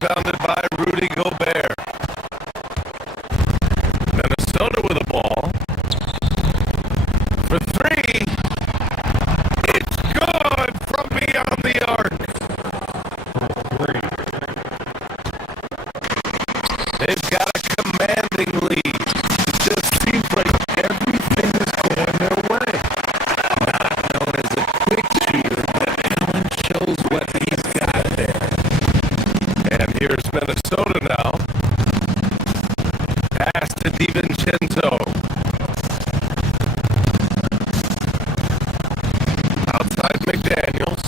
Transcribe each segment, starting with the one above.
rebounded by Rudy Gobert. Minnesota with the ball. For three. It's good from beyond the arc. They've got a commanding lead. It just seems like everything is going their way. Not known as a quick shooter, but Allen shows what he's got there. And here's Minnesota now. Pass to DiVincenzo. Outside McDaniels.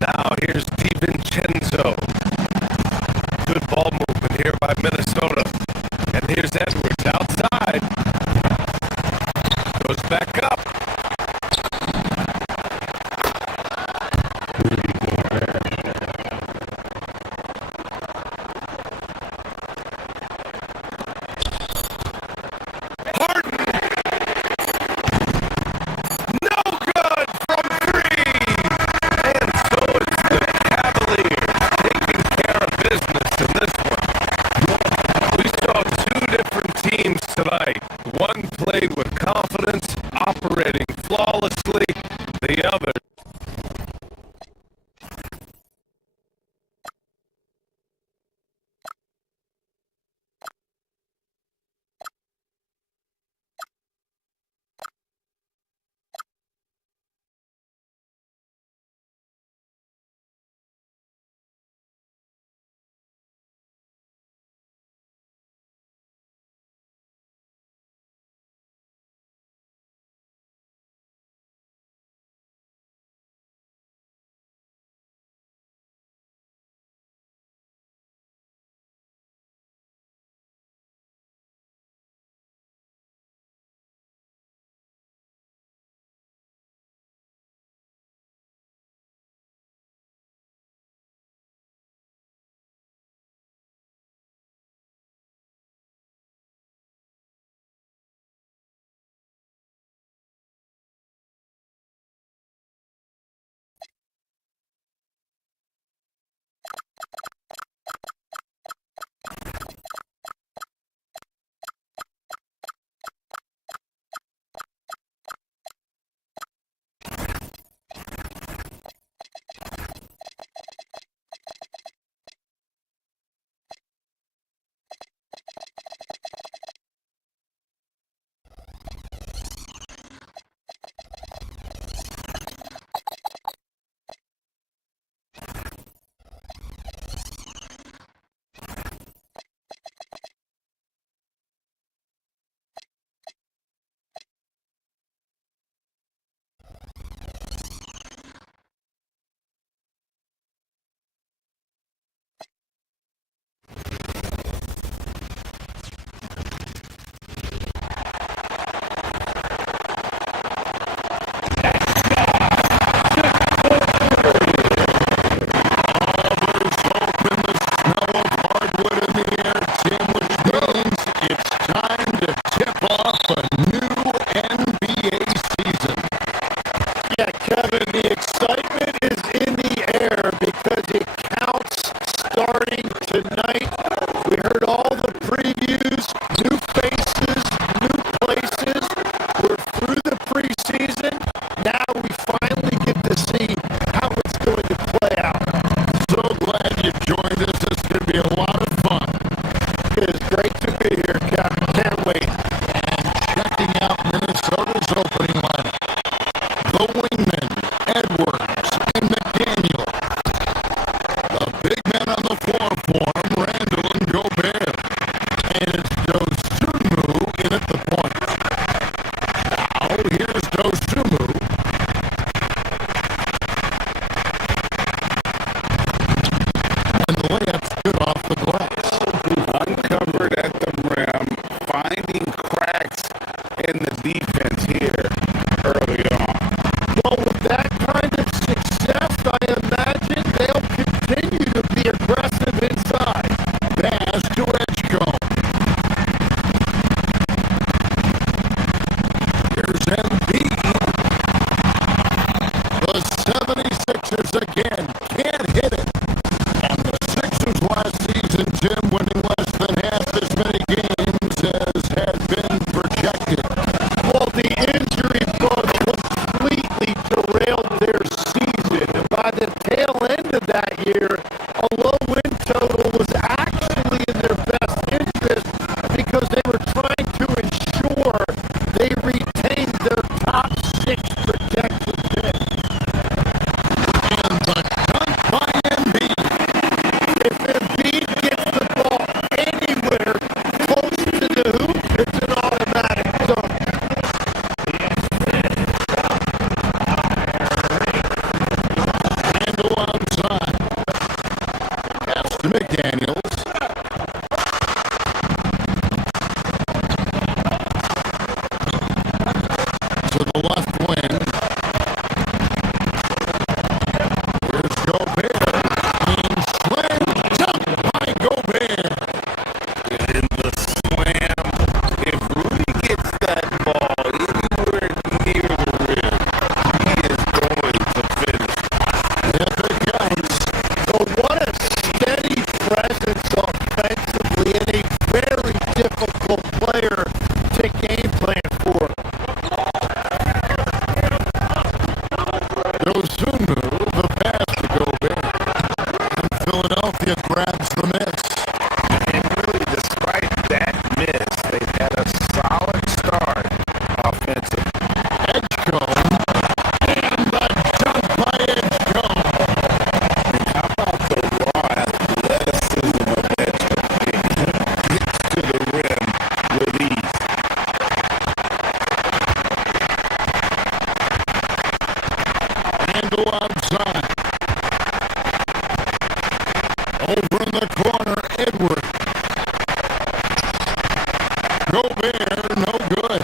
Now here's DiVincenzo. Good ball movement here by Minnesota. And here's Edwards outside. Goes back up. Tonight, one played with confidence, operating flawlessly, the other McDaniels. To the left wing. Here's Gobert. Clean slam. Dunk by Gobert. In the slam, if Rudy gets that ball anywhere near the rim, he is going to finish. If it counts. So what a steady presence offensively and a very difficult player to game plan for. Dosunmu, the pass to Gobert. And Philadelphia grabs the miss. And really, despite that miss, they've had a solid start offensively. Edgecombe. And the dunk by Edgecombe. How about the raw athleticism of Edgecombe? He gets to the rim with ease. Handle outside. Over in the corner, Edward. Gobert, no good.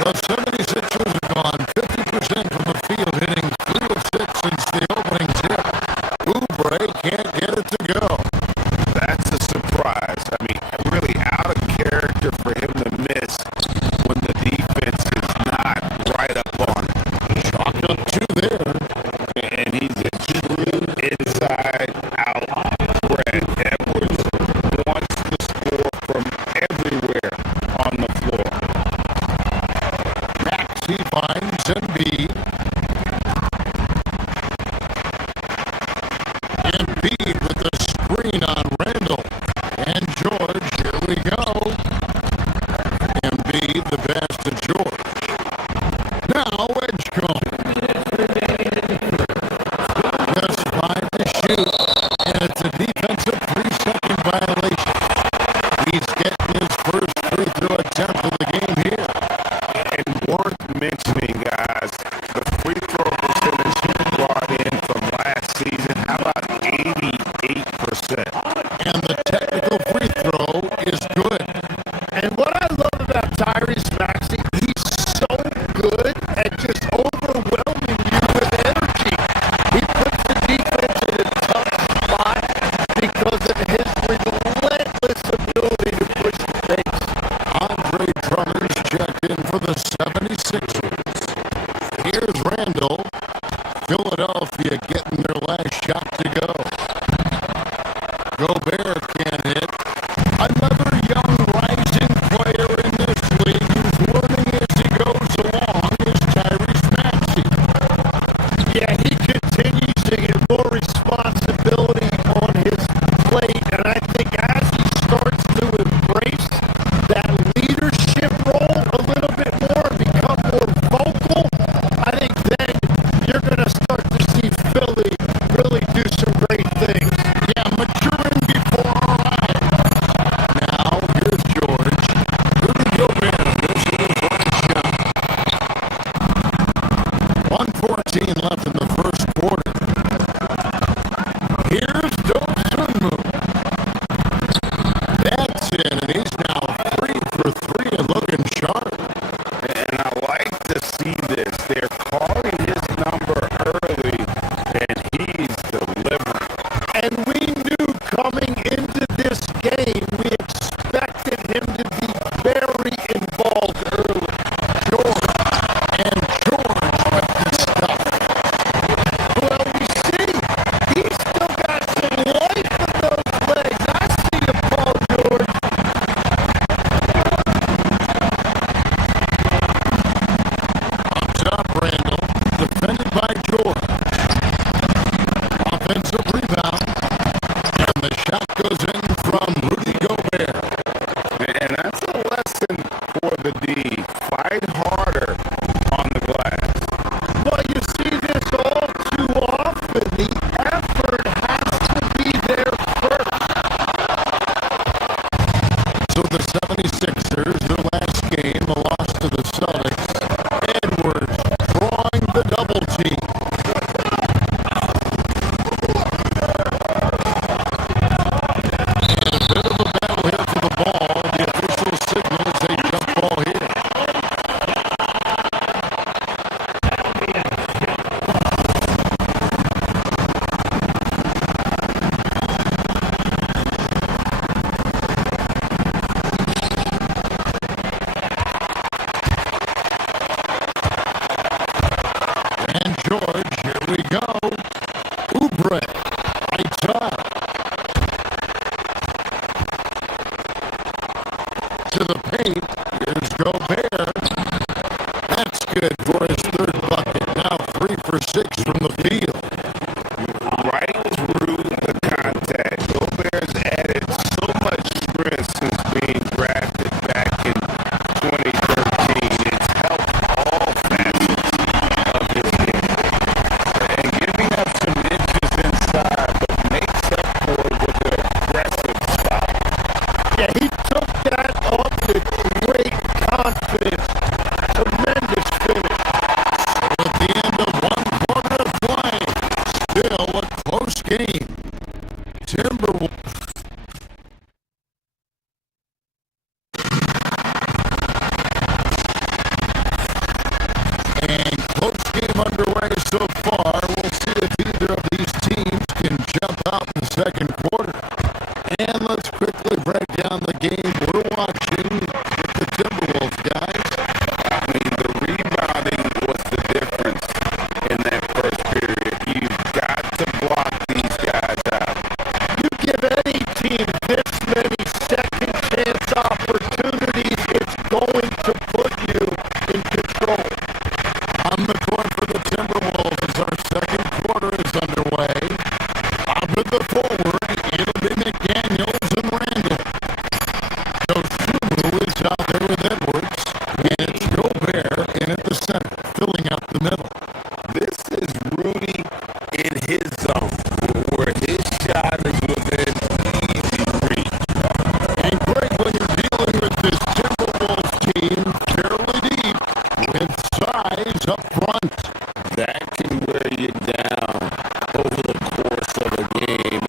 The 76ers are gone 50% from the field, hitting 3 of 6 since the opening tip. Oubre can't get it to go. That's a surprise. I mean, really out of character for him to miss when the defense is not right up on him. Chalk up 2 there. And he's a true inside-out threat. Edwards wants to score from everywhere on the floor. Maxey finds Embiid. Embiid with the screen on Randall. And George, here we go. Embiid, the pass to George. Now Edgecombe. Just 5 to shoot. And it's a defensive 3-second violation. He's getting his first free throw attempt of the game here. And worth mentioning, guys, the free throw percentage he brought in from last season, how about 88%? And the technical free throw is good. And what I love about Tyrese Maxey, he's so good at just overwhelming you with energy. He puts the defense in a tough game. Timberwolves. And close game underway so far. We'll see if either of these teams can jump out in the second quarter. And let's quickly break down the game we're watching with the Timberwolves, guys. I mean, the rebounding was the difference in that first period. You've got to block these guys out. You give any team this many second chance opportunities, it's going to put you in control. On the court for the Timberwolves as our second quarter is underway. Up with the forward, it'll be McDaniels and Randall. Dosunmu is out there with Edwards, and it's Gobert in at the center, filling up the middle. This is Rudy in his zone, where his shot is within easy reach. And Greg, when you're dealing with this Timberwolves team, fairly deep, with size up front. That can wear you down over the course of a game.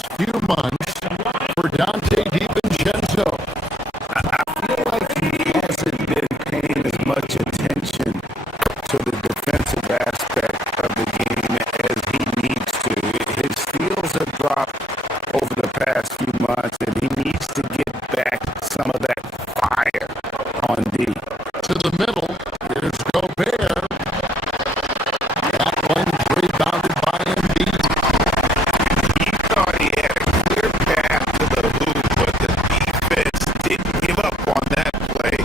past few months for Dante DiVincenzo. I feel like he hasn't been paying as much attention to the defensive aspect of the game as he needs to. His steals have dropped over the past few months, and he needs to get back some of that fire on D. To the middle, here's Gobert. That one rebounded by Embiid. He thought he had a clear path to the hoop, but the defense didn't give up on that play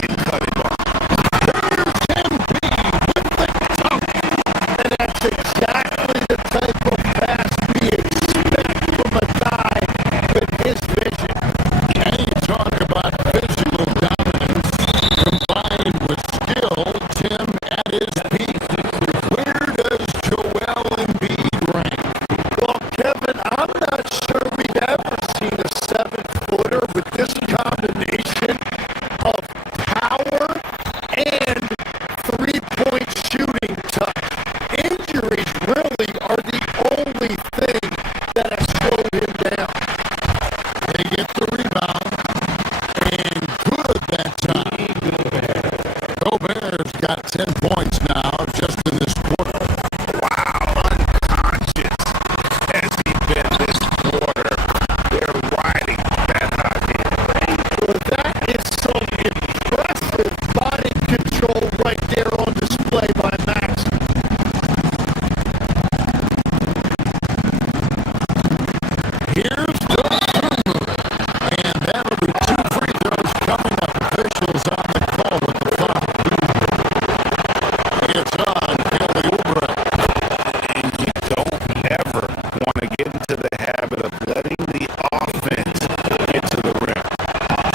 and cut him off. And that's exactly the type of pass we expect from a guy with his vision. And you talk about physical dominance combined with skill. Tim at his peak. Where does Joel Embiid rank? Well, Kevin, I'm not sure we've ever seen a 7-footer with this combination of power and three-point shooting touch. Injuries really are the only thing that has slowed him down. They get the rebound. And good that time. Gobert's got 10 points now just in this quarter. Wow, unconscious has he been this quarter. They're riding that hot hand. Well, that is some impressive body control right there on display by Max. Here's Dosunmu. And that'll be 2 free throws coming up. Officials on the call with the foul. It's on Kelly Oubre. And you don't ever want to get into the habit of letting the offense get to the rim.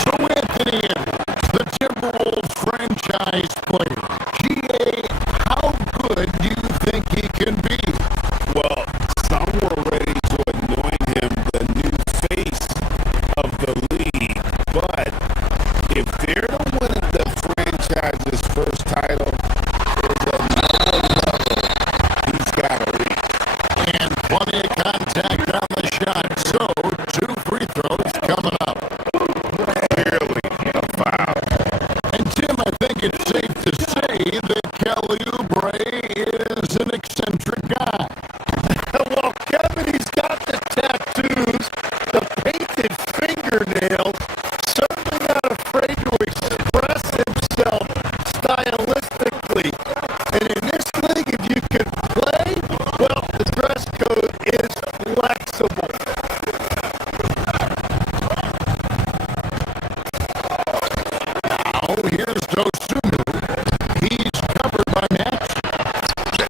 So Anthony Edwards, the Timberwolves franchise player. GA, how good do you think he can be? Well, some were ready to anoint him the new face of the league, but if they're to win the franchise's first title, there's another level he's got to reach. And plenty of contact on the shot. So 2 free throws coming up. Clearly a foul. And Tim, I think it's safe to say that Kelly Oubre is an eccentric guy. Well, Kevin, he's got the tattoos, the painted fingernails, certainly not afraid to express himself stylistically. And in this league, if you can play, well, the dress code is flexible. Now here's Dosunmu. He's covered by Max.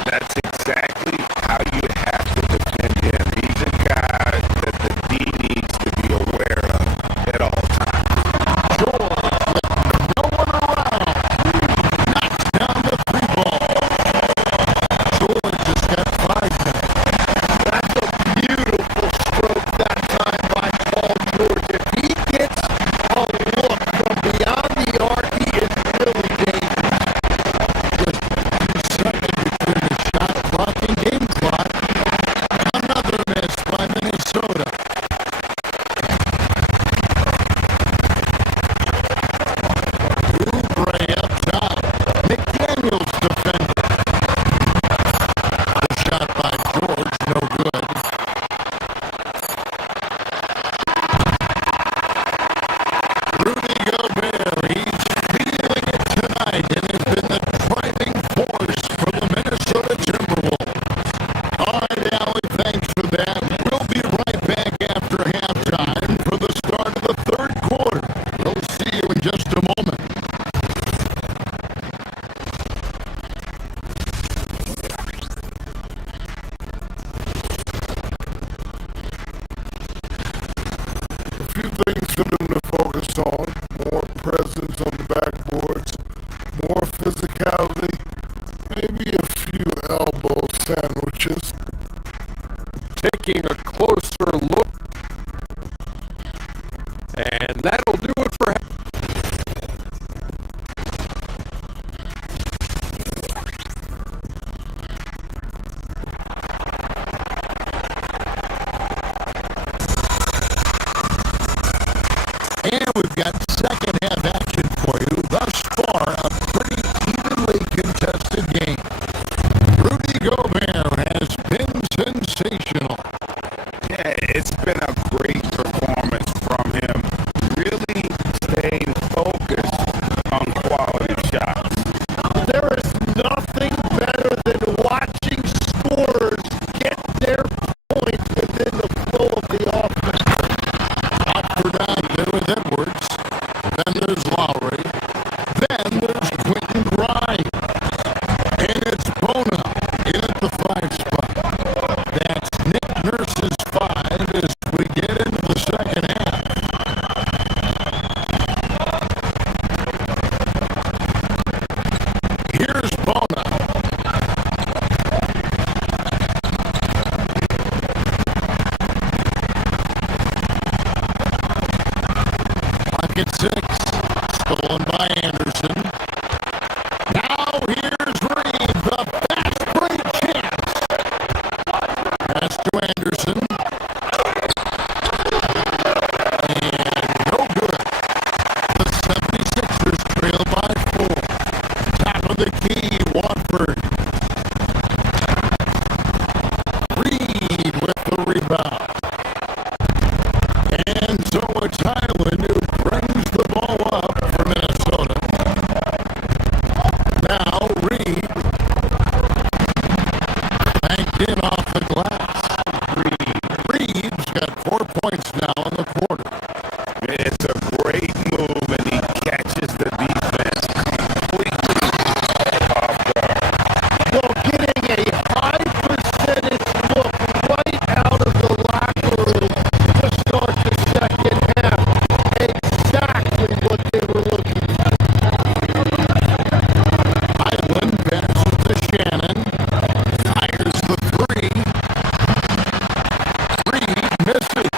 That's exactly how you have to defend him. He's a guy that the D needs to be aware of at all times. George with no one around. Knocks down the 3 ball. George has got 5 now. That's a beautiful stroke that time by Paul George. If he gets a look from beyond the arc, he is really dangerous. Just 2 seconds between the shot clock and game clock. Another miss by Minnesota. Oubre up top. McDaniels defending. The shot by George, no good. Rudy Gobert, he's feeling it tonight and has been the driving force for the Minnesota Timberwolves. All right, Allie, thanks for that. We'll be right back after halftime for the start of the 3rd quarter. We'll see you in just a moment. A few things for them to focus on. More presence on the backboards, more physicality, maybe a few elbow sandwiches. Taking a closer look. And that'll do it for we've got second half action for you. Thus far, a pretty evenly contested game. Rudy Gobert has been sensational. Yeah, it's been a great performance from him. Really staying focused on quality shots. There is nothing better than watching scorers get their points within the flow of the offense. Watford out there with Edwards. Then there's Lowry. Then there's Quentin Grimes. And it's Bona in at the 5 spot. That's Nick Nurse's 5 as we get into the second half. Here's Bona. Pocket 6. Stolen by Anderson. Now here's Reed, the fast break chance. Pass to Anderson. And no good. The 76ers trail by 4. Top of the key, Watford. Reed with the rebound. And so it's Highland who brings the ball up for Minnesota. Now Reed banked in off the glass. Reed's got 4 points now in the quarter. It's a great move, and he catches the defense completely off guard. Well, getting a high percentage look right out of the locker room to start the second half. Exactly what they were looking for. Highland passes to Shannon. Fires the 3. Reed misses.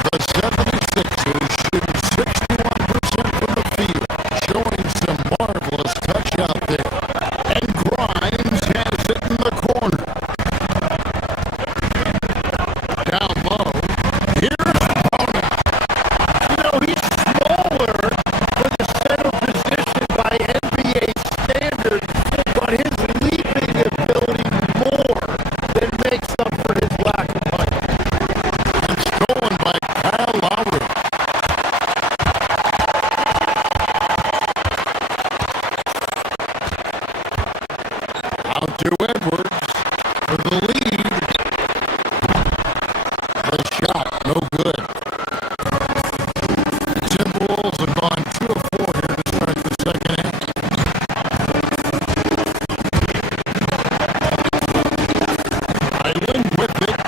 The 76ers shooting 61% from the field, showing some marvelous touch out there. And Grimes has it in the corner. Down low, here's Bona. You know, he's smaller for the center position by NBA standards, but his leaping ability more than makes up for his lack of height. And stolen by Kyle Lowry. Out to Edwards for the lead. The shot, no good. Timberwolves have gone 2 of 4 here to start the second half. Island with it.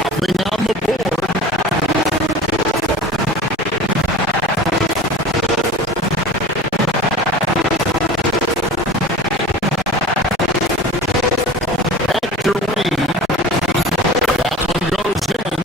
Nothing on the board. Back to Reed. That one goes in.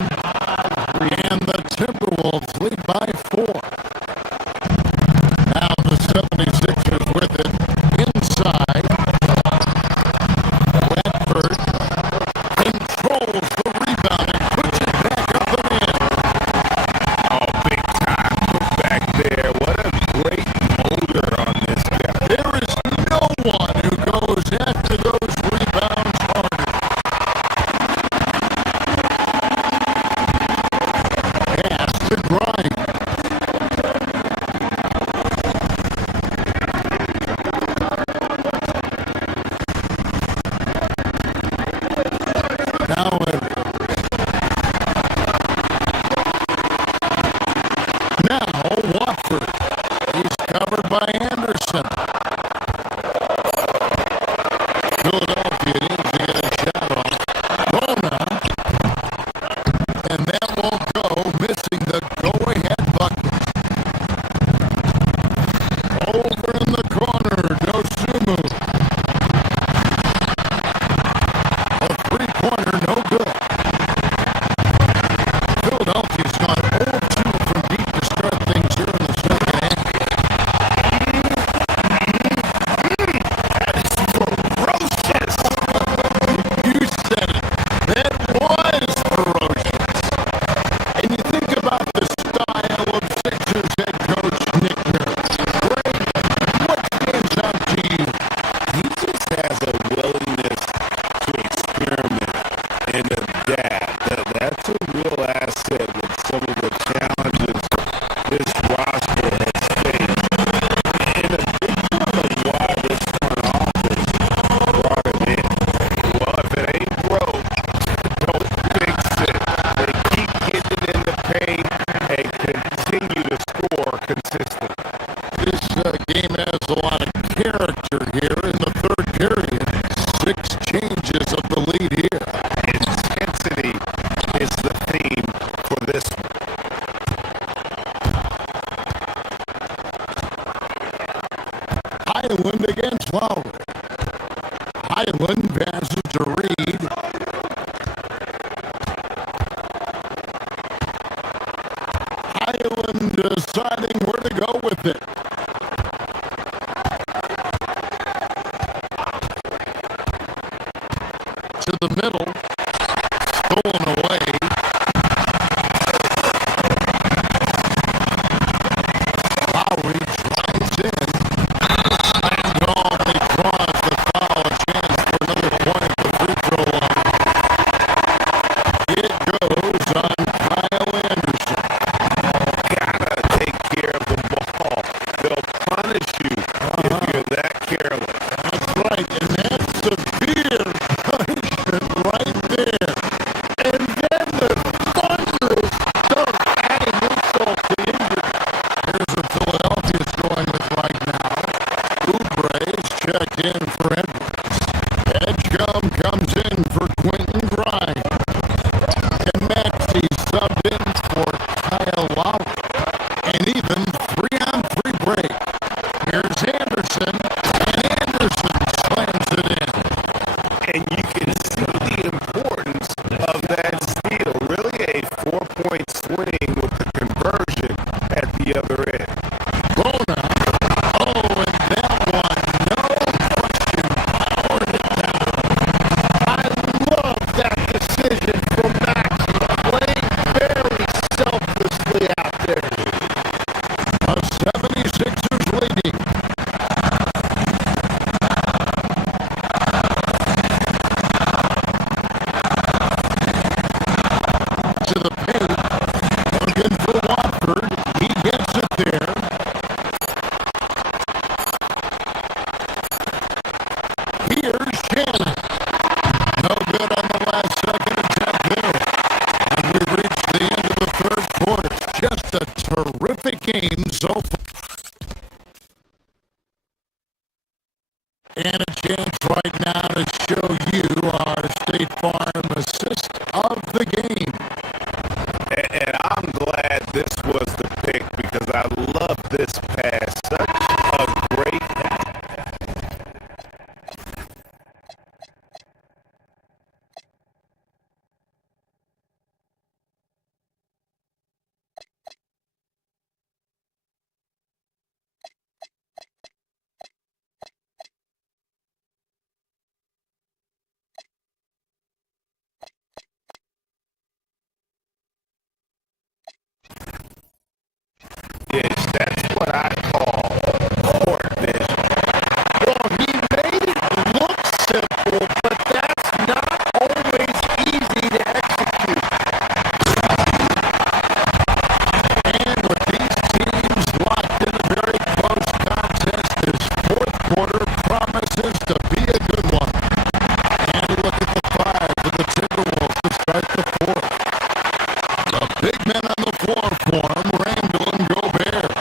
deciding where to go with it. To the middle, stolen away. Lowry drives in. Slammed on the cross, the foul, a chance for another point at the free throw line. It goes on Kyle Anderson. Gotta take care of the ball. They'll punish you if you're that careless. That's right, and that's severe punishment right there. And then the thunderous dunk, adding insult to injury. Here's what Philadelphia's going with right now. Oubre is checked in for Edwards. Edgecombe comes in for Quentin Grimes. And Maxey subbed in for Kyle Lowry. And even 3-on-3 break. Here's Anderson, and Anderson slams it in. And you can see the importance of that steal. Really a 4-point swing with the conversion at the other end. Roma. Oh, and that one, no question, powered it down. I love that decision from Maxey, playing very selflessly out there. The 76ers leading. To the paint. Looking for Watford. He gets it there. Here's Shannon. No good on the last second attempt there. And we've reached the end of the third quarter. Just a terrific game so far. And a chance right now to show you our State Farm assist of the game. And I'm glad this was the pick because I love this pass. Such a great pass. Yes, that's what I call court vision. Well, he made it look simple, but that's not always easy to execute. And with these teams locked in a very close contest, this fourth quarter promises to be a good one. And look at the 5 for the Timberwolves to start the fourth. The big men on the floor for him, Randall and Gobert.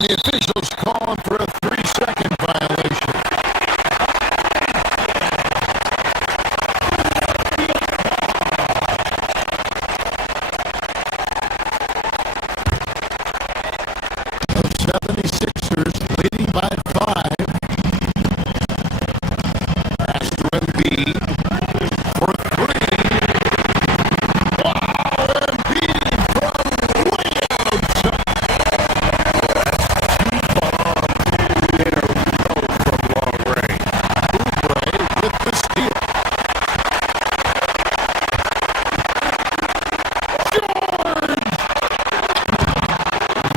And the officials calling for a 3-second violation. The 76ers leading by 5. Pass to Embiid for 3. Wow, Embiid from way outside. Oubre with the steal. George!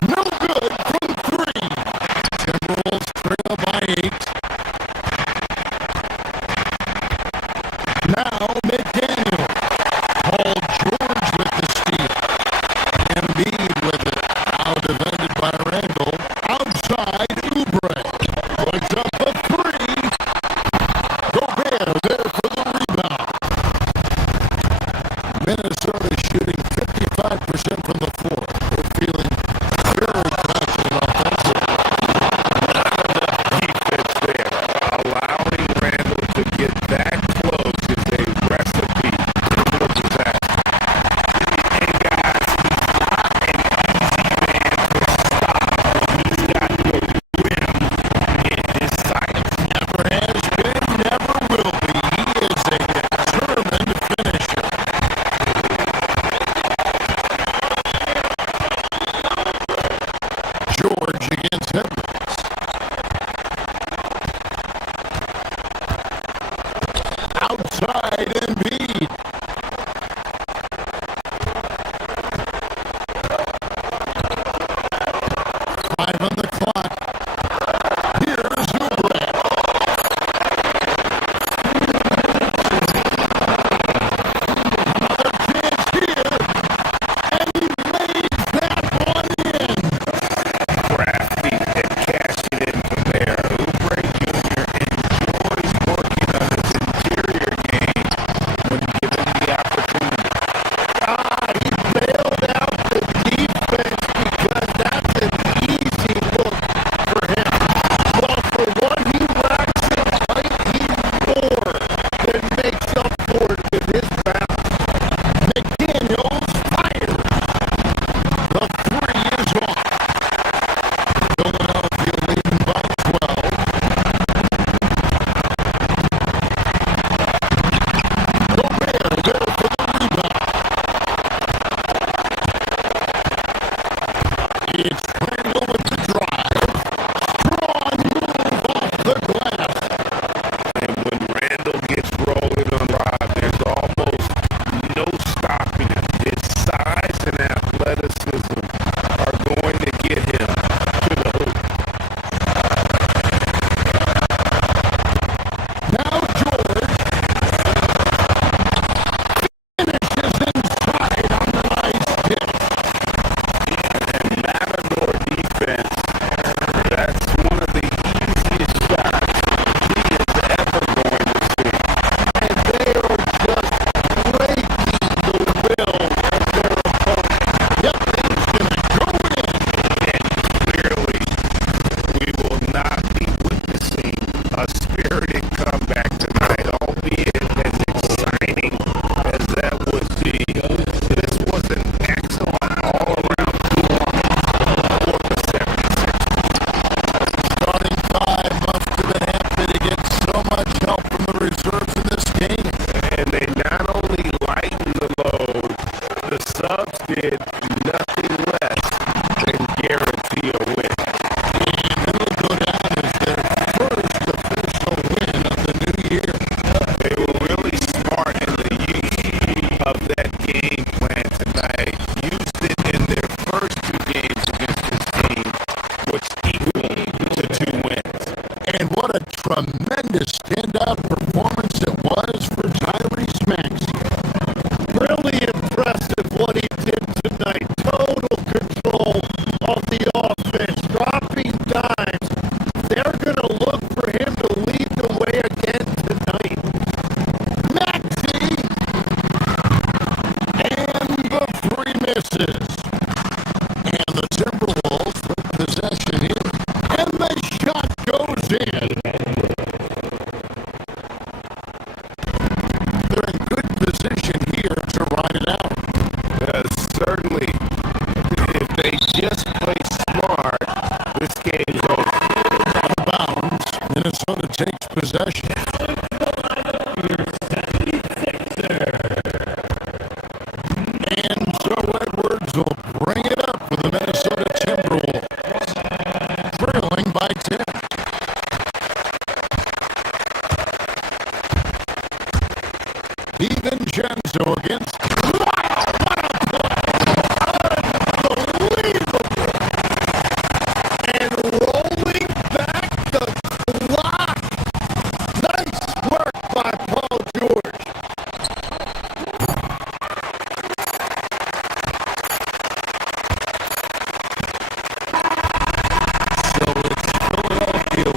No good from 3. Timberwolves trail by 8. Now McDaniel. Paul George with the steal. Embiid with it. Now defended by Randall. Outside Oubre. Puts up a 3. Gobert there for the rebound. Minnesota shooting 55% from the floor. They're feeling very confident offensively. Defense there. Allowing Randall to get that close is a recipe for disaster. And guys, he's not an easy man to stop. He's got the rim in his sights. Never has been, never will be. He is a determined finisher. George against Edwards. Outside Embiid. Five on the clock. Here's Oubre. Another chance here. And he lays that one in. Crafty and cashing in from there. Oubre Jr. enjoys working on his interior game when given the opportunity. He bailed out the defense because that's an easy look for him. Well, for what he lacks in height, he more than makes up for it with his bounce. McDaniels fires. The 3 is off. Philadelphia leading by 12. Gobert there for the rebound. It's Randall with the drive. Strong move off the glass. And when Randall gets rolling on Rob, there's almost no stopping him. His size and athleticism are going to get him to the hoop. Now George finishes inside on the nice pitch. And Matador they just play smart, this game's over. Out of bounds. Minnesota takes possession. And so Edwards will bring it up for the Minnesota Timberwolves. Trailing by 10. DiVincenzo against. Wow, what a play! Unbelievable! And rolling back the clock. Nice work by Paul George. So it's Philadelphia.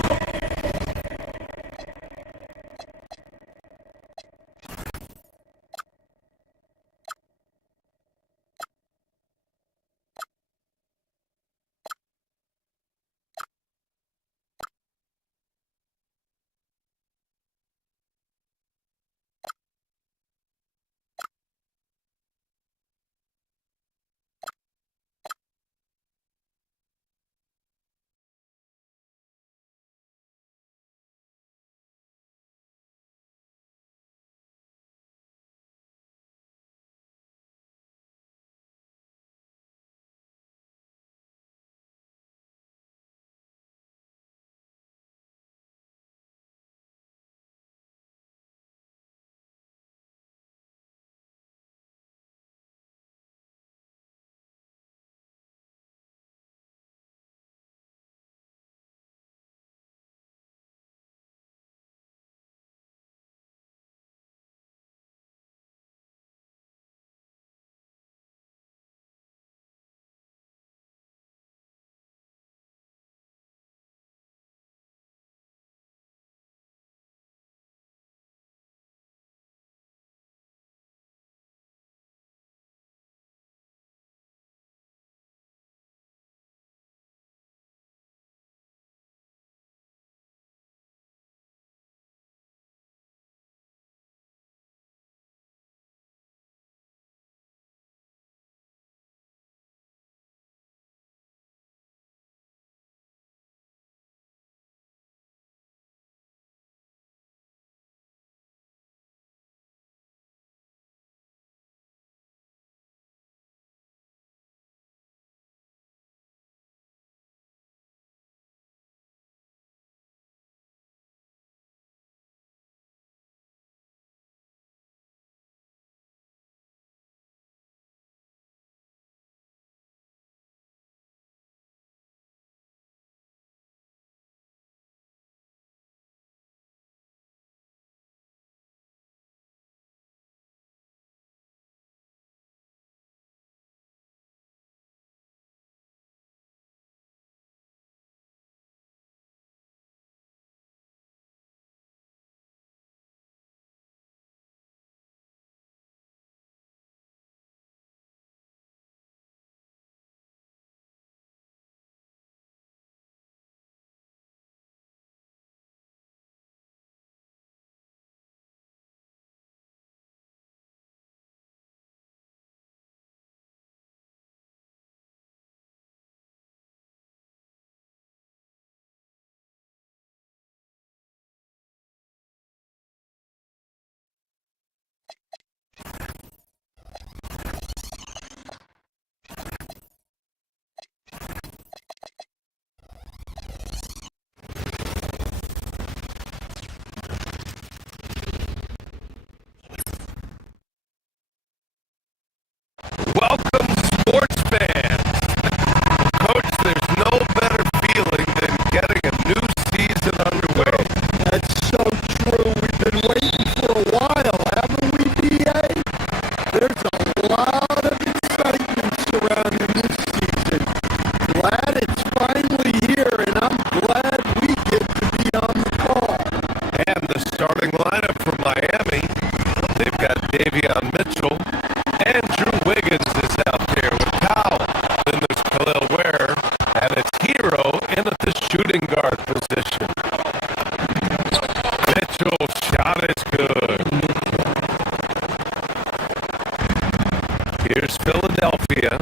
Welcome, sports fans. Coach, there's no better feeling than getting a new season underway. That's so true. We've been waiting for a while, haven't we, DA? There's a lot of excitement surrounding this season. Glad it's finally here, and I'm glad we get to be on the call. And the starting lineup for Miami, they've got Davion Mitchell, and Drew Wiggins is out there with Powell. Then there's Khalil Ware, and it's Hero in at the shooting guard position. Mitchell's shot is good. Here's Philadelphia.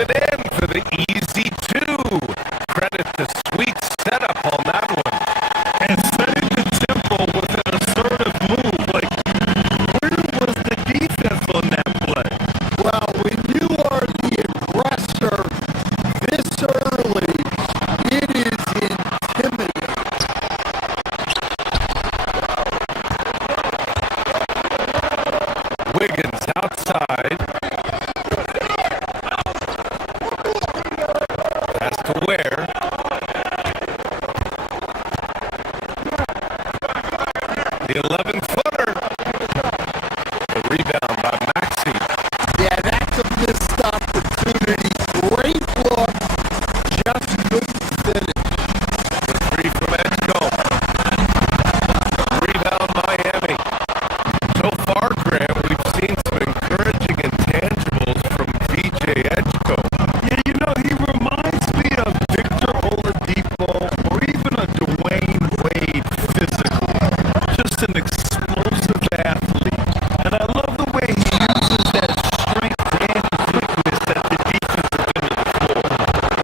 it in for the easy two. Credit the sweet setup on that one. And setting the tempo with an assertive move. Like, where was the defense on that play? Well, when you are the aggressor this early, it is intimidating. Wiggins outside. Pass to Ware. The 11-footer. The rebound by Maxey. Yeah, that's a missed opportunity. Great look, just couldn't finish. The three from Edgecombe. Rebound Miami. So far, Graham, we've seen some encouraging intangibles from VJ Edgecombe. Yeah, you know, he reminds me of Victor Oladipo or even a Dwayne Wade physically. Just an explosive athlete. And I love the way he uses that strength and quickness at the defensive end of the floor.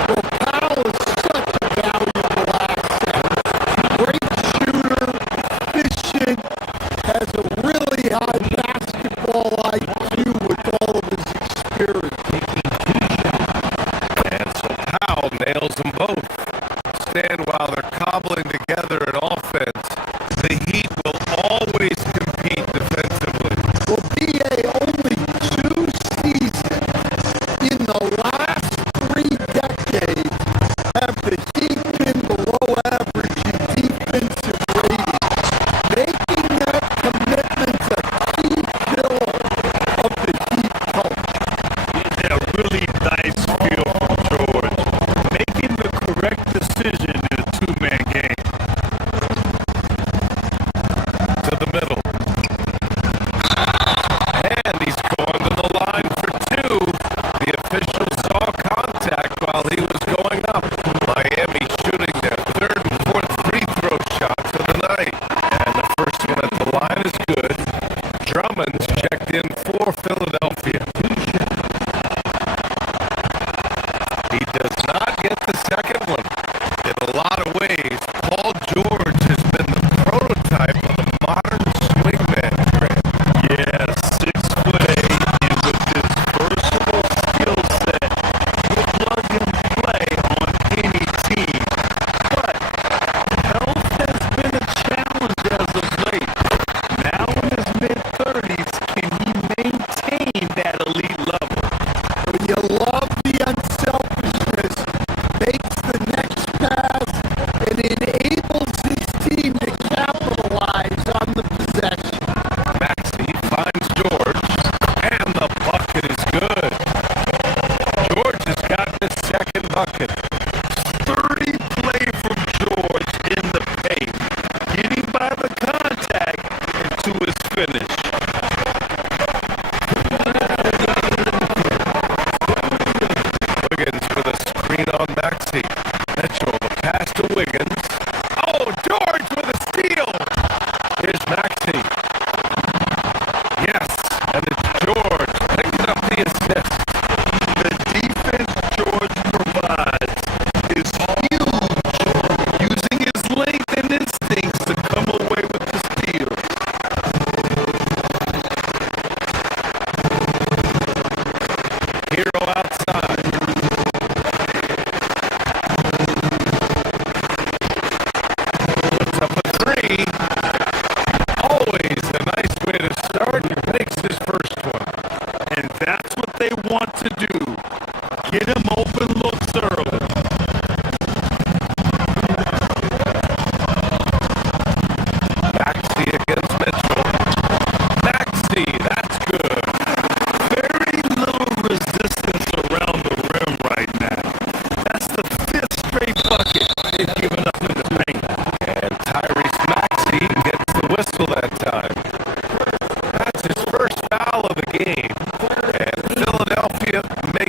Well, Powell is such a valuable asset. Great shooter, efficient, has a really high basketball IQ with all of his experience. And so Powell nails them both. Stand while they're cobbling together an offense. The Heat will always compete defensively. Well, BA, only 2 seasons in the last 3 decades have the Heat been below average in defensive rating. Making that commitment's a key pillar of the Heat culture. Yeah, really nice feel from George. Making the correct decision in a two-man game. To the middle. And he's going to the line for 2. The official saw contact while he was going up. Miami shooting their 3rd and 4th free throw shots of the night. And the first one at the line is good. Drummond's checked in for Philadelphia. He does not get the second one. In a lot of ways, Paul George has been the prototype of a modern swingman. Yeah, 6'8", and with his versatile skill set, he'll plug and play on any team. But health has been a challenge as of late. Now in his mid-30s, can he maintain that elite level? Well, you love the unselfishness, makes the next pass, and enables his team to capitalize on the possession. Maxey finds George, and the bucket is good. George has got the second bucket. Sturdy play from George in the paint, getting by the contact and to his finish. Wiggins with a screen on Maxey. Mitchell, the pass to Wiggins. Oh, George with a steal. Here's Maxey. Yes, and it's George picking up the assist. The defense George provides is huge, using his length and instincts to come away with the steal. Hero outside. Puts up a 3. Always a nice way to start. Makes his first one. And that's what they want to do. Get him open looks early. Maxey against Mitchell. Maxey, that's good. Very little resistance around the rim right now. That's the 5th straight bucket they've given up in the paint. And Tyrese Maxey gets the whistle that time. That's his first foul of the game. And Philadelphia makes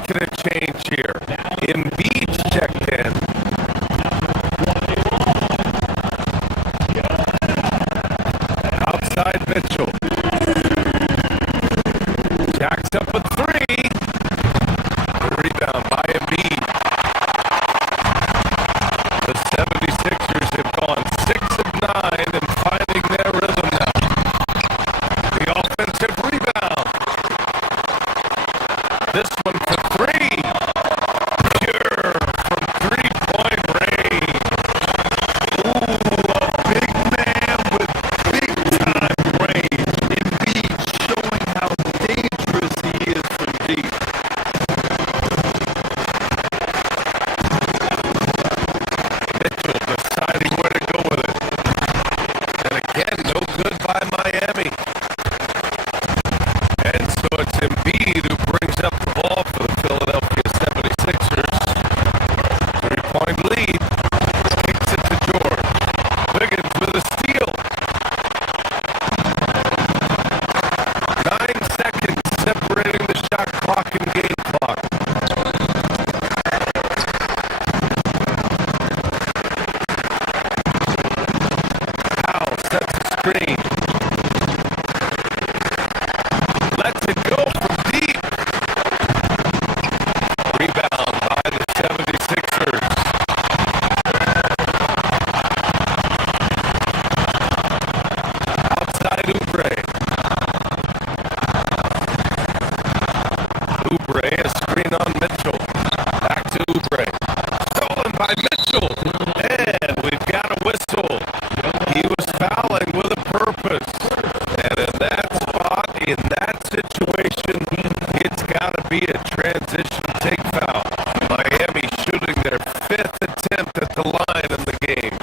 This one for three. Pure from three-point range. Ooh, a big man with big-time range. Embiid showing how dangerous he is from deep. Mitchell deciding where to go with it. And again, no good by Miami. And so it's Embiid who brings up the ball for the Philadelphia 76ers. Three-point lead. Kicks it to George. Wiggins with a steal. 9 seconds separating the shot clock and game clock. Powell sets a screen. Lets it go from deep. Rebound by the 76ers. Outside Oubre. Oubre, a screen on Mitchell. Back to Oubre. Stolen by Mitchell. And we've got a whistle. He was fouling with a purpose. And in that spot, in that situation, it's got to be a transition take foul. Miami shooting their 5th attempt at the line in the game.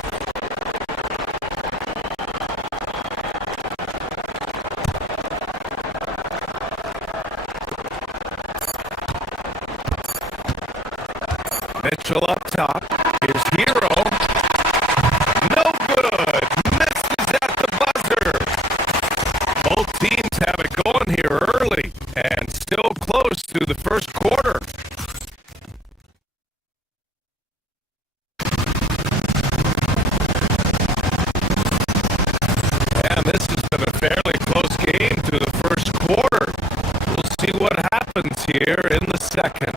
Mitchell up top. Here's Hero. No good. Misses at the buzzer. Both teams have it going here early and still close through the first quarter. And this has been a fairly close game through the first quarter. We'll see what happens here in the second.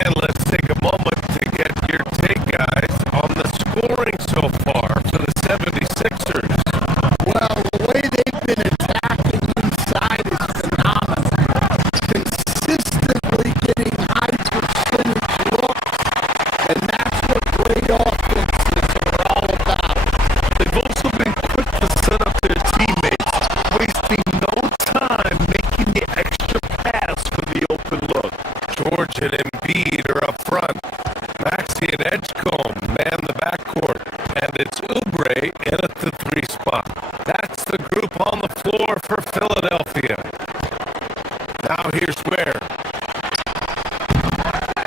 And let's take a moment to get your take, guys, on the scoring so far for the 76ers. Well, the way they've been attacking inside is phenomenal. Consistently getting high percentage looks, and that's what great offenses are all about. They've also been quick to set up their teammates, wasting no time making the extra pass for the open look. George and Embiid are up front. Maxey and Edgecombe man the backcourt. And it's Oubre in at the 3 spot. That's the group on the floor for Philadelphia. Now here's where.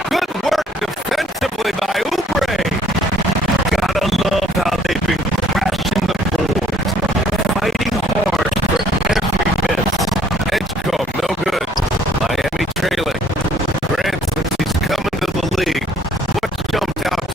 Good work defensively by Oubre. Gotta love how they've been crashing the boards. Fighting hard for every miss. Edgecombe, no good. Miami trailing. Grant, since he's coming to the league, what's jumped out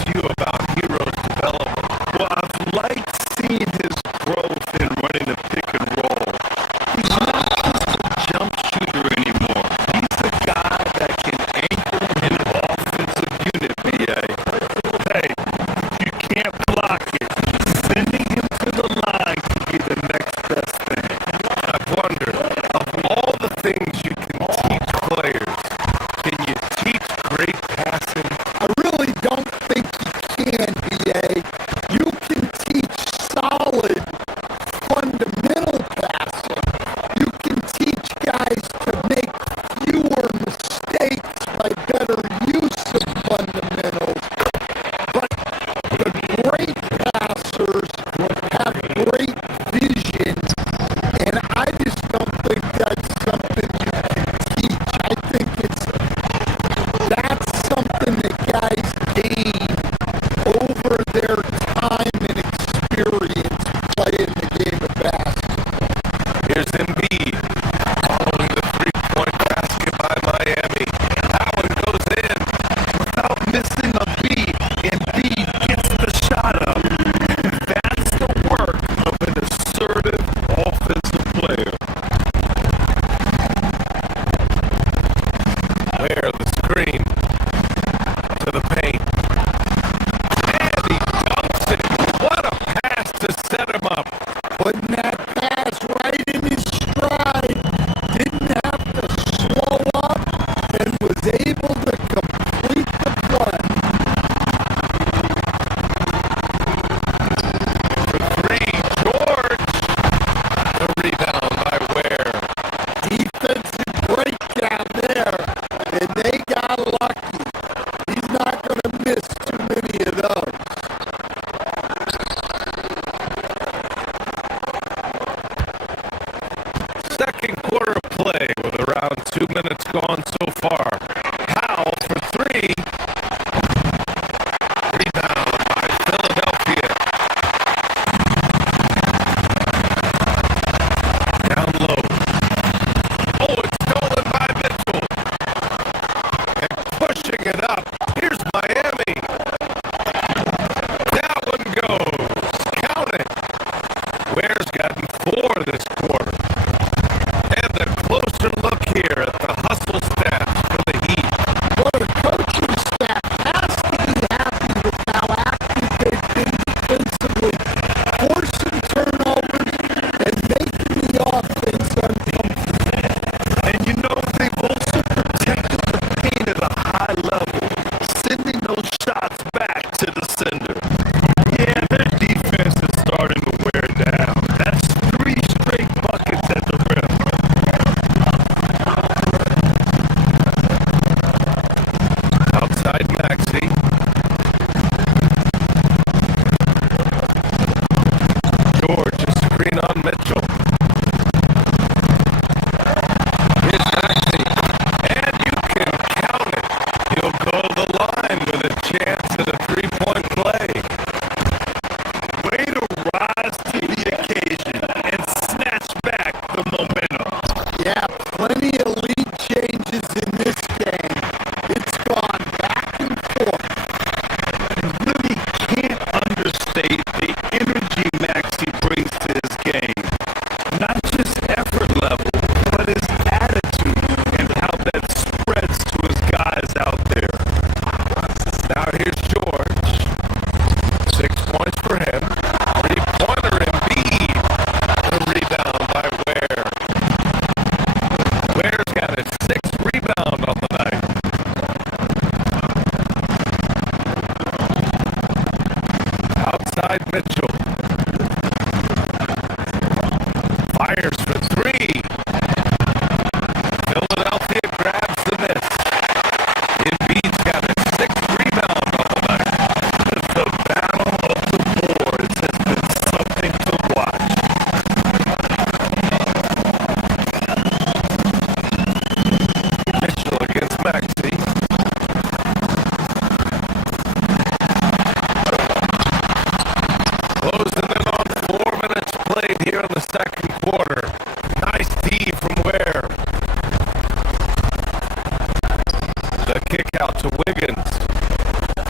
The kick out to Wiggins.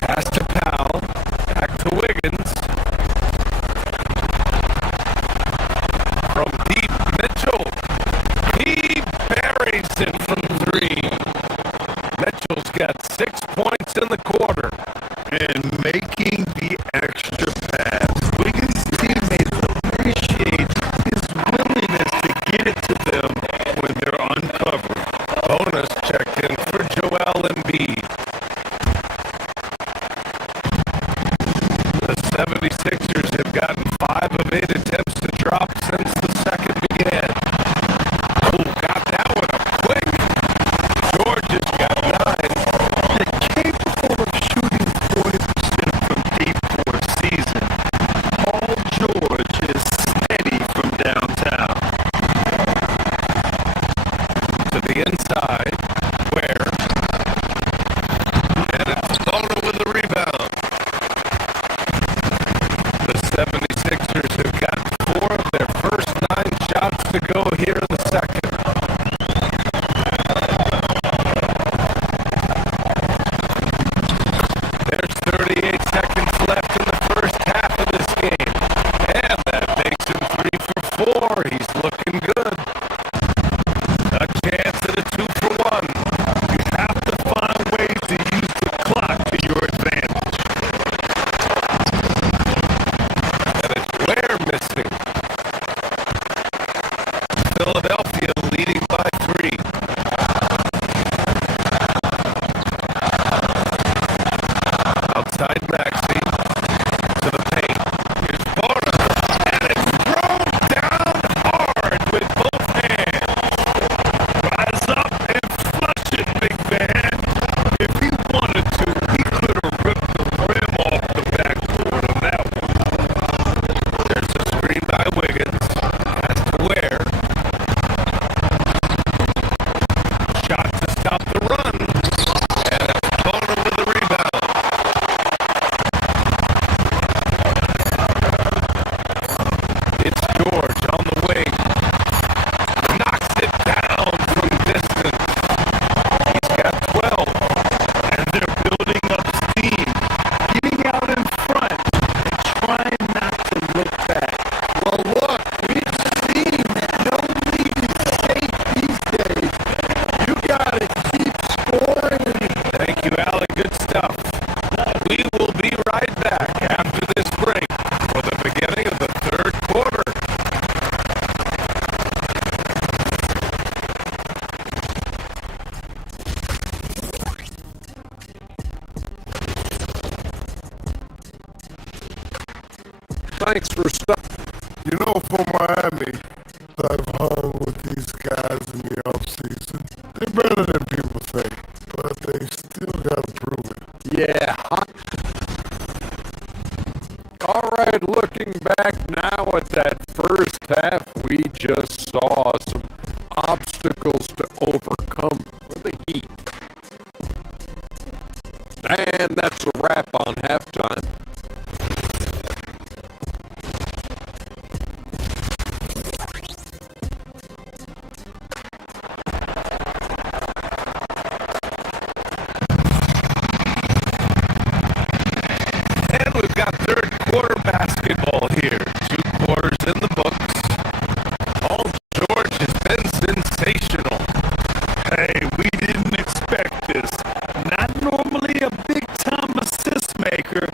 Pass to Powell. Back to Wiggins. From deep, Mitchell. He buries it from three. Mitchell's got 6 points in the quarter. And making the extra pass. Wiggins' teammates appreciate his willingness to get it to them when they're uncovered. Bonus checked in for Joel Embiid. The 76ers have gotten 5 of 8 attempts to drop since the second began. Oh, got that one up quick. George has got 9. They're capable of shooting 40% from deep for a season. Paul George is steady from downtown. To the inside, where? And it's Bona with the rebound. The 76ers have got 4 of their first 9 shots to go here in the second. There's 38 seconds left in the first half of this game. And that makes him 3 for 4. He's looking good. A chance at a 2 for 1. You have to find ways to use the clock to your advantage. And it's Ware missing. Philadelphia leading by 3. Outside Maxey to the paint. Here's Bona. And it's thrown down hard with both hands. Rise up and flush it, big man. If he wanted to, he could have ripped the rim off the backboard on that one. There's a screen by Wiggins. Has to Ware. Shot to stop the run. And that's Bona with the rebound. It's George on the wing. Knocks it down from distance. He's got 12. And they're building up steam, getting out in front and trying not to look back. Well, look, we've seen that no league is safe these days. You gotta keep scoring. Thank you, Alec. Good stuff. We will be right back after this break for the beginning of the third quarter. Thanks for stopping. You know, for Miami, I've hung with these guys in the offseason. They're better than people think, but they still got to prove it. Yeah. All right, looking back now at that first half, we just saw some obstacles to overcome for the Heat. And that's a wrap on halftime. And we've got third quarter basketball here. 2 quarters in the books. Paul George has been sensational. Hey, we didn't expect this. Not normally a big-time assist maker,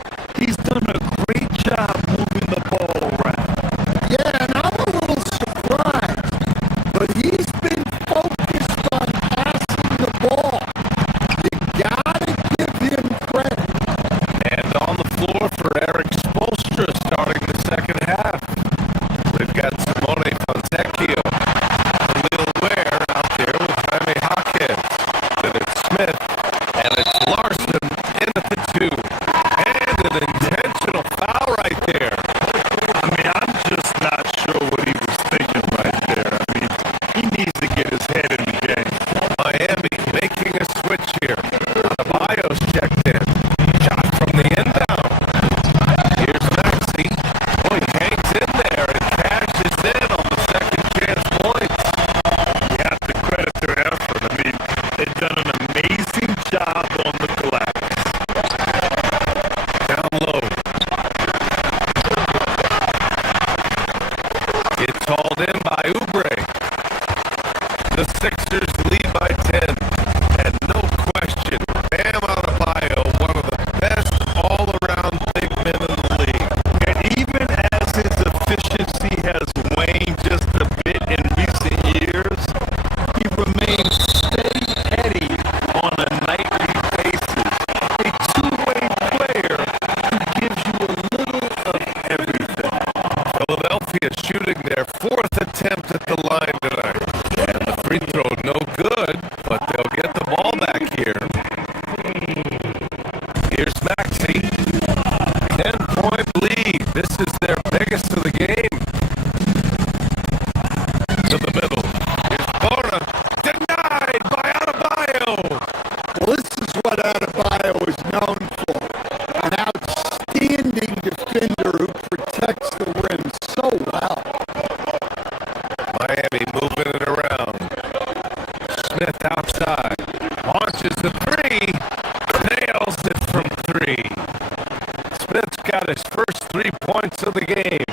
points of the game.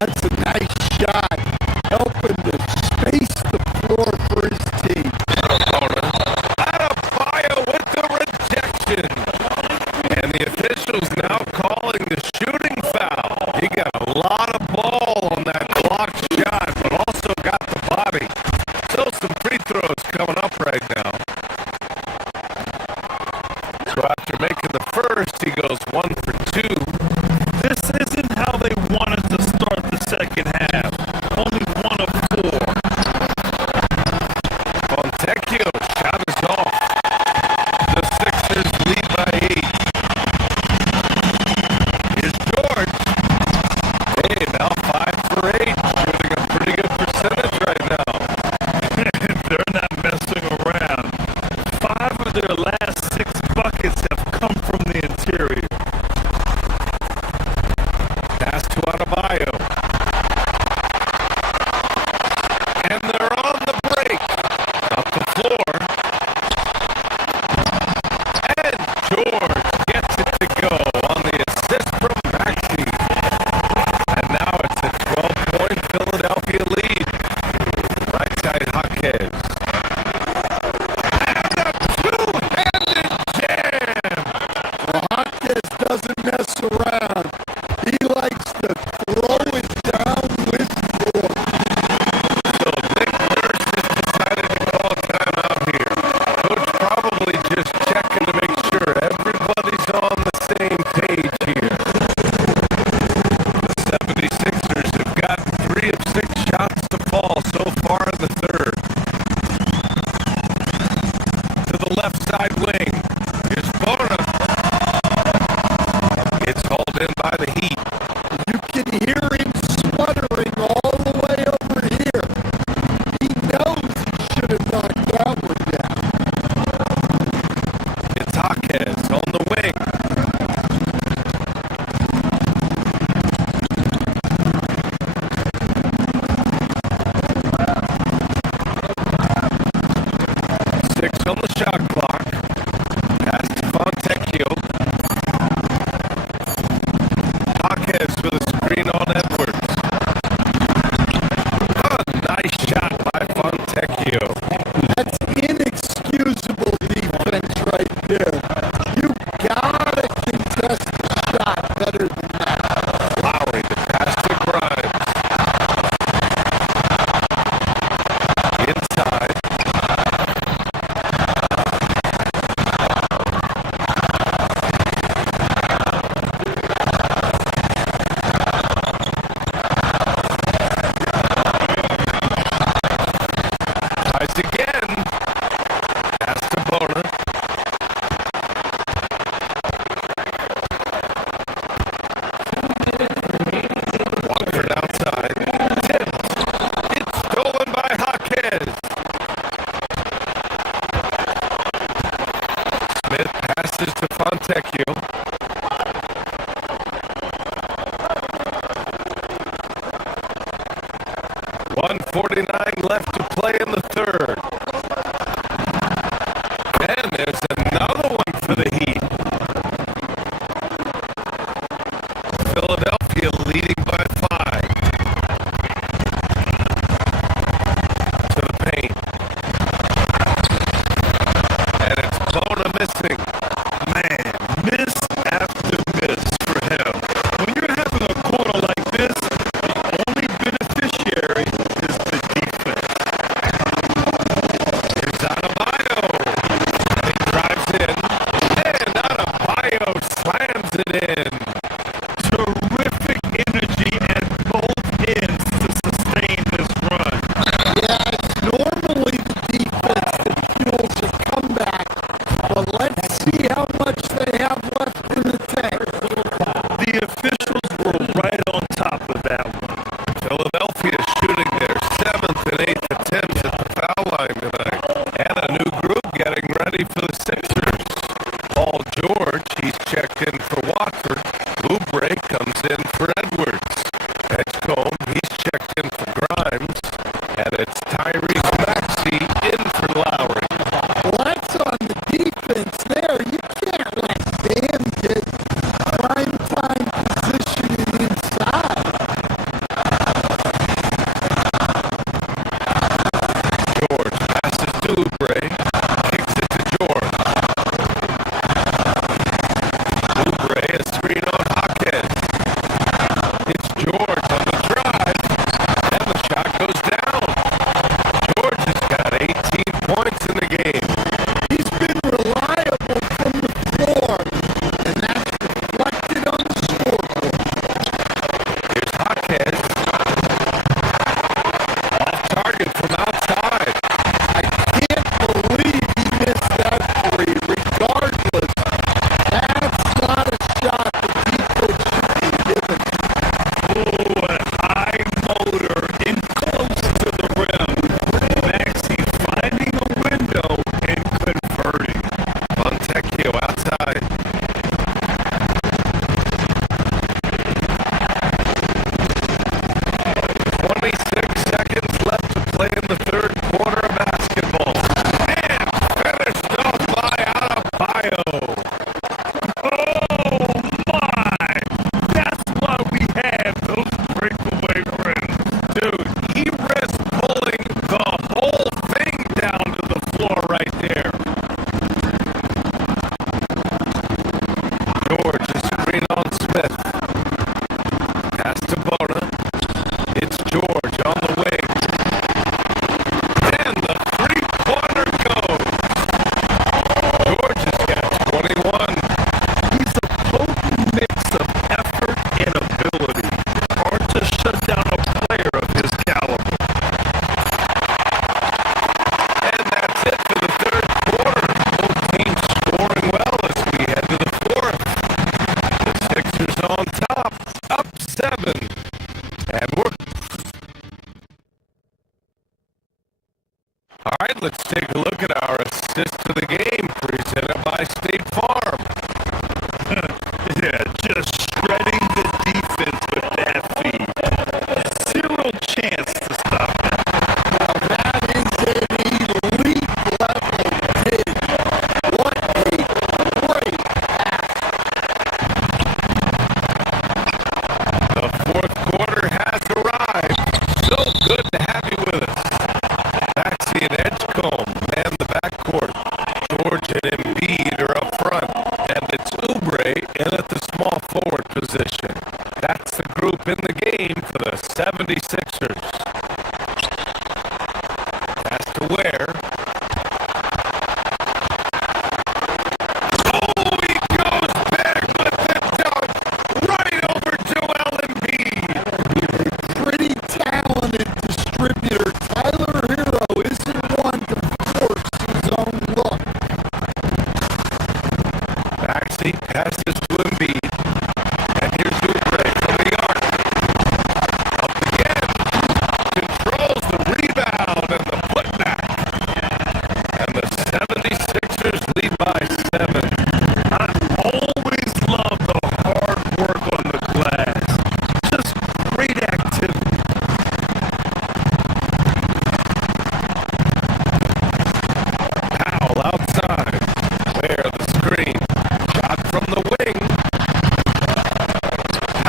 That's a nice shot, helping to space the floor for his team. Adebayo with the rejection. And the officials now calling the shooting foul. He got a lot of ball on that blocked shot, but also got the body. So some free throws coming up right now. So after making the first, he goes 1 for 2. This isn't how they wanted to start the second half. Only 1 of 4. Fontecchio shot is off. The Sixers lead by 8. Here's George. Hey, now 5 for 8. Shooting a pretty good percentage right now. They're not messing around. 5 of their last 6 buckets have come from the interior. Pass to Adebayo. And they're on the break. Up the floor. And George gets it to go on the assist from Maxey. And now it's a 12-point Philadelphia lead. Right side Jaquez. And a two-handed jam. Well, Hopkins doesn't mess around. He likes to throw it down with force. So Nick Nurse has decided to call a timeout here. Coach probably just checking to make sure everybody's on the same page here. The 76ers have got 3 of 6 shots to fall so far in the third. To the left side wing. Here's Bona. It's hauled in by the Heat. You can hear him sputtering all the way over here. He knows he should have knocked that one down. It's Jaquez on the wing. Six on the shot clock. Pass to Fontecchio. Jaquez with a screen on Edwards. A nice shot by Fontecchio. That's inexcusable defense right there. You gotta contest the shot better than that. Lowry, the pass to Grimes. Inside. Tries again. Pass to Bona. Watford outside. Tipped. It's stolen by Jaquez. Smith passes to Fontecchio. .149 left to play in the third. And there's another one for the Heat. Philadelphia leading by 5. To the paint. And it's Bona missing. Man, miss let's take a look at our assist to the game presented by State Farm. Yeah, just shredding the defense with that feed. Zero chance to stop it. Now that is an elite level dig. What a great The fourth quarter has arrived. So good to have you with us. Maxey and Edgecombe man the backcourt. George and Embiid are up front. And it's Oubre in at the small forward position. That's the group in the game for the 76ers. Pass to Ware. Oh, he goes big with the dunk right over Joel Embiid. pretty talented distributor. Tyler Hero isn't one to force his own look. Maxey passes to Embiid. And here's Oubre from the arc. Up again. Controls the rebound and the putback. And the 76ers lead by 7. I always love the hard work on the glass. Just great activity. Powell outside. There, the screen. Shot from the wing.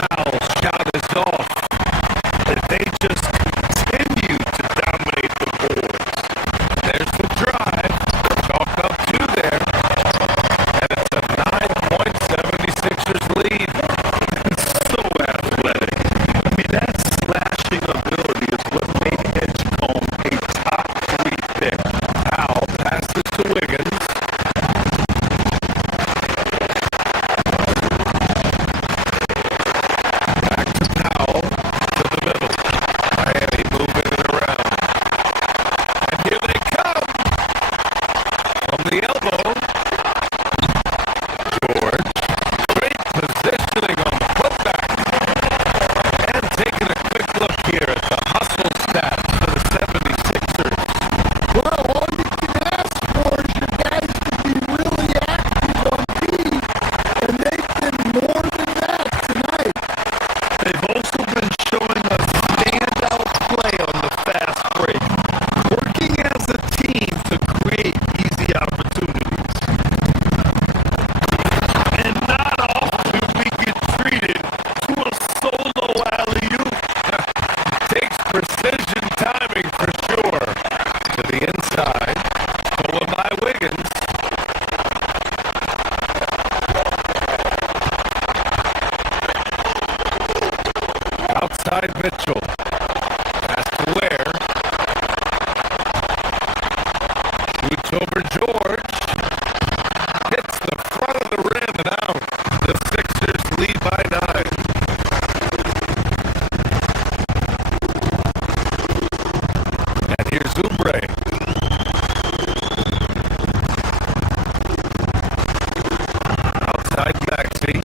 Powell's shot is off. And they just continue to dominate the boards. There's the drive. Chalk up 2 there. And it's a 9-point 76ers lead. So athletic. I mean, that slashing ability is what made Edgecombe a top 3 pick. Powell passes to Wiggins. Back to Powell. To the middle. Miami moving it around. And here they come. From the elbow. George. Great positioning on the putback. And taking a quick look here at the hustle stats for the 76ers. Well, all you can ask for is your guys to be really active on D, and they've been more than that tonight. They've also been showing us standout play on the fast break, working as a team to create easy opportunities. And not often we get treated to a solo alley-oop. Takes precision timing for sure. To the inside. Stolen by Wiggins. Outside Mitchell. Pass to Ware. Shoots over George. Hits the front of the rim and out. The Sixers lead by 9. And here's Oubre. Outside Maxey.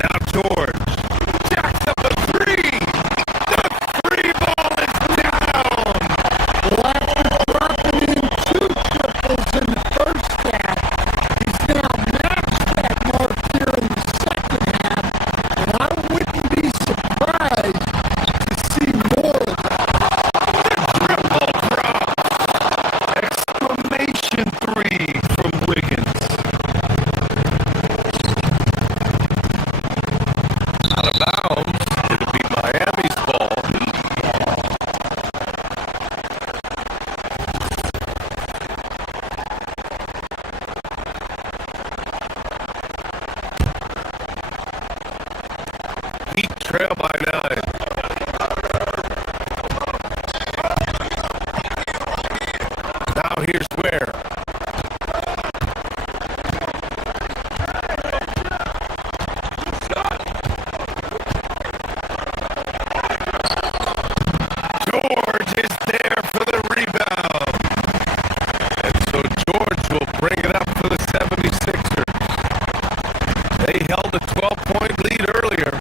Now George. Jacks up a 3. The 3 ball is down. Well, after dropping in 2 triples in the first half, he's now matched that mark here in the second half, and I wouldn't be surprised to see more of that. Triple drop. Exclamation 3 from Wiggins. Out of bounds. It'll be Miami's ball. Heat trail by 9. Now here's Ware. George is there for the rebound. And so George will bring it up for the 76ers. They held a 12-point lead earlier.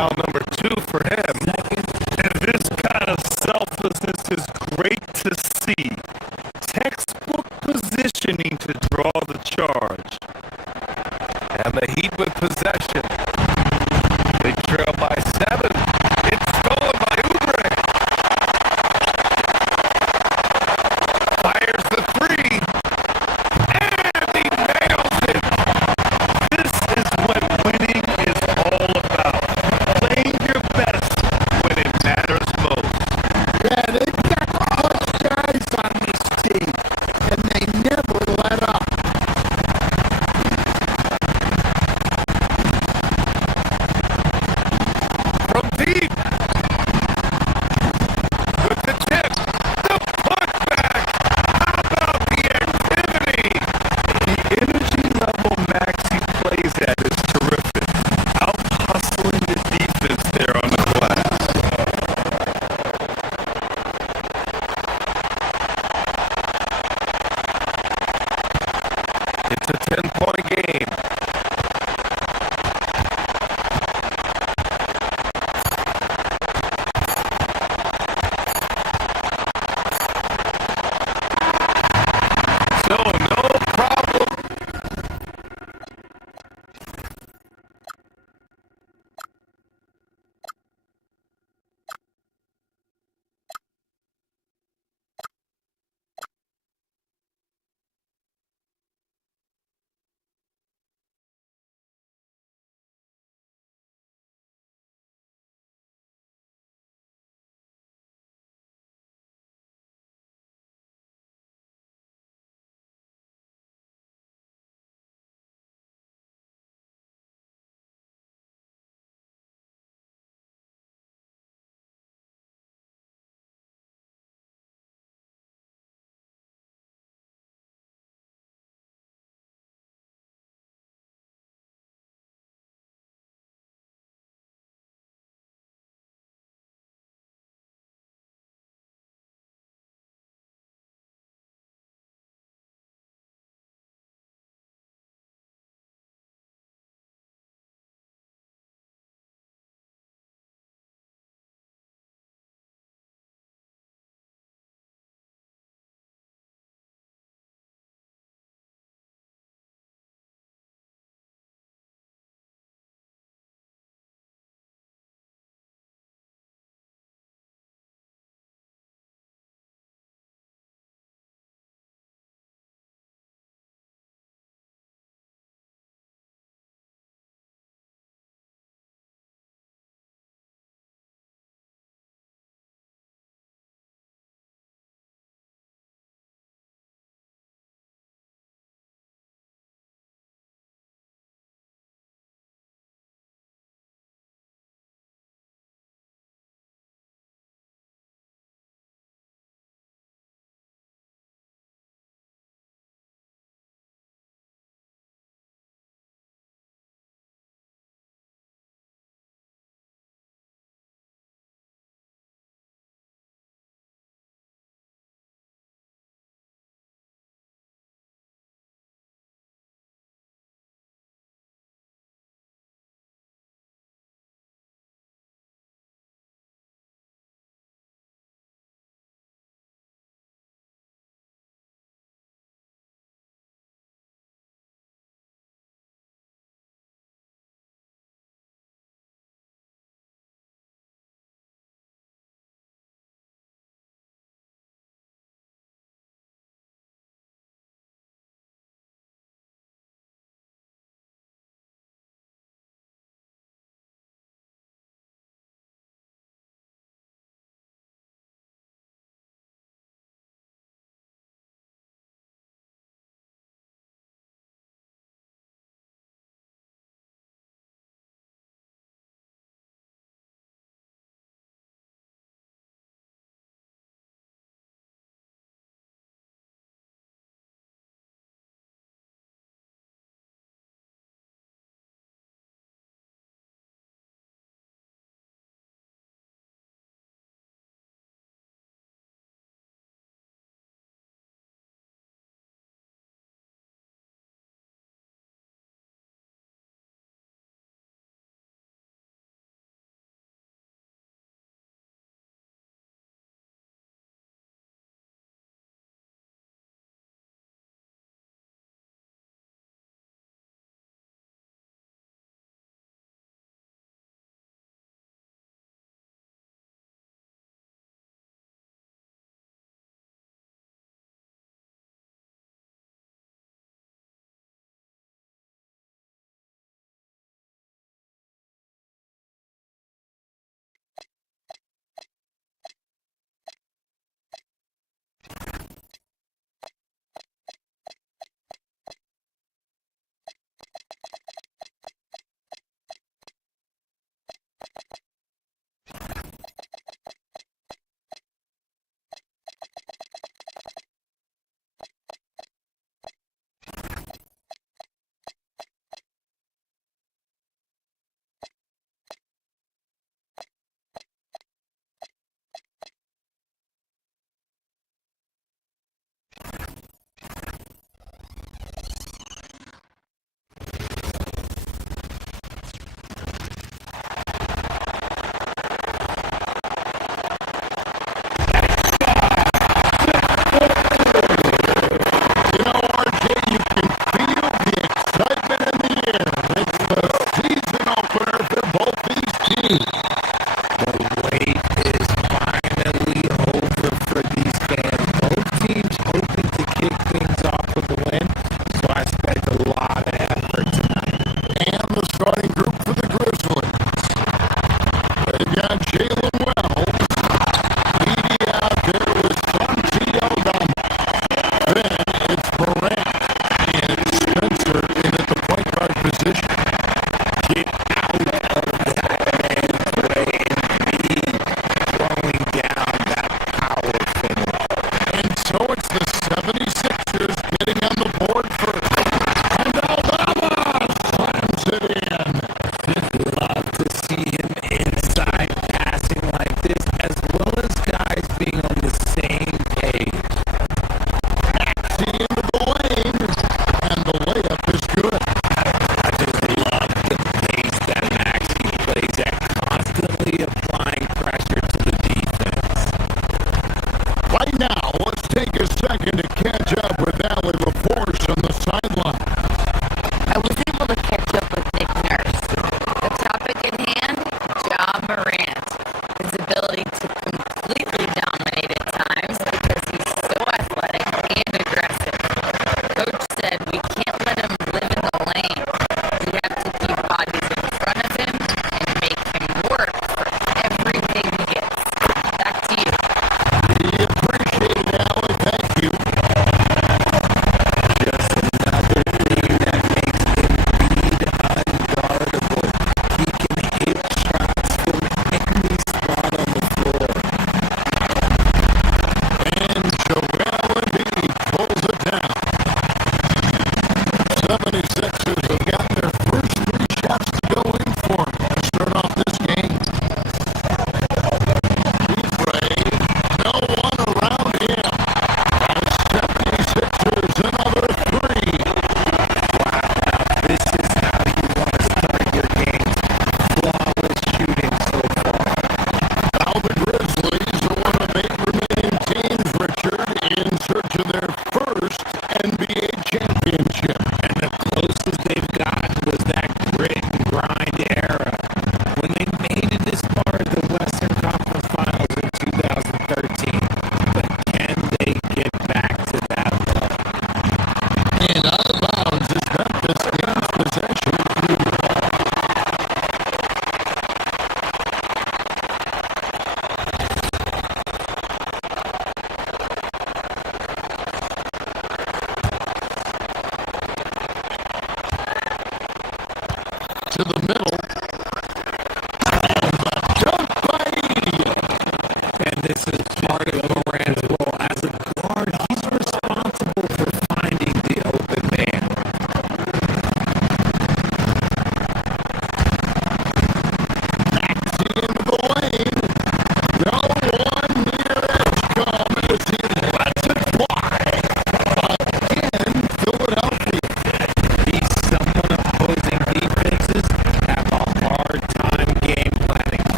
foul number 2 for him. And this kind of selflessness is great to see. Textbook positioning to draw the charge. And the Heat with possession. They trail by 7. It's stolen by Oubre. Fires the 3. And he nails it. This is what winning is all about. Playing your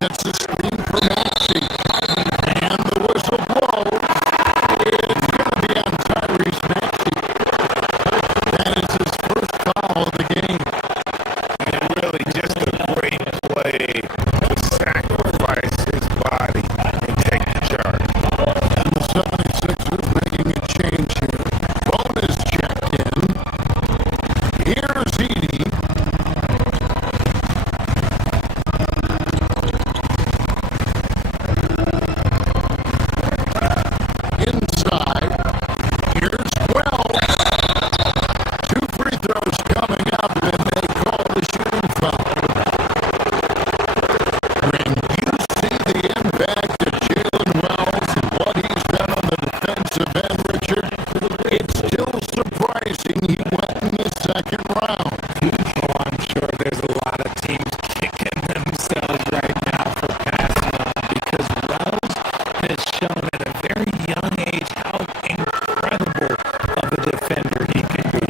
gets the screen for Maxey. And the whistle blows. It's going to be on Tyrese Maxey. That is his first foul of the game. And really just a great play to sacrifice his body and take the charge. And the 76ers making a change here. Bone is checked in. Here's Edie. Inside. Here's Wells. 2 free throws coming up, and they call the shooting foul. When you see the impact of Jalen Wells and what he's done on the defensive end, Richard, it's still surprising he went in the second round. Oh, I'm sure there's a lot of teams kicking themselves right now for passing on because Wells has shown at a very young age how incredible of a defender he can be.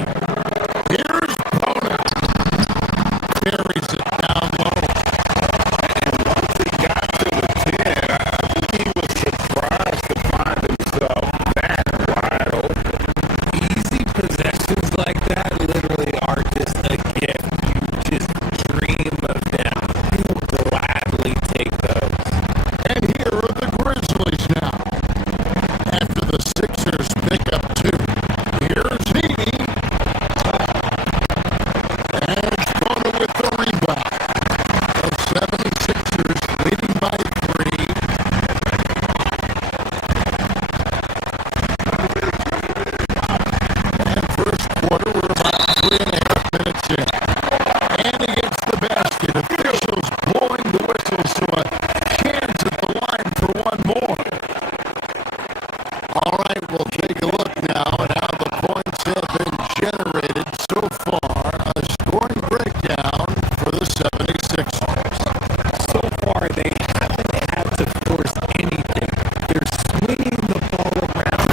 Here's Bona. Carries it down low. And once he got to the 10, he was surprised to find himself that wide open. Easy possessions like that literally are just a gift. You just dream of them. You'll gladly take those. And here are the Grizzlies now. After the Sixers pick up 2. Here's Heaney. And Bona with the rebound. The 76ers leading by 3. And first quarter, we're about 3.5 minutes in. And he gets the basket. Officials blowing the whistle, so a chance at the line for one more. All right, we'll take a look now at how the points have been generated so far. A scoring breakdown for the 76ers. So far, they haven't had to force anything. They're swinging the ball around.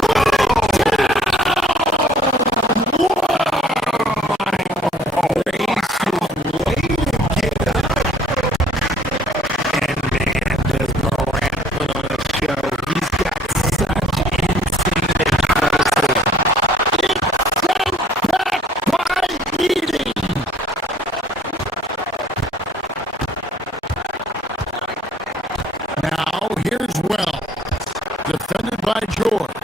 And man, does Morant put on a show. He's got such insane explosive. By Edie. Now, here's Wells. Defended by George.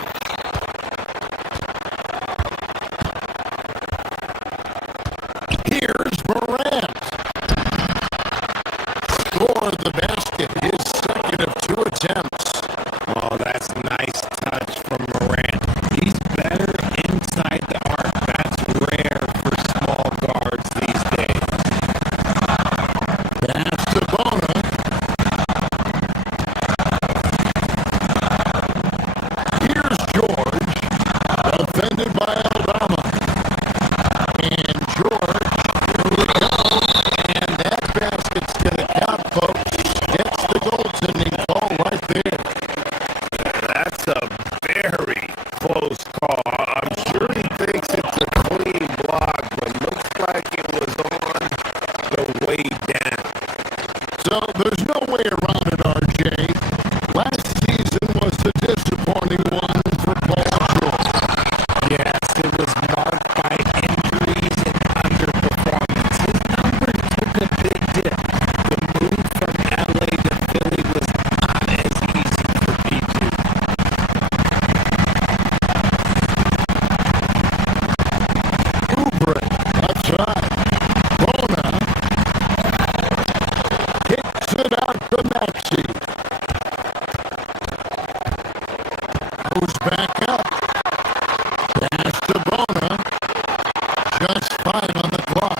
Here's Morant. Score the basket. His second of 2 attempts. Oh, that's a nice touch from Morant. He's better inside the arc. That's rare for small guards these days. Pass to Bona. Here's George. Defended by Aldama. And George, here we go. And that basket's going to count, folks. Gets the goaltending call right there. That's a very close call. I'm sure he thinks it's a clean block, but looks like it was on the way down. So there's no way around it, RJ. Last season was a disappointing one for Paul George. Yes, it was marked by injuries and underperformance. His numbers took a big dip. The move from LA to Philly was not as easy for P2. Oubre, that's right. Bona kicks it out to Maxey. Goes back up. Pass to Bona. Just 5 on the clock.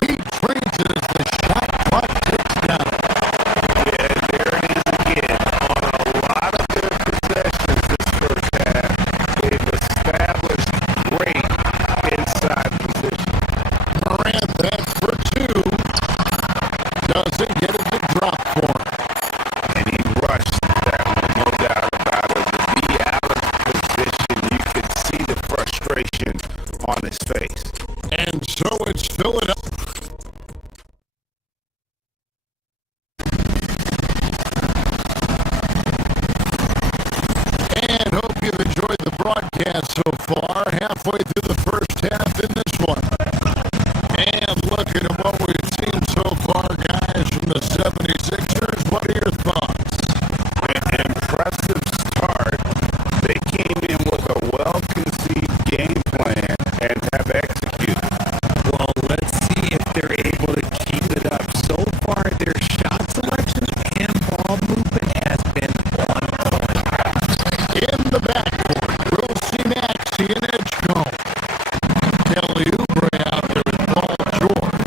He trades it as the shot clock ticks down. Yeah, there it is again. On a lot of their possessions this first half, they've established great inside Philadelphia. And hope you've enjoyed the broadcast so far. Halfway through the first half in this one. And looking at what we've seen so far, guys, from the 76ers, what are your thoughts? An impressive start. They came in with a well-conceived game plan and have executed. Well, let's see if they're able to keep it up. So far, their shot selection and ball movement has been on point. In the backcourt, we'll see Maxey and Edgecombe. Kelly Oubre out there with Paul George.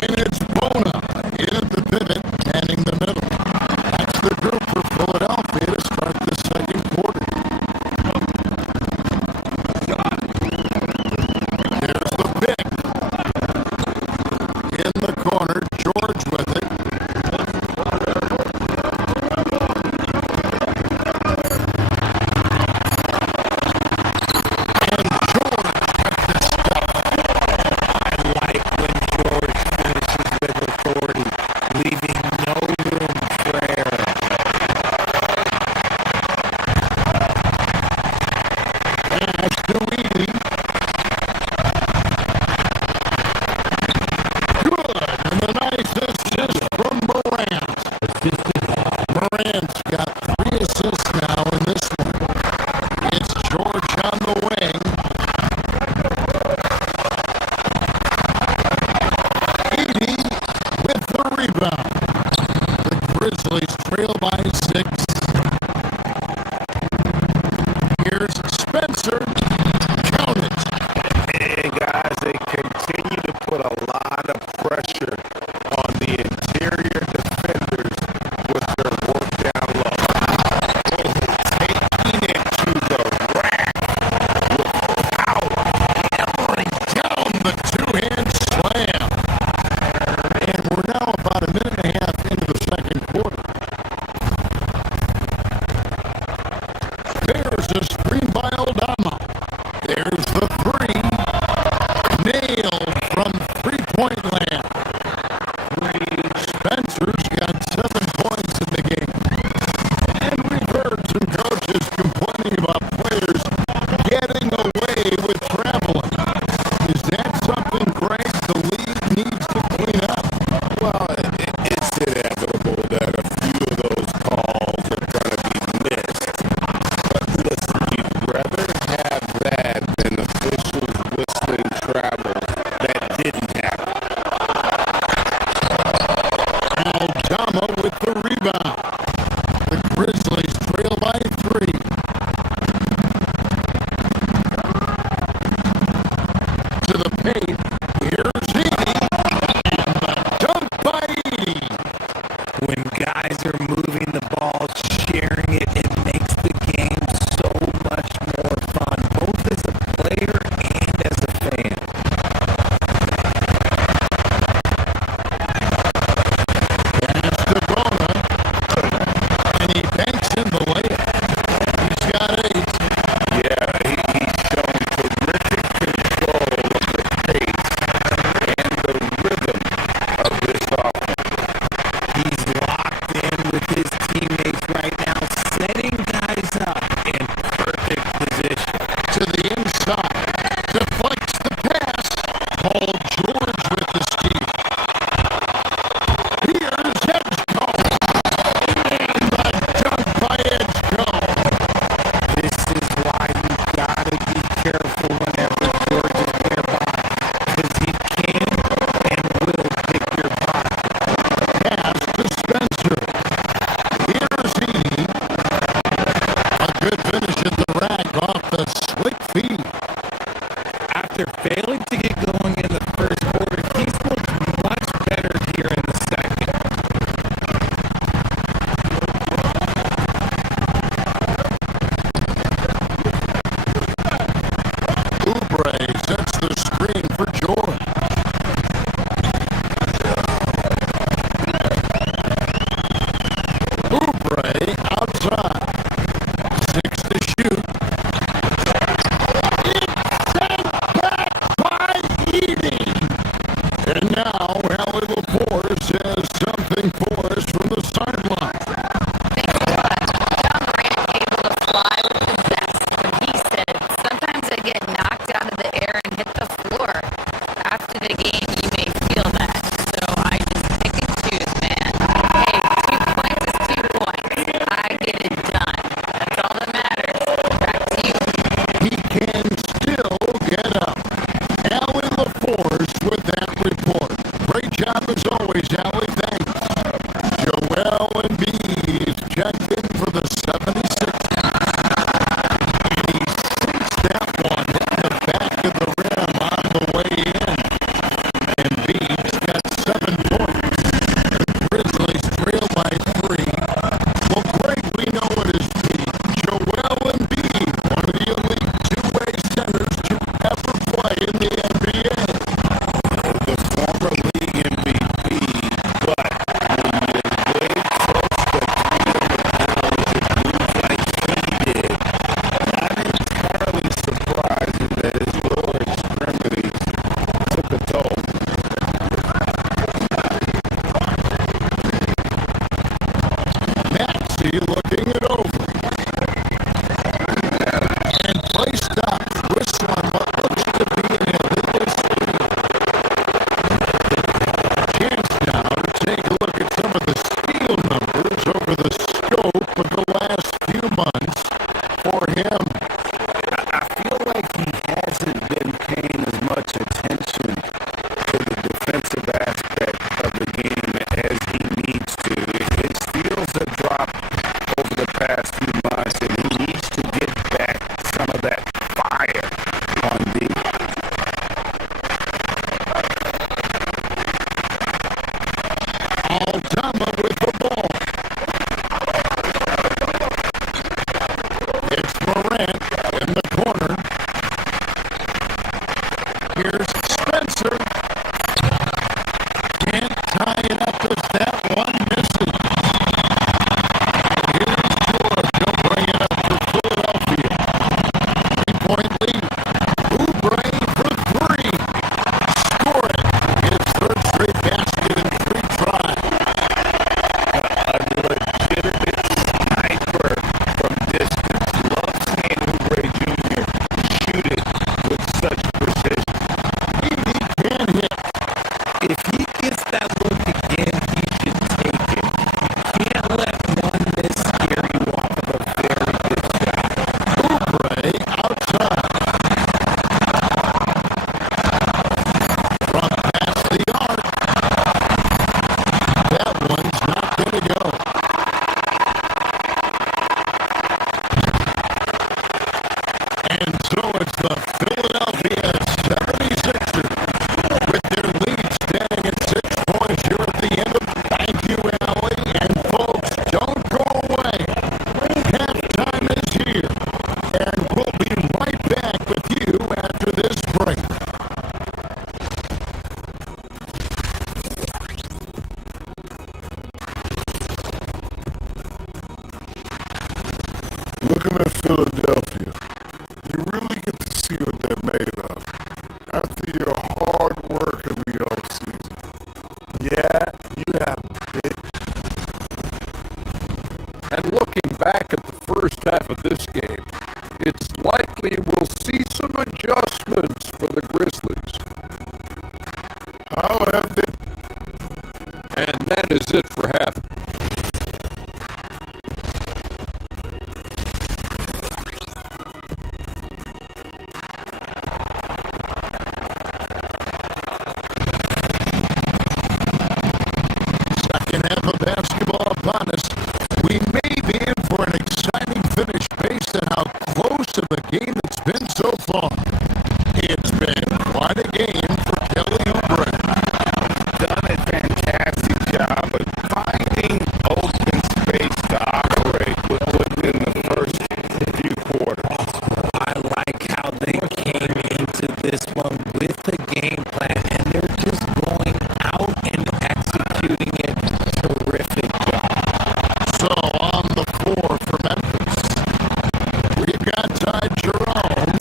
And it's Bona in at the pivot, manning the middle. That's the group for Philadelphia to start the second quarter. There's the pick. In the corner, George with it. And George got this stuff. I like when George finishes with authority, leaving no room for error. Pass to Edie. Good. And the nice assist from Morant. Morant's got 3 assists now in this one. It's George on the wing. Edie with the rebound. The Grizzlies trail by 6. Here's Spencer. Count it. And guys, they continue to put a lot of pressure on the interior defenders with their work down low. Taking it to the rack with power. Hammering down the two-hand slam. And we're now about a minute and a half into the second quarter. There's a screen by Aldama. There's the three. Nailed from three-point land. Spencer's got 7 points in the game. And we've heard some coaches complaining about players getting away with traveling. Is that something, Greg, the league needs to clean up? Well, it's inevitable that a few of those calls are going to be missed. But listen, you'd rather have that than officials whistling travel that didn't happen. Aldama with the rebound. The Grizzlies trail by 3. To the paint. Here's Edie. And the dunk by Edie. When guys are moving the ball, sharing it, it makes the game so much more fun, both as a player and as a fan. Pass to Bona. And he banks in the layup. He's got 8. Yeah, he's shown terrific control of the pace and the rhythm of this offense. He's locked in with his teammates right now, setting guys up in perfect position. To the inside. Deflects the pass. Paul George with the steal. Here's Edgecombe. And the dunk by Edgecombe. This is why you've got to be careful whenever George is nearby, because he can and will pick your pocket. Pass to Spencer. Here's Edie. A good finish at the rack off the slick feed. After failing to get going in the first quarter, he's looked much better here in the second. Oubre sets the screen for George. Oubre outside. 6 to shoot. It's sent back by half of this game, it's likely we'll see some adjustments for the Grizzlies. I'll have to. And that is it for half. Second half of basketball upon us. We may be in for an exciting finish based on how close of a game it's been so far. It's been quite a game for Kelly Oubre. Done a fantastic job of finding open space to operate within the first few quarters. I like how they came into this one with a game plan, and they're just going out and executing it. Terrific job. So on the floor for Memphis, we've got Ty Jerome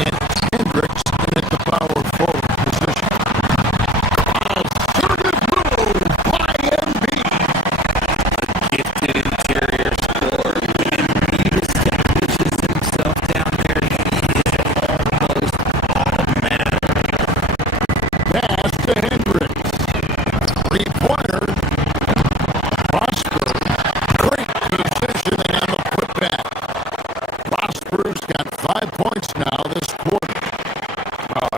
and Hendricks at the power forward position. Assertive move by Embiid. Gifted interior scorer. When Embiid establishes himself down there, he is almost automatic. Pass to Hendricks. Three-pointer. Prosper. Great positioning on the putback. Prosper's got 5 points now this quarter.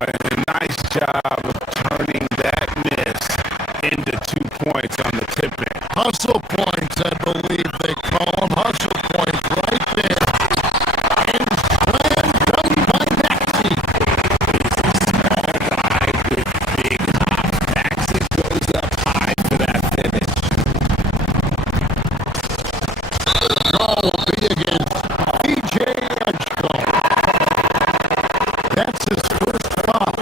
A nice job of turning that miss into 2 points on the tip in. Hustle points, I believe they call them. Hustle points right there. And slam dunk by Maxey. Small guy with big hop. Maxey goes up high for that finish. Call will be against DJ Edgecombe. That's his first foul.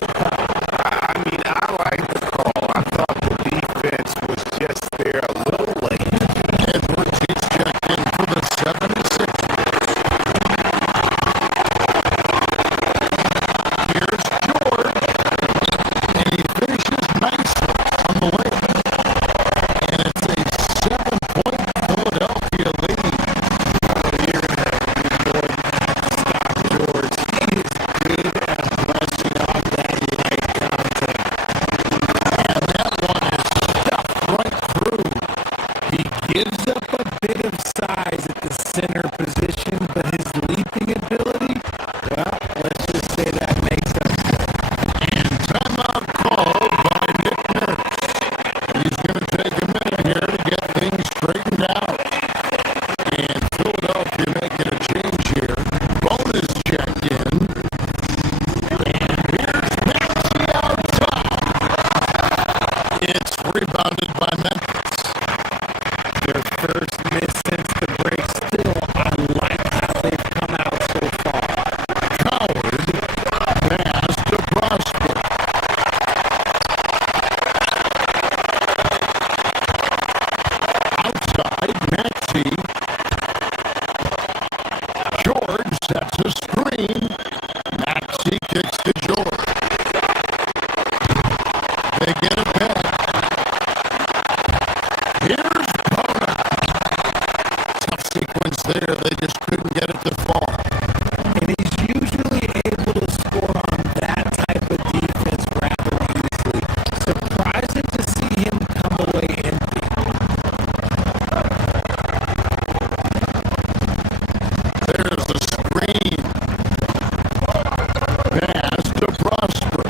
I mean, I like the call. I thought the defense was just there a little late. Edwards, he's checked in for the 76ers. Here's George. And he finishes nicely on the way. And it's a 7-point Philadelphia lead. You're going to have to do more than stop George. He is good at brushing off that light contact. And that one is stuffed right through. He gives up a bit of size at the center position, but his leaping ability, well, let's just say that makes up for it. And timeout called by Nick Nurse. He's going to take a minute here to get things straightened out. And Philadelphia making a change here. Bonus check in. And here's Maxey out top. It's rebounded by Memphis. Their first miss since the break. Still, I like how they've come out so far. Coward. Pass to Prosper. Outside, Maxey. George sets a screen. Maxey kicks to George. They get it back. Here's Bonner. Tough sequence there. They just couldn't get it to fall. And he's usually able to score on that type of defense rather easily. Surprising to see him come away empty. There's the screen. Pass to Prosper.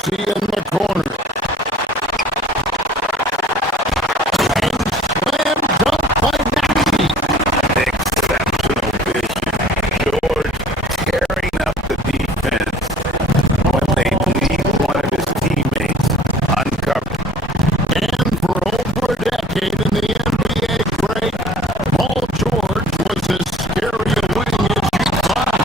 Maxey in the corner. Slam dunk by Maxey. Exceptional vision. George tearing up the defense when they leave one of his teammates uncovered. And for over a decade in the NBA great, Paul George was as scary a wing as you'd find.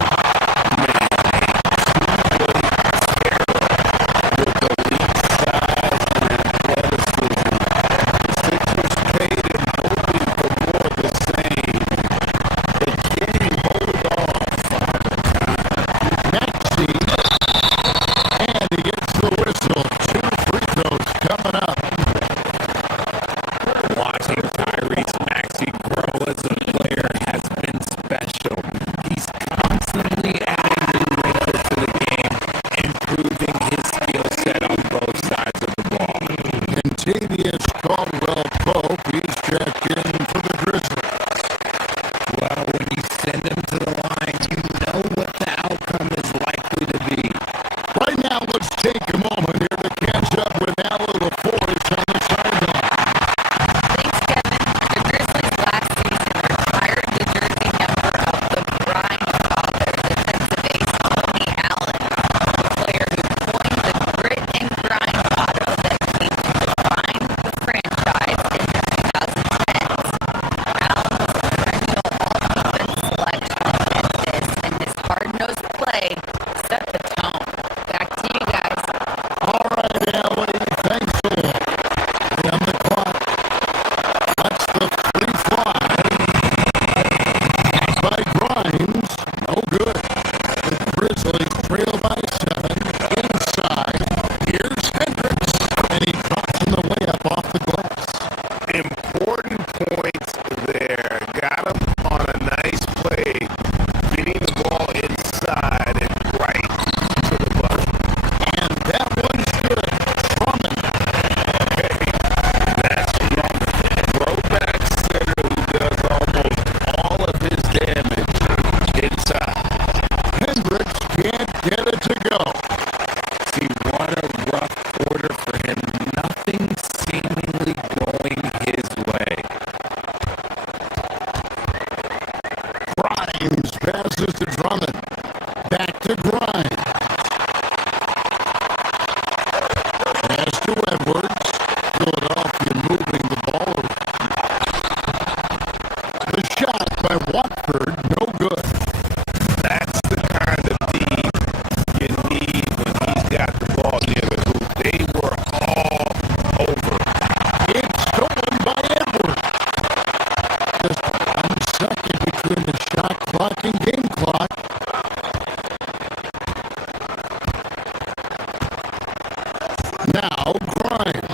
With the lead size and athleticism, the Sixers paid him hoping for more of the same. But can he hold off Father Time? Maxey, and he gets the whistle. 2 free throws coming up. Watching Tyrese Maxey grow as a player has been special. He's constantly adding new wrinkles to the game, improving his skill set on both sides of the ball. Contavious Caldwell-Pope, he's checked in for the Grizzlies. Well, when you send him to the line, you know what the outcome is likely to be. Right now, let's take a moment here to catch up with Allie LaForce on the sideline. Thanks, Kevin. The Grizzlies last season retired the jersey number of the grind father, defensive ace Tony Allen, the player who coined the grit and grind motto that came to define the franchise in the 2010s. Allen was a perennial all-defense selection in Memphis, and his hard-nosed play set the tone. Back to you guys. All right, Allie, thanks a lot. And on the clock, that's the free fly by Grimes. No good. The Grizzlies trail by 7. Inside, here's Hendricks, and he drops him the way up off the glass. Important points there. Got him on a nice play, getting the ball inside and right to the bucket. And that one's good. Drummond. That's Drummond, throwback center who does almost all of his damage inside. Hendricks can't get it to go. See, what a rough quarter for him. Nothing seemingly going his way. Grimes passes to Drummond. Back to Grimes. Pass to Edwards. Philadelphia moving the ball. The shot by Watford, no good. That's the kind of deed you need when he's got the ball near the hoop. They were all over. It's stolen by Edwards. Just 1 second between the shot clock and game clock. Now Grimes.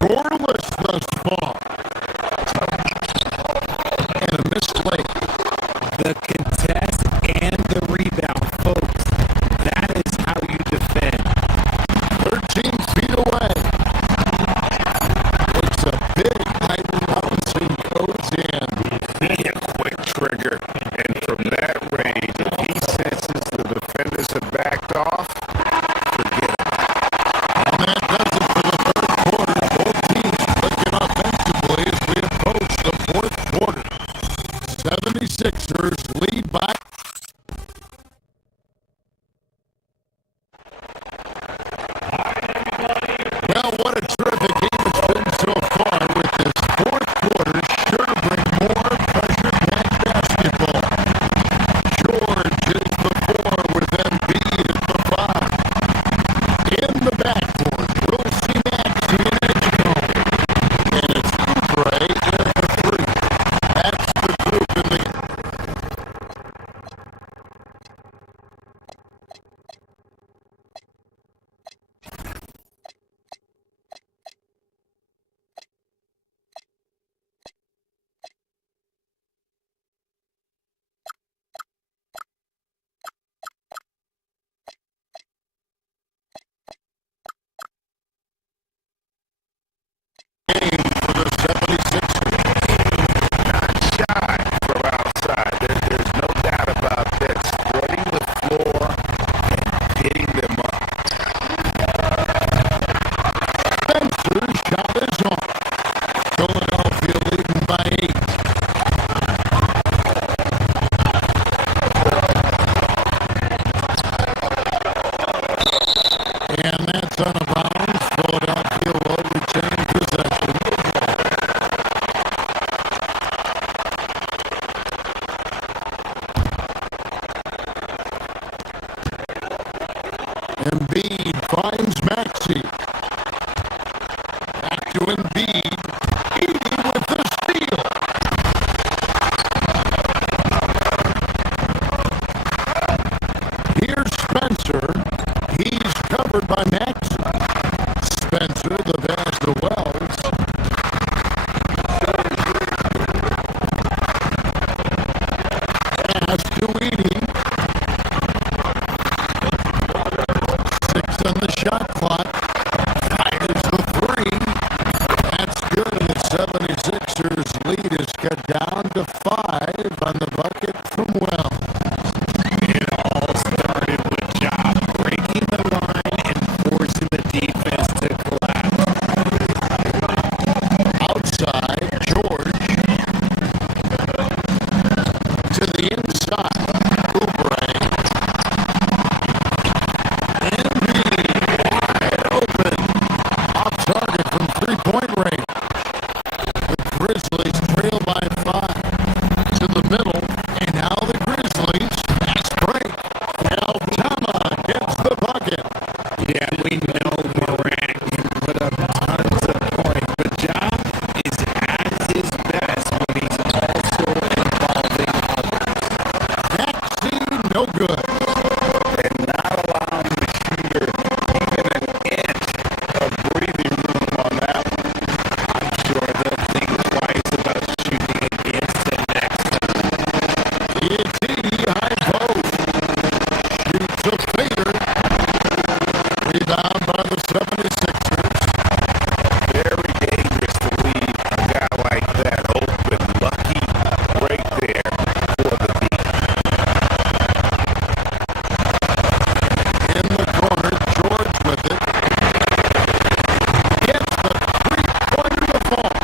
Scoreless thus far. And a misplay. The contest and the rebound, folks. That is how you 20. Back to Embiid. 80 with the steal. Here's Spencer. He's covered by Maxey. Spencer, the pass to Wells. Pass to Edie. 6 on the shot clock. Fires the 3. That's good, and the 76ers lead is cut down to 5 on the bucket from Wells. It all started with Ja breaking the line and forcing the defense to collapse. Outside, George. To the inside, Oubre. Embiid, wide open. Off target from three-point range. The Grizzlies trail by 5. To the middle, and now the Grizzlies fast break. Now Tama gets the bucket. Yeah, we know Morant can put up tons of points, but Ja is at his best when he's also involving others. Maxey, no good. And not allowing the shooter even an inch of breathing room on that one. I'm sure they'll think twice about shooting against him next time. It's Edie, high post. Shoots a fader. Rebound by the 76ers. Very dangerous to leave a guy like that open. Lucky right there for the beat. In the corner, George with it. Gets the three-pointer to fall.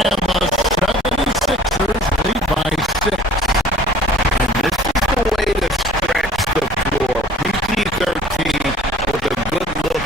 And the 76ers lead by 6. And this is the way to stretch the floor. PG-13 with a good look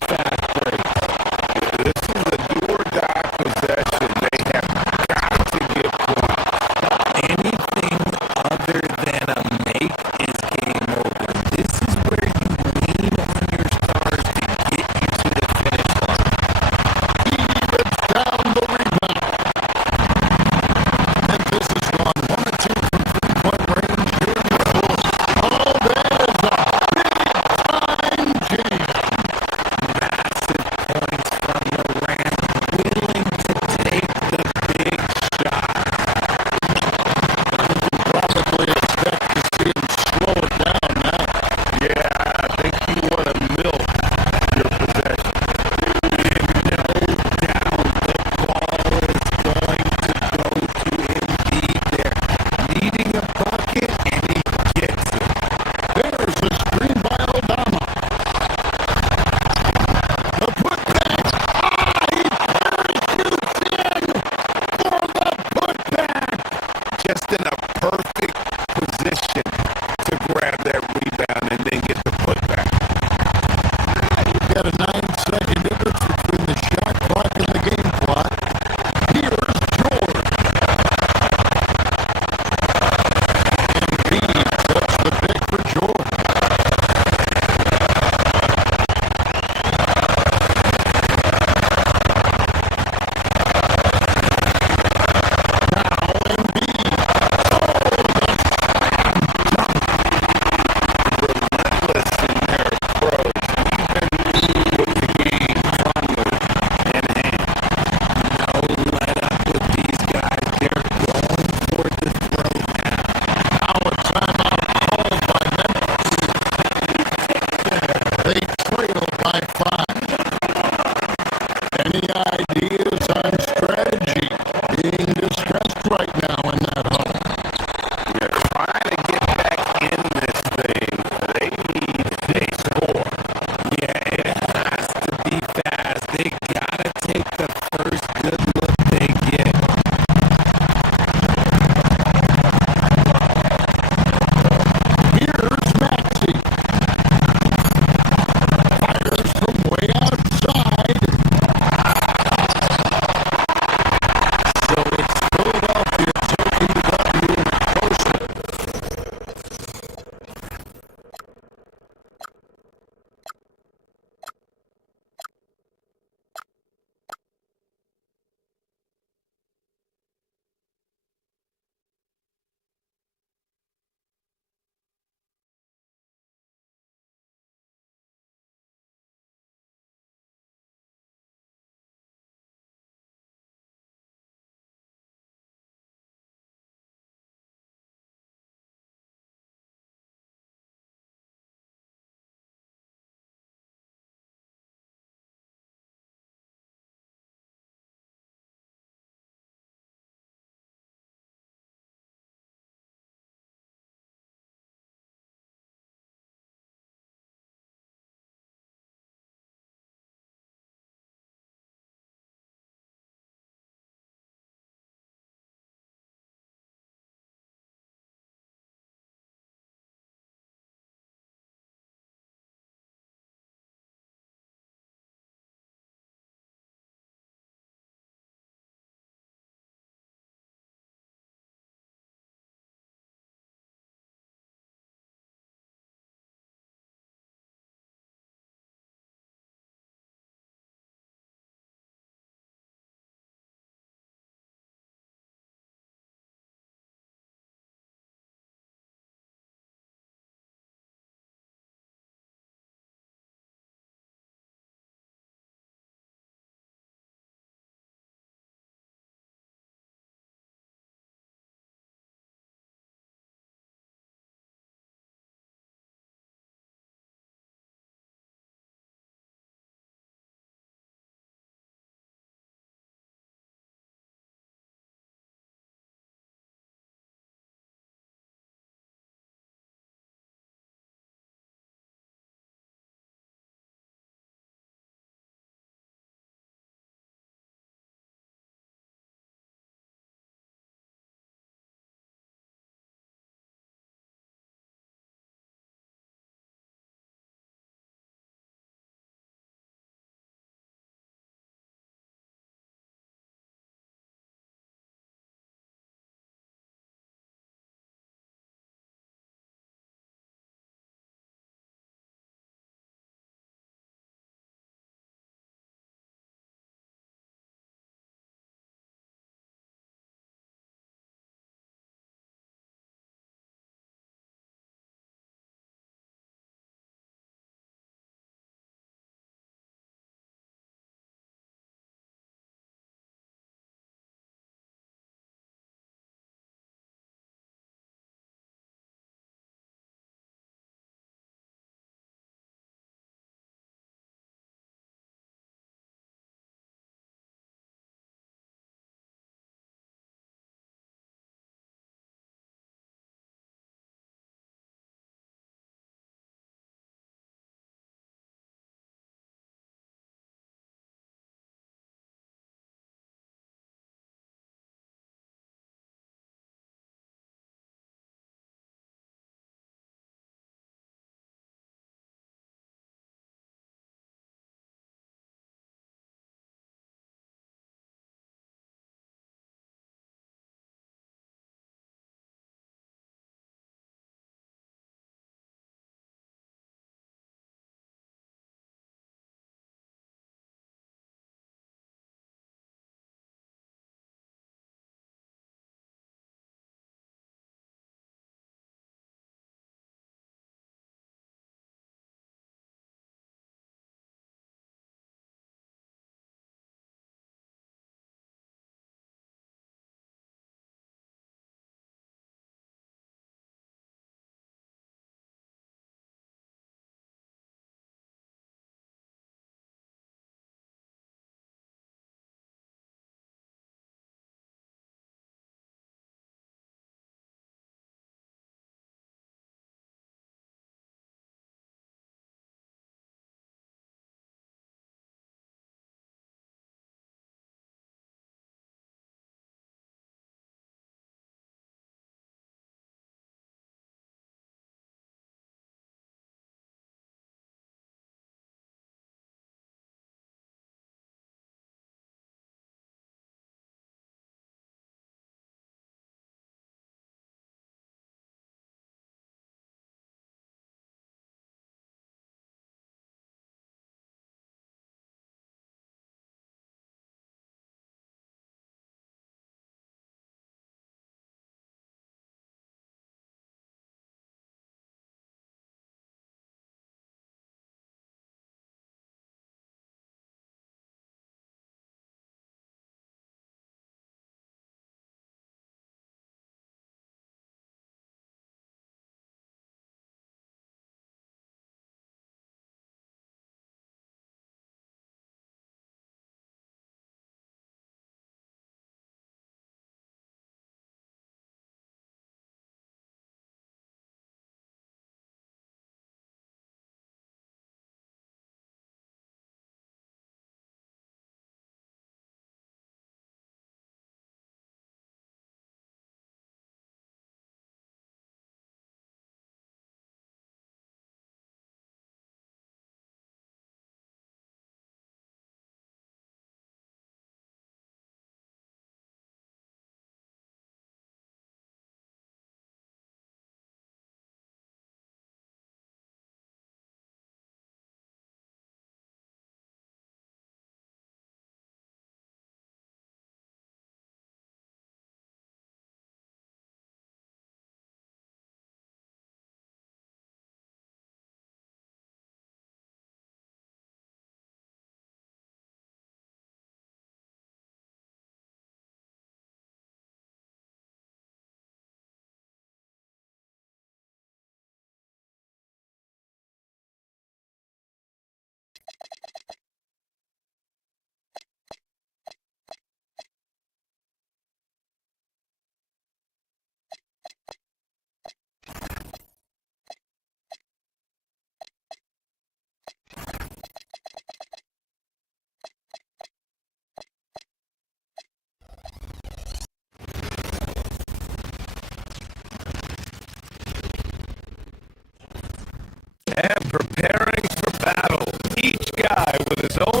with his own.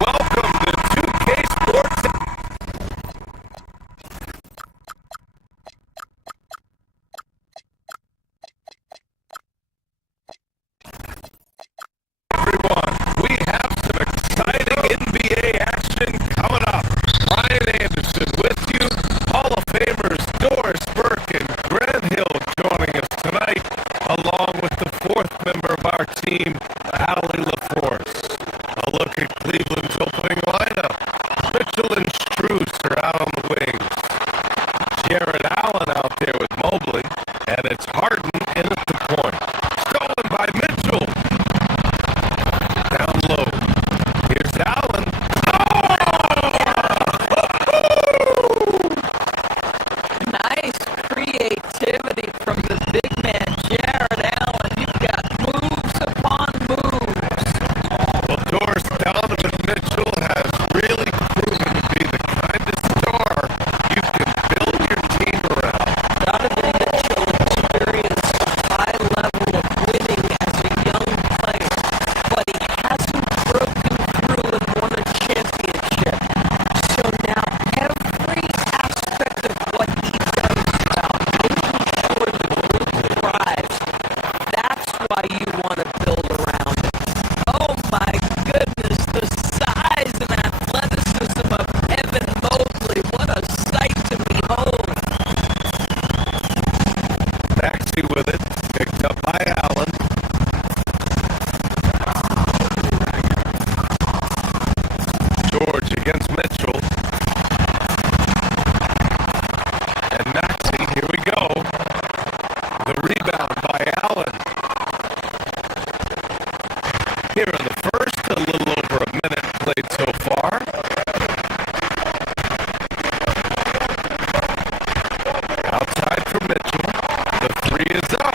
Welcome to 2K Sports. Everyone, we have some exciting NBA action coming up. Ryan Anderson with you. Hall of Famers Doris Burke and Grant Hill joining us tonight, along with the fourth member of our team, Allie LaForce. A look at Cleveland's opening lineup. Mitchell and Strus are out on the wings. Jared Allen out there with Mobley, and it's Harden in at the point. Stolen by Mitchell. Down low. Here's Allen. Nice creativity from the big man, Jared Allen. You've got moves upon moves. Well, Doris Donovan Mitchell has really proven to be the kind of star you can build your team around. Donovan Mitchell experienced a high level of winning as a young player, but he hasn't broken through and won a championship. So now every aspect of what he does well, making sure the group thrives, that's why you want to build around it. Oh my goodness, the size and athleticism of Evan Mobley. What a sight to behold. Maxey with it. Picked up by Allen. George against Mitchell. And Maxey, here we go. The rebound by Allen. Here in the first, a little over a minute played so far. Outside for Mitchell. The three is up.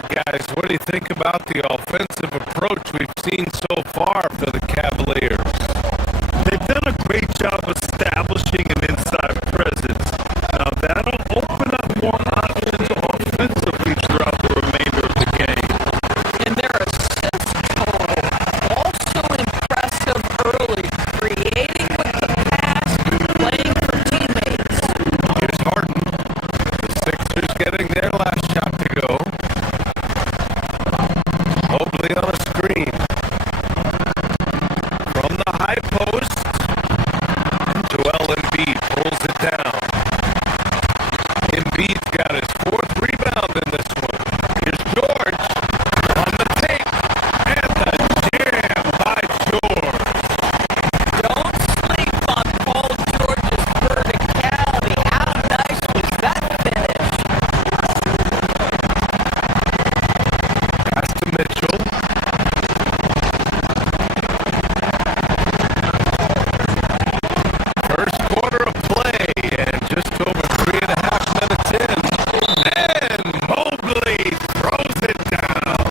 right, guys, what do you think about the offensive approach we've seen so far for the Cavaliers? They've done a great job establishing an inside presence. Now that'll open up more options offensively throughout the remainder of the game. And their assist total also impressive early, creating with the pass, playing for teammates. Here's Harden. The Sixers getting their last shot to go. Mobley on a screen. From the high post, Joel Embiid pulls it down. Embiid's got his fourth rebound in this one. Here's George on the take. And the jam by George. Don't sleep on Paul George's verticality. How nice was that finish? Pass to Mitchell. First quarter of play and just over 3.5 minutes in. And Mobley throws it down.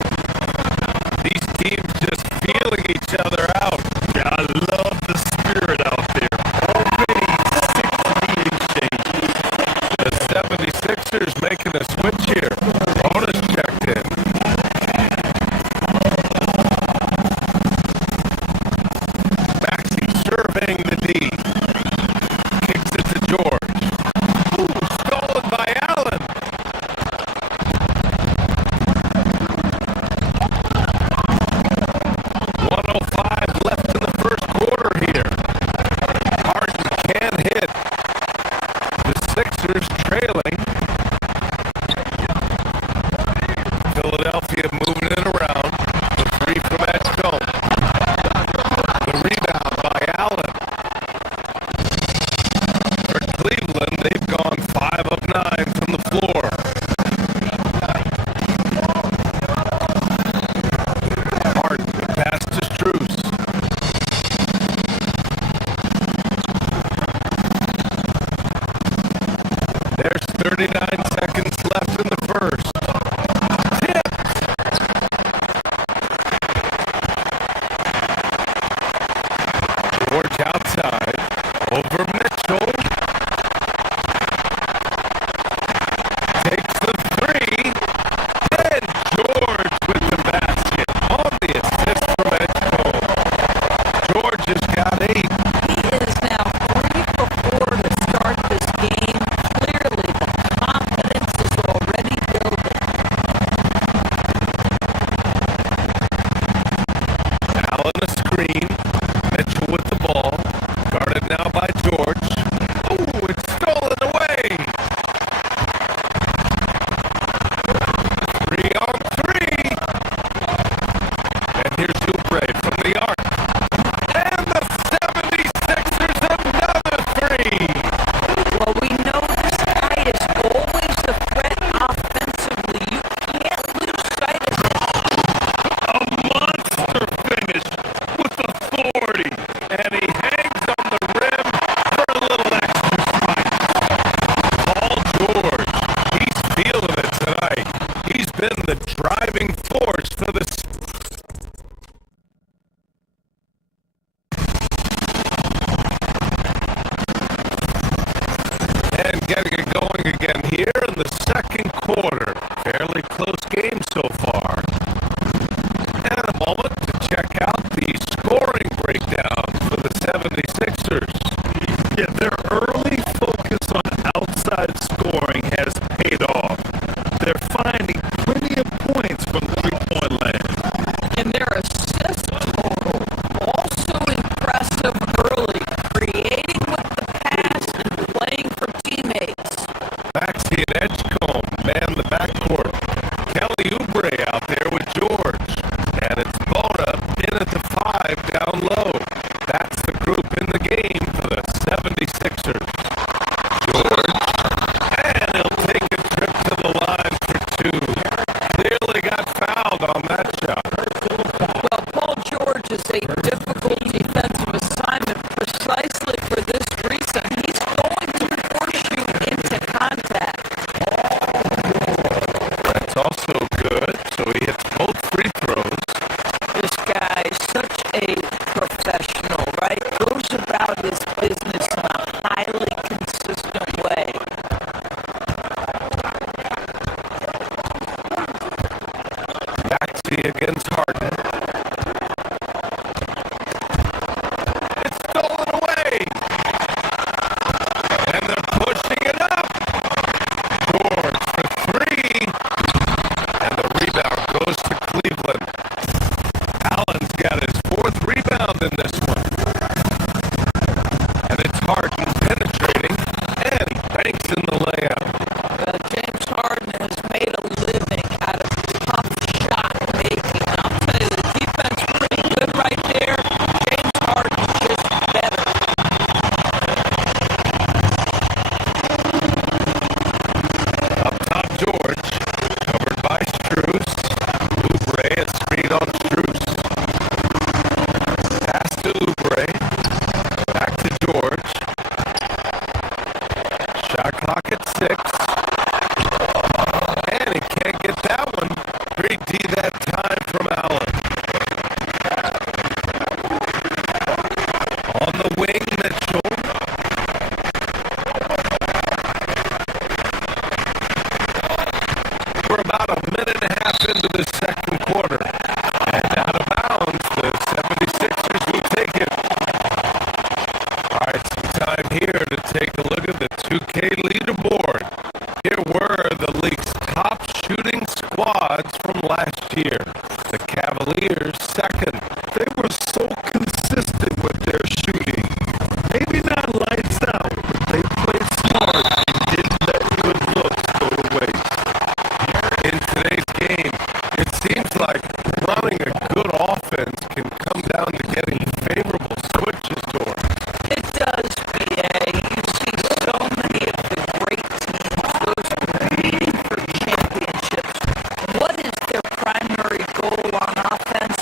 These teams just feeling each other out. Yeah, I love the spirit out there. Already 6 leading changes. The 76ers making a switch here. Bonus checked in. Maxey surveying the D. Kicks it to George. Ooh, stolen by Allen. .105 left in the first quarter here. Harden can hit. The Sixers trailing. Philadelphia moving it around. The three from Edgecombe. The rebound by Allen. For Cleveland, they've gone 5 of 9 from the floor. Harden, the pass to Strus. There's 39 seconds left in the first. Tipped. George outside. Over Mitchell. Takes the three. Then George with the basket. On the assist from Edgecombe. George has got 8. He is now 3 for 4 to start this game. Clearly, the confidence is already building. Allen a screen. Mitchell with the ball. Guarded now by George. Ooh, it's stolen away. 3 on 3. And here's Oubre from the arc. And the 76ers another 3. Well, we know this guy is always a threat offensively. You can't lose sight of it. A monster finish with authority. And he hangs on the rim for a little extra spike. Paul George, he's feeling it tonight. He's been the driving force for the and getting it going again here in the second quarter. Fairly close game so far. And a moment to check out the scoring breakdown for the 76ers. Yeah, their early focus on outside scoring has paid off. They're finding plenty of points from three-point land. And their assist total also impressive early, creating with the pass and playing for teammates. Maxey and Edgecombe man the backcourt. Kelly Oubre out there with George. And it's Bogota in at the 5 down low. That's the group in the game for the 76ers. George. And he'll take a trip to the line for 2. Clearly got fouled on that shot. Well, Paul George is a difficult defensive assignment precisely for this reason. He's going to force you into contact. That's also good. empty against Harden. It's stolen away. And they're pushing it up. George for three. And the rebound goes to Cleveland. Allen's got his fourth rebound in this one. And it's Harden penetrating. And he banks in the layup. James Harden has made a living out of tough shot making. I'll tell you, the defense pretty good right there. James Harden just better. Up top, George, covered by Strus. Oubre has speed on Strus. Pass to Oubre. Back to George. Shot clock at 6. And he can't get that one. 3D that time from Allen. On the wing, Mitchell. We're about a minute and a half into the second quarter. And out of bounds, the 76ers will take it. All right, some time here to take a look at the 2K leaderboard. Here were the league's top shooting squads from last year. The Cavaliers, second. They were so consistent with their shooting. Maybe not lights out, but they played smart and didn't let good looks go to waste. In today's game, it seems like running a good offense can come down to getting favorable switches to it. It does, BA. You see so many of the great teams, those competing for championships. What is their primary goal on offense?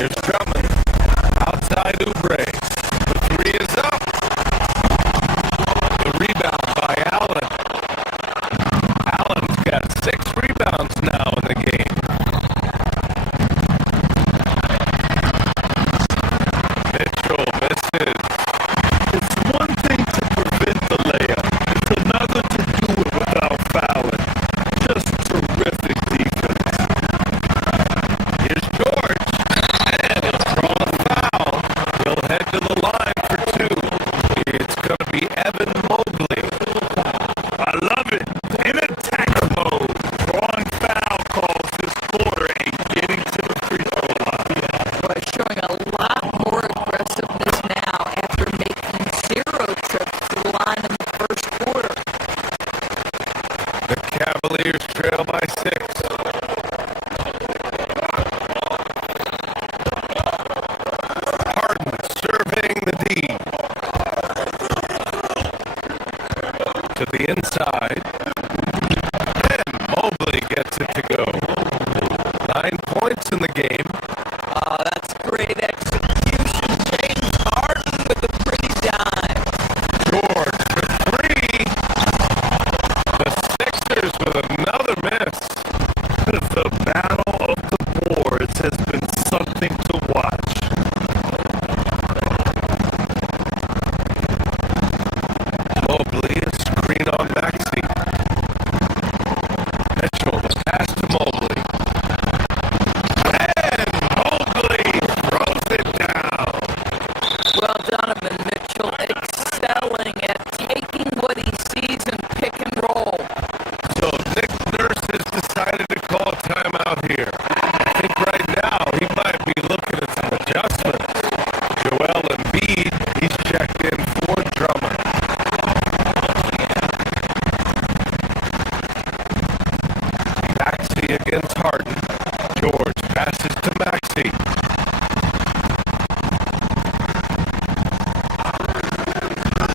Here's Drummond. Outside Oubre. The three is up. The rebound by Allen. Allen's got 6 rebounds now in the game. Mitchell misses. It's one thing to prevent the layup. It's another to do it without fouling. Just terrific defense. Here's George. And he'll draw a foul. He'll head to the line for 2. It's going to be Evan Mobley. I love it. In attack mode. Drawing foul calls this quarter and getting to the free throw line. Boy, showing a lot more aggressiveness now after making 0 trips to the line in the first quarter. The Cavaliers trail by 6. Harden surveying the D. To the inside. And Mobley gets it to go. 9 points in the game. Oh, that's great execution. James Harden with a pretty dive. George for 3. The Sixers with another miss. The battle of the boards has been something to watch. Mobley is screen on Maxey. Mitchell, the pass to Mobley. And Mobley throws it down. Well, Donovan Mitchell excelling at taking what he sees in pick and roll. So Nick Nurse has decided to call timeout here. I think right now he might be looking at some adjustments. Joel Embiid, he's checked in for Drummond. Maxey against Harden. George passes to Maxey.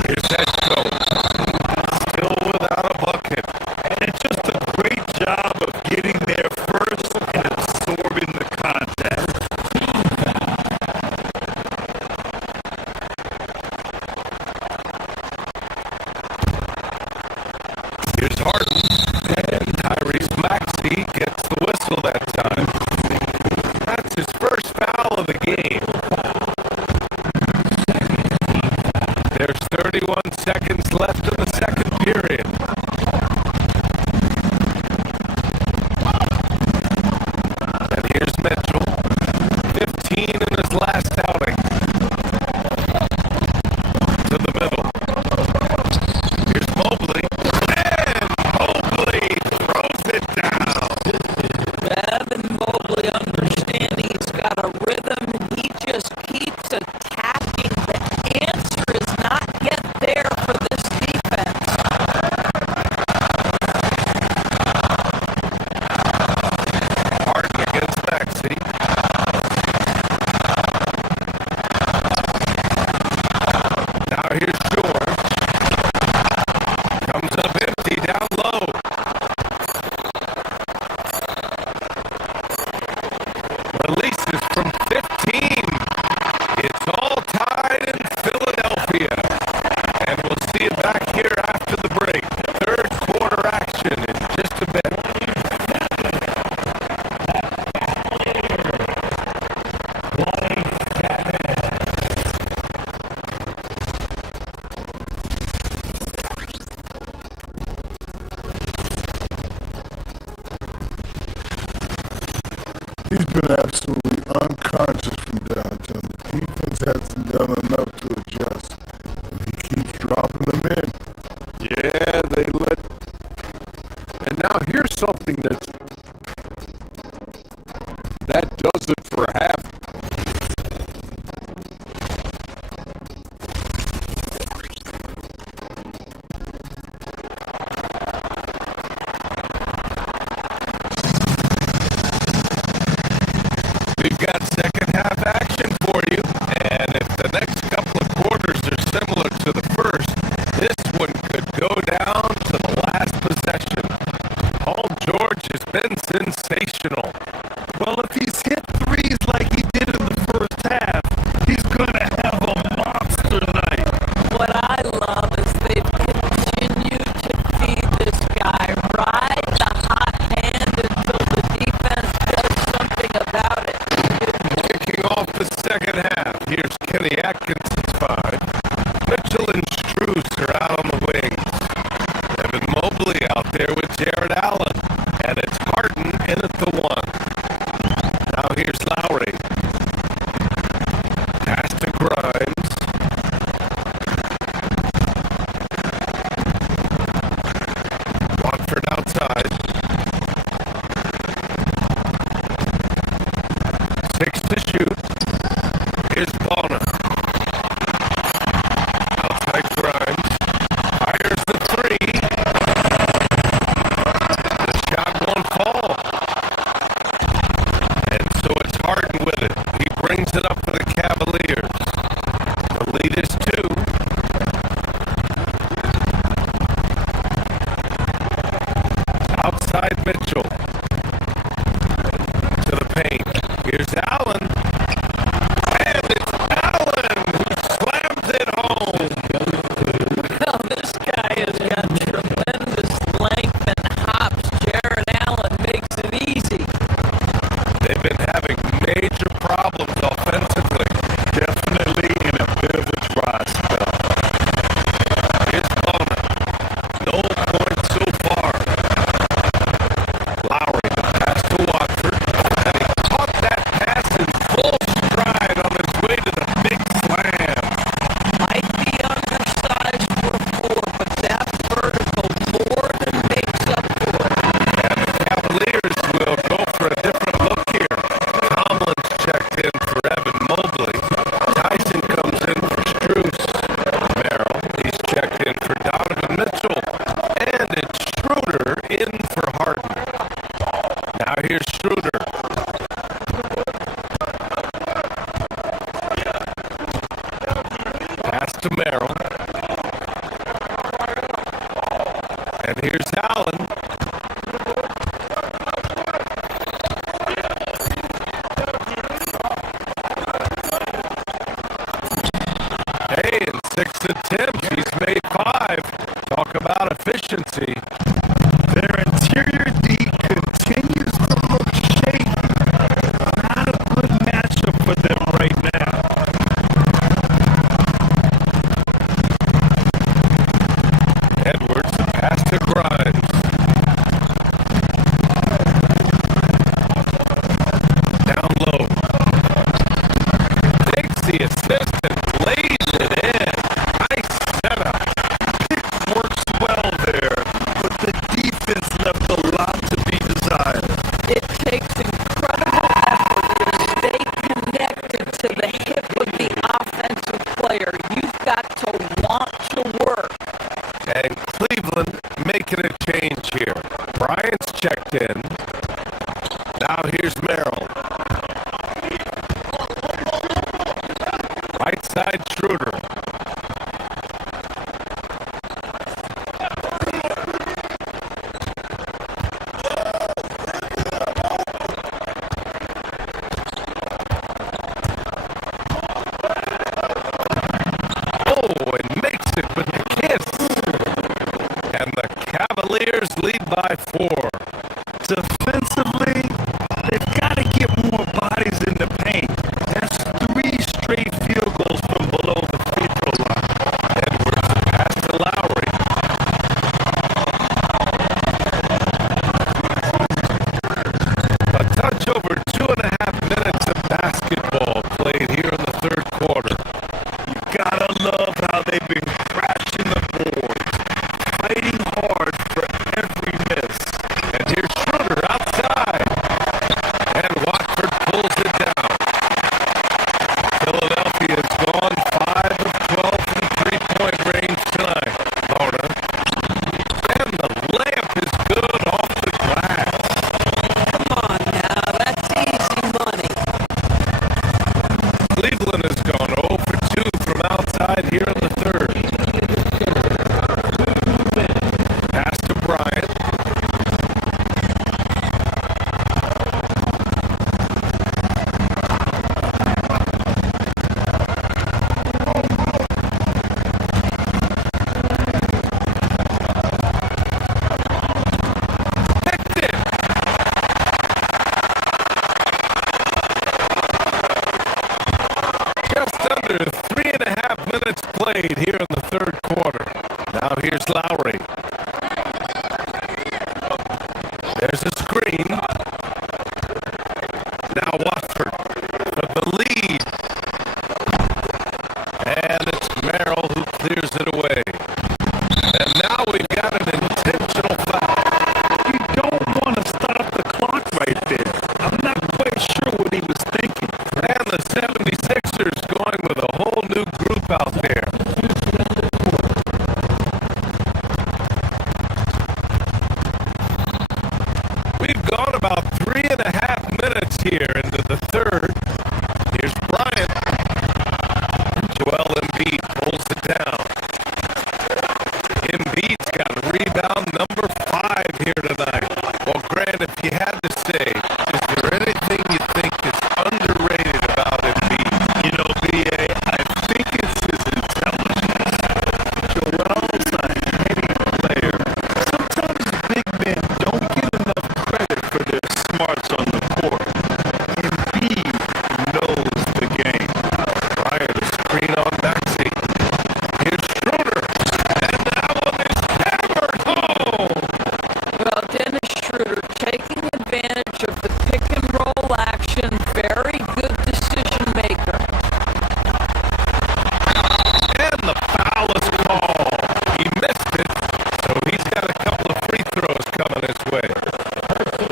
Here's Esco. Still without a bucket. And just a great job of getting there first and absorbing the contact. Here's Harden. And Tyrese Maxey gets the whistle that time. That's his first foul of the game. There's 31 seconds left in the second period. And here's Mitchell. 15 in his last outing. To the middle. Here's Mobley. And Mobley throws it down. Evan Mobley understanding he's got a rhythm and he just keeps attacking. The answer is not yet there for this defense. Harden against Maxey. Now here's George. Comes up empty down low. Releases from 15. It's all tied in Philadelphia. And we'll see it back here after the break. Third quarter action in just a bit. He's been absolutely unconscious from downtown. The defense hasn't done enough to adjust. And he keeps dropping them in. Yeah, they let. And now here's something that does it for half. We've got second half action for you. And if the next couple of quarters are similar to the first, this one could go down to the last possession. Paul George has been sensational. Well, if he's hit threes like he did in the second half. Here's Kenny Atkinson's 5. Mitchell and Strus are out on the wings. Evan Mobley out there with Jared Allen. And it's Harden in at the 1. Now here's Lowry. Pass to Grimes. Watford outside. 6 to shoot. Here's Bonner. Outside Grimes. Fires the 3. The shot won't fall. And so it's Harden with it. He brings it up for the Cavaliers. The lead is 2. Outside Mitchell. To the paint. Here's Allen. And it's Allen who slams it home. Well, this guy has got tremendous length and hops. Jared Allen makes it easy. They've been having major problems offensively. Definitely in a bit of a dry spell. Here's Bonner. No points so far. Lowry, the pass to Watford. And he caught that pass in full stride on his way to the big slam. Might be undersized for 4, but that vertical more than makes up for it. And the Cavaliers will go for a different look here. Tomlin's checked in for Evan Mobley. Tyson comes in for Strus. Merrill, he's checked in for Donovan Mitchell. And it's Schroeder in for Harden. Now here's Schroeder. Pass to Merrill. And here's Allen. Hey, in 6 attempts, he's made 5. Talk about efficiency. Their interior D continues to look shaky. Not a good matchup for them right now. Edwards, the pass to Grimes. Down low. Takes the assist and lays it in. Nice setup. Works well there. played here in the third quarter. Now here's Lowry. There's a screen. Now Watford for the lead. And it's Merrill who clears it away. And now we've got an intentional foul. You don't want to stop the clock right there. I'm not quite sure what he was thinking. And the 76ers going with a whole new group out there. We've gone about 3.5 minutes here into the third. Here's Bryant. Joel Embiid pulls it down. Embiid's got rebound number 5 here tonight. Well, Grant, if you had to say, is there anything you think is underrated about Embiid? You know, B.A., I think it's his intelligence. Joel's a heady player. Sometimes big men don't get enough credit for their smarts on the court. Embiid knows the game. Bryant, a screen on Maxey. Here's Schroeder. And that one is hammered home. Well, Dennis Schroeder taking advantage of the pick and roll action. Very good decision maker. And the foul is called. He missed it, so he's got a couple of free throws coming his way.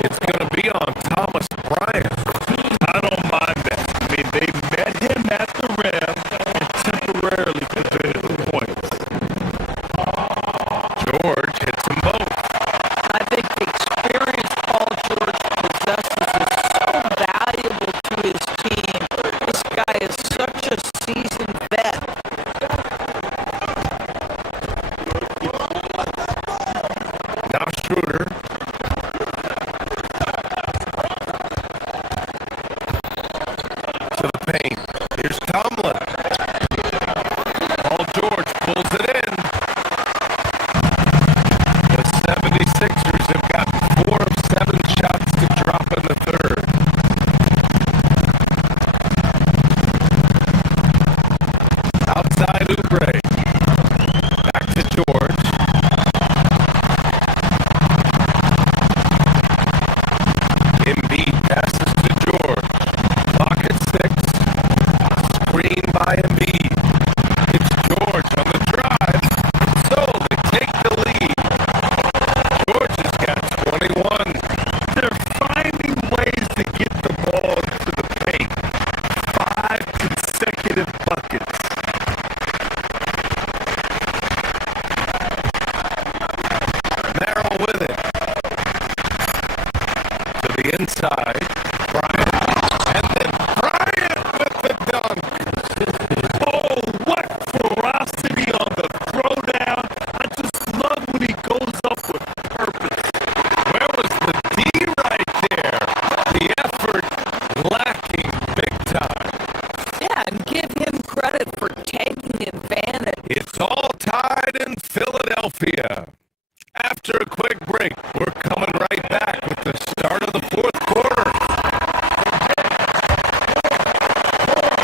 It's going to be on Thomas Bryant. I don't mind that. I mean, they met him at the rim and temporarily prevented the points. George hits them both. I think the experience Paul George possesses is so valuable to his team. This guy is such a seasoned vet. Now Schroeder. To the paint. Here's Tomlin. Paul George pulls it in. The 76ers have gotten 4 of 7 shots to drop in the third. Outside Oubre. Back to George. Embiid passes to George. Clock at 6. Screen by Embiid. It's George on the drive. So they take the lead. George has got 21. They're finding ways to get the ball to the paint. 5 consecutive buckets. Merrill with it. To the inside. Bryant. And then Bryant with the dunk. Oh, what ferocity on the throwdown. I just love when he goes up with purpose. Where was the D right there? The effort lacking big time. Yeah, and give him credit for taking advantage. It's all tied in Philadelphia. After a quick break, we're coming right back with the start of the fourth quarter.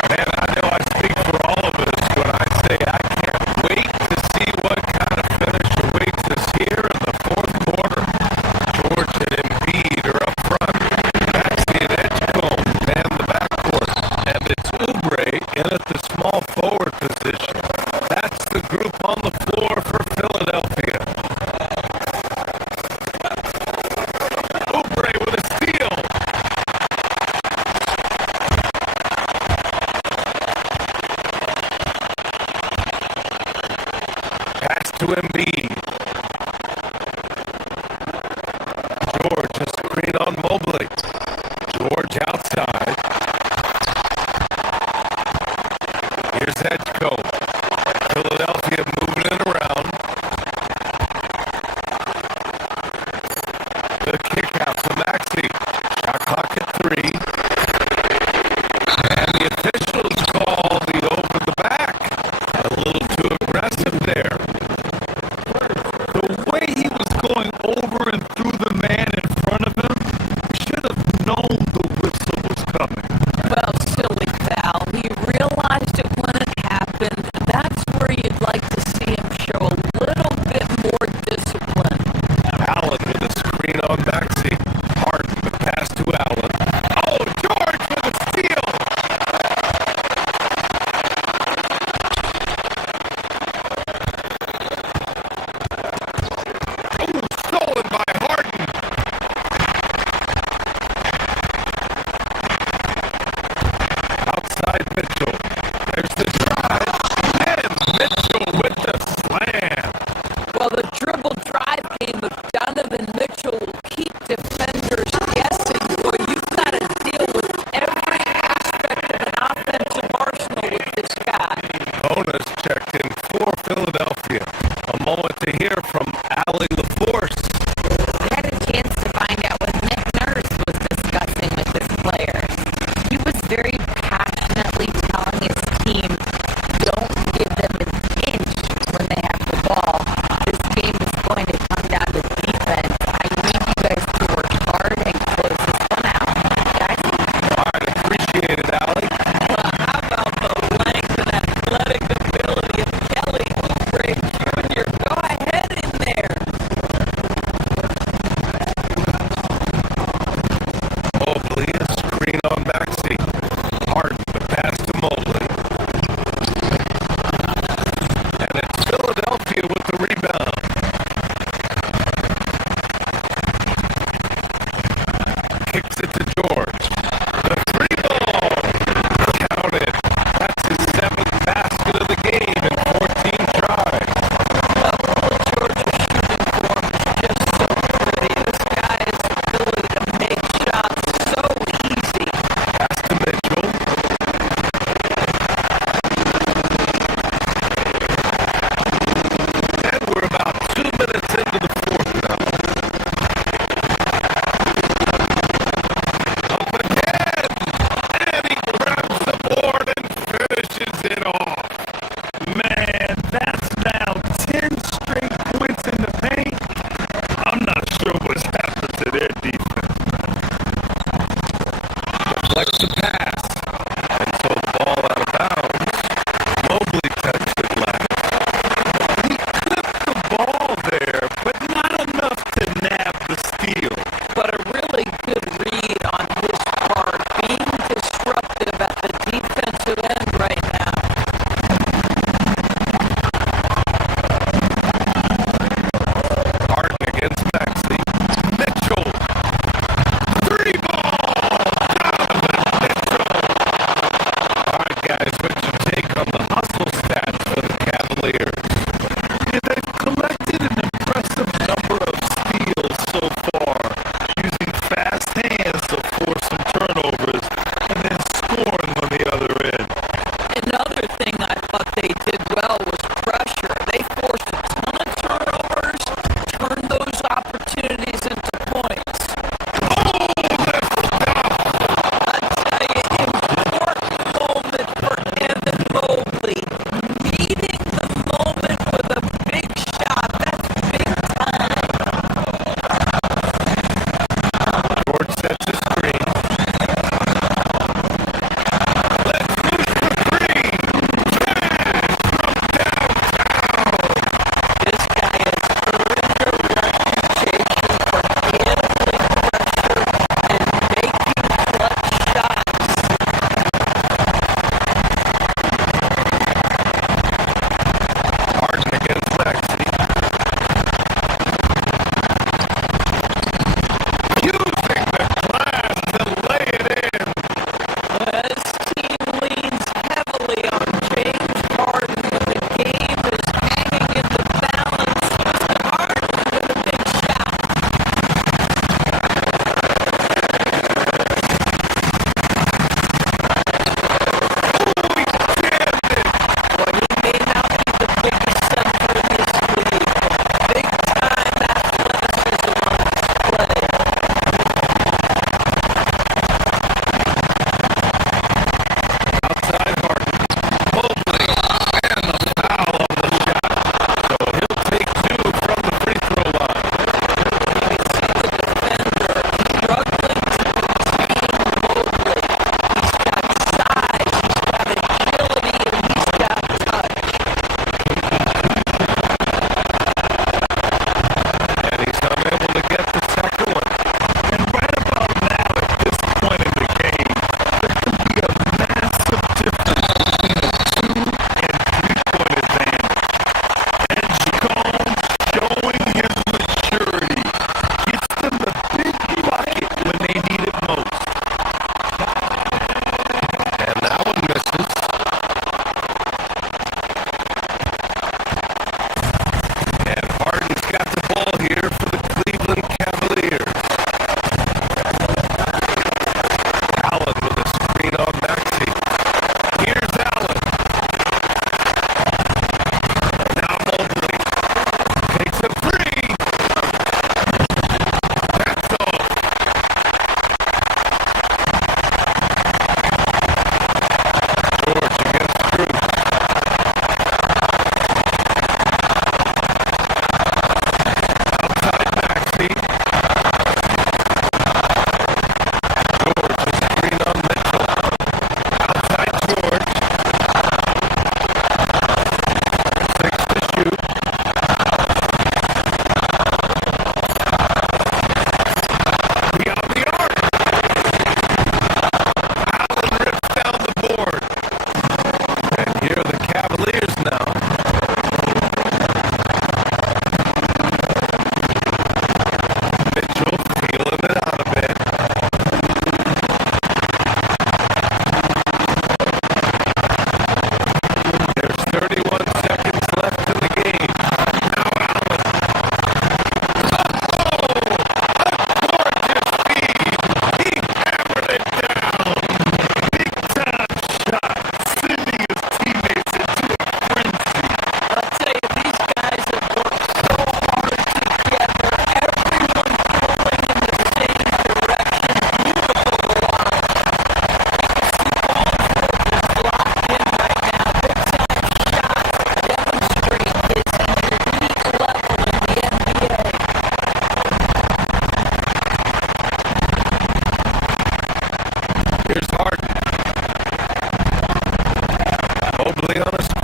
Man, I know I speak for all of us when I say I can't wait to see what kind of finish awaits us here in the fourth quarter. George and Embiid are up front. Maxey and Edgecombe man the backcourt. And it's Oubre in at the small forward position. That's the group on the floor for Philadelphia. Oubre with a steal. Pass to Embiid. George, a screen on Mobley. George outside. Here's Edgecombe. Philadelphia moving it around. The kick out to Maxey. Shot clock at 3. And the officials call the over the back. A little too aggressive there. inside Mitchell. There's the drive, and Mitchell with the slam. Well, the dribble drive game of Donovan Mitchell will keep defenders guessing. Boy, you've got to deal with every aspect of an offensive arsenal with this guy. Bonus checked in for Philadelphia. A moment to hear from Allie LaForce. I had a chance to find out what Nick Nurse was discussing with his players. He was very passionately telling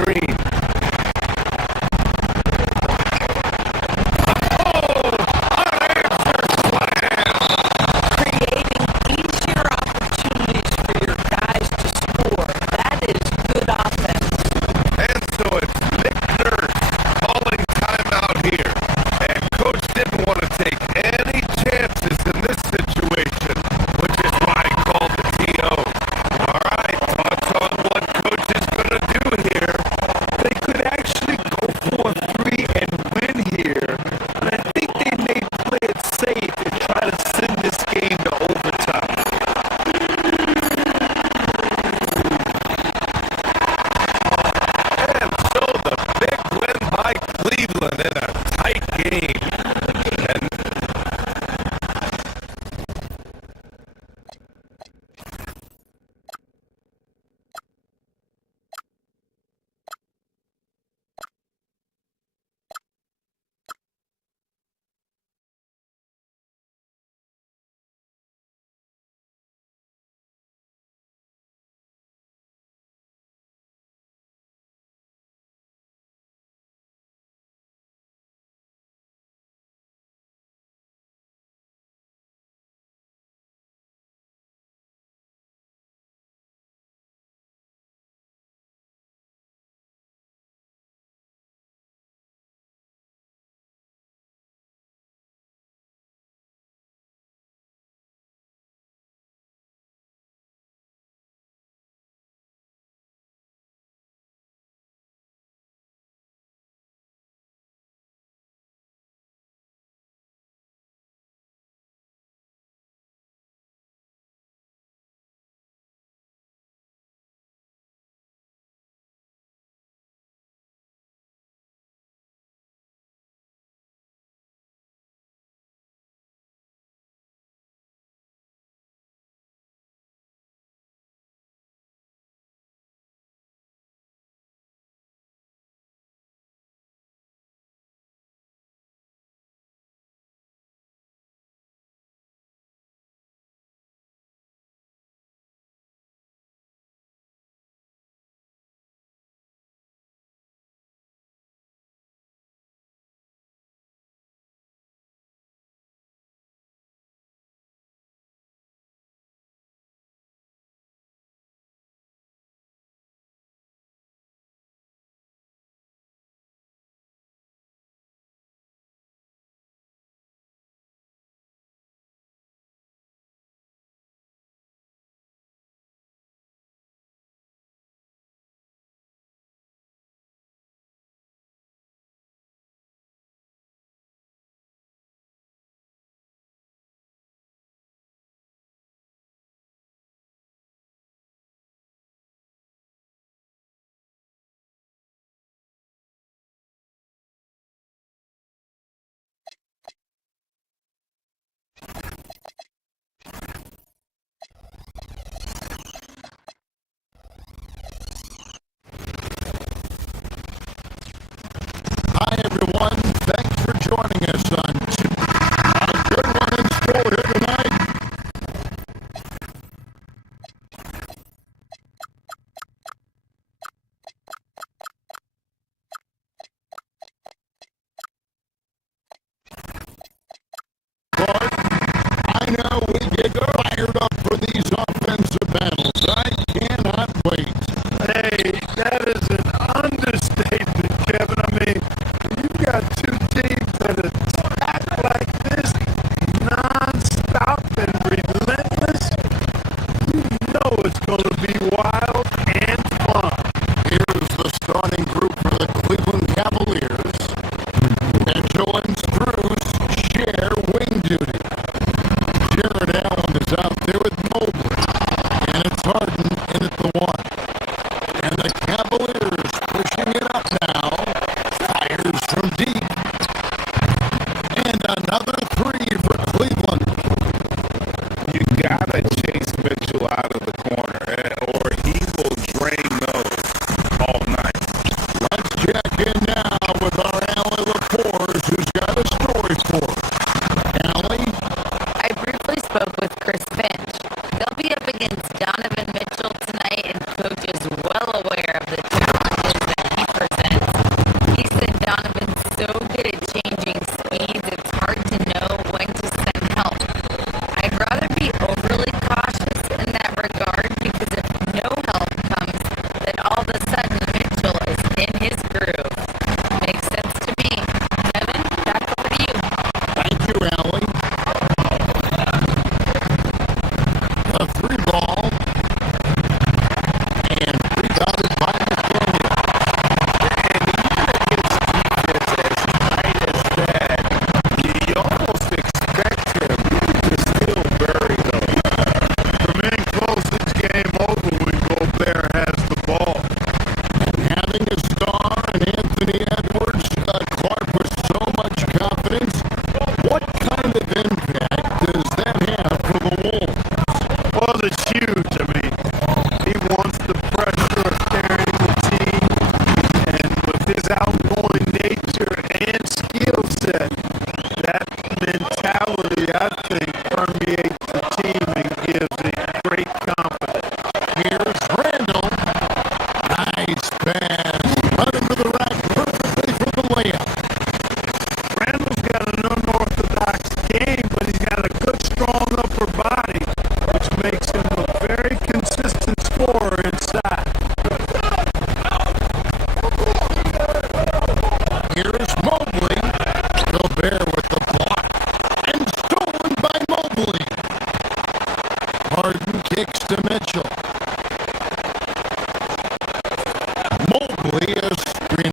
screen. Creating easier opportunities for your guys to score. That is good offense. And so it's Nick Nurse calling timeout here. And Coach didn't want to take any chances in this situation, which is why he called the TO. All right, thoughts on what Coach is going to do here? They could actually go for 3 and win here. But I think they may play it safe and try to send this game to overtime. And so the big win by Cleveland in a tight game. And Hi, everyone. Thanks for joining us on a good one in store here tonight. But I know we get fired up for these offensive battles. I cannot wait. Hey, that is an understatement, Kevin. I mean, you got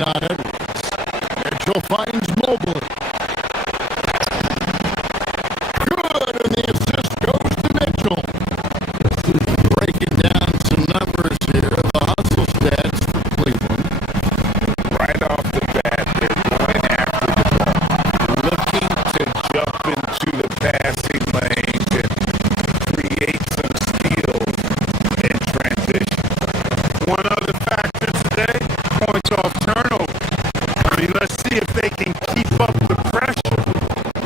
got Edwards. Mitchell finds Mobley. Good, and the assist goes to Mitchell. Breaking down some numbers here. The hustle stats for Cleveland. Right off the bat, they're going after the ball, looking to jump into the passing lanes and create some steals in transition. One other factor today, points off turnover. I mean, let's see if they can keep up the pressure,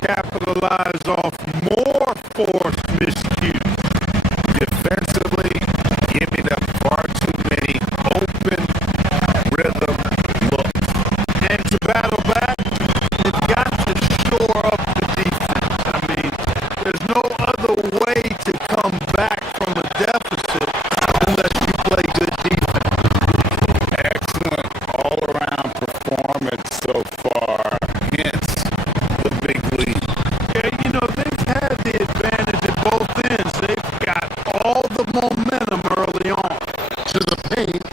capitalize off more forced miscues. Defensively, giving up far too many open rhythm looks. And to battle back, you've got to shore up the defense. I mean, there's no other way to come back from a deficit unless you play good defense. Excellent all-around performance so far, hence the big lead. Yeah, you know, they've had the advantage at both ends. They've got all the momentum early on. To the paint.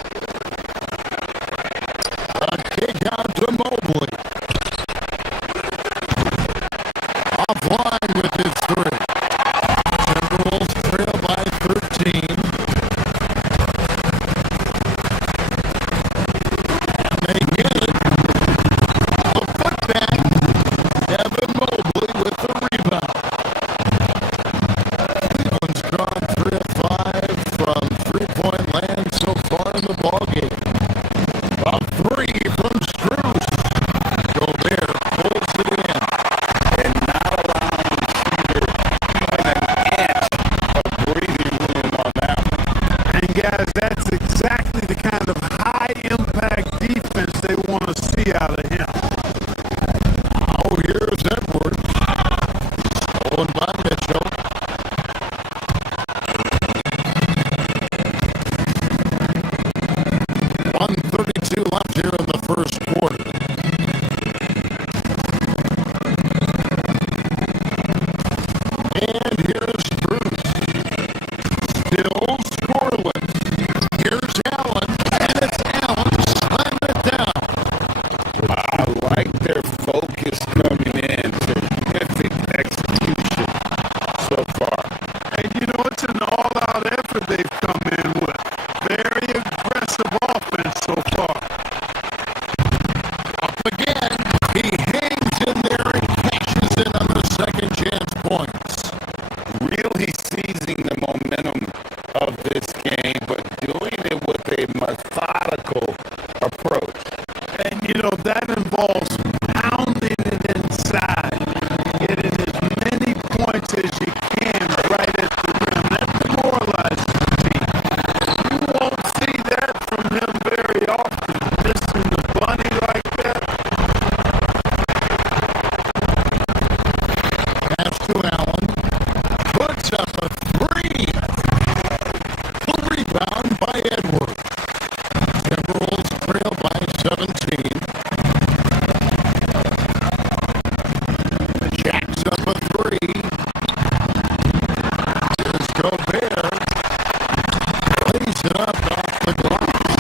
A kick out to Mobley. Offline with his three. Timberwolves trail by 13. And they get it. A putback. Evan Mobley with the rebound. Cleveland's gone 3 of 5 from three-point land so far in the ballgame. A three from Strus. Gobert pulls it in. And not allowing the shooter even an inch of breathing room on that one. And guys, that's exactly the kind of high-impact defense they want to see out of him. Oh, here's Edwards. Stolen by Mitchell. 1:32 left here in the first quarter. And here's Bruce. Still scoreless. Here's Allen. And it's Allen slamming it down. I like their focus coming in. Terrific execution so far. And you know, it's an all-out effort they've come in with. Very aggressive offense so far. Up again. He hangs in there and cashes in on the second chance points. Really seizing the momentum of this game, but doing it with a methodical approach. And you know, that involves pounding it inside, getting as many points as you can right at the rim. That demoralizes the team. You won't see that from him very often, missing the bunny like that. Pass to Allen. Puts up a three. The rebound by Edwards. Timberwolves trail by 17. Jacks up a three. Here's Gobert. Lays it up off the glass.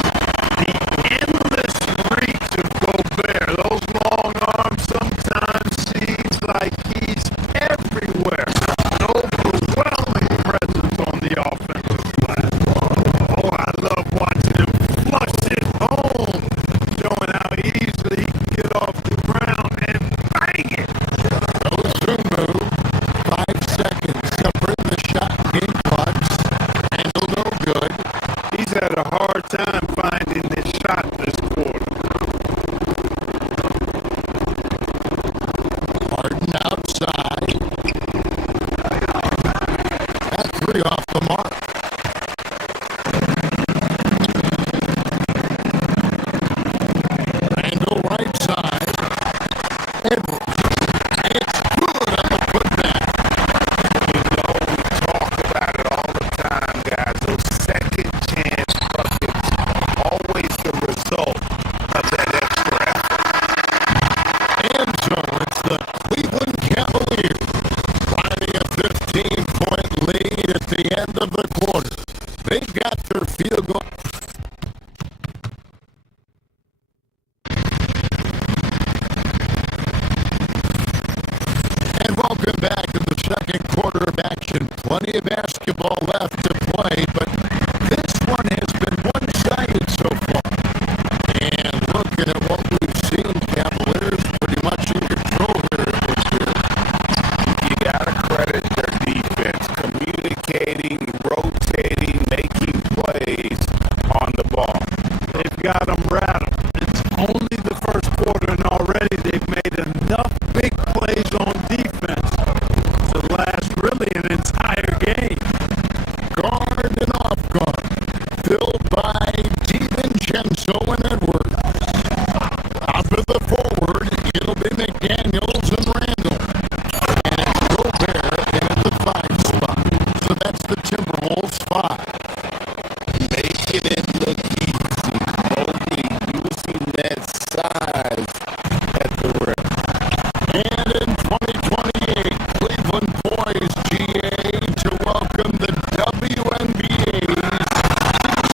The endless reach of Gobert, those long arms sometimes seems like he's everywhere. An overwhelming presence on the offensive glass. Oh, I love watching him flush it home, showing how easily he can get off the ground and bang it. Goes through move. 5 seconds to bring the shot. Game clocks. Handle no good. He's had a hard time finding this shot this quarter. Harden outside. That three off the mark. Randall right side. Edwards. It's good on the putback. You know, we talk about it all the time, guys. Those second chance buckets second quarter of action. Plenty of basketball left to play, but this one has been one-sided so far. And looking at what we've seen, Cavaliers pretty much in control here this year. You got to credit their defense, communicating, rotating, making plays on the ball. They've got them rattled. It's only the first quarter, and already they've made enough big plays on defense to last really an entire game. Guard and off guard, filled by DiVincenzo and Edwards. Top of the forward, it'll be McDaniels and Randall. And it's Gobert in at the 5 spot. So that's the Timberwolves 5. Making it look easy, only using that size at the rim. And in 2028, Cleveland poised, GA, to welcome the WNBA's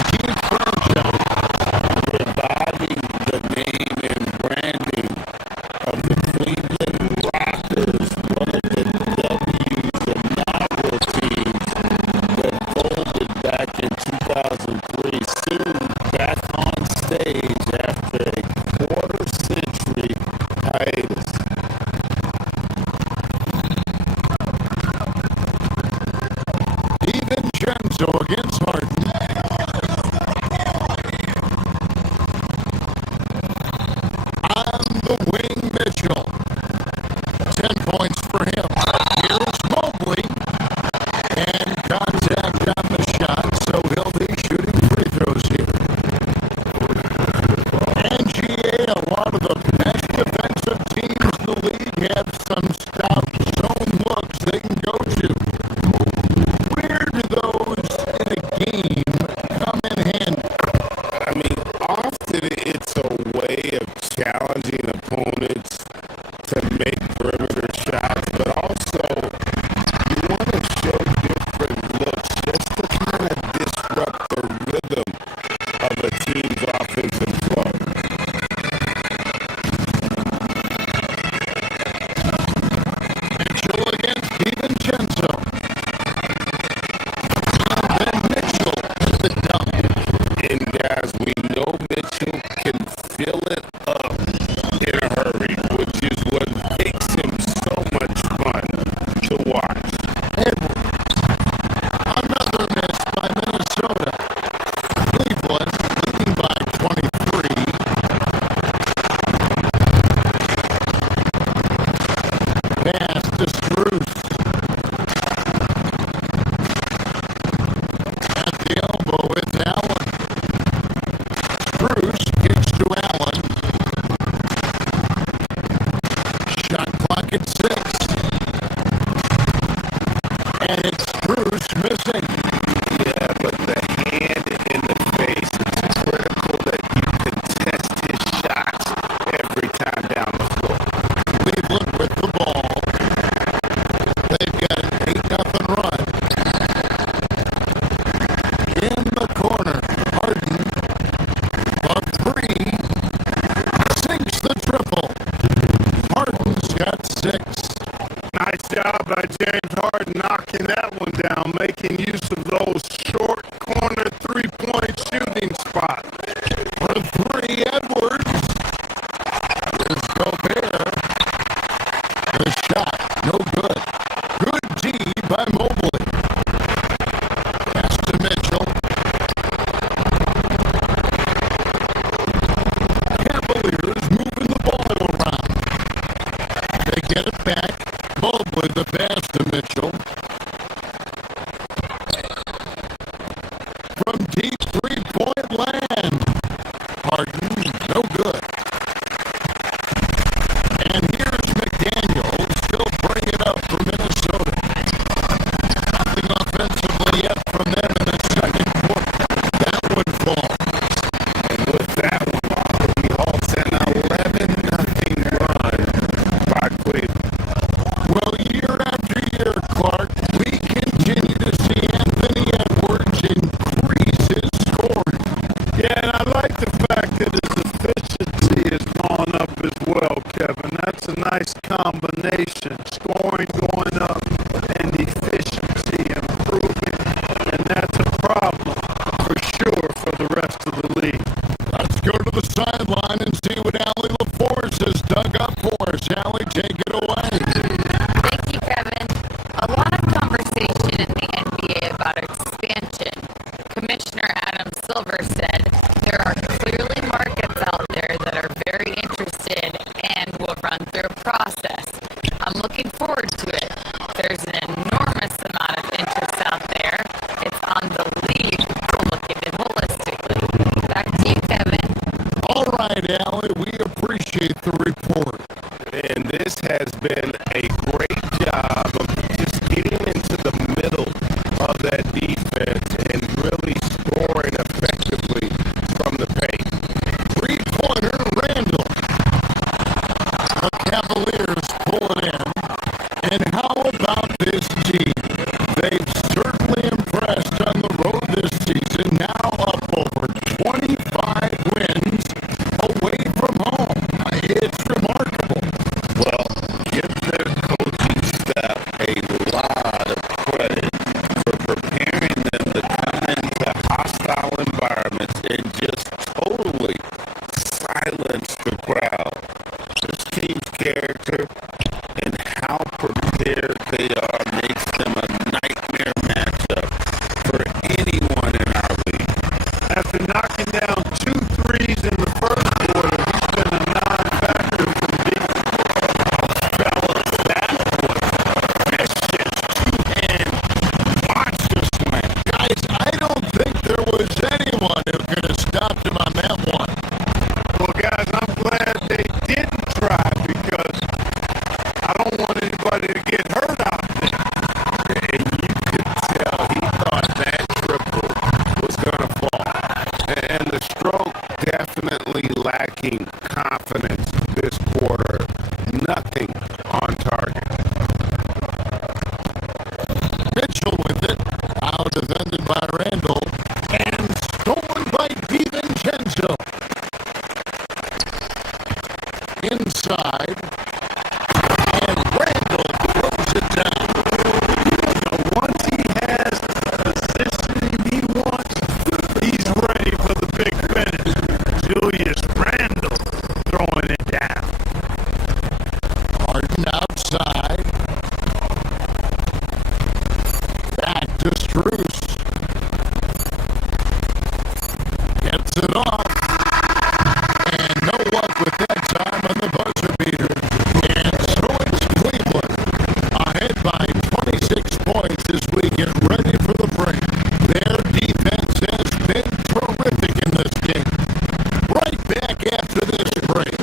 16th franchise. Reviving the name and branding of the Cleveland Rockers, one of the W's inaugural teams that folded back in 2003, soon back on stage after a quarter-century hiatus. DiVincenzo against Harden. On the wing, Mitchell. 10 points for him. Here's Mobley. And contact on the shot, so he'll be shooting free throws here. And GA, a lot of the best defensive teams in the league have some stop zone looks they can go to. Where do those in a game come in handy? I mean, often it's a way of challenging opponents to make perimeter shots, but also you want to show different looks just to kind of disrupt the rhythm of a team's offensive flow. Mitchell against DiVincenzo. And then Mitchell with the dunk. And guys, we know Mitchell can fill it up in a hurry, which is what makes him so much fun to watch. Edwards. Another miss by Minnesota. Cleveland leading by 23. Pass to Strus. At the elbow, it's Allen. Strus kicks to Allen. Shot clock at 6. And it's Strus missing. Yeah, but the hand in the face, it's critical that you contest his shots every time down the floor. Cleveland with the ball. They've got an 8-0 run. In the corner, Harden, a 3, sinks the triple. Harden's got 6. Nice job by James Harden knocking that one down, making use of those short corner three-point shooting spots. For 3, Edwards. Here's Gobert. The shot, no good. Good D by Mobley. Pass to Mitchell. Cavaliers moving the ball around. They get it back. Mobley the pass to Mitchell. From deep three-point land. Harden, no good. And here's McDaniels. Still bring it up for Minnesota. Nothing offensively yet from them in the second quarter. That one falls. And with that one, we halt an 11-0 run by Cleveland. Well, year after year, Clark, we continue to see Anthony Edwards increase his scoring. Yeah, and I like the fact that his efficiency has gone up as well, Kevin. That's a nice combination. Scoring going up right, Allie. We appreciate the report. And this has been a great job of just getting into the middle of that defense and really scoring effectively from the paint. Three-pointer, Randall. The Cavaliers pull it in. And how about this team? They've certainly impressed on the road this season, now up over 25 wins away from home. It's remarkable. Well, give their coaching staff a lot of credit for preparing them to come into hostile environments and just totally silence the crowd. This team's character and how prepared they are makes them a nightmare matchup for anyone in our league. After knocking down 2 threes in the first quarter, he's been a non-factor from deep. Fellas, that was vicious two-hand monster slam. Guys, I don't think there was anyone who could have stopped him on that one. Well, guys, I'm glad they didn't try because I don't want anybody to get hurt out there. And you could tell he thought that triple was going to fall. And the stroke definitely lacking confidence this quarter. Nothing on target. Mitchell with it. Out defended by Randall. And stolen by DiVincenzo. Inside. And Randall throws it down. Once he has the positioning he wants, he's ready for the big finish. Julius Randle throwing it down. Harden outside. Back to Strus. Gets it off. And no luck with that time on the buzzer beater. And so it's Cleveland. Ahead by 26 points as we get ready for the break. Their defense has been terrific in this game. Right back after this break.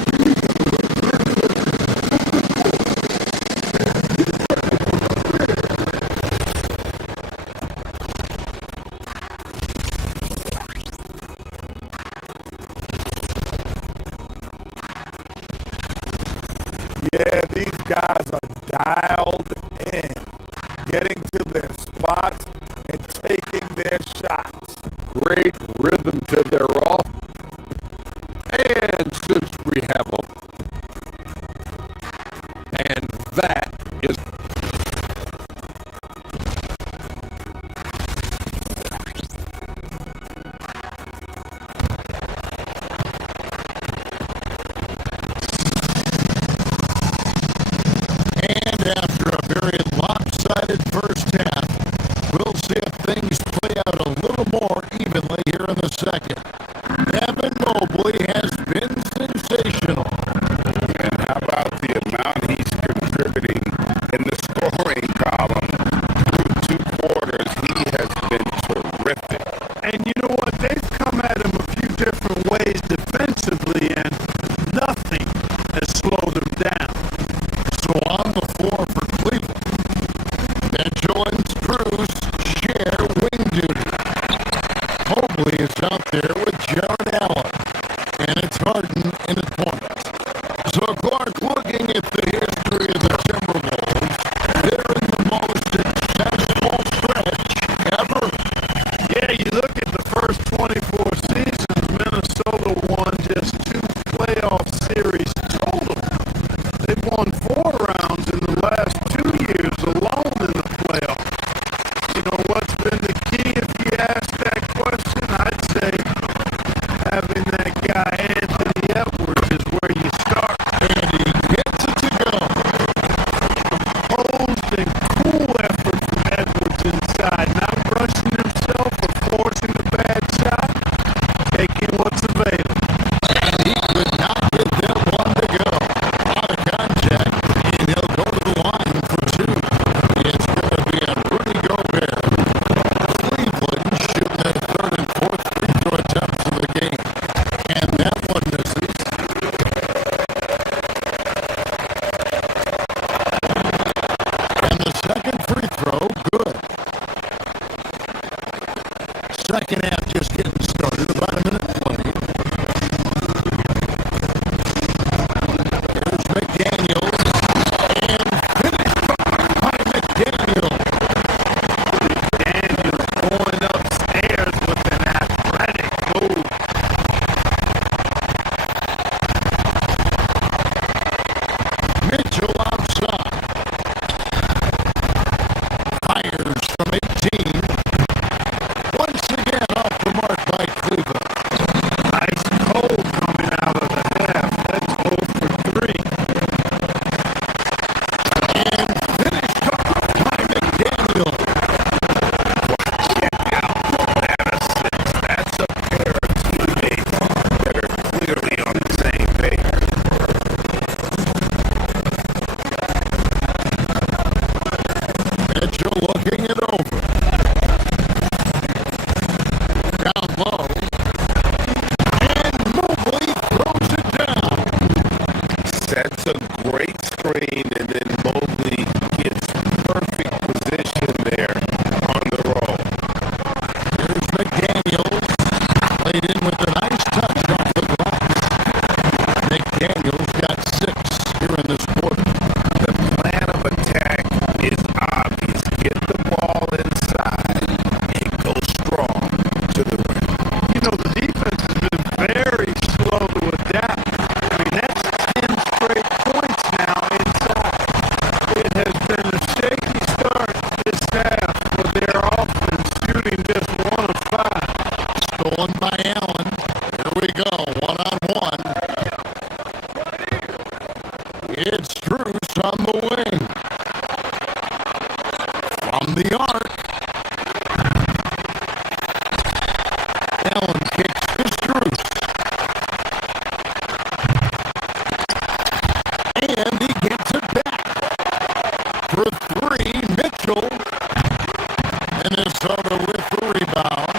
Yeah, these guys are dialed in, getting to their spots and taking their shots. Great rhythm to their off. And since we have them, and that is And after a very lopsided first half, we'll see if things play out a little more evenly here in the second. Evan Mobley has been sensational. And how about the amount he's contributing in the scoring column? Through 2 quarters, he has been terrific. And you know what? They've come at him a few different ways defensively, and nothing has slowed him down. So on the floor for Cleveland, Mitchell and Strus share wing duty. Mobley is out there with Jared Allen, and it's Harden in the corner. So Clark, looking at the history of the Timberwolves, they're in the most successful stretch ever. Yeah, you look at the first 24 seasons, Minnesota won just 2 playoff series total. They've won 4 rounds in the last 2 years alone in the playoffs. You know what's been the key if you ask that question? I'd say having that guy Anthony Edwards in with a nice touch off the glass. McDaniels got 6 here in this quarter. The plan of attack is obvious. Get the ball inside and go strong to the rim. You know, the defense has been very slow to adapt. I mean, that's 10 straight points now inside. It has been a shaky start this half for their offense, shooting just 1 of 5. Stolen by Allen. Here we go, one-on-one. It's Strus on the wing. From the arc. Allen kicks to Strus. And he gets it back. For 3, Mitchell. Minnesota with the rebound.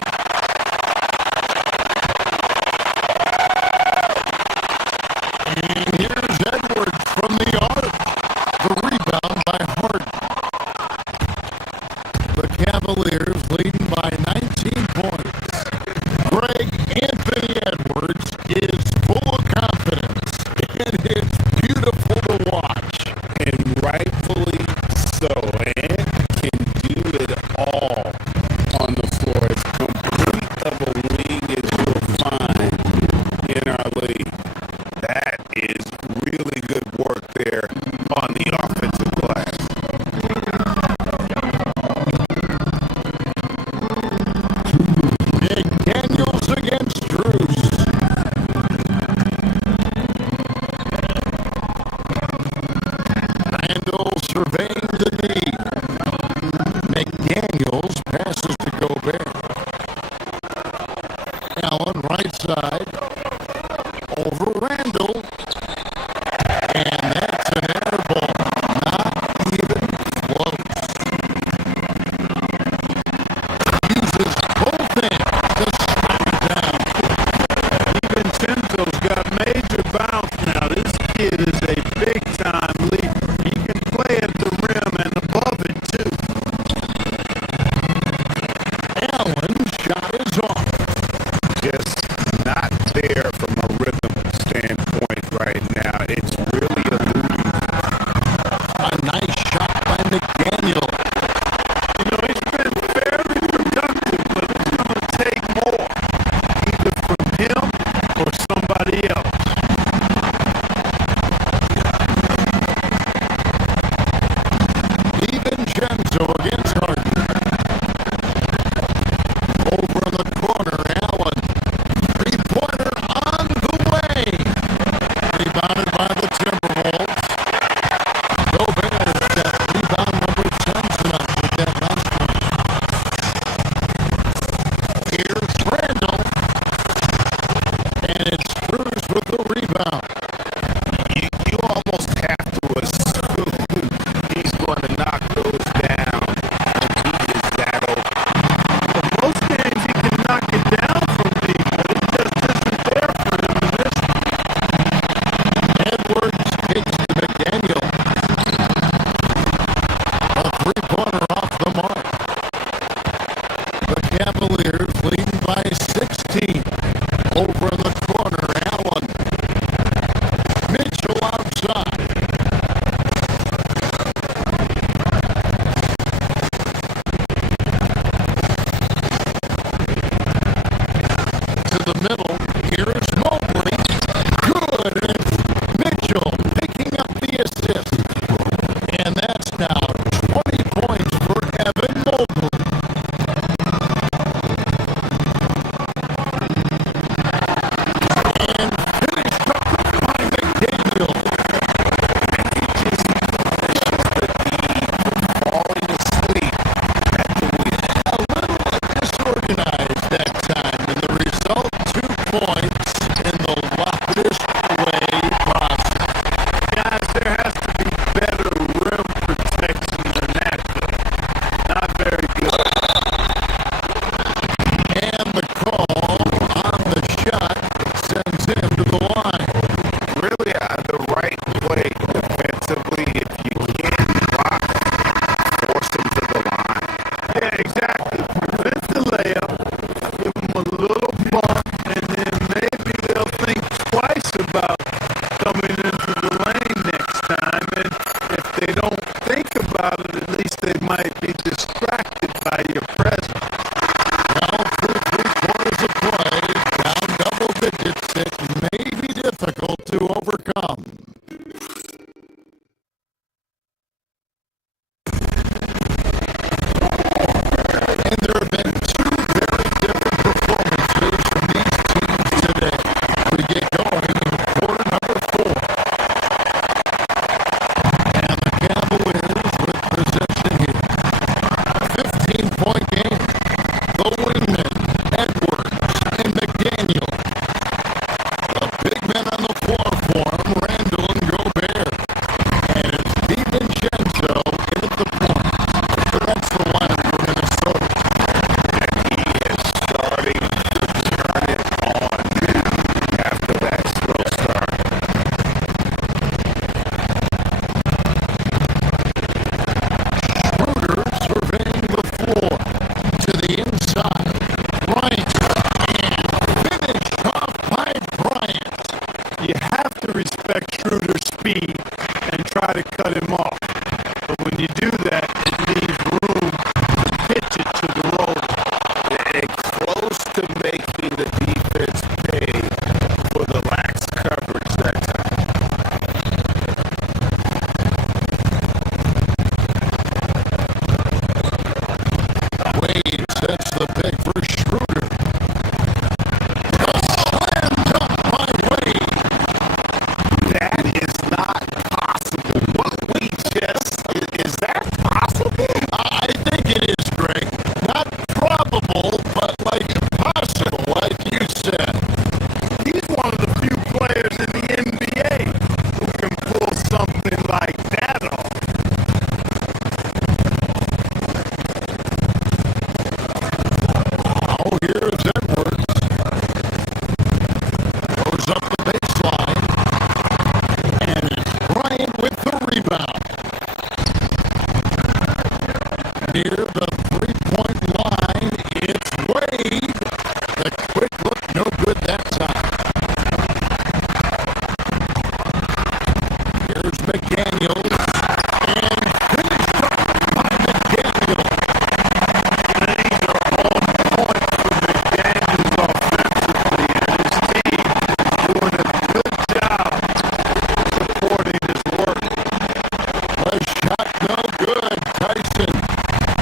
And here's Edwards from the arc. The rebound by Harden. The Cavaliers leading by 19 points. Greg Anthony Edwards is full of confidence, and it's beautiful to watch. And rightfully so. Ant can do it all on the floor. As complete of a wing as you'll find in our league. That is really good work there on the offensive glass. McDaniels against Strus. Randall surveying the knee. McDaniels passes to Gobert. Allen right side. Over Randall. And that's an air ball. Not even close. Uses both hands to smack down. DiVincenzo's got major bounce now. This kid is a big-time leaper. He can play at the rim and above it, too. Allen's shot is off. Just not there from a rhythm standpoint right now. It's really eluding. A nice shot by McDaniel. You know, he's been fairly productive, but it's going to take more, either from him or somebody else. DiVincenzo against Harden. Over in the corner, Allen. 3-pointer on the way. Rebounded by the Timberwolves. Gobert got rebound number 10 tonight with that last one. Here's Randall. And it's Strus with the rebound. You almost have to assume he's going to knock those down when he is that open. Well, most games he can knock it down from deep, but it just isn't there for him in this one. Edwards kicks to McDaniel. A 3-pointer off the mark. The Cavaliers leading by 16. Over in the corner, makes it maybe difficult to overcome. And there have been two very different performances from these teams today. We get going in quarter number 4. And the Cavaliers with possession here. 15-point game. The wingmen, Edwards and McDaniel. The big men on the floor for him, Randall and Gobert. And it's DiVincenzo in at the point. So that's the lineup for Minnesota. He is starting to turn it on after that slow start. Schroeder surveying the floor to the inside. Bryant and finished off by Bryant. You have to respect Schroeder's speed and try to cut him off. But when you do that, it leaves room to pitch it to the roller. And close to making the defense pay for the lax coverage that time. Wade sets the pick for Schroeder. The slam dunk by Wade. That is not possible. What we just is that possible? I think it is, Greg. Not probable, but like possible, like you said. He's one of the few players in the NBA who can pull something like that off. Oh, here's Edwards. Goes up the baseline. And it's Bryant with the rebound. Near the three-point line, it's Wade. The quick look, no good that time. Here's McDaniel. And finished up by McDaniel. These are all points for McDaniels offensively, and his team is doing a good job supporting his work. The shot no good. Tyson.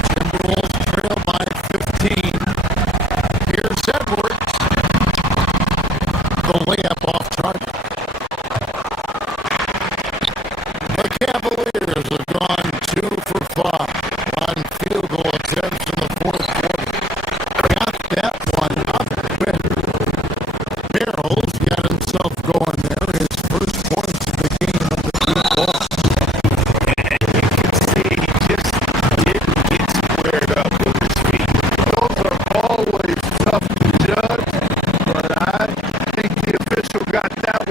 Timberwolves trail by 15. Here's Edwards. The layup off target. The Cavaliers have gone 2 for 5 on field goal attempts in the fourth quarter. Got that one up with Barrels. Got himself going there. His first points of the game on the deep ball. And you can see he just didn't get squared up with his feet. Those are always tough to judge, but I think the official got that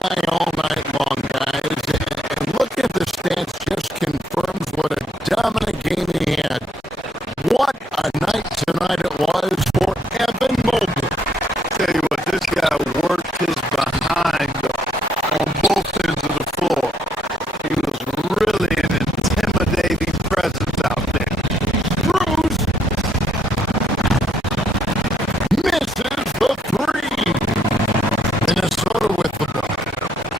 guy all night long, guys. And look at the stats, just confirms what a dominant game he had. What a night tonight it was for Evan Mobley. Tell you what, this guy worked his behind on both ends of the floor. He was really an intimidating presence out there. Cruz misses the three. Minnesota with the ball.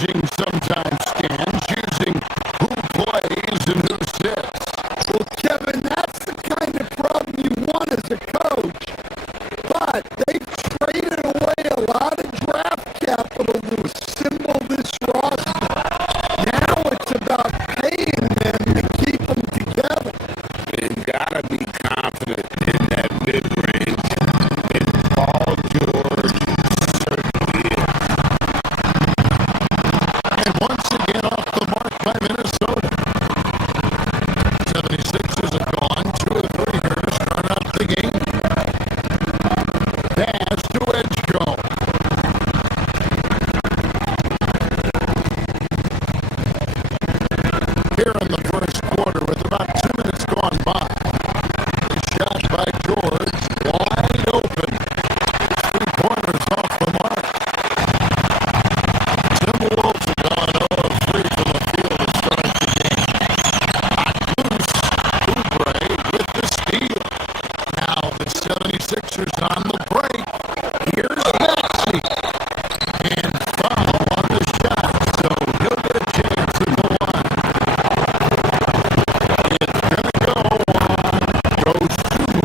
using sometimes scans, using who plays and who sits. Well, Kevin, that's the kind of problem you want as a coach. But they've traded away a lot of draft capital to assemble this roster. Now it's about paying them to keep them together. And gotta be confident in that mid-range. And Paul George certainly is. And once again off the mark by Minnesota. 76ers are gone. 2 of 3 hitters run up the game. Pass to Edgecombe. Here in the first quarter with about 2 minutes gone by. A shot by George. Wide open. 3-pointers off the mark. Timberwolves have gone 0 of 3 from the field to start the game. Loose. Oubre with the steal. Now the 76ers on the break. Here's Maxey. And foul on the shot. So he'll get a chance in the line. It's going to go on Dosunmu.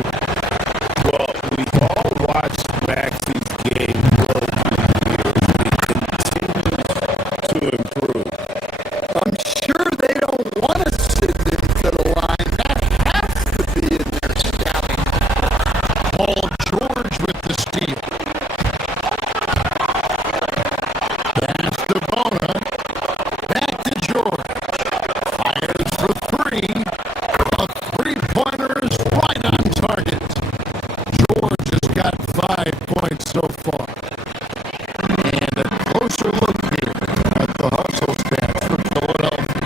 Well, we've all watched Maxey's game grow through the years. He continues to improve. I'm sure they don't want to send him to the line. That has to be in their scouting. Paul George with the steal. Pass to Bona. Back to George. Fires for 3. A 3-pointer is right on target. George has got 5 points so far. And a closer look here at the hustle stats for Philadelphia.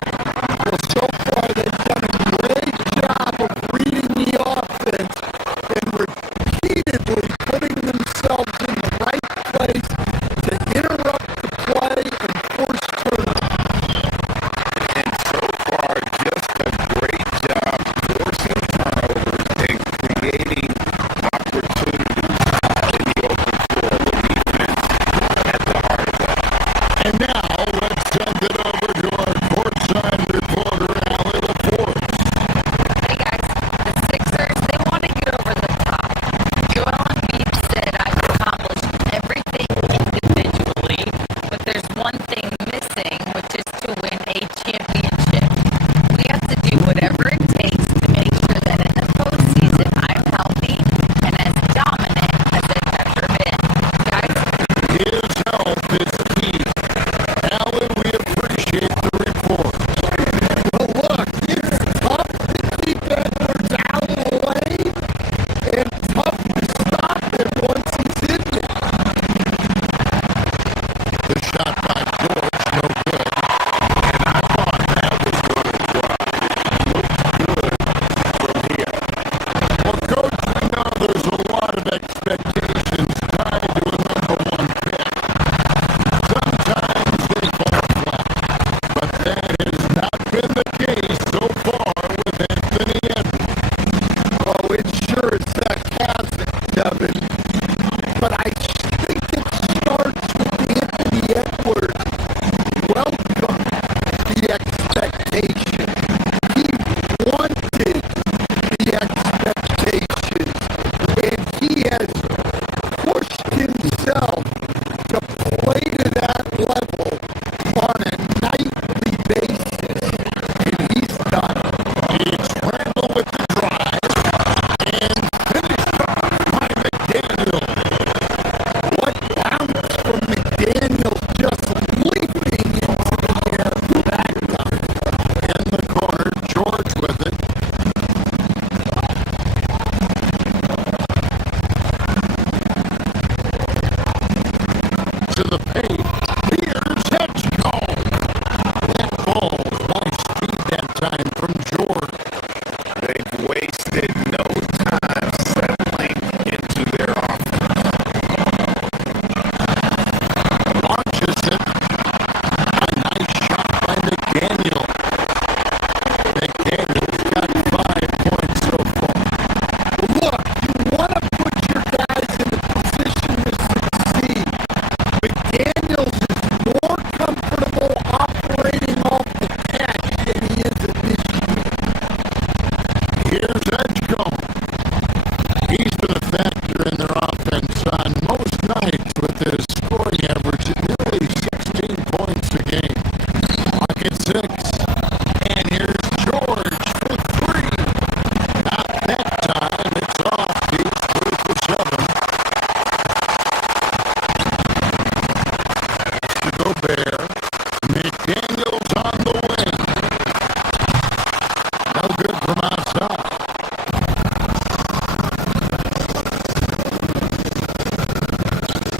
Well, so far they've done a great job of reading the offense and repeatedly putting themselves in the right place to interrupt the play and force turnovers. And so far, just a great job forcing turnovers and creating opportunities in the open floor. The defense at the heart of that. And now let's send it over to our courtside reporter, Allie LaForce. Hey guys, the Sixers, they want to get over the top. Joel Embiid said, I've accomplished everything individually, but there's one thing missing, which is to win a championship. We have to do whatever it takes to make sure that in the postseason I'm healthy and as dominant as I've ever been. Guys, His health is key. Allie, we appreciate 6. And here's George for 3. Not that time. It's off. He's 3 for 7. To Gobert. McDaniels on the wing. No good from outside.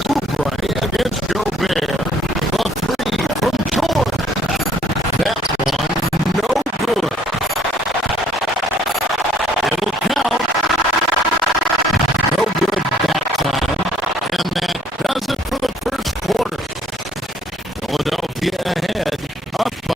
Oubre against Gobert. The 3 from George. That one, no good. It'll count. No good that time. And that does it for the first quarter. Philadelphia ahead, up 5.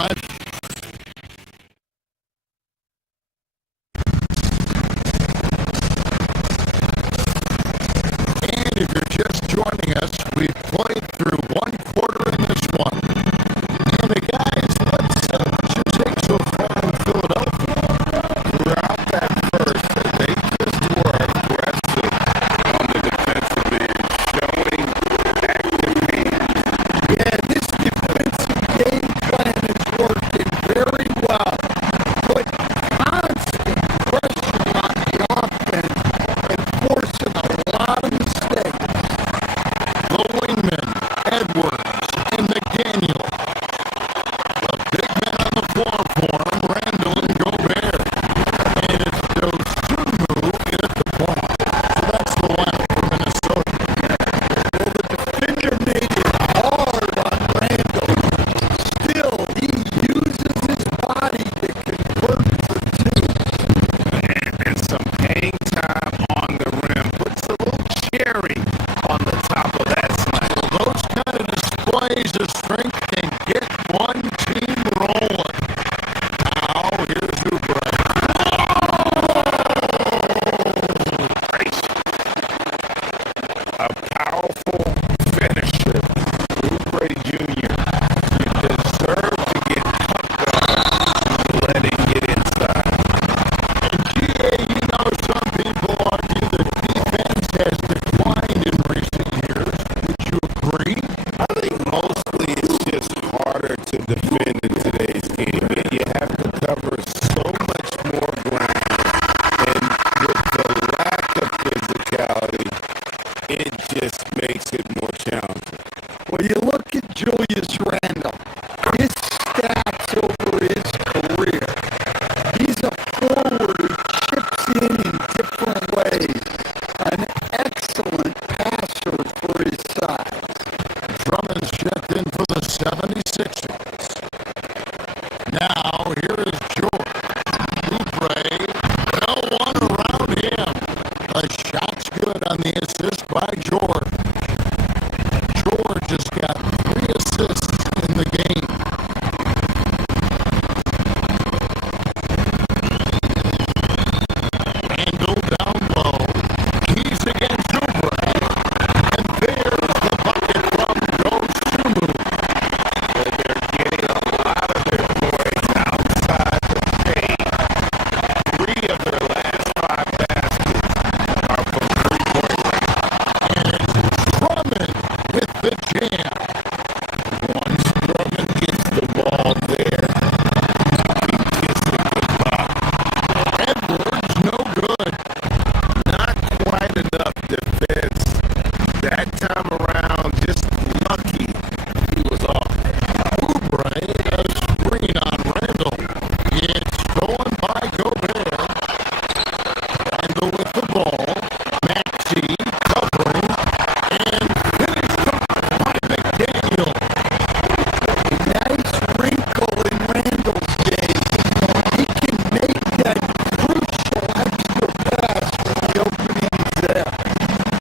And if you're just joining us, we've played through one quarter in this one. And the guys, what's your take so far in Philadelphia? Throughout that first, they just were aggressive on the defensive end, showing active hands. Yeah, this defensive game plan is working very well. Put constant pressure on the offense and forcing a lot of mistakes. The wingmen, Edwards and McDaniel. The big men on the floor for him, Randall and Gobert. And it's Dosunmu in at the point. So that's the lineup for Minnesota. Well, the defender made it hard on Randall. Still, he uses his body to convert for 2. And some hang time on the rim. Puts a little cherry on the top of that slam. Those kind of displays of strength can get one team rolling. Now, here's Oubre. A powerful finisher. Oubre Jr. You deserve to get pumped up. Let it get inside. And GA, you know, some people argue that defense has declined in recent years. Would you agree? I think mostly it's just harder to defend in today's game. You have to cover so much more ground. And with the lack of physicality, it just makes it more challenging. Well, you look at Julius Randle, his stats over his career. He's a forward who chips in different ways. An excellent passer for his size. Drummond's checked in for the 76ers. Now, here is George. Oubre, no one around him. The shot's good on the assist by George. George has got 3 assists in the game. Randall down low. He's against Oubre. And there's the bucket from Dosunmu. Well, they're getting a lot of their points outside the paint. 3 of their last 5 baskets are from three-point range. And it's Drummond with the jam. Once Drummond gets the ball there, he kissing goodbye. Edwards, no good. Not quite enough defense. That time around, just lucky he was off. Oubre, a screen on Randall. It's stolen by Gobert. Randall with the ball. Maxey covering. And finished off by McDaniel. Nice wrinkle in Randall's game. He can make that crucial extra pass when the opening's there.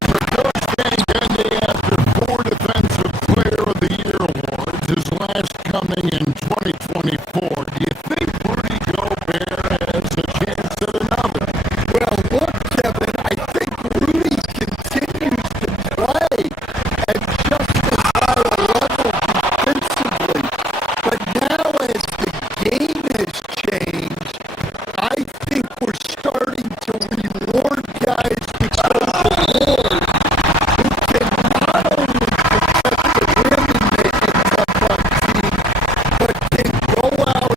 For Coach Van Gundy, after 4 Defensive Player of the Year awards, his last coming in 2024, do you think Rudy Gobert has a chance at another? Well, look, Kevin, I think Rudy continues to play at just as high a level defensively. But now as the game has changed, I think we're starting to reward guys with awards who can not only protect the rim and make it tough on teams, but can go out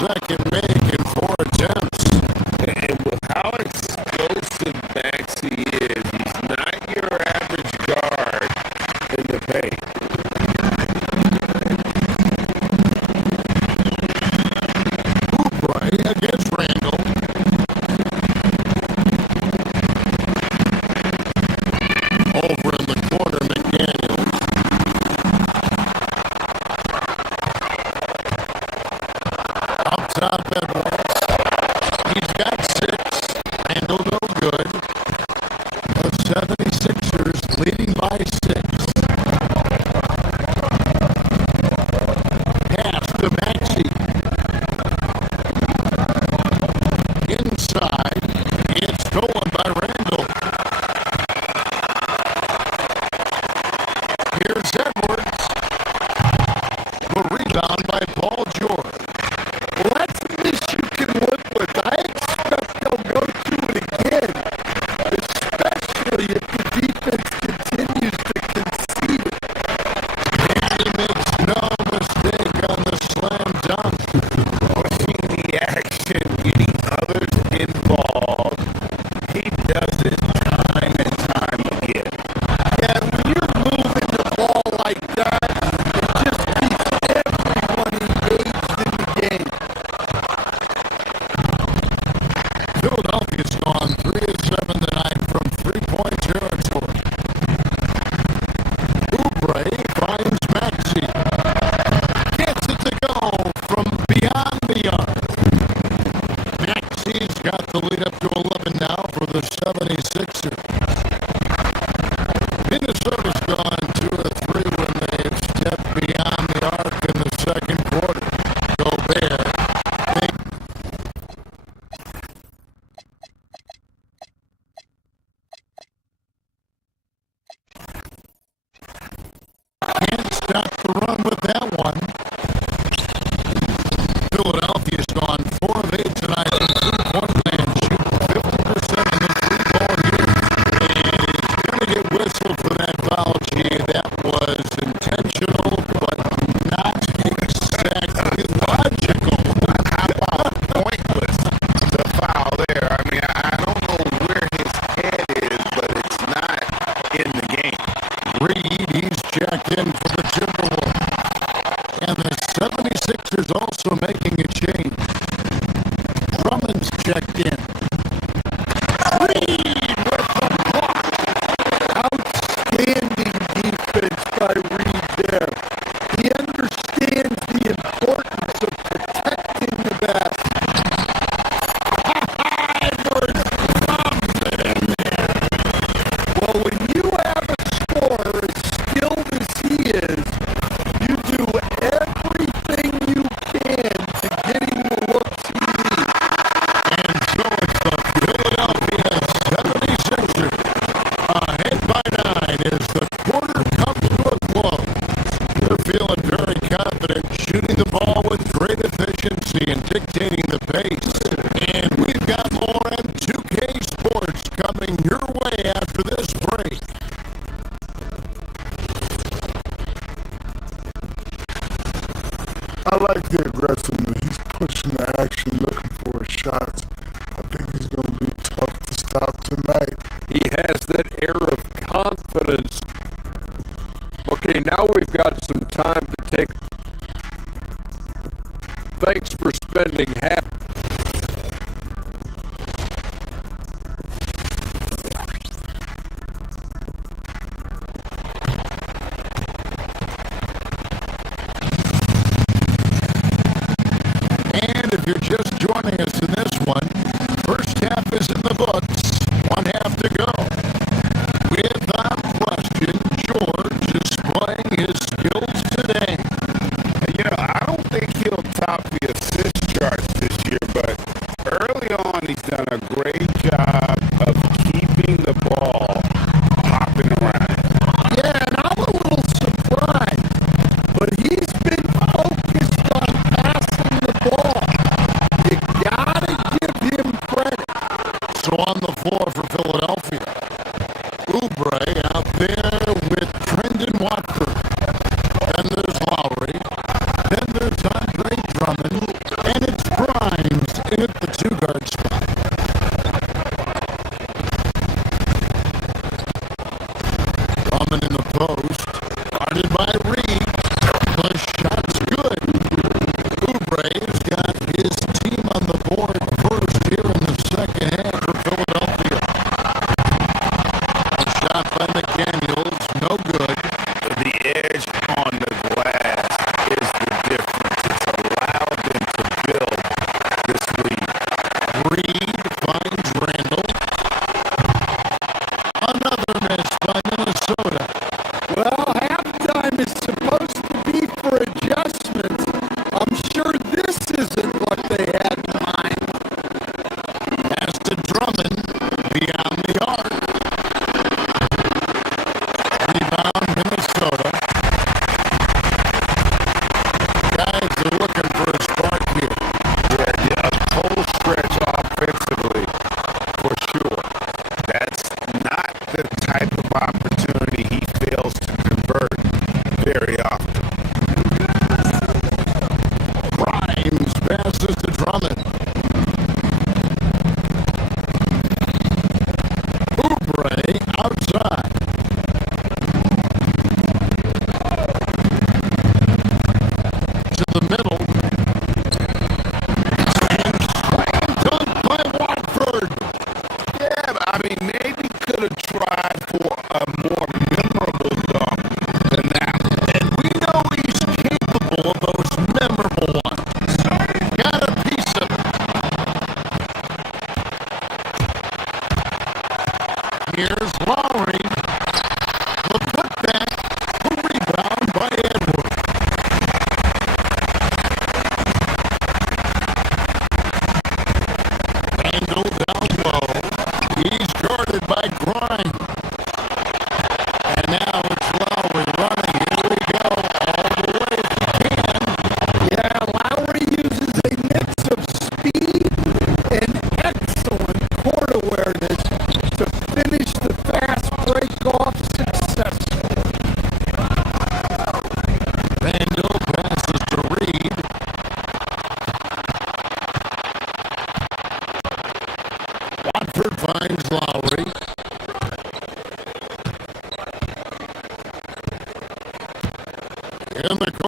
second make in 4 attempts. And with how explosive Maxey is, he's not your average guard in the paint. Oubre against Randall. Over in the corner, McDaniel. Up top, Edwards. He's got 6. Randall no good. The 76ers leading by 6. Pass to Maxey. Inside. It's stolen by Randall. Here's Edwards. The rebound by Paul George. Well, that's a miss you can live with. I expect they'll go to it again, especially if the defense continues to concede it. And he makes no mistake on the slam dunk. Pushing the action, getting others involved. He does it time and time again. Yeah, when you're moving the ball like that, it just keeps everyone engaged in the game. Philadelphia's gone 3 of 7 tonight from 3-point territory. Oubre finds Maxey. Gets it to go from beyond the arc. Maxey's got the lead up to 11 now for the 76ers. Minnesota's gone 2 of 3 when they've stepped beyond the arc in the second quarter. Gobert. Can't stop the run with that one. Philadelphia's gone 4 of 8 tonight from 3-point land, shooting 50% in the 3-ball game. And he's going to get whistled for that foul, G. That was intentional, but not exactly logical. How about pointless to foul there? I mean, I don't know where his head is, but it's not in the game. Reed, he's checked in for the Timberwolves. And the 76ers also making a change. Drummond's checked in. Reed with the block. Outstanding defense by Reed there. He understands the importance of protecting the basket. Edwards loves it in there. Well, when you have a scorer as skilled as he is, you do everything you can to get him the looks he needs. And so it's the Philadelphia 76ers. Ahead by 9 as the quarter comes to a close. They're feeling very confident, shooting the ball with great efficiency and dictating the pace. And we've got more M2K Sports coming your way after this break. I like the aggressiveness. He's pushing the action, looking for his shots. I think he's going to be tough to stop tonight. He has that air of confidence. Okay, now we've got some time to take. Thanks for spending half. And if you're just joining us in this one, first half is in the books. 1 half to go. Without question, George displaying his skills today. You know, I don't think he'll top the assist charts this year,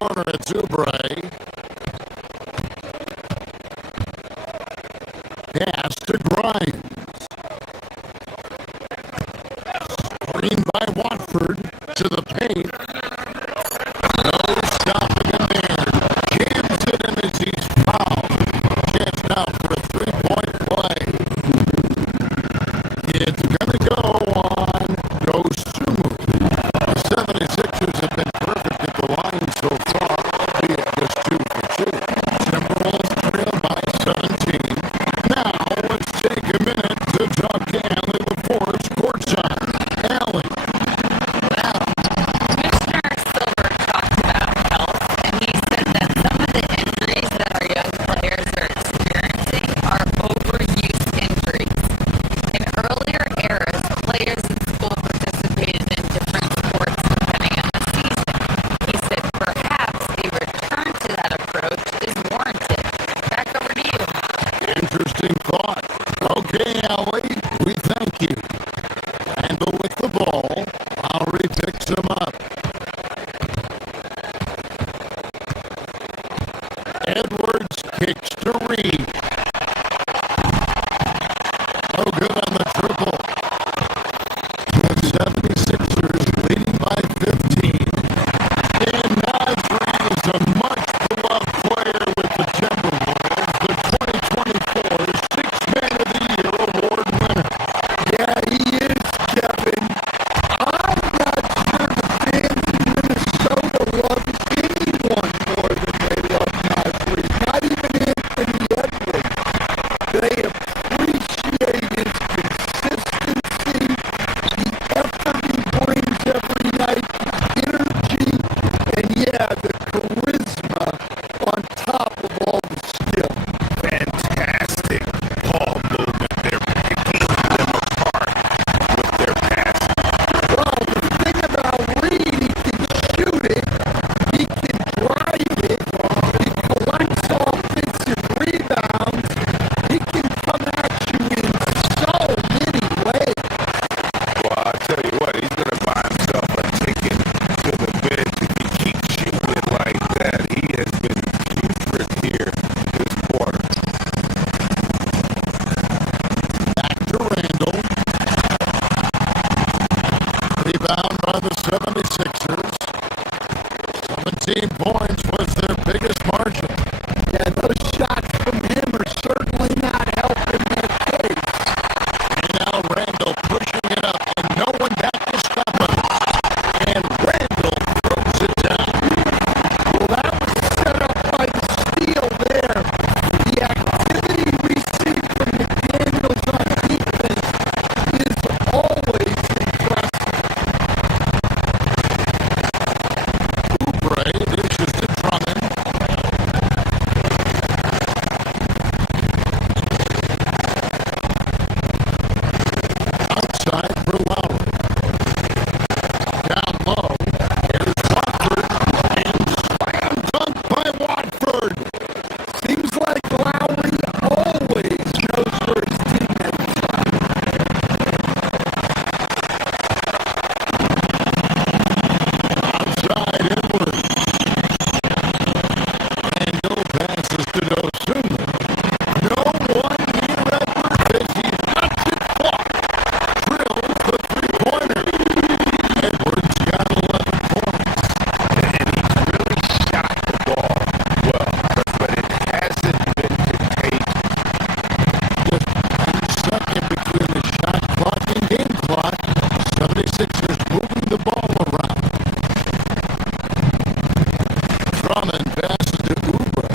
corner, it's Oubre. Pass to Grimes. Screen by Watford to the paint. No stopping him there. Jams it in as he's fouled. Chance now for a three-point play. It's going to go on Dosunmu. The 76ers have been perfect at the line so far, albeit just 2 for 2. Timberwolves trail by 17. Now, let's take a minute to talk to Allie LaForce courtside. Allie. Commissioner Silver talked about health, and he said that some of the injuries that our young players are experiencing are overuse injuries. In earlier eras, players in school participated in different sports depending on the season. He said perhaps a return to that approach is warranted. Back over to you. Interesting thought. Okay, Allie, we thank you. Randall with the ball. Lowry picks him up. Edwards kicks to Reed. Oh, good on the triple. The 76ers leading by 15. Dan Nasri is a much-beloved player with the Timberwolves, the 2024 Sixth Man of the Year award winner. Yeah, he is, Kevin. I'm not sure the fans in Minnesota love anyone more than they love Nasri. Not even Anthony Edwards. They appreciate his consistency, the effort he brings every night, the energy, and yeah, the charisma on top of all the skill. Fantastic ball movement. They're picking them apart with their passing. Well, the thing about Reed, he can shoot it, he can drive it, he collects offensive rebounds, he can come at you in so many ways. Well, I'll tell you what, he's going to buy himself a ticket to the bench if he keeps shooting it like that. He has been putrid here this quarter. Back to Randall. Rebound by the 76ers. 17 points was their biggest margin. Yeah, those shots from him are certainly not helping their case. And now Randall pushing it up and no one back to stop him. And Randall throws it down. Well, that was set up by the steal there. The activity we see from McDaniels on defense is always impressive. Oubre dishes to Drummond. Outside for Lowry. Down low. Here's Watford. And slam dunk by Watford. Seems like Lowry always knows where his teammates are. Outside Edwards. Randall passes to Dosunmu. No one near Edwards as he knocks it far. Drills the three-pointer. Edwards got 11 points. And he's really shot the ball well, but it hasn't been contagious. Just 1 second between the shot clock and game clock. 76ers moving the ball around. Drummond passes to Oubre.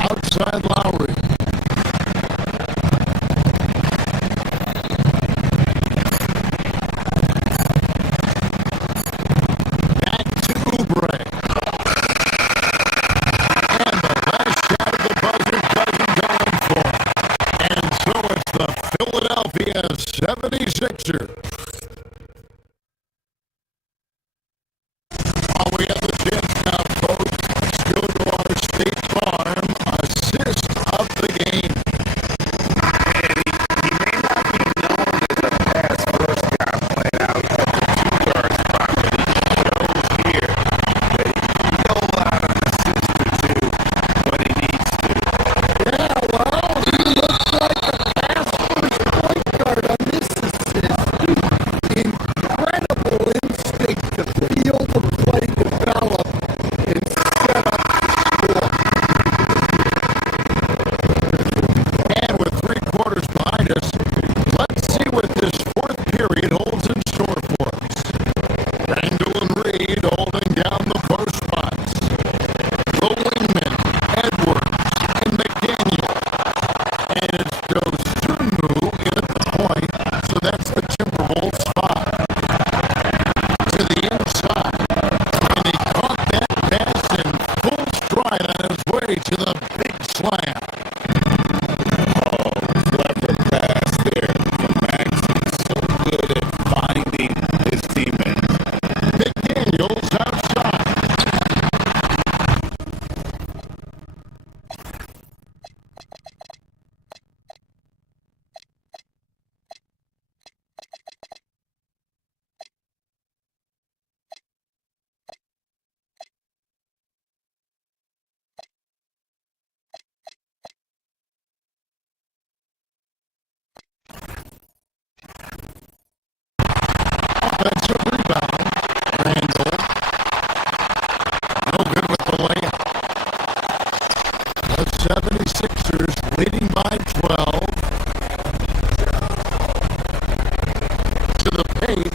Outside Lowry. Back to Oubre. And the last shot of the buzzer doesn't go in for him. And so it's the Philadelphia 76ers. While we have the offensive rebound. Randall. No good with the layup. The 76ers leading by 12. To the paint.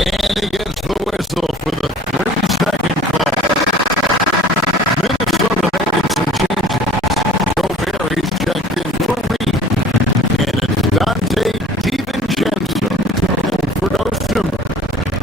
And he gets the whistle for the 30-second call. Minnesota making some changes. Joe Barry's checked in Green. And it's Dante DiVincenzo for those Timbers.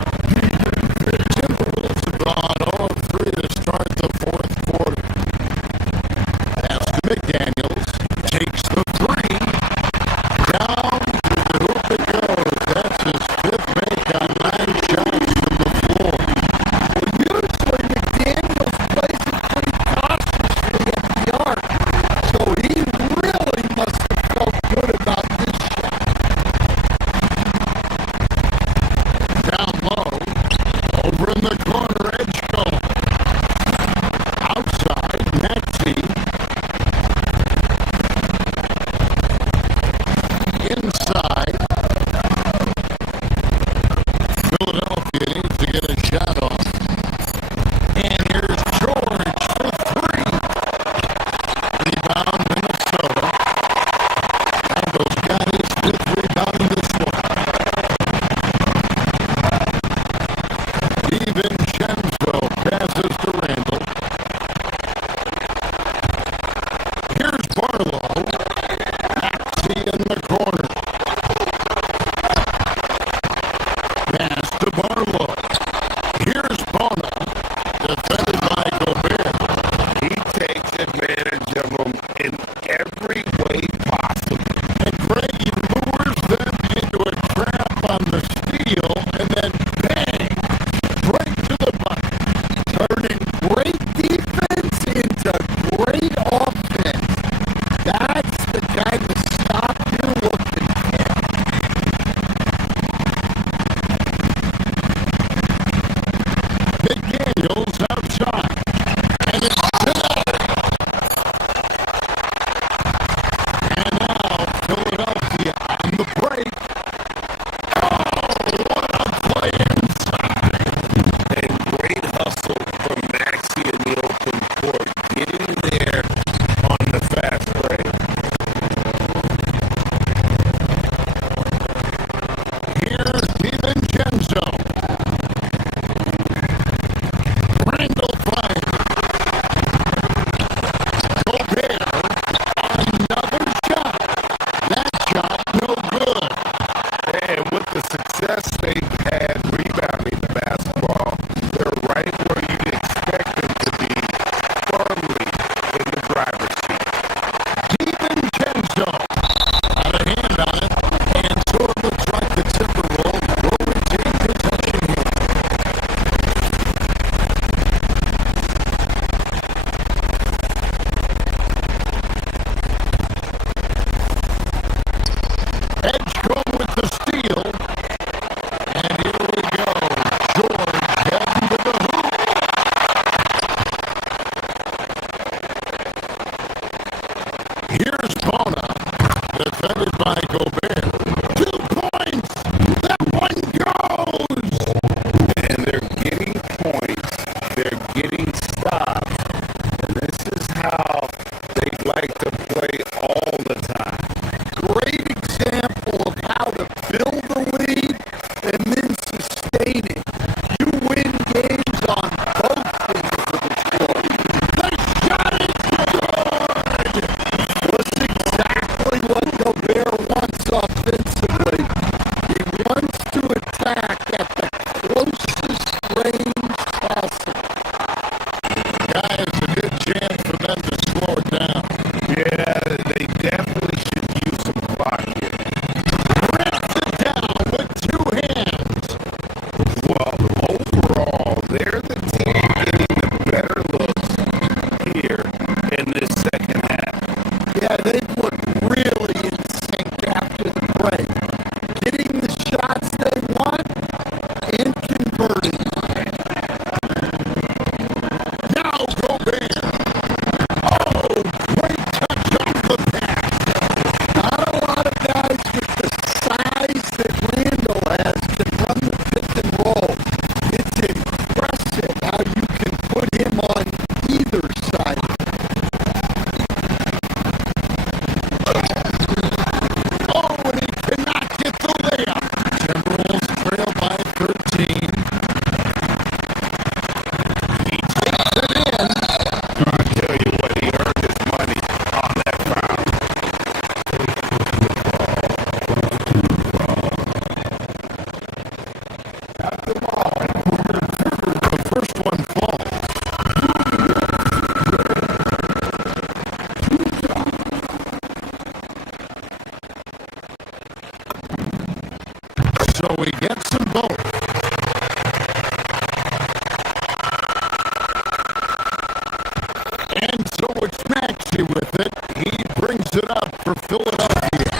And so it's Maxey with it. He brings it up for Philadelphia.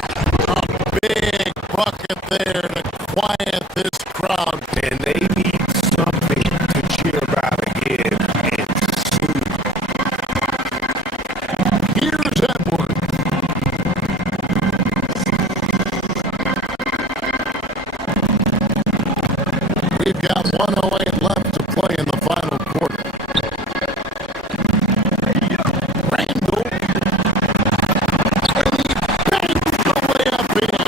A big bucket there to quiet this crowd. And they need something to cheer about again and soon. Here's Edwards. We've got 1:08 left to play in the final quarter. Randall. And he banks the way up in.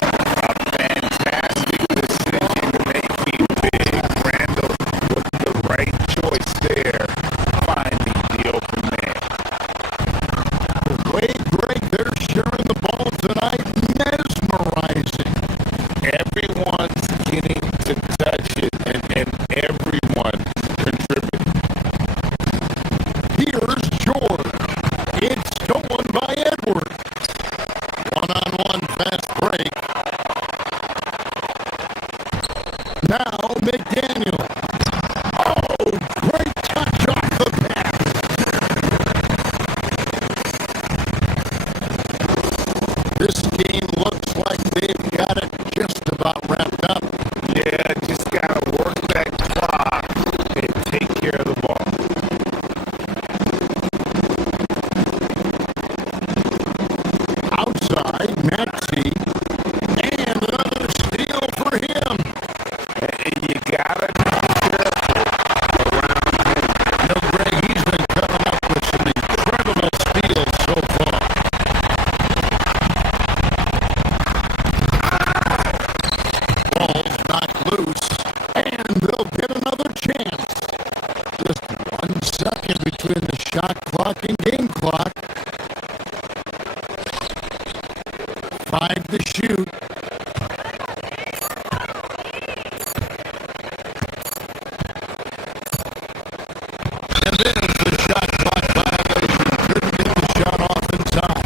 A fantastic decision making big. Randall with the right choice there, finding the open man. The way Greg, they're sharing the ball tonight, mesmerizing. Everyone's getting to touch it, and everyone contributing. Here's George. It's stolen by Edwards. One-on-one fast break. Now McDaniel. Oh, great touch off the pass. This game looks like they've got it just about wrapped up. Yeah, just gotta work that clock and take care of the ball. Outside, Maxey. And another steal for him. And you gotta be careful around him. You know, Greg, he's been coming up with some incredible steals so far. Ball's knocked loose, and they'll get another chance. Just 1 second between the shot clock and game clock. 5 to shoot. And there's the shot clock violation. Couldn't get the shot off in time.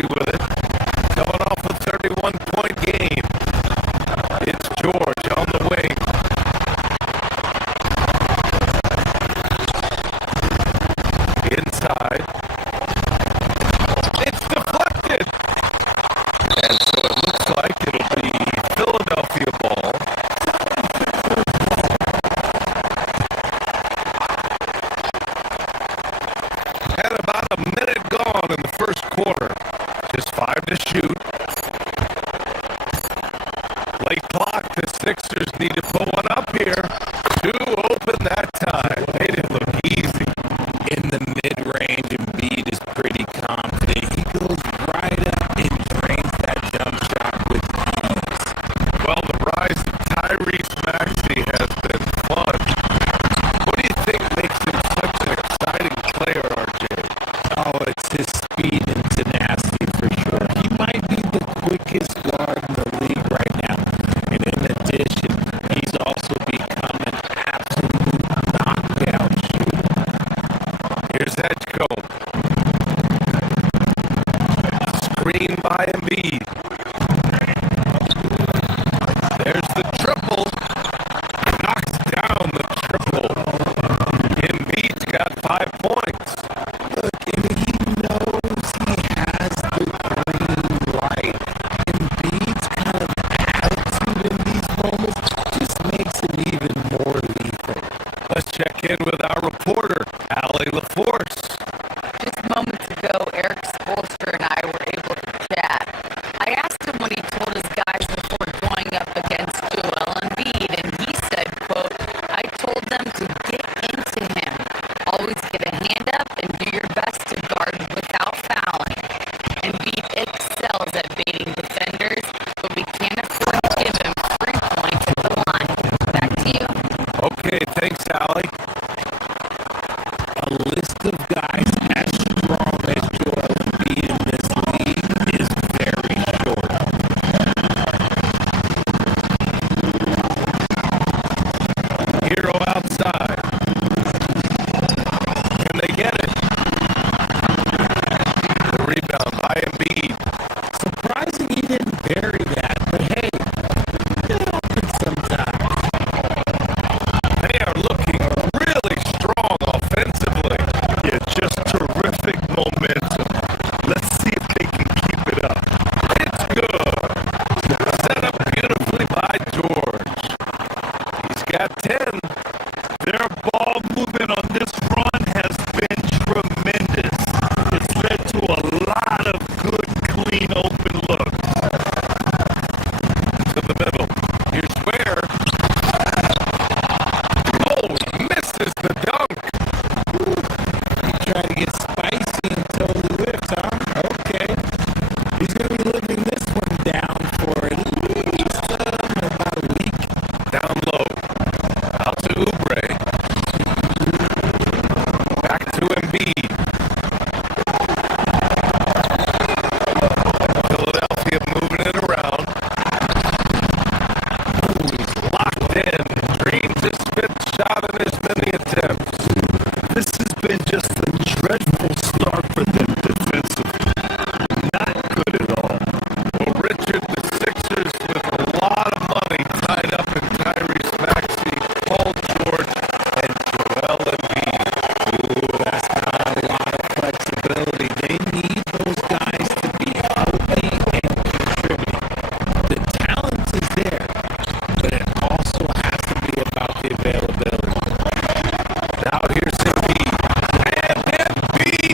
happy with it. Coming off a 31-point game. It's George on the wing. Inside. It's deflected. And so it looks like it'll be Philadelphia ball. Had about a minute gone in the first quarter. Just 5 to shoot. Late clock. The Sixers need to put one up here. 2 open that time. Made it look easy. In the mid-range, Embiid is pretty confident. He goes right up and drains that jump shot with ease. Well, the rise of Tyrese Maxey has been fun. What do you think makes him such an exciting player, RJ? Oh, it's his speed and tenacity for sure. He might be the quickest guard in the league right now. And in addition, he's also become an absolute knockdown shooter. Here's Edgecombe. Screen by Embiid. There's the triple. Knocks down the triple. Embiid's got 5 points. Look, and he knows he has the green light. Embiid's kind of attitude in these moments just makes it even more lethal. Let's check in with our reporter, Allie LaForce. Just moments ago, Eric Spoelstra and I were able to chat. I asked him what he told his guys before going up against Joel Embiid, and he said, quote, "I told them to get into him. Always get a hand up and do your best to guard without fouling. Embiid excels at baiting defenders, but we can't afford to give him 3 points at the line." Back to you. Okay, thanks, Allie. A list of guys as strong as Joel Embiid in this league is very short. Hero outside. Can they get it? The rebound by Embiid. Surprising he didn't bury that, but hey, it happens sometimes. They are looking really strong offensively. Yeah, just terrific momentum. Let's see if they can keep it up. It's good. Set up beautifully by George. He's got 10. Their ball movement on this run has been tremendous. It's led to a lot of good, clean, open looks. To the middle. Here's Ware. Oh, he misses the dunk. He tried to get spicy and totally whiffs, huh? Okay. He's going to be living this one down for at least about a week. Down low. Out to Oubre. Back to Embiid. Philadelphia moving it around. Ooh, he's locked in. Dreams his 5th shot in as many attempts. This has been just a dreadful start for them defensively. Not good at all. Well, Richard, the Sixers with a lot of money tied up in Tyrese Maxey, Paul George, and Joel Embiid. Ooh, that's not a lot of flexibility. They need those guys to be healthy and contribute. The talent is there, but it also has to be about the availability. Now here's Embiid. And Embiid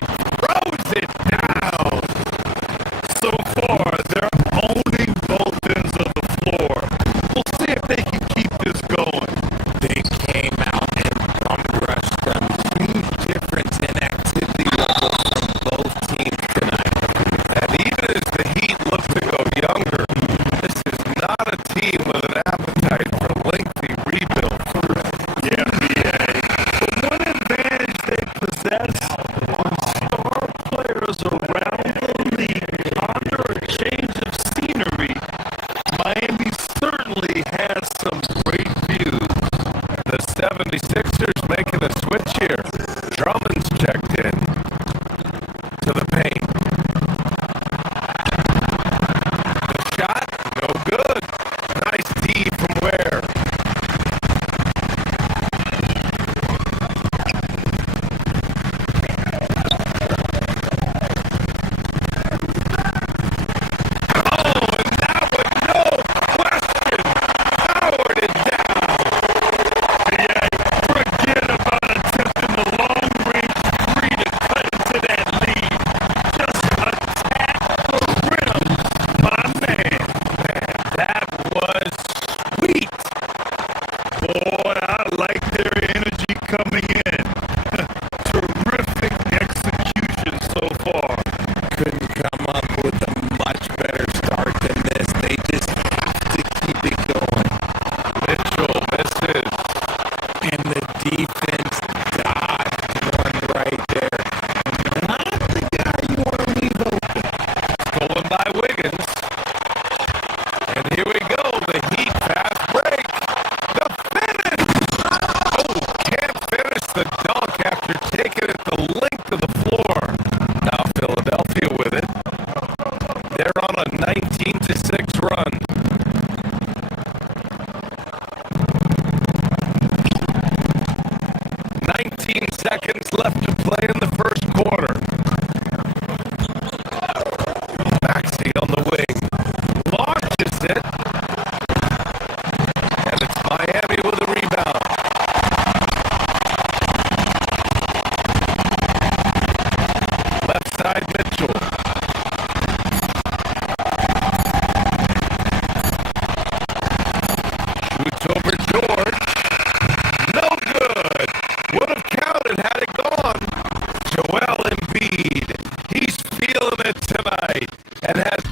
tonight and has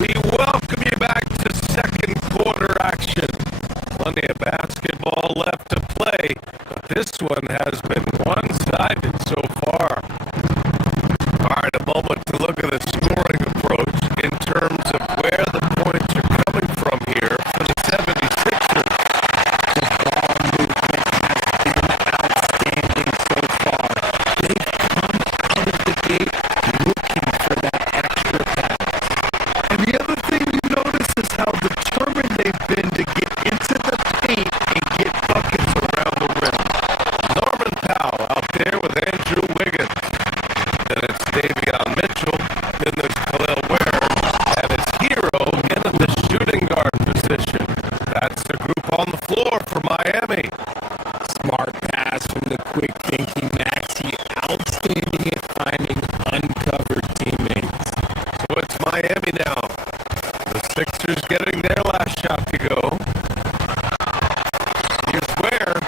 we welcome you back to second quarter action. Plenty of basketball left to play, but this one has been one-sided so far. All right, a moment to look at the scoring approach in terms of where the points are coming from here for the 76ers. The ball movement has been outstanding so far. They've come out of the gate looking for that extra pass. And the other thing you notice is how determined they've been to get into the paint and get buckets around the rim. Norman Powell out there with Andrew Wiggins. Then it's Davion Mitchell. Then there's Khalil Ware. And it's Hero in at the shooting guard position. That's the group on the floor for Miami. Smart pass from the quick thinking Maxey. Outstanding at finding uncovered teammates. So it's Miami now. The Sixers getting their last shot to go. Here's Ware.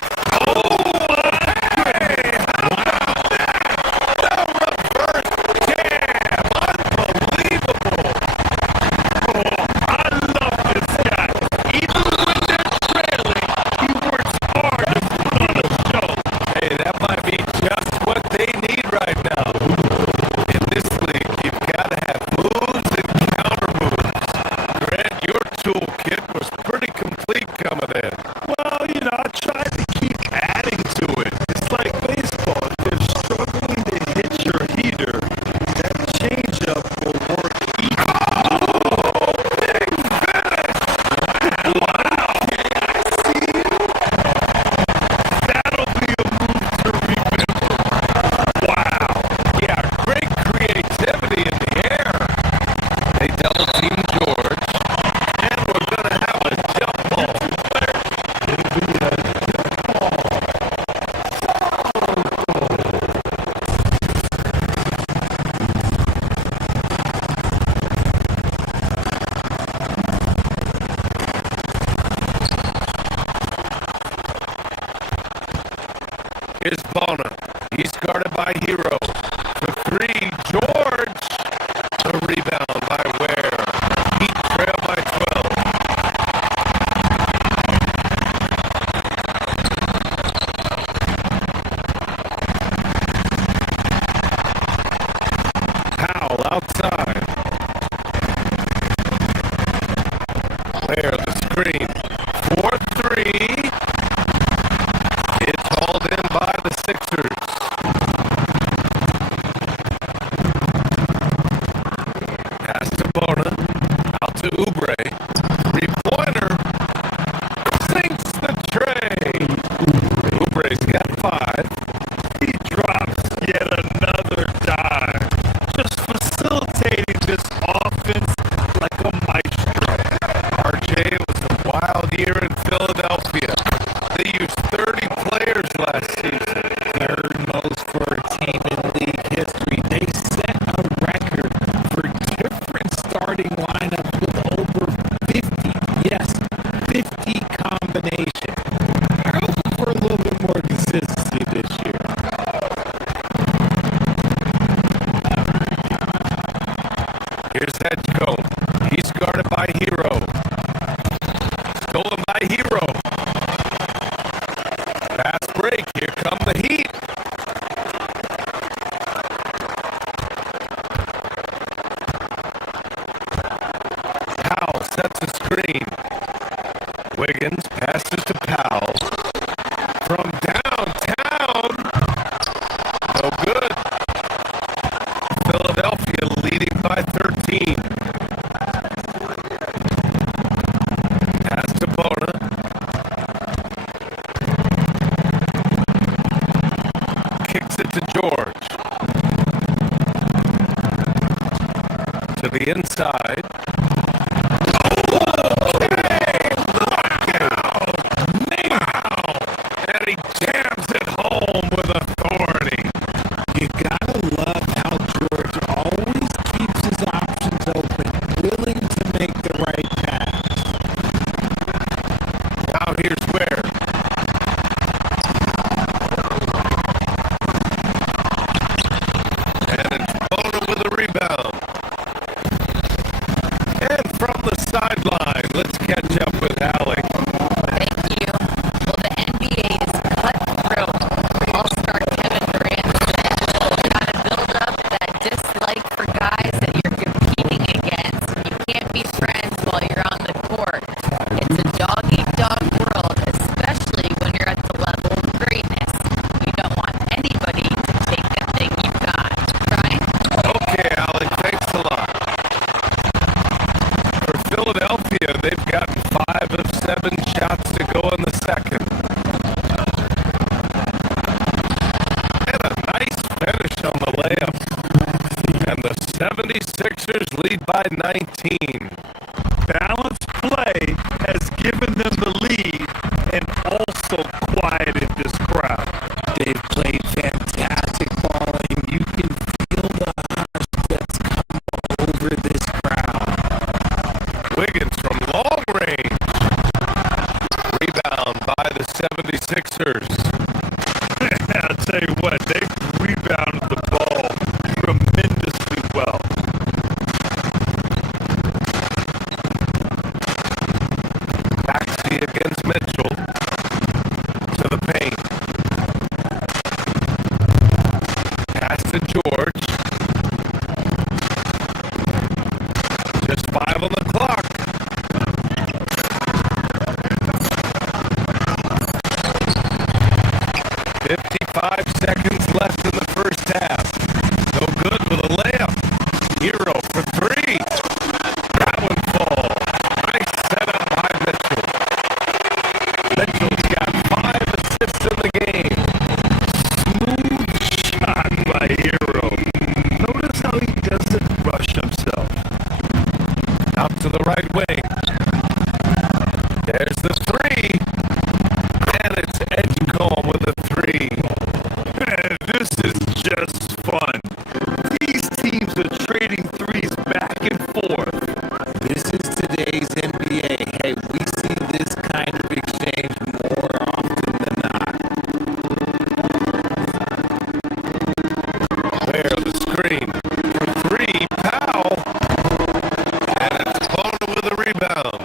Here's Bona. He's guarded by Hero. For three, George. The rebound by Ware. Heat trail by 12. Powell outside. Ware the screen. 4-3. It's hauled in by the Sixers. Pass to Bona. Out to Oubre. Three-pointer. Sinks the tray. Oubre's got 5. He drops yet another dive. Just facilitating this offense like a maestro. RJ was a wild year in Philadelphia. They used 30 players last season. Third most for a team in league history. They set a record for different starting lineups with over 50, yes, 50 combinations. They're hoping for a little bit more consistency this year. Here's Edgecombe. He's guarded by Hero. Stolen by Hero. Fast break. Here come the Heat. Powell sets the screen. Wiggins passes to Powell. From downtown. No good. Philadelphia leading by 13. Pass to Bona. Kicks it to George. To the inside. And he jams it home with authority. You gotta love how George always keeps his options open, willing to make the right pass. Now here's Ware. 7 shots to go in the second. And a nice finish on the layup. And the 76ers lead by 19. Balanced play has given them the lead and also quieted this crowd. They've played fantastic ball, and you can feel the hush that's come over this crowd. Wiggins from long range. Rebound by the 76ers. I'll tell you what, they've rebounded the ball tremendously well. Maxey against Mitchell. To the paint. Pass to George. Just 5 on the clock. "55 seconds left in the first half. No good with a layup. Hero for 3. That one falls. Nice setup by Mitchell. Mitchell's got 5 assists in the game. Smooth shot by Hero. Notice how he doesn't rush himself. Out to the right wing. There's the 3. And it's Edgecombe with a 3. This is just fun. These teams are trading threes back and forth. This is today's NBA. Hey, we see this kind of exchange more often than not. There, the screen. For 3, Powell. And it's Bonner with a rebound.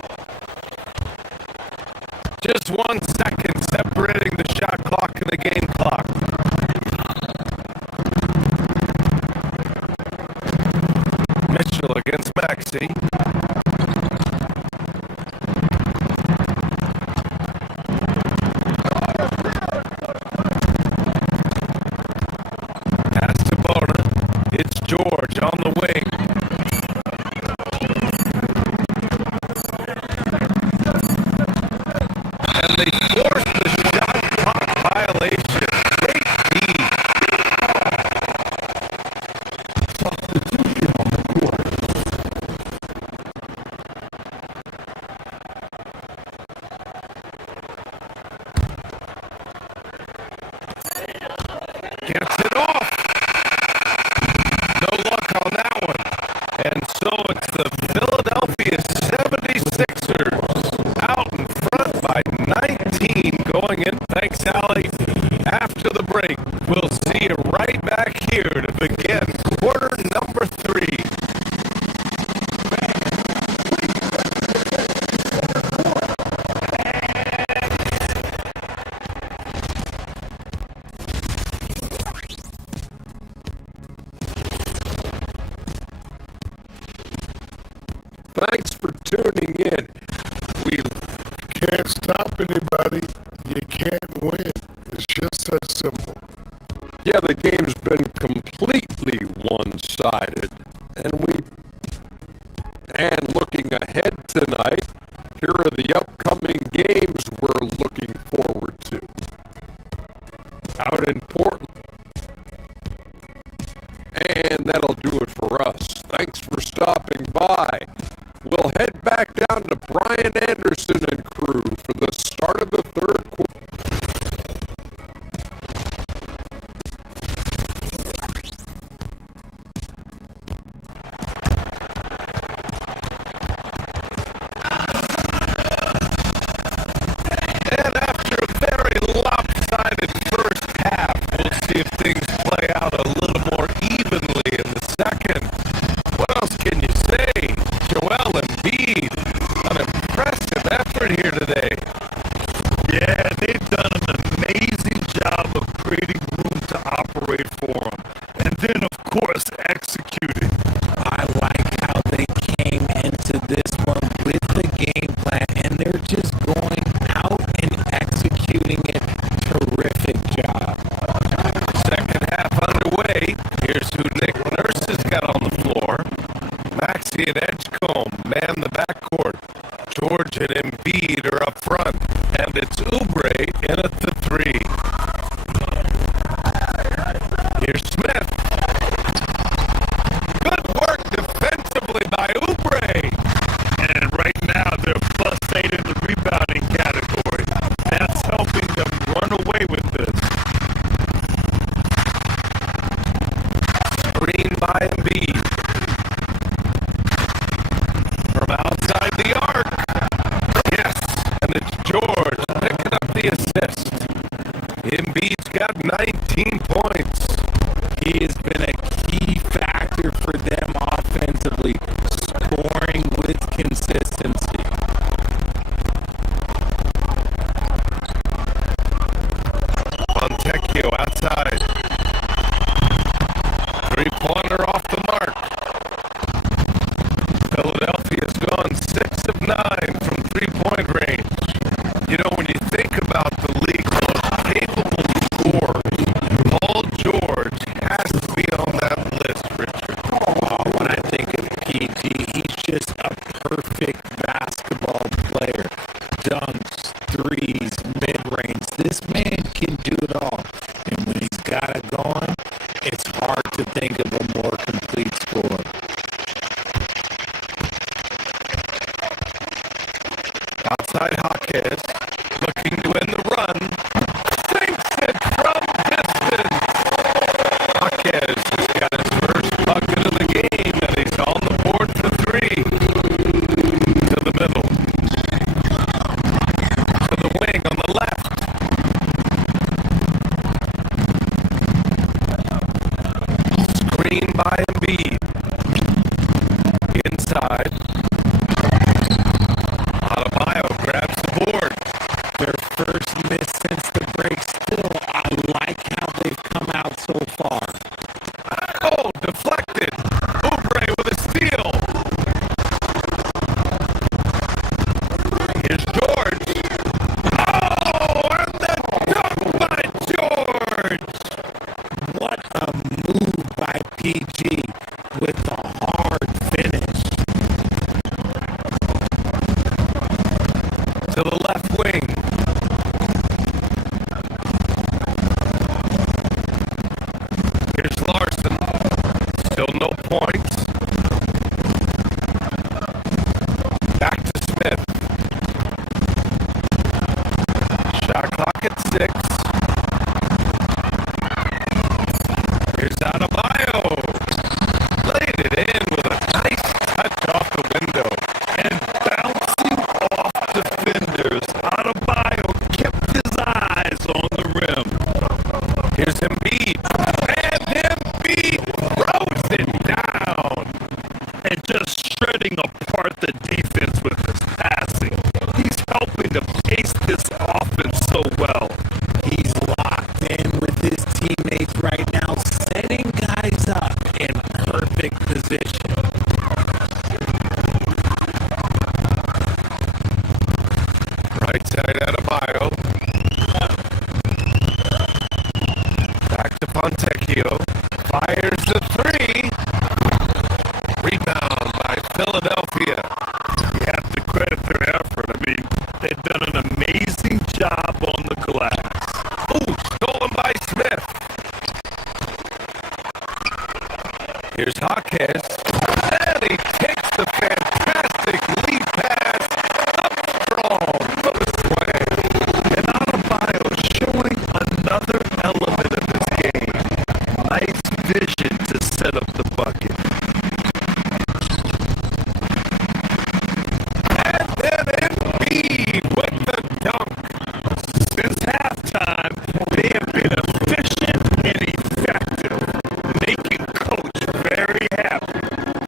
Just 1 second separating the shot clock and the game clock. Mitchell against Maxey. Pass to Bonner. It's George on the wing. And they force the shot clock violation. Great D. Gets it off. No luck on that one. And so it's the Philadelphia 76ers out in front by 19 going in. Thanks, Allie. After the break, we'll see you right back here to begin quarter number 3. Thanks for tuning in. We Can't stop anybody. You can't win. It's just that simple. Yeah, the game's been completely one-sided, and looking ahead tonight, here are the upcoming games we're looking forward to. Out in Portland. And that'll do it for us. Thanks for stopping by. We'll head back down to Brian Anderson and crew for the start of the third quarter. And after a very lopsided first half, we'll see if things play out a little more evenly in the second. What else can you say? Joel Embiid, an impressive effort here today. Yeah, they've done an amazing job of creating room to operate for them. And then, of course, executing. I like how they came into this one with the game plan, and they're just going out and executing it. Terrific job. Second half underway. Here's who Nick Nurse has got on the floor. Maxey and Edgecombe man the backcourt. George and Embiid are up front. front. And it's Oubre in at the three. Here's Smith. Good work defensively by Oubre. And right now, they're +8 in the rebounding category. That's helping them run away with this. Screen by Embiid. From outside the arc. Yes, and it's George picking up the assist. Embiid's got 19 points. He has been a key factor for them offensively, scoring with consistency. Fontecchio outside. Three-pointer off the mark. Philadelphia's gone 6 of 9 from three-point range. You know, when you think about the league of capable scorers, Paul George has to be on that list, Richard. Oh, when I think of PG, he's just a perfect basketball player. Dunks, threes, mid-range. This man can do it all. And when he's got it going, it's hard to think of a more complete scorer. Outside Jaquez, looking to win the run. Sinks it from distance. Jaquez has got his first bucket of the game, and he's on the board for three. To the middle. To the wing on the left. Screen by Embiid. Inside. Adebayo grabs the board. Their first miss since the break. Still, I like how they've come out so far. Oh, deflected. Oubre with a steal. Here's George. Oh, and the dunk by George. What a move by PG with a hard finish. To the left wing. Here's Larson. Still no points. Back to Smith. Shot clock at 6. Here's Adebayo. Laid it in with a nice touch off the window. And bouncing off defenders, Adebayo kept his eyes on the rim. Here's Embiid. And Embiid throws it down. And just shredding apart the defense with his passing. He's helping to pace this offense so well. He's locked in with his teammates right now, setting guys up in perfect position. Right side Adebayo. Back to Fontecchio. Fires the three. Rebound by Philadelphia. You have to credit their effort. I mean, they've done an amazing job on the glass. Ooh, stolen by Smith. Here's Jaquez. And he takes the fantastic lead pass up strong for the slam. And Adebayo showing another element of his game. Nice vision to set up the bucket. And then Embiid with the dunk. Since halftime, they have been efficient and effective, making Coach very happy.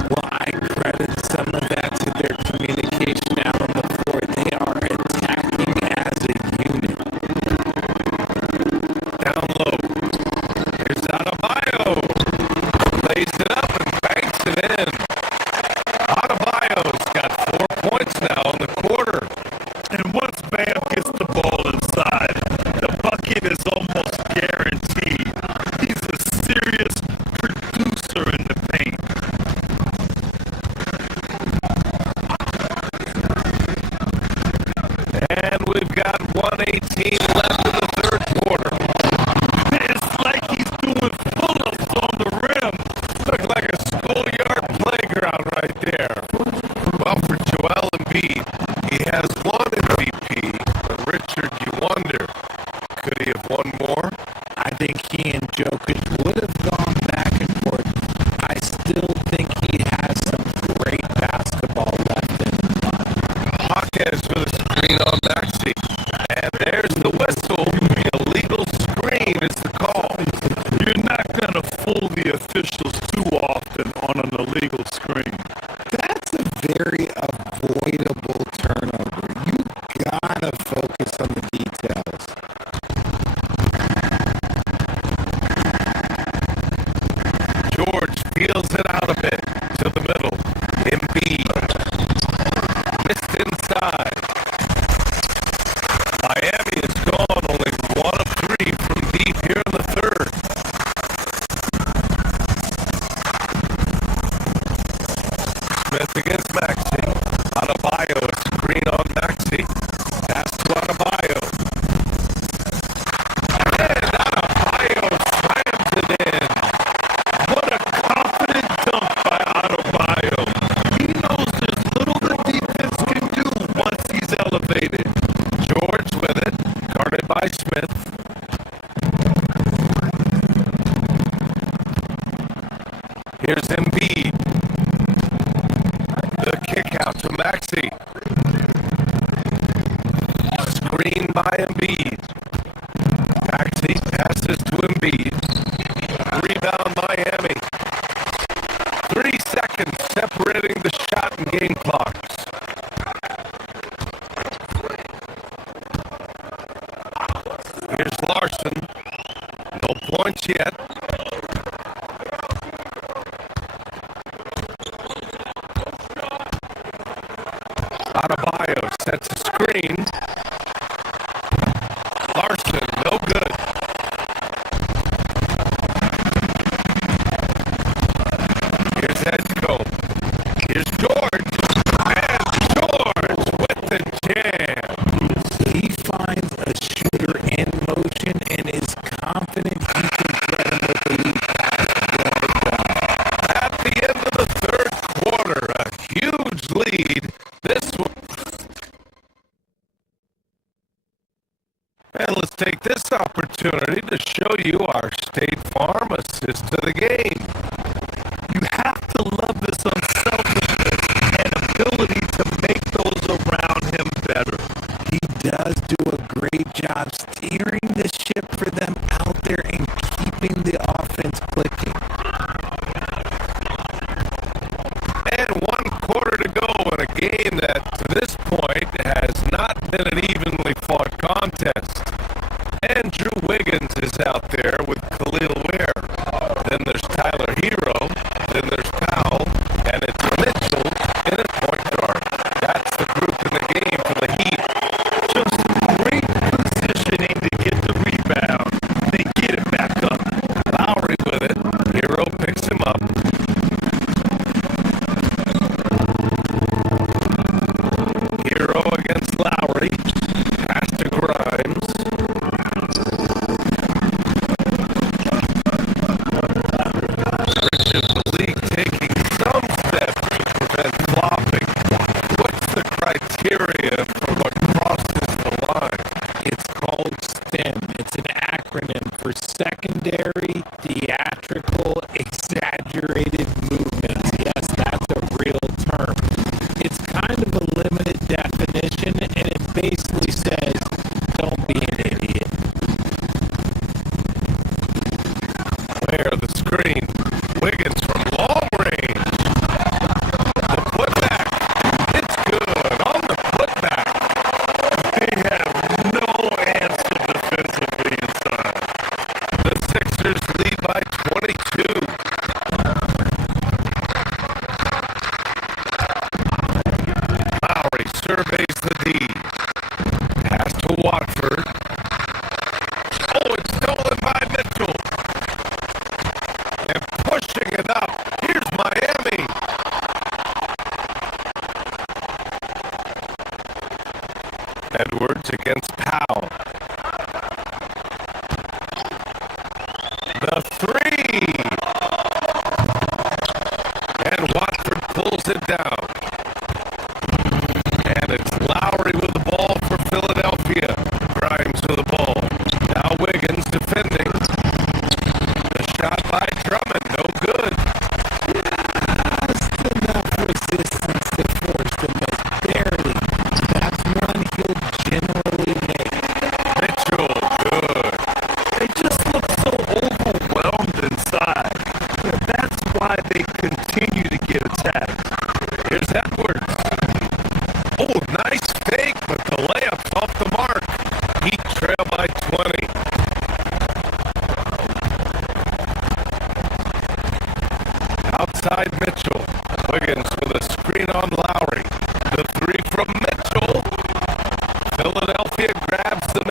Well, I credit some of that to their communication out on the floor. They are attacking as a unit. Down low. Here's Adebayo. Lays it up and banks it in. Adebayo's got 4 points now in the quarter. And once Bam gets the ball inside, the bucket is almost guaranteed. He's a serious producer in the paint. And we 1:18 left in the third quarter. It's like he's doing pull-ups on the rim. Looked like a schoolyard playground right there. Well, for Joel Embiid, he has one MVP, but Richard, you wonder, could he have won more? I think he and Jokic would have gone back and forth. I still think he has some great basketball left in him. Hawkins with a screen on Maxey. And there's the whistle. The illegal screen is the call. You're not going to fool the officials too often on an illegal screen. That's a very avoidable turnover. You gotta focus on the details. George feels it out a bit to the middle. Embiid missed inside. Miami is gone, only 1 of 3 from deep here in the third. Smith against Maxey. Adebayo, a screen on Maxey. Pass to Adebayo. And Adebayo slams it in. What a confident dunk by Adebayo. He knows there's little the defense can do once he's elevated. George with it, guarded by Smith. Here's Embiid. The kick out to Maxey. Screen by Embiid. Maxey passes to Embiid. Rebound Miami. 3 seconds separating the shot and game clocks. Here's Larson. No points yet. Adebayo sets a screen. Larson, no good. Here's Edgecombe. Here's George. And George with the jam. He finds a shooter in motion and is confident he can thread him with the lead pass. At the end of the third quarter, a huge lead. This one. And let's take this opportunity to show you our State Farm assist to the game. You have to love this unselfishness and ability to make those around him better. He does do a great job steering the ship for them out there and keeping the offense clicking. And 1 quarter to go in a game that, to this point, has not been an evenly fought contest. Andrew Wiggins is out there with Khalil Ware. Then there's Tyler Hero. Then there's Powell. And it's Mitchell in at point guard. That's the group in the game for the Heat. Just great positioning to get the rebound. They get it back up. Lowry with it. Hero picks him up. Hero against Lowry. Pass to Grimes. Richard, the league taking some steps to prevent flopping. What's the criteria for what crosses the line? It's called STEM. It's an acronym for secondary, theatrical, exaggerated movements. Yes, that's a real term. It's kind of a limited definition, and it basically says, don't be an idiot. Where the screen. Wiggins from long range. The putback. It's good on the putback. They have no answer defensively inside. The Sixers lead by 22. Lowry surveys the D. Pass to Watford. Oh, it's stolen by Mitchell. And pushing it up. Here's Miami. Edwards against Powell.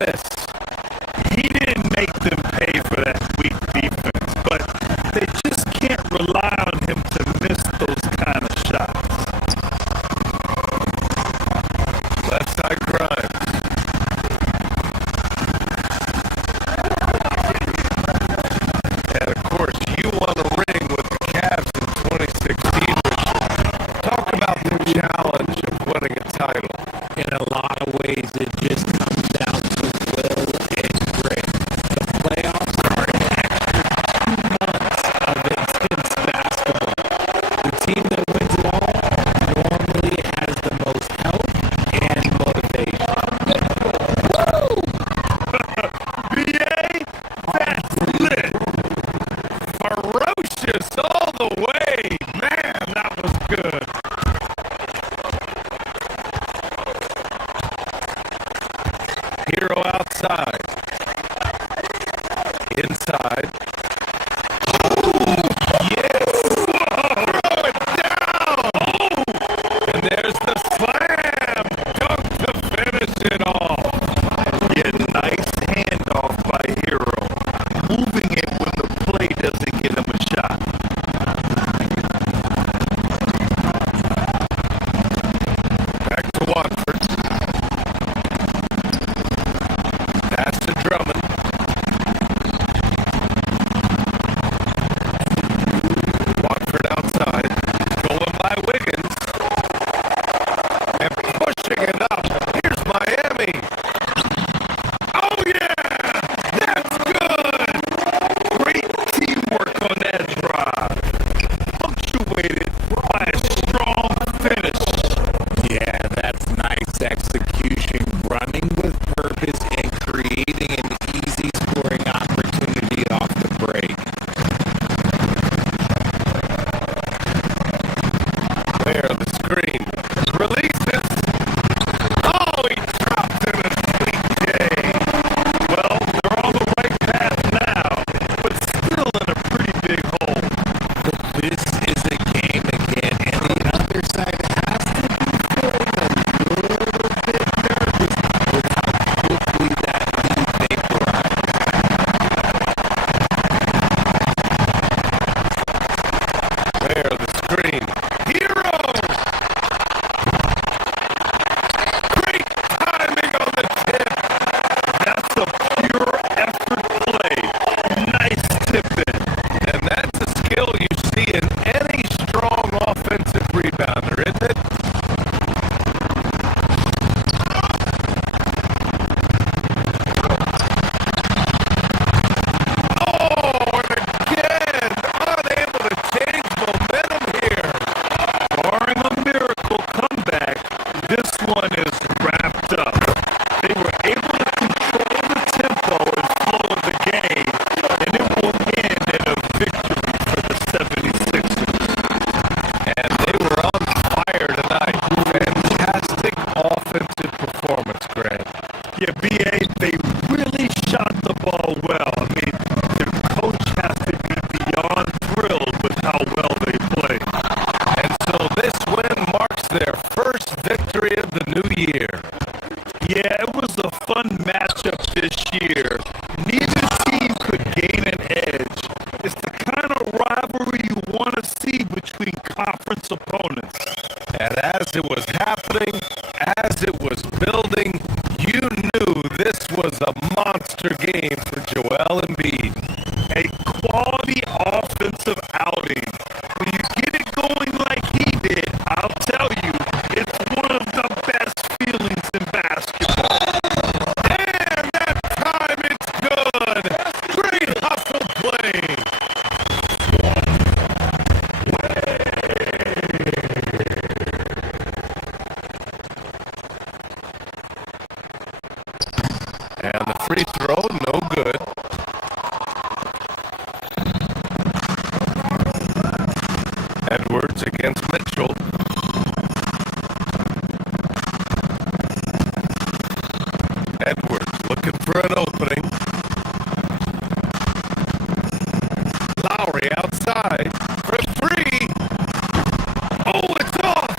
miss. He didn't make them pay for that weak defense, but they just can't rely on him to miss those kind of shots. Left side Grimes. And of course, you won a ring with the Cavs in 2016, which talk about the challenge of winning a title. In a lot of ways, it just comes down to will and grit. The playoffs are an extra 2 months of intense basketball. The team that wins it all normally has the most health and motivation. BA, that's lit. Ferocious all the way. Man, that was good. Hero outside. Inside. Yes! Throw it down! And there's the slam! Dunk to finish it off. Yeah, nice handoff by Hero. Moving it when the play doesn't get him a shot. Back to Watford. Pass to Drummond. Watford outside. Going by Wiggins. And pushing it up. Here's Miami. Oh yeah! That's good! Great teamwork on that drive. Punctuated by a strong finish. Yeah, that's nice execution, running with purpose and creating an easy scoring opportunity off the break. There, the screen. Releases. Oh, he dropped in a sweet day. Well, they're on the right path now, but still in a pretty big hole. But this is a game again, and the other side has to be feeling a little bit nervous with how quickly that lead vaporized. There, the screen. Hero! Great timing on the tip. That's a pure effort play. Nice tip-in. And that's a skill you see in any strong offensive rebounder, isn't it? Oh, and again, unable to change momentum here. Barring a miracle comeback, this one is wrapped up. They were able to control the tempo and flow of the game, and it will end in a victory for the 76ers. And they were on fire tonight. Fantastic offensive performance, Grant. Yeah, BA, they really shot the ball well. I mean, their coach has to be beyond thrilled with how well they played. And so this win marks their first victory of the new year. Yeah, it was a fun matchup this year. Neither team could gain an edge. It's the kind of rivalry you want to see between conference opponents. And as it was happening, as it was building, you knew this was a monster game for Joel Embiid. A quality offensive outing. When you get it going like he did, I'll tell you, it's one of the best feelings in basketball. And that time it's good. Great hustle play. And the free throw, no good. Edwards against Mitchell. Edwards looking for an opening. Lowry outside for three. Oh, it's off.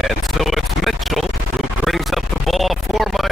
And so it's Mitchell who brings up the ball for Miami.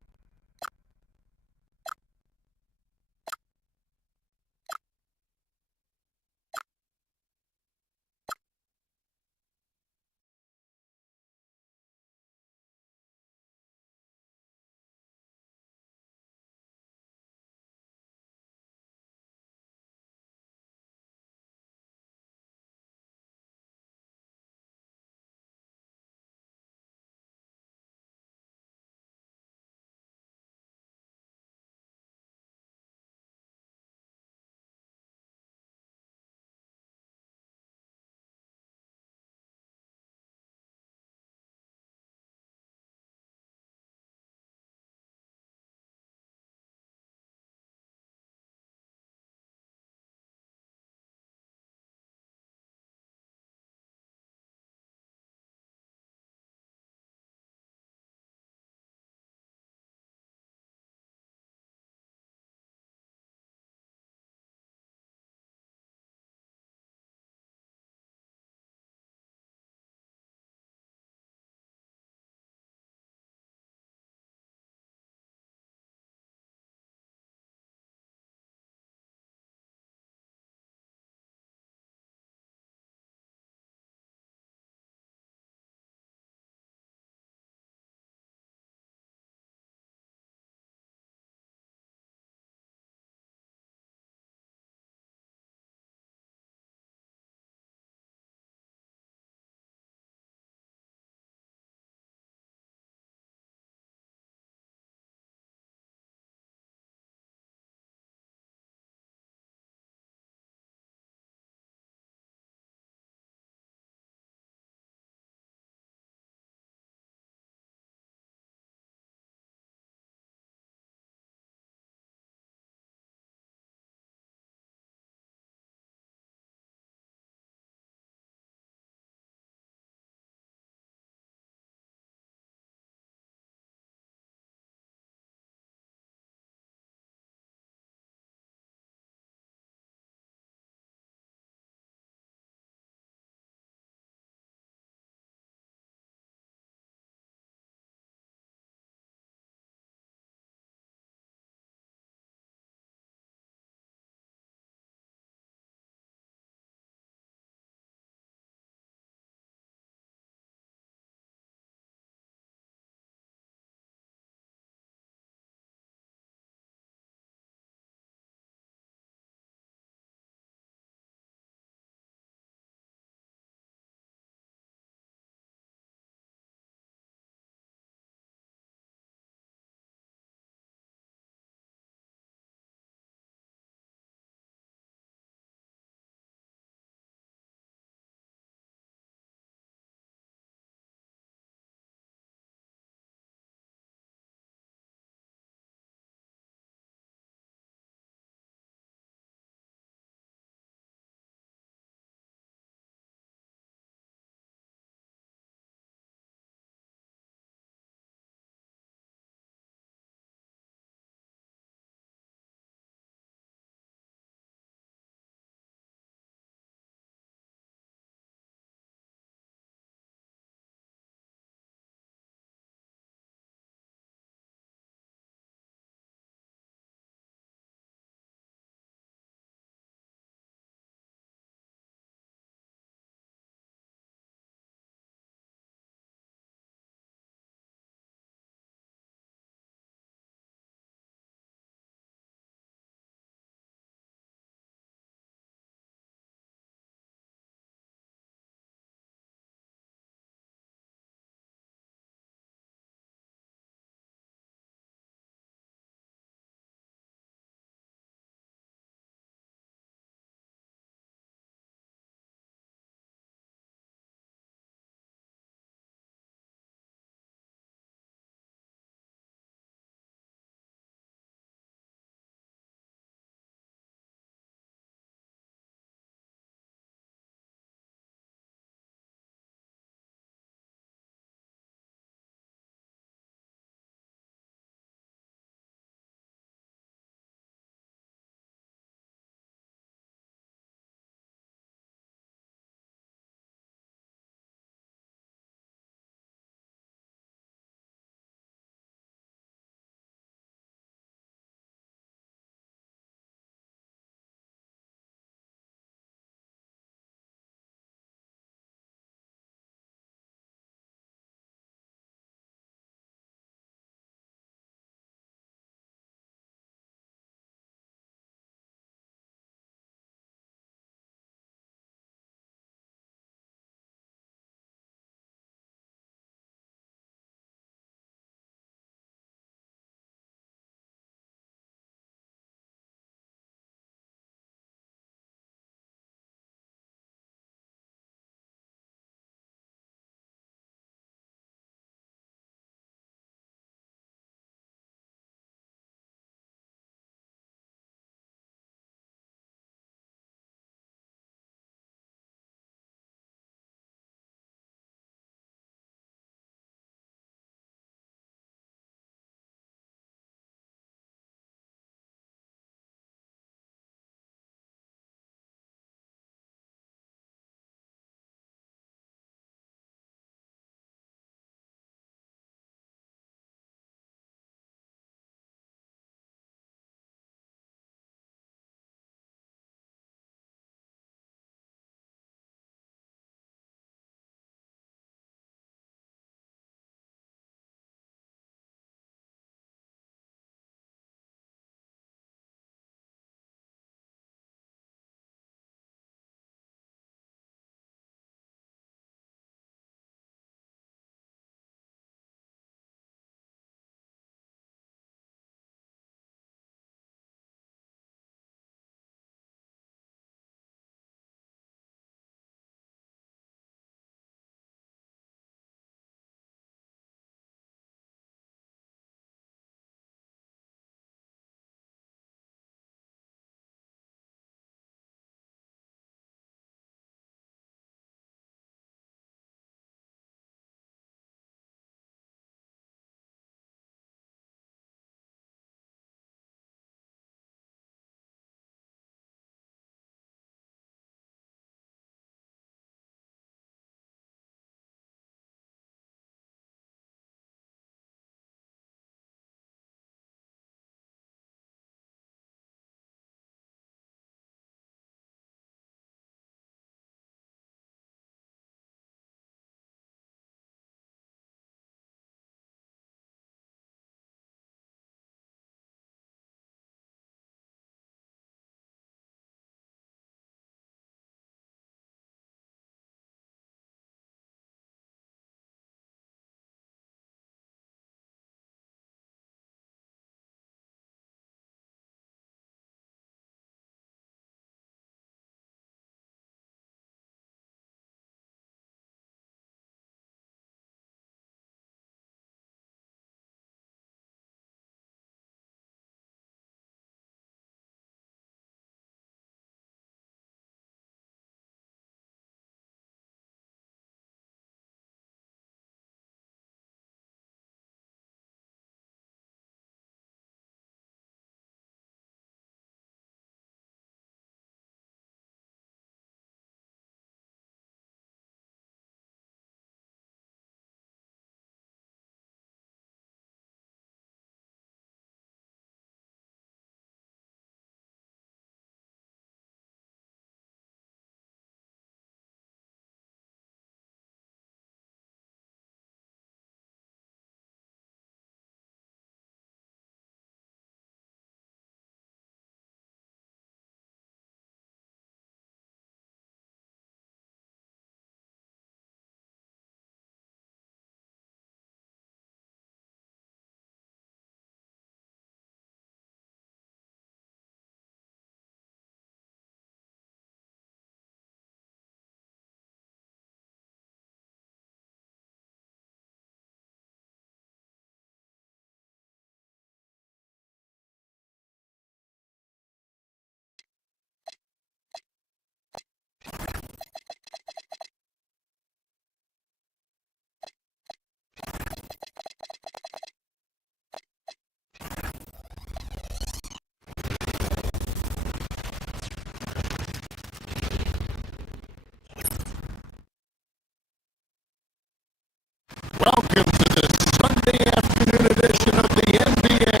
Welcome to this Sunday afternoon edition of the NBA.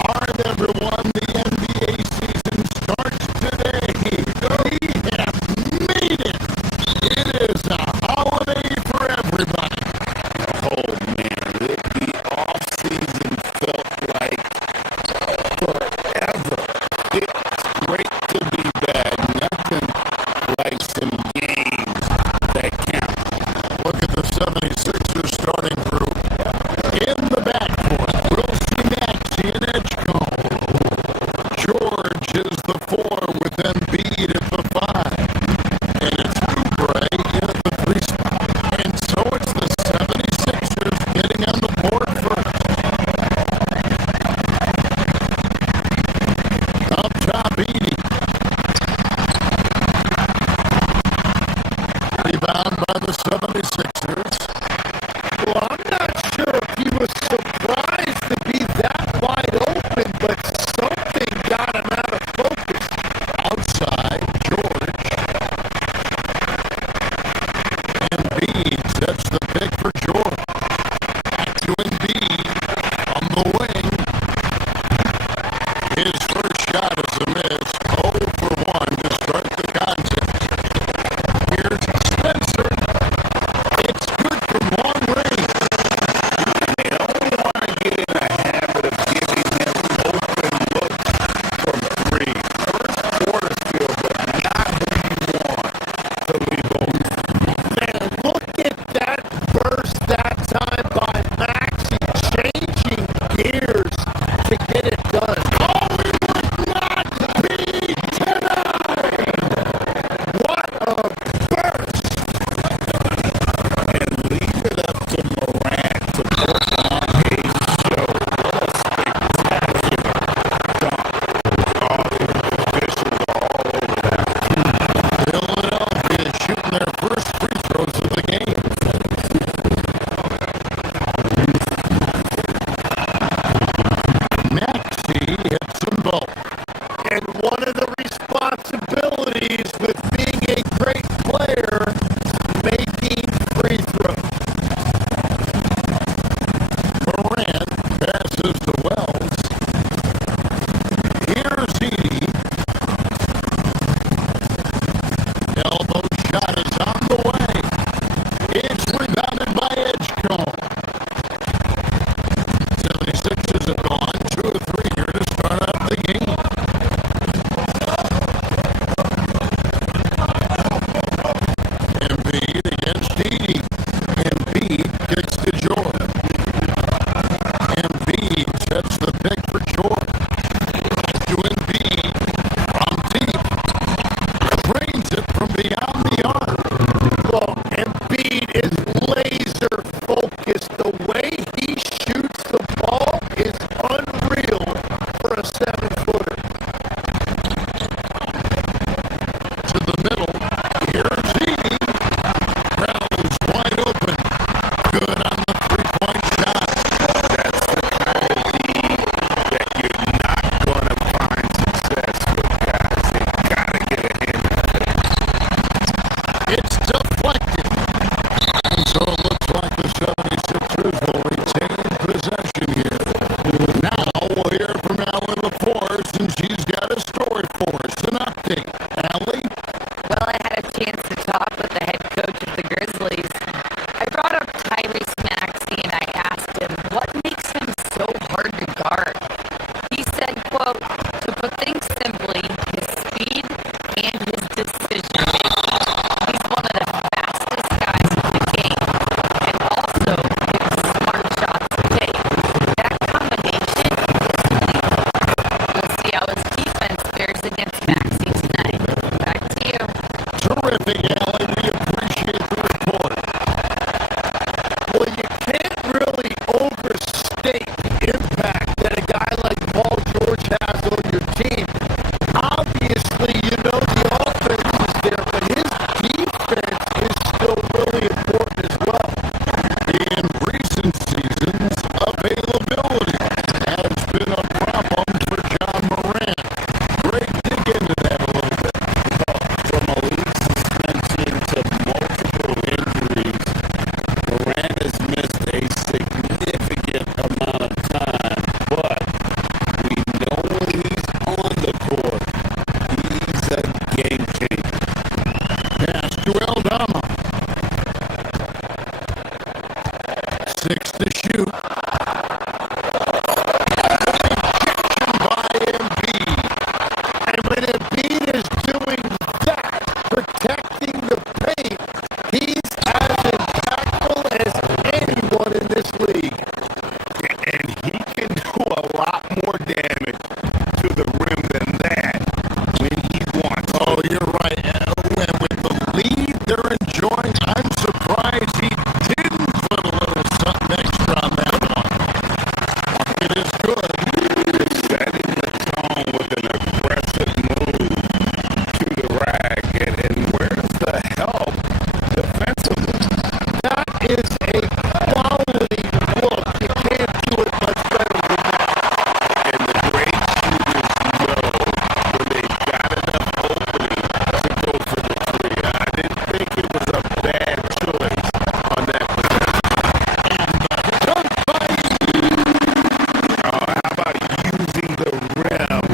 All right, everyone, the NBA season starts today. We have made it. It is a holiday for everybody. Oh man, the off season felt like forever. It's great to be back. Nothing like some games that count. Look at the 76ers starting group. In the backcourt, we'll see Maxey and Edgecombe. George is the 4 with Embiid at the 5. And it's Oubre in at the 3 spot. And so it's the 76ers getting on the board first. Up top, Edey. Rebound by the 76ers. Well, I'm not sure if he was surprised to be that wide open, but something got him out of focus. Outside, George. Embiid sets the pick for George. Back to Embiid on the wing. His first shot is a miss. 0 for 1 to start the contest. Here's Spencer. It's good from long range. They don't want to get in a habit of giving him open looks from three. First quarter field, but not who you want to leave open. Man, look at that burst that time by Maxey, changing gears to get it done. Oh, he would not be denied. What a burst! And leave it up to Morant to put on a show. What a spectacular dunk. Oh, the officials are all over that. Philadelphia is shooting their first free throws of the game. Maxey hits them both. And one of the responsibilities with being a great player, making free throws. Morant passes to Wells. Here's Edey. Elbow shot is on the way. It's rebounded by Edgecombe. 76ers have gone 2 of 3 here to start out the game. Embiid against Edey. Embiid kicks to George. Embiid sets the pick for George. Back to Embiid from deep. Drains it from beyond the arc. Well, Embiid is laser focused 6 to shoot. Rejection by Embiid. And when Embiid is doing that, protecting the paint, he's as impactful as anyone in this league. And he can do a lot more damage to the rim than that when he wants to. Oh, you're right. And with the lead they're enjoying, I'm surprised he didn't put a little something extra on that one. It is good. Setting the tone with an aggressive move to the rack. And where's the help defensively? That is a quality look. You can't do it much better than that. And the great shooters know when they've got enough opening to go for the three. I didn't think it was a bad choice on that possession. How about using the rim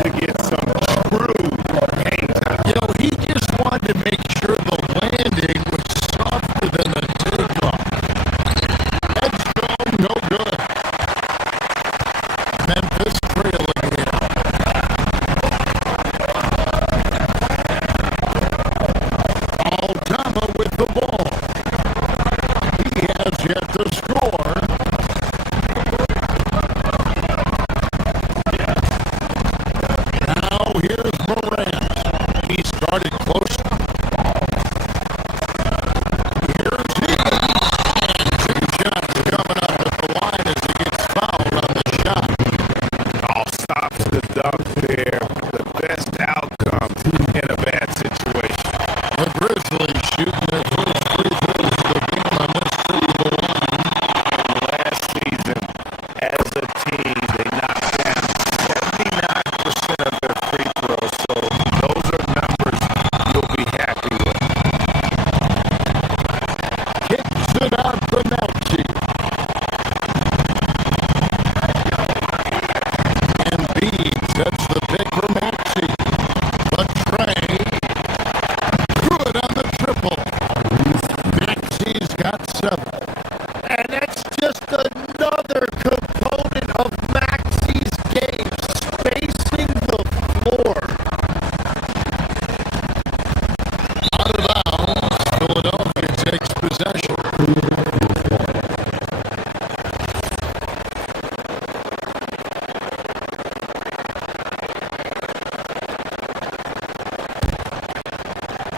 to get some true hang time? You know, he just wanted to make sure the landing was softer than the takeoff. Edge dome, no good. Memphis trailing here. Aldama with the ball. He has yet to score. Now here's Morant. He started close. Here's he. And 2 shots coming up at the line as he gets fouled on the shot. All stops the dunk there. The best outcome in a bad situation. The Grizzlies shooting their first free throws of the game on this trip to the line. Last season, as a team, they knocked down 79% of their free throws, so those are numbers you'll be happy with. Kicks it out for Maxey. Embiid sets the pick for Maxey. But Trey, good on the triple. Maxey's got 7. And that's just another component of Maxey's game, spacing the floor. Out of bounds, Philadelphia takes possession.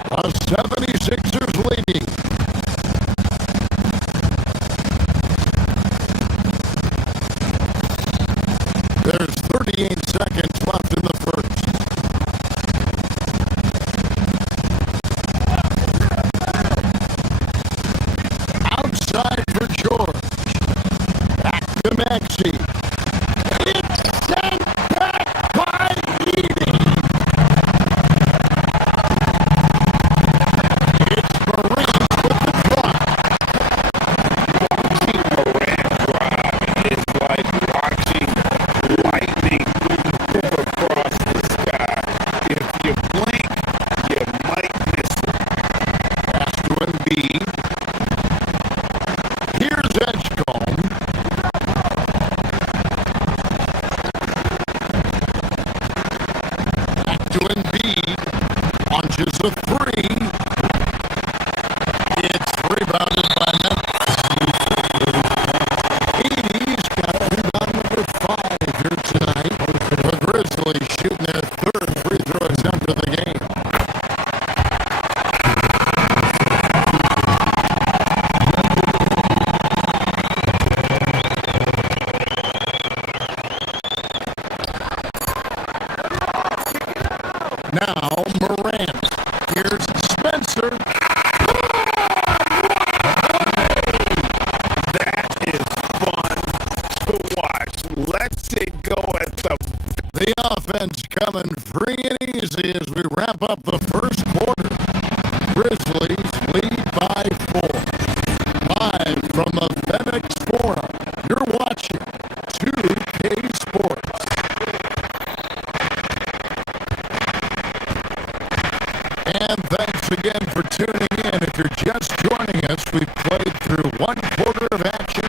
The 76ers leading. There's 38 seconds left in the first. Outside for George. Back to Maxey. It's sent back by Edie. It's Morant with the drop. Watching Morant drive is like watching lightning move across the sky. If you blink, you might miss it. Pass to Embiid. Here's Edgecombe. Back to Embiid. Launches a 3. It's rebounded by Memphis. 80's got rebound number 5 here tonight. The Grizzlies shooting their 3rd free throw attempt of the game. Now Morant. Here's Spencer. That is fun to watch. Let's it go at the The offense coming free and easy as we wrap up the first quarter. Grizzlies lead by 4. Live from the FedEx Forum, you're watching 2K Sports. And thanks again for tuning in. If you're just joining us, we've played through 1 quarter of action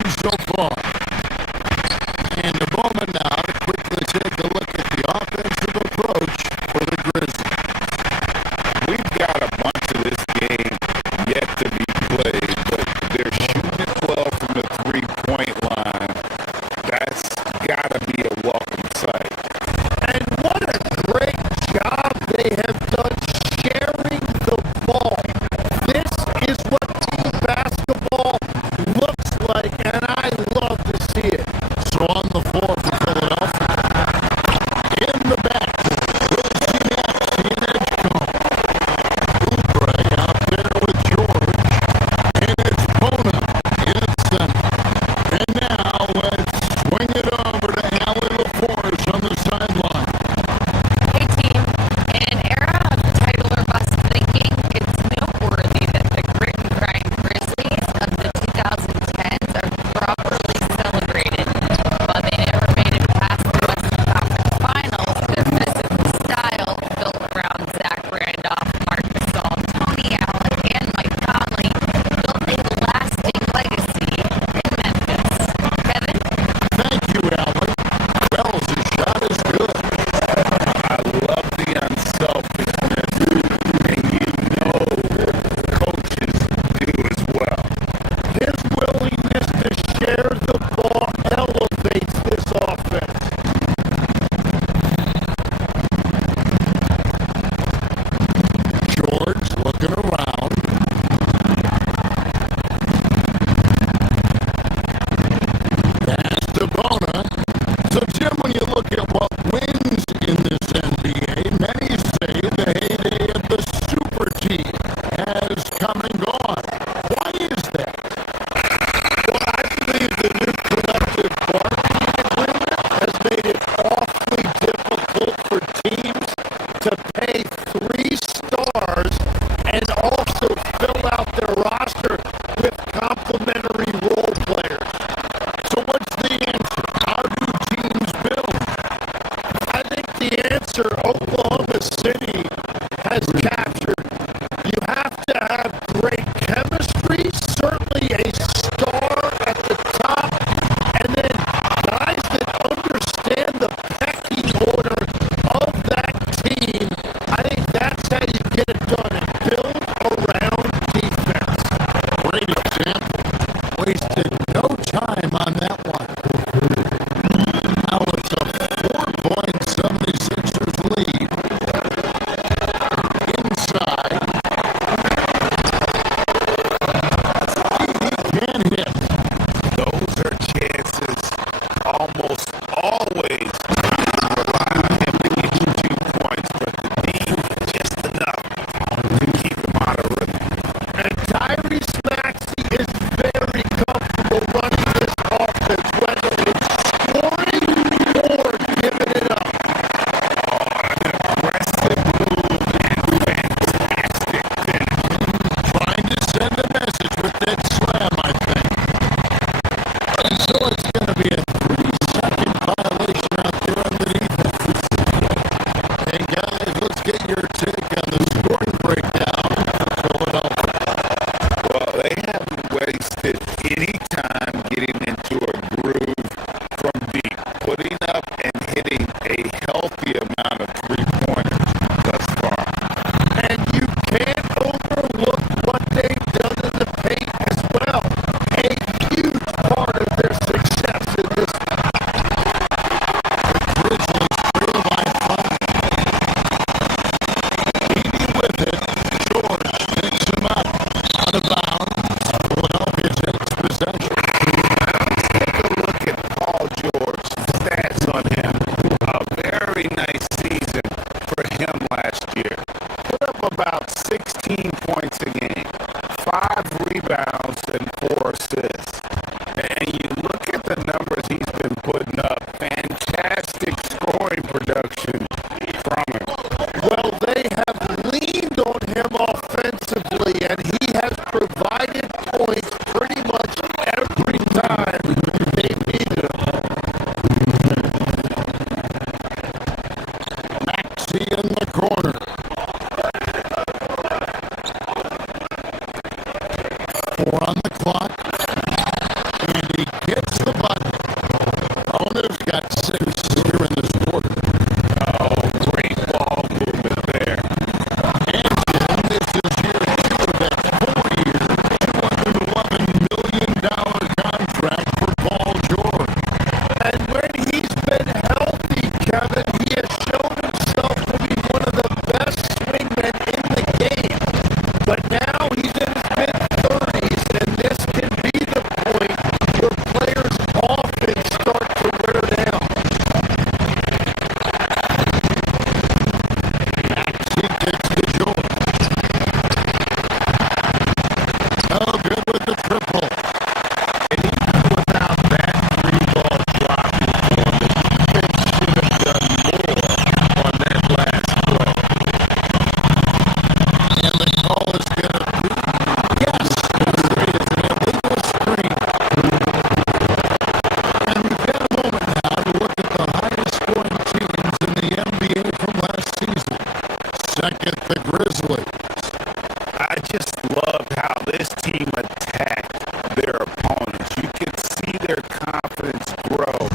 confidence grow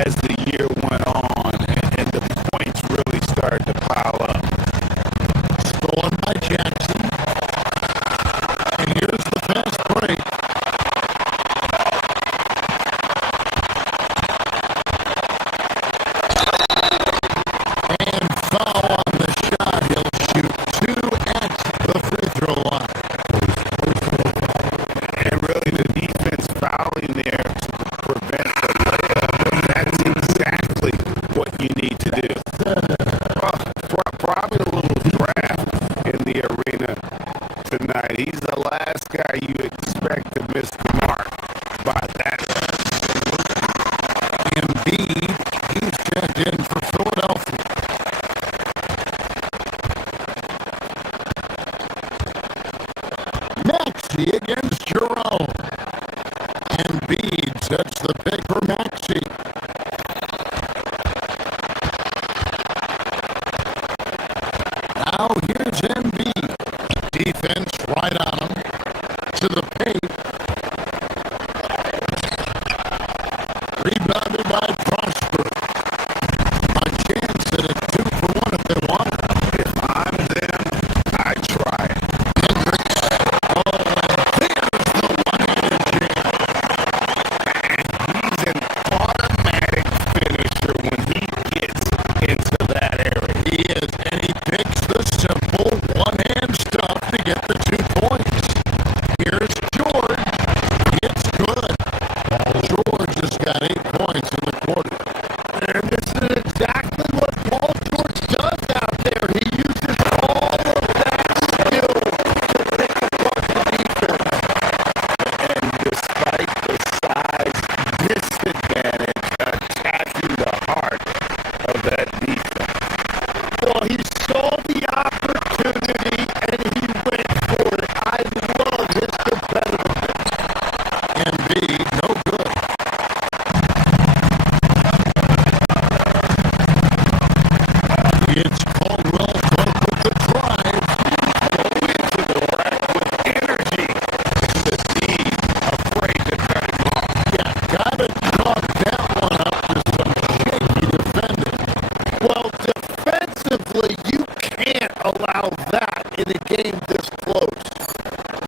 as the year went on and the points really started to pile up. Stolen by Jackson. And here's the fast break. And foul on the shot. He'll shoot 2 at the free throw line. And really the defense fouling there to prevent the layup. And that's exactly what you need to do. Probably a little draft in the arena tonight. He's the last guy you expect to miss the mark by that. Embiid, he's checked in for Philadelphia. Maxey against Jerome. Embiid sets the pick for Maxey. Now here's Embiid. Defense right on him. To the paint. Rebounded by Prosper. A chance at a 2 for 1 if they want it. If I'm them, I try it. Hendricks. Oh, there's the one-handed jam. He's an automatic finisher when he gets into that area. He is, and he picks the simple one-hand stuff to get the 2 points. Here's George. It's good. George has got 8 points in the quarter. And this is exactly what Paul George does out there. He uses all of that skill to pick apart the defense. And despite the size disadvantage, attacking the heart of that defense. Well, he saw the opportunity and he went for it. I love his competitiveness. Embiid, no good. It's Caldwell Pope with the drive. Going into the rack with energy. The D afraid to cut him off. Yeah, gotta chalk that one up to some shaky defending. Well, defensively, you can't allow that in a game this close.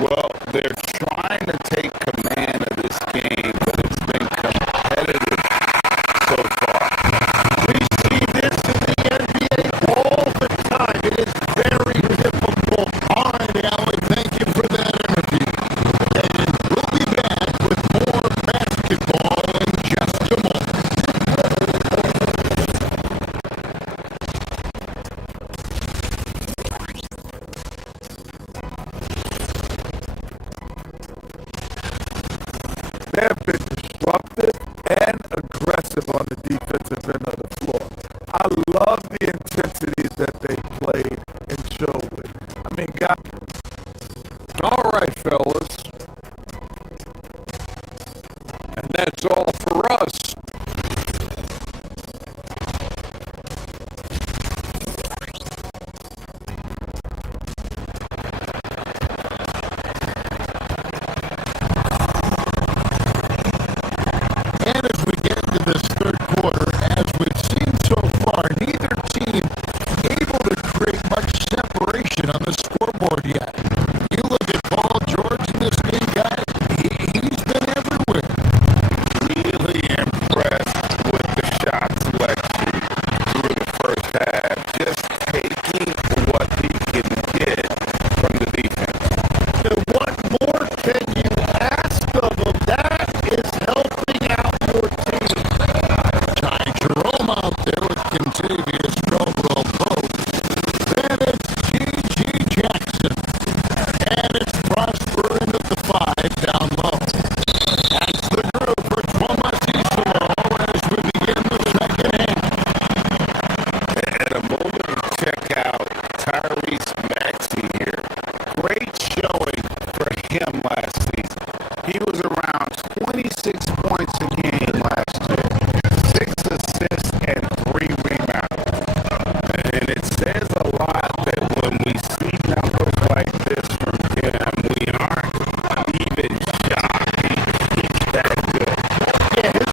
Well, they're trying to take command of this game, but it's been competitive so far. We see this in the NBA all the time. It is very difficult. All right, Alec, thank you for that interview. And we'll be back with more basketball in just a moment. They have been disruptive and aggressive on the defensive end of the floor. I love the intensity that they played and showed with. I mean, God. All right, fellas. And that's all for us. And as we get into this third quarter, as we've seen so far, neither team able to create much separation on the scoreboard yet. You look at Paul George in this game, guy, he's been everywhere. Really impressed with the shot selection through the first half. Just taking what he can get from the defense. And what more can you ask of him? That is helping out your team. Ty Jerome out there with Contavious Caldwell Pope. Then it's G.G. Jackson. And it's Prosper into the 5 down low. That's the group for Thomas Isolo as we begin the second half. And a moment to check out Tyrese Maxey here. Great showing for him last season. He was around 26 points a game last year, 6 assists and 3 rebounds. And it says a lot that when we see numbers like this from him, we aren't even shocked he's that good. Yeah, his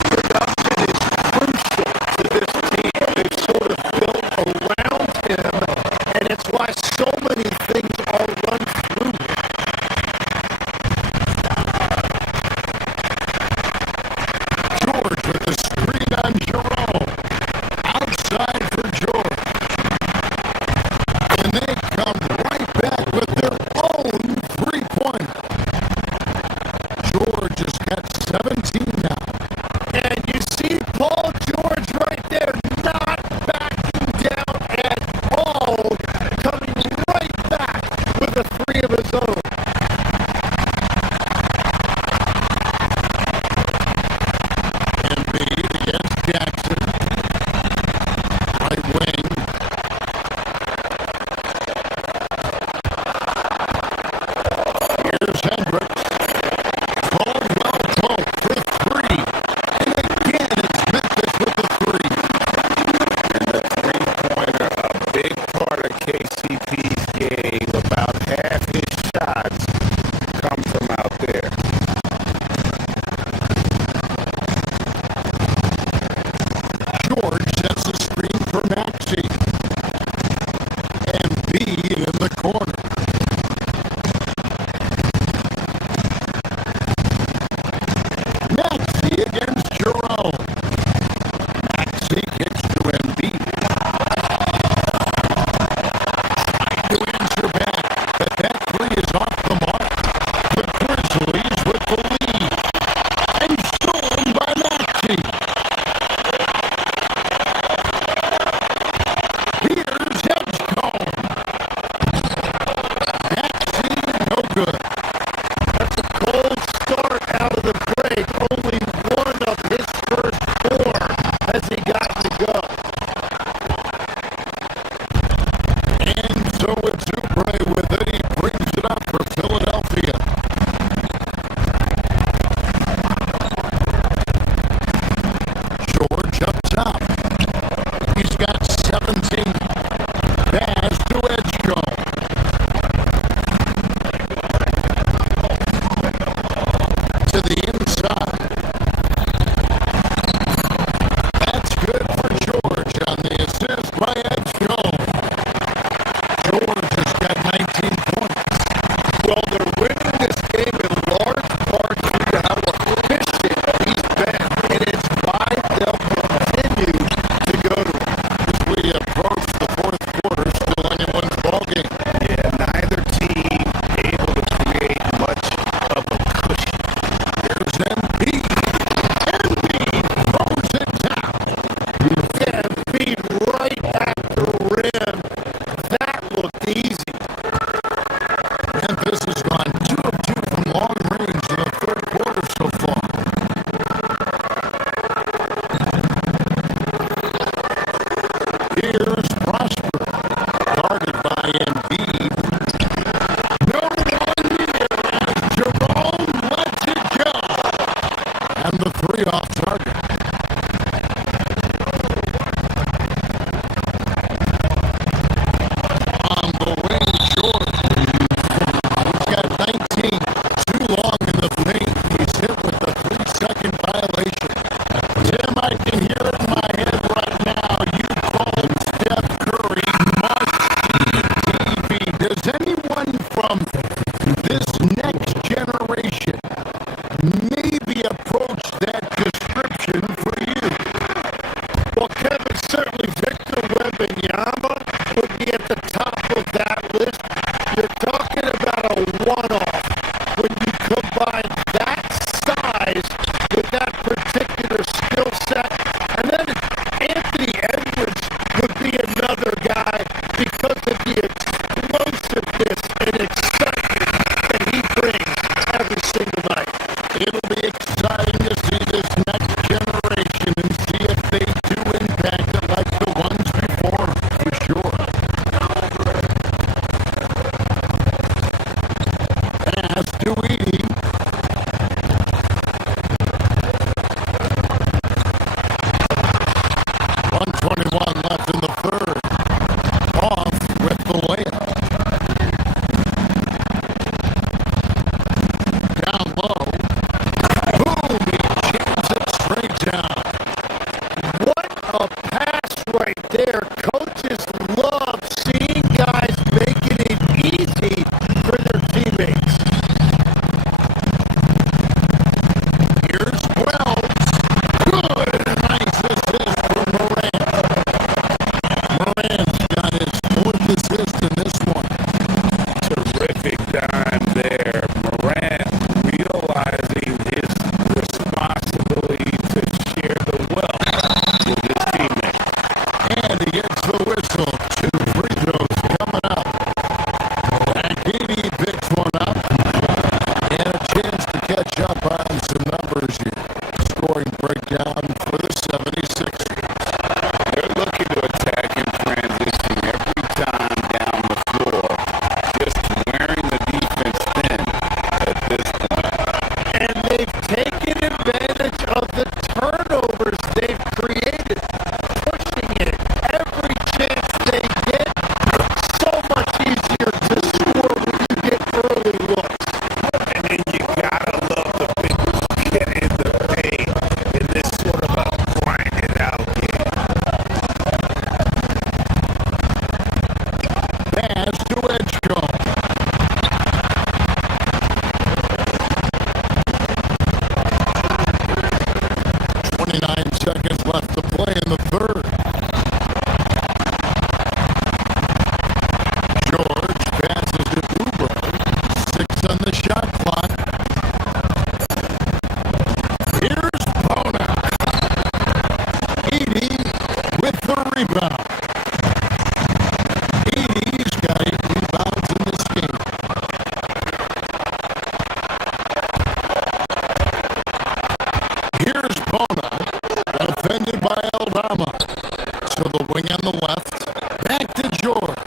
from the three off target. On the wing, George. He's got 19. Too long in the paint. He's hit with the 3-second violation. Tim, I can hear it in my head right now. You call him Steph Curry. Must TV. Does anyone from this next generation maybe approach that description for you? Well, Kevin, certainly Victor Wembanyama would be at the top of that list. You're talking about a one-off when you combine that size with that particular skill set. And then Anthony Edwards would be another guy because of the explosiveness and excitement that he brings every single night. It'll be exciting to see this next generation and see if they do impact it like the ones before, for sure. Pass to Edie. 1:21 left in the third. Off with the layup. Down low. Boom! He jams it straight down. What a pass right there. Coaches love seeing guys making it easy for their teammates. Here's Wells. Good. Nice assist for Moran. Moran's got his fourth assist in this one. Terrific dime there. Morant realizing his responsibility to share the wealth with his teammates. And he gets the whistle. 2 free throws coming up. Mankini picks one up. And a chance to catch up on some numbers here. Scoring breakdown for the 76ers. They're looking to attack in transition every time down the floor, just wearing the defense thin at this point. And they've taken advantage of the turnovers they've created, pushing it every chance they get. So much easier to score when you get early looks. And then you gotta love the big get in the paint in this sort of a grind it out game. Pass to Edgecombe. .29 seconds left to play in the third. George passes to Oubre. 6 on the shot clock. Here's Bona. Edie with the rebound. Edie's got 8 rebounds in this game. Here's Bona, defended by Aldama. So the wing on the left, back to George.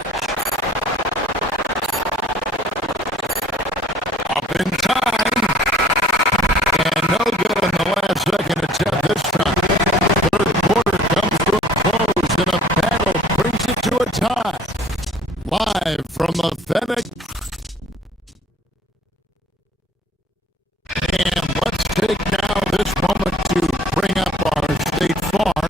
Up in time. And no good in the last second attempt this time. Third quarter comes to a close and a battle brings it to a tie. Live from the Fennec. And let's take now this moment to bring up our State Farm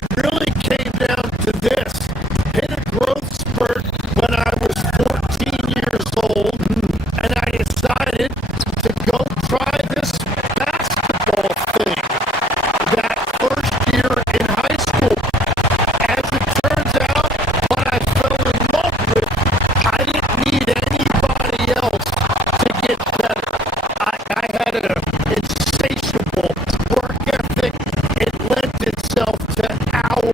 it really came down to this. Hit a growth spurt when I was 14 years old, and I decided to go try this basketball thing that first year in high school. As it turns out, what I fell in love with, I didn't need anybody else to get better. I had an insatiable work ethic. It lent itself to hours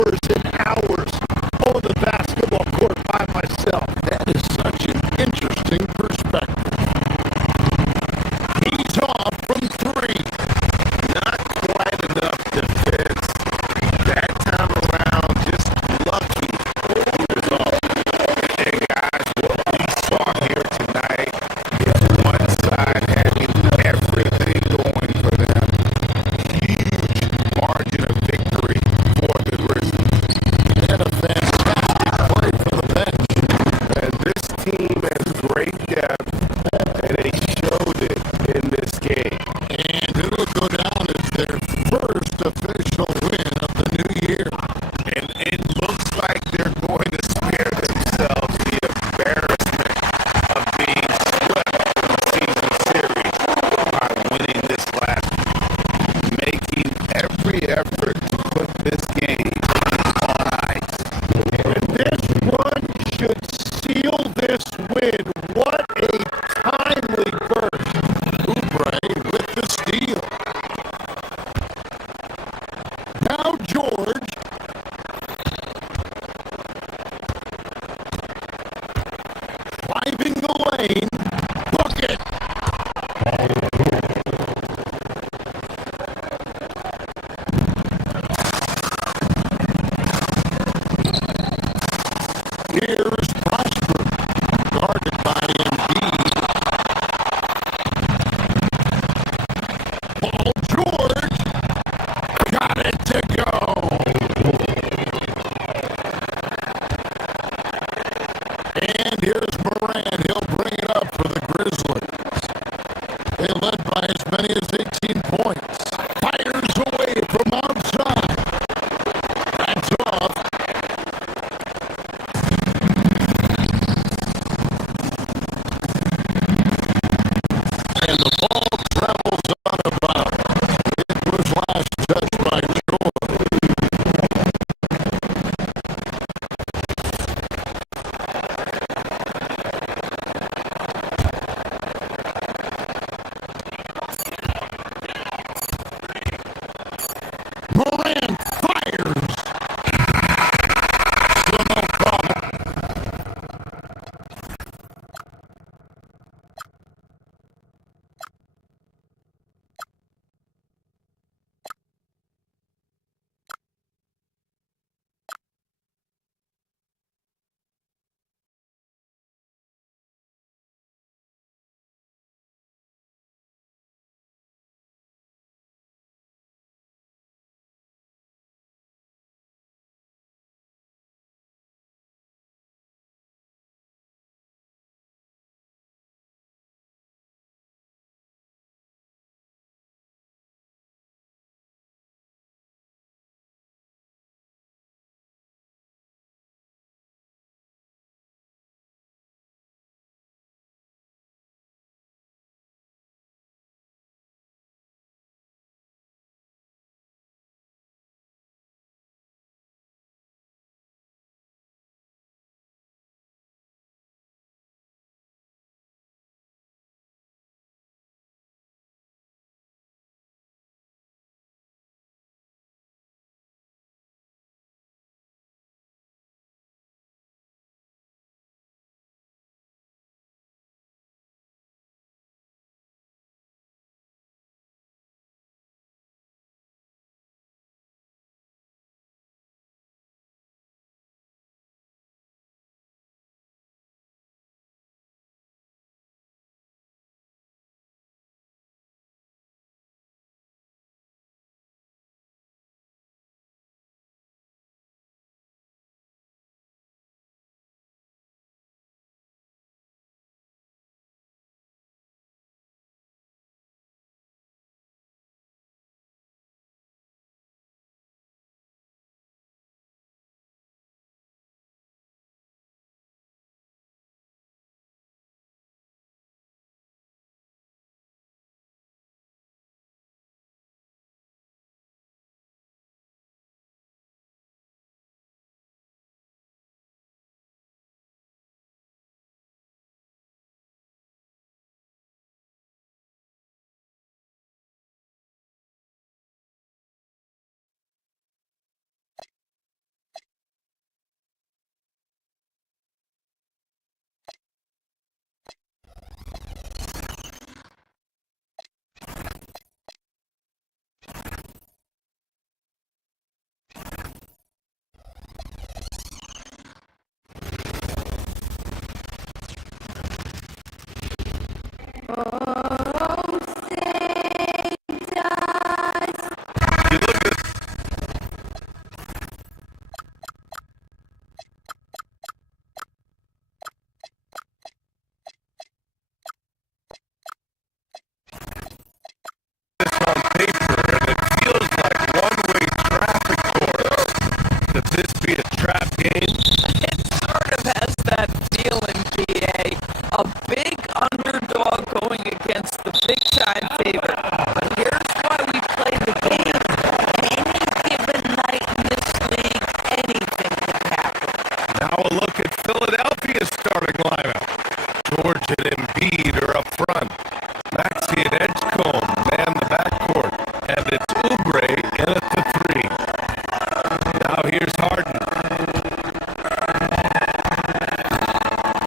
Here's Harden.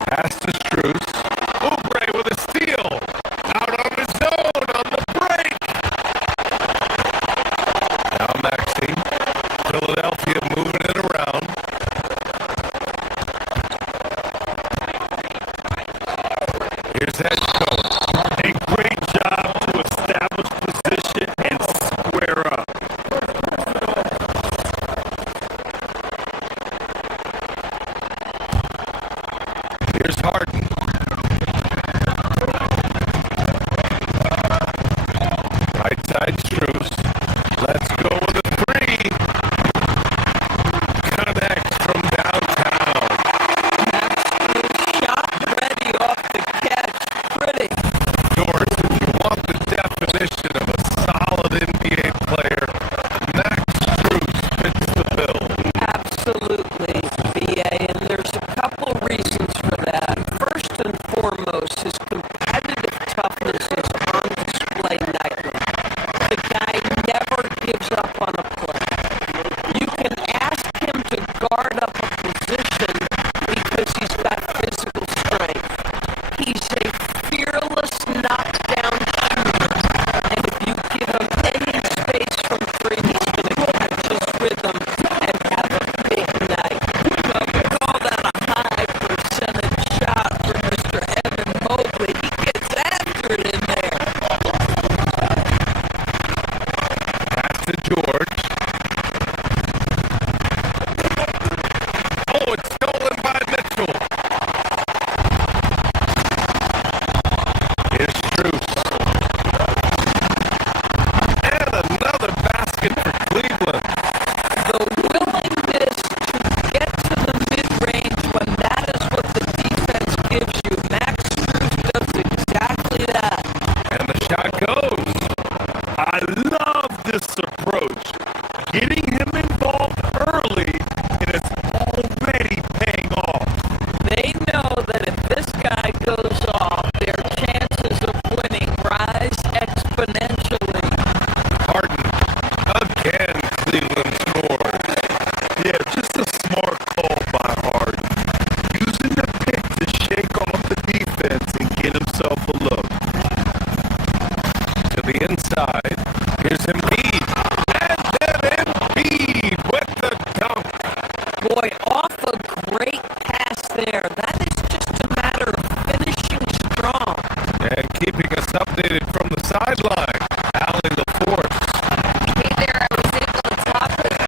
Pass to Strus. Oubre with a steal. Out on his own on the break. Now Maxey. Philadelphia moving it around. Here's head coach. A great job to establish position and square up. Here's Harden. Right side Strus. Let's go with a three. Connects from downtown. Shot ready off the catch. Pretty. George, if you want the definition of a solid NBA player, Max Strus fits the bill. Absolutely, BA, and there's a couple reasons for that. First and foremost, his competitive toughness is on display nightly. The guy never gives up on a play. You can ask him to guard up a position because he's got physical strength. He's a fearless knockdown shooter, and if you give him any space from three, he's going to catch his rhythm and have a big night. Well, we call that a high percentage shot for Mr. Evan Mobley. He gets after it in there. Pass to George. Oh, it's stolen by Mitchell. Here's Strus. And another basket for Cleveland. The willingness to get to the mid-range when that is what the defense gives you. Max Strus does exactly that. And the shot goes. I love this approach. Getting him involved early, and it's already paying off. They know that if this guy goes off, their chances of winning rise exponentially. Harden. Again, Cleveland scores. Yeah, just a smart call by Harden. Using the pick to shake off the defense and get himself a look. To the inside. Here's Embiid. And then Embiid with the dunk. Boy, off a great pass there. That is just a matter of finishing strong. And keeping us updated from the sideline. Allie LaForce. Hey there, I was able to talk with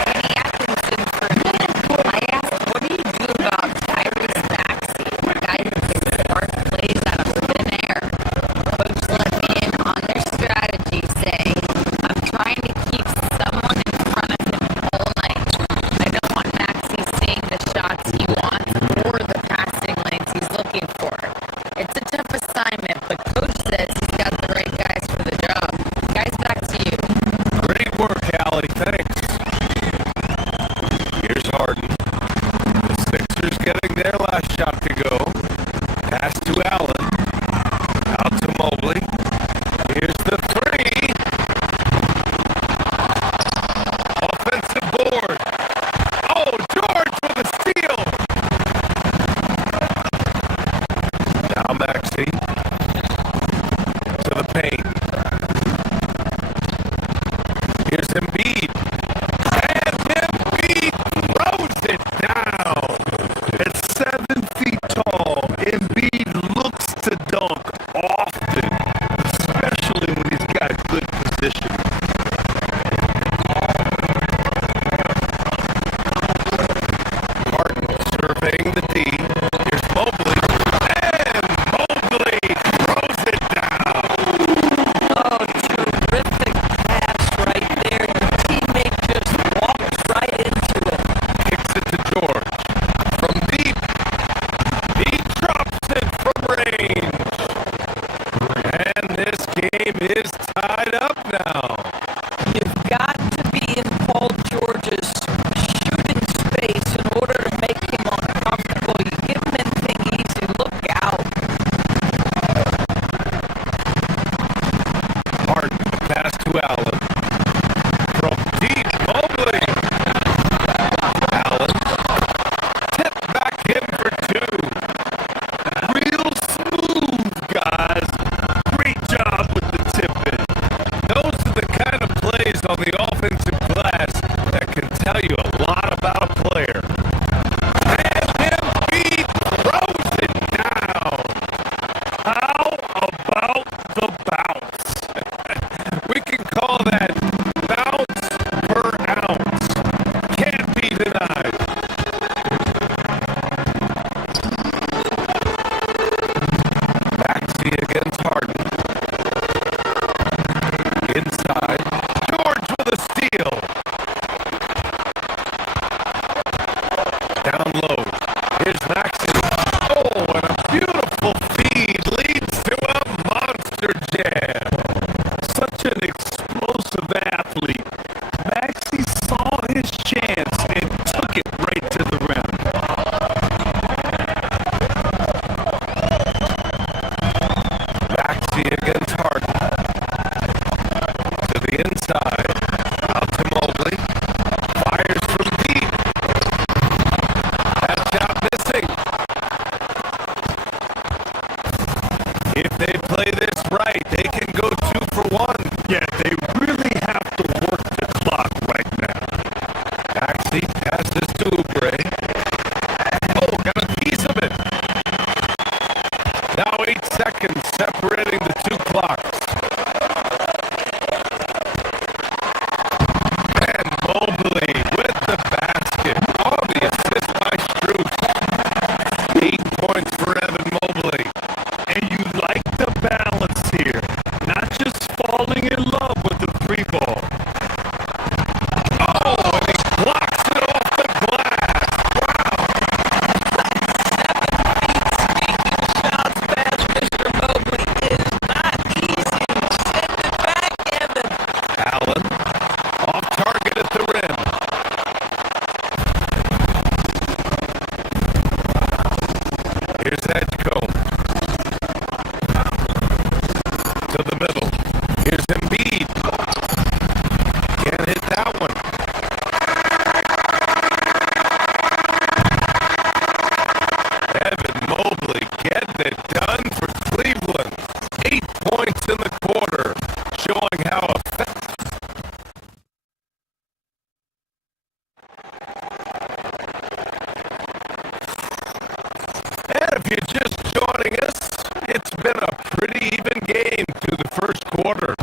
you're just joining us, it's been a pretty even game through the first quarter.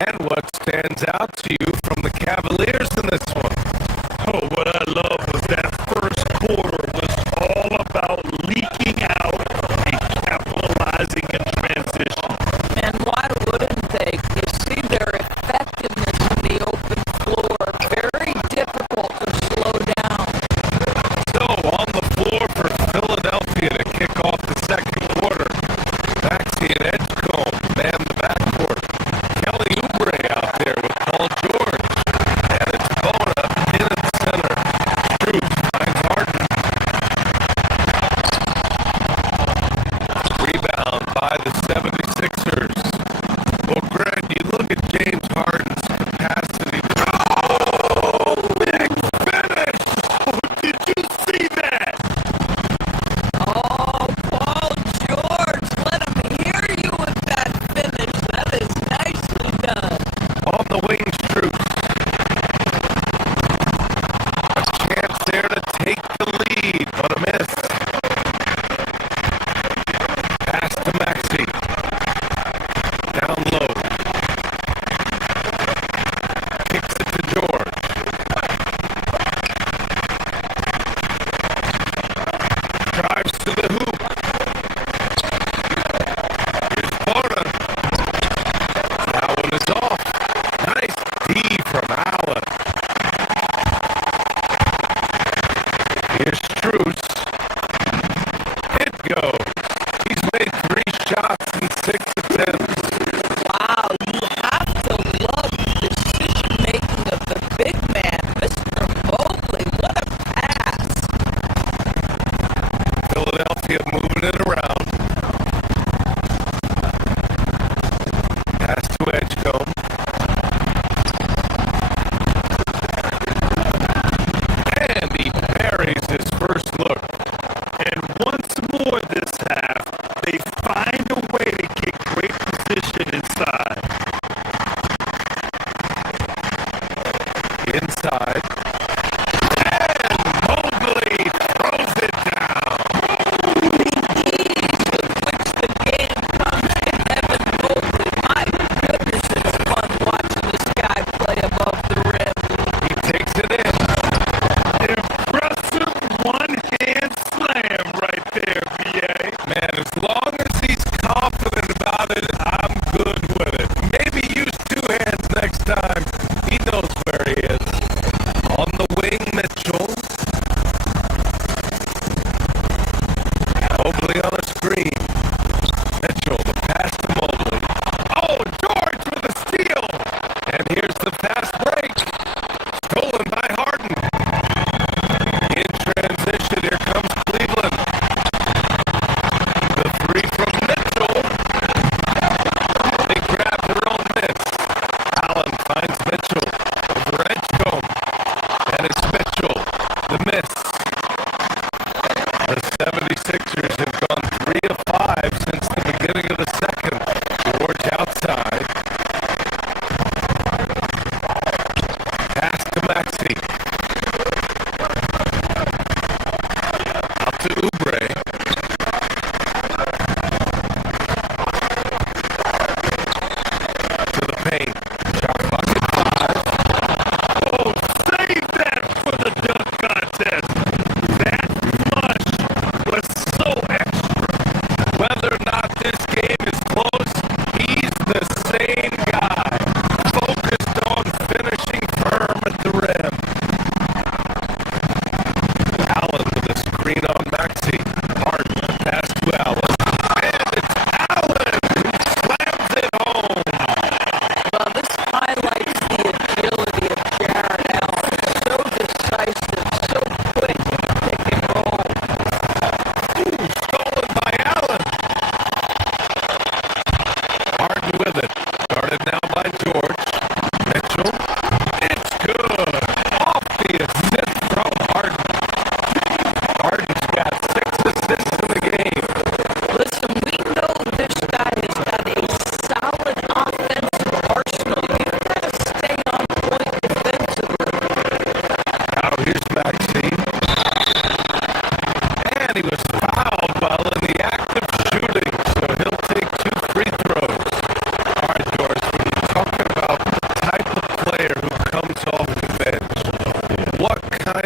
And what stands out to you from the Cavaliers in this one? Oh, what I love was that first quarter was all about leaking out and capitalizing in transition. And why wouldn't they? You see their effectiveness in the open floor. Very difficult to slow down. So on the floor for Philadelphia to kick off the second quarter. Maxey and Edgecombe man the backcourt. Kelly Oubre out there with Paul George. And it's Bona in at center. Truth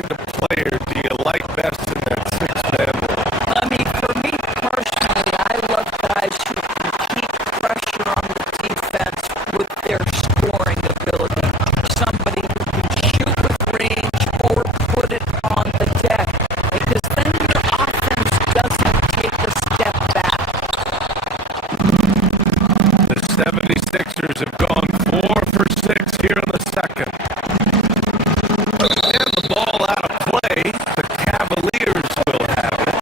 kind of player do you like best in that six-man role? I mean, for me personally, I love guys who can keep pressure on the defense with their scoring ability. Somebody who can shoot with range or put it on the deck. Because then your offense doesn't take a step back. The 76ers have gone 4 for 6 here in the second. And the ball out of play. The Cavaliers will have it.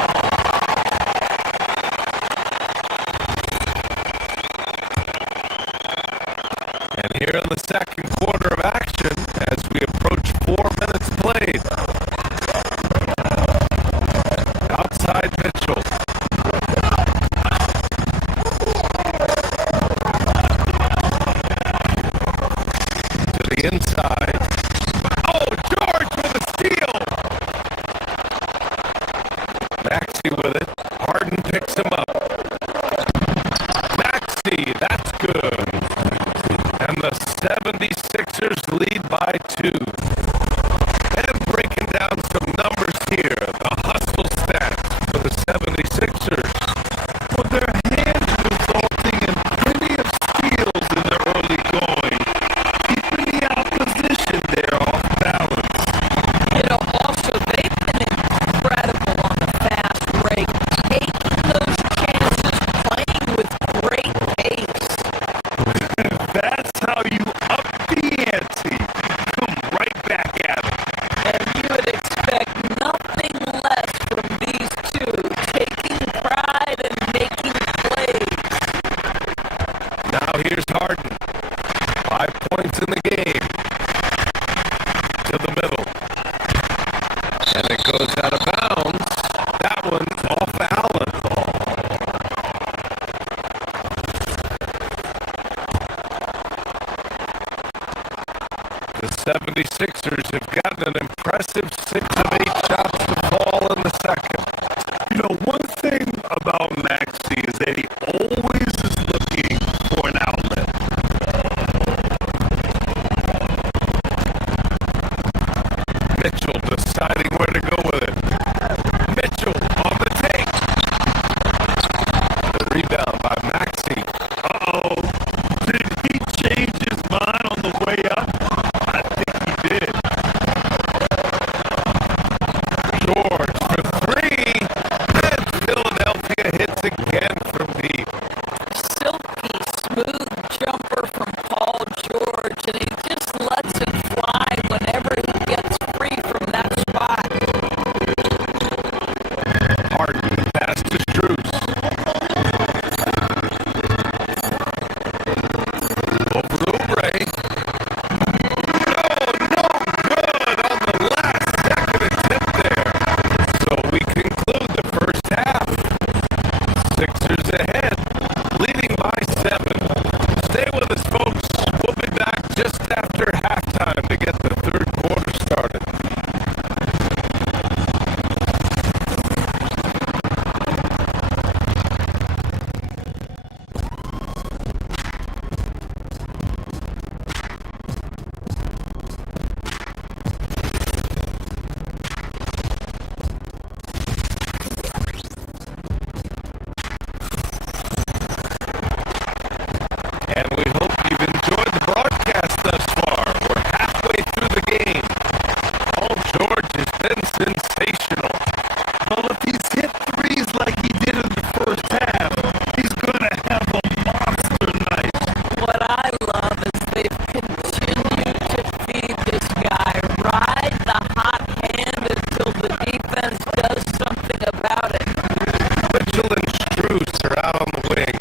And here in the second quarter of action, as we approach 4 minutes played. Outside Mitchell. To the inside. Oh, George with a steal. Maxey with it. Harden picks him up. Maxey, that's good. And the 76ers lead by 2. And breaking down some numbers here. The hustle stats for the 76ers. Well, their hands resulting in plenty of steals in the early going, keeping the opposition there off balance. You know, also, they've been incredible on the fast break, taking those chances, playing with great pace. That's how you up the ante. Come right back at it. And you would expect nothing less from these two, taking pride and making plays. Now here's Harden. 5 points in the game. To the middle. And it goes out of bounds. That one off Allen. The 76ers have gotten an impressive 6 of 8 shots to fall in the second. You know, one thing about Maxey is that he always is looking for an outlet. Mitchell deciding where to go with it. Mitchell on the take. The rebound by Maxey. Uh-oh. Did he change his mind on the way up? I think he did. George for 3. And Philadelphia hits again from deep. Silky smooth jumper from Paul George, and he just lets it fly whenever he gets free from that spot. Harden the pass to Strus. Over to Oubre. No good on the last second attempt there. So we conclude the first half. Sixers ahead, leading by 7. Stay with us, folks. We'll be back just after halftime to get the third quarter started. And we hope you've enjoyed the broadcast thus far. We're halfway through the game. Paul George has been sensational. Well, if he's hit threes like he did in the first half, he's going to have a monster night. What I love is they've continued to feed this guy, ride the hot hand until the defense does something about it. Mitchell and Strus are out on the wing.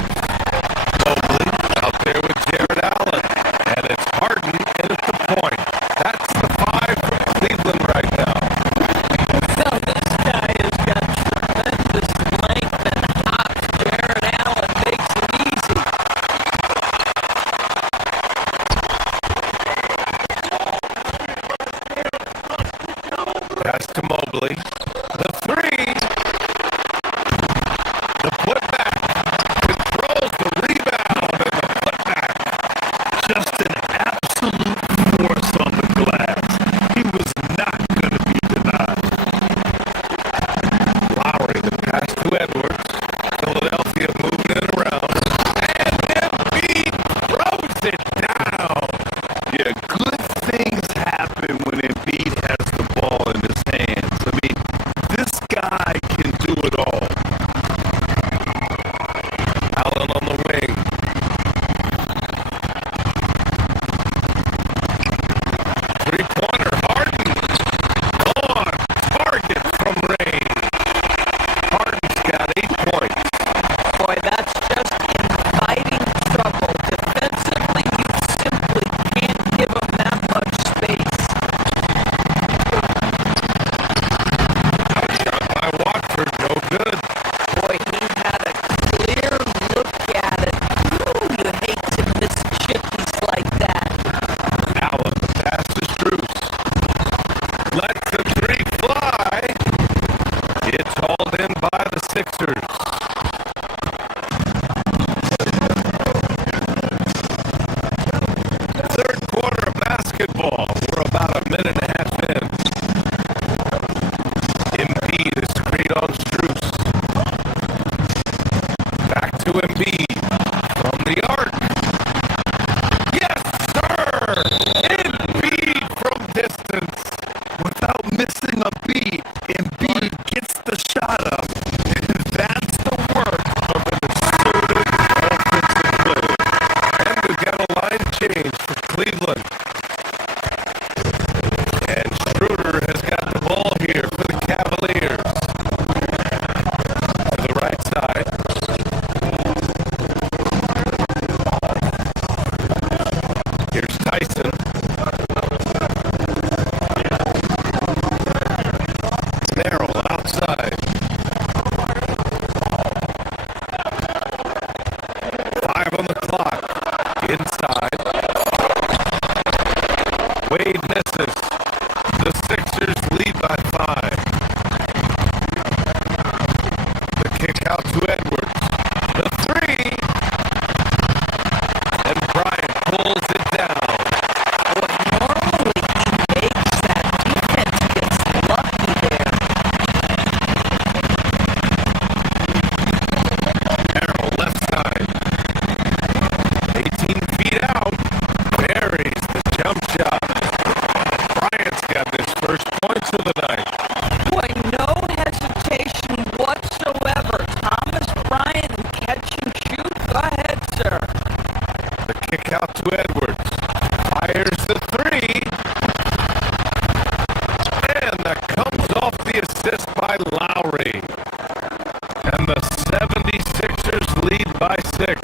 Mobley out there with Jared Allen. And it's Harden in at the point. That's the 5 for Cleveland right now. missing a beat. Embiid gets the shot up. And that's the work of an assertive offensive player. And we've got a line change for Cleveland. And Schroeder has got the ball here for the Cavaliers. To the right side. Here's Tyson. Merrill outside. 5 on the clock. Inside. Wade misses. The Sixers lead by 5. The kick out to Edwards. The 3. And Bryant pulls it down. Normally he makes that defense gets lucky there. Merrill left side. 18 feet out. Buries the jump shot. Bryant's got his first points of the night. Boy, no hesitation whatsoever. Thomas Bryant and catch and shoot. Go ahead, sir. The kick out to Edwards. Fires the 3. And that comes off the assist by Lowry. And the 76ers lead by 6.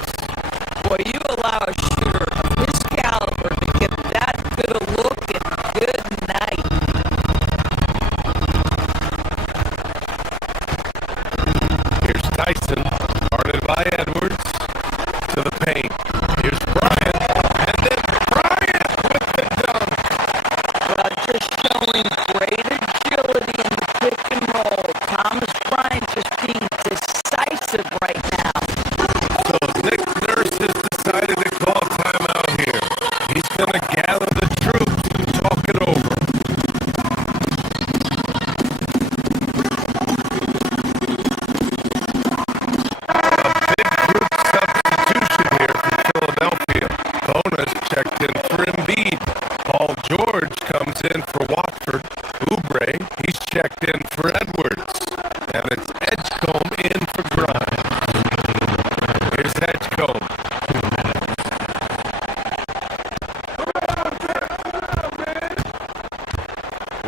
Boy, you allow a shooter of his caliber to get that good a look and good night. Here's Tyson, guarded by Edwards, to the paint. Here's Bryant, and then Bryant with the dunk. Just showing great agility in the pick and roll. Thomas Bryant just being decisive right now. So Nick Nurse has decided to call timeout here. He's going to gather the troops and talk it over. A big group substitution here from Philadelphia. Bona's checked in for Embiid. Paul George comes in for Watford. Oubre, he's checked in for Edwards. And it's Edgecombe in for Grimes. Here's Edgecombe.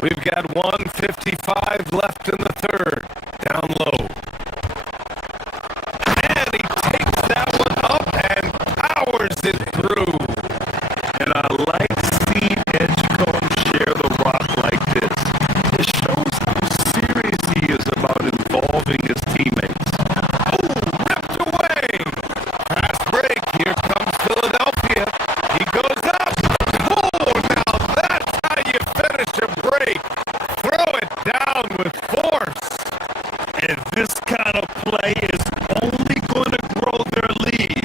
We've got 1:55 left in the third. Down low. And he takes that one up and powers it through. And I like seeing Edgecombe share the rock like this. It shows how serious he is about involving his teammates. Oh, ripped away. Fast break. Here comes Philadelphia. He goes up. Oh, now that's how you finish a break. Throw it down with force. And this kind of play is only going to grow their lead.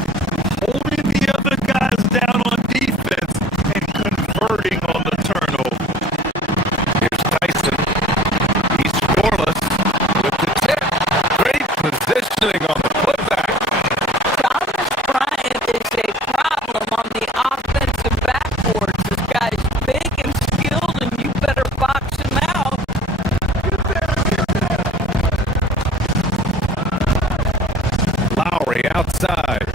Holding the other guys down on defense and converting on the turnover. Here's Tyson. He's scoreless with the tip. Great positioning on the putback. Thomas Bryant is a problem on the offensive backboards. This guy's big and skilled, and you better box him out. Lowry outside.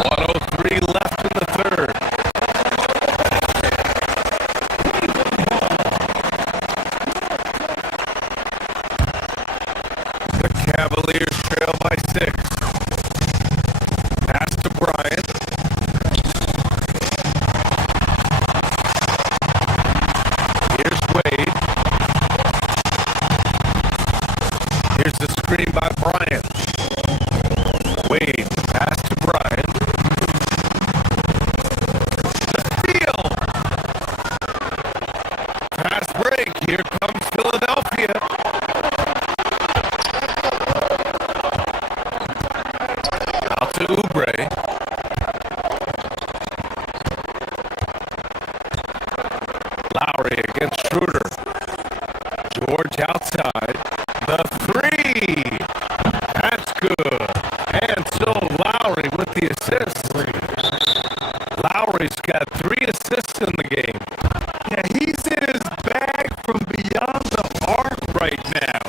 .103 left in the third. The Cavaliers trail by 6. Pass to Bryant. Here's Wade. Here's the screen by Bryant. Wade, pass to Bryant. The steal. Fast break. Here comes Philadelphia. Out to Oubre. Lowry against Schroeder. George outside. The 3. That's good. And so Lowry with the assist. Ubrey's got 3 assists in the game. Yeah, he's in his bag from beyond the arc right now.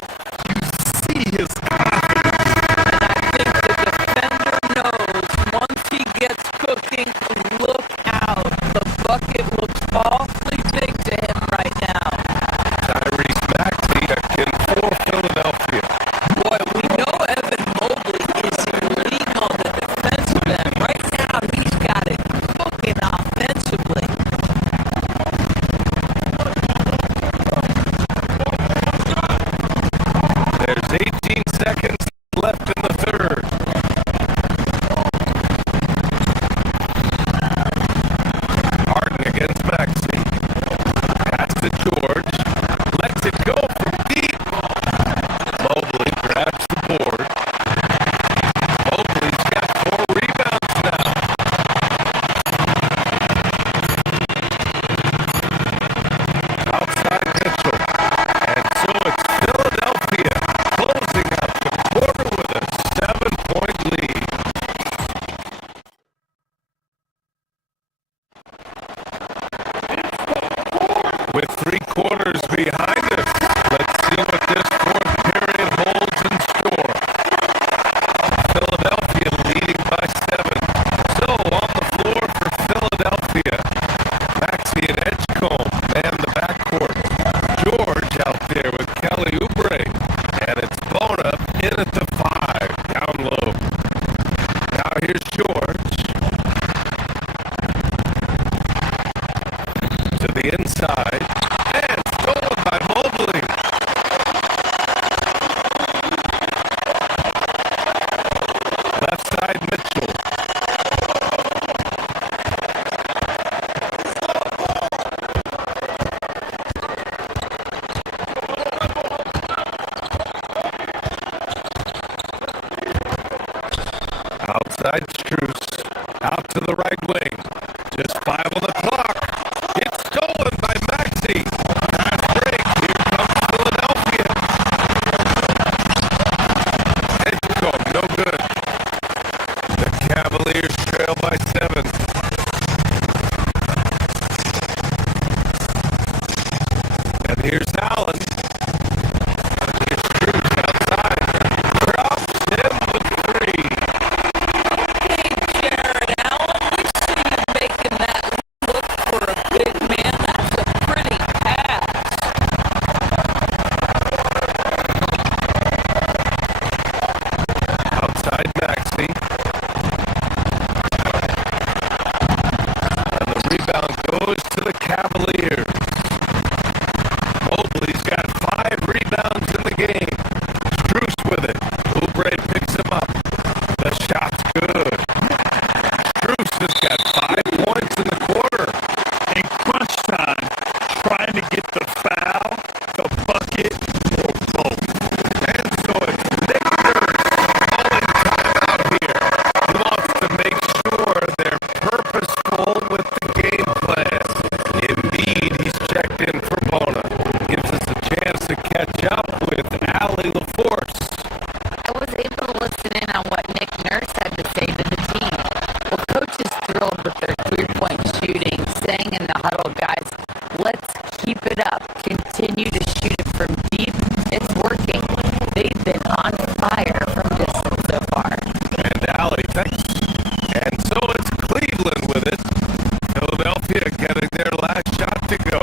You see his confidence. And I think the defender knows once he gets cooking, look out. The bucket looks awfully big to him right now. Tyrese Maxey in for Philadelphia. Boy, we know Evan Mobley is elite on the defensive end. Right now, he's got it cooking offensively. There's 18 seconds left in the third. Harden against Maxey. Pass to George. Lets it go from deep. Mobley grabs the board. Mobley's got 4 rebounds now. Outside Mitchell. And so it's Philadelphia closing out the quarter with a 7-point lead. With 3 quarters behind us, let's see what this fourth period holds in store. Philadelphia leading by 7. So on the floor for Philadelphia, Maxey and Edgecombe man the backcourt. George out there with Kelly Oubre, and it's Bona in at the 5, down low. Now here's George to the inside, and stolen by Mobley. Left side Mitchell. Outside Strus. Out to the right wing. Just 5 on the clock. It's stolen by Maxey. Fast break. Here comes Philadelphia. Edgecombe, no good. The Cavaliers trail by 7. And here's Allen. And here's Strus outside. Drops him with 3. Hey, Jared Allen, we see you making that look for a big man. That's a pretty pass. Outside Maxey. And the rebound goes to the Cavaliers. Mobley's got 5 rebounds in the game. Strus with it. Oubre picks him up. The shot's good. Strus has got 5 points in the quarter. In crunch time, trying to get the foul, the bucket, or both. And so it's Nick Nurse calling timeout here. He wants to make sure they're purposeful with the game plan. Indeed, he's checked in for Bona. Gives us a chance to catch up with Allie LaForce. I was able to listen in on what Nick Nurse had to say to the team. Well, coach is thrilled with their 3-point shooting, saying in the huddle, guys, let's keep it up. Continue to shoot it from deep. It's working. They've been on fire from distance so far. And Allie, thanks. And so it's Cleveland with it. Philadelphia getting their last shot to go.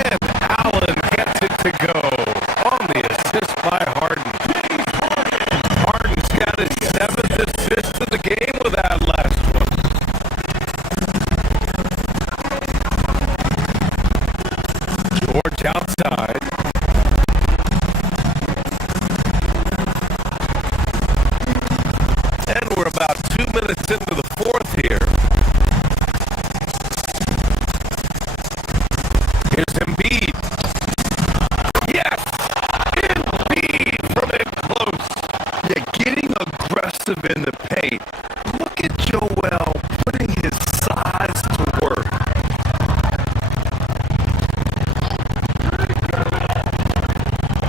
And Allen gets it to go on the assist by Harden. Harden's got his 7th assist of the game with that last one. George outside. And we're about 2 minutes into the fourth here. Here's Embiid. Yes! Embiid from in close. Yeah, getting aggressive in the paint. Look at Joel putting his size to work.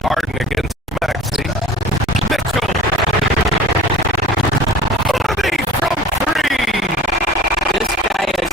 Harden against Maxey. Mitchell. Money from 3. This guy is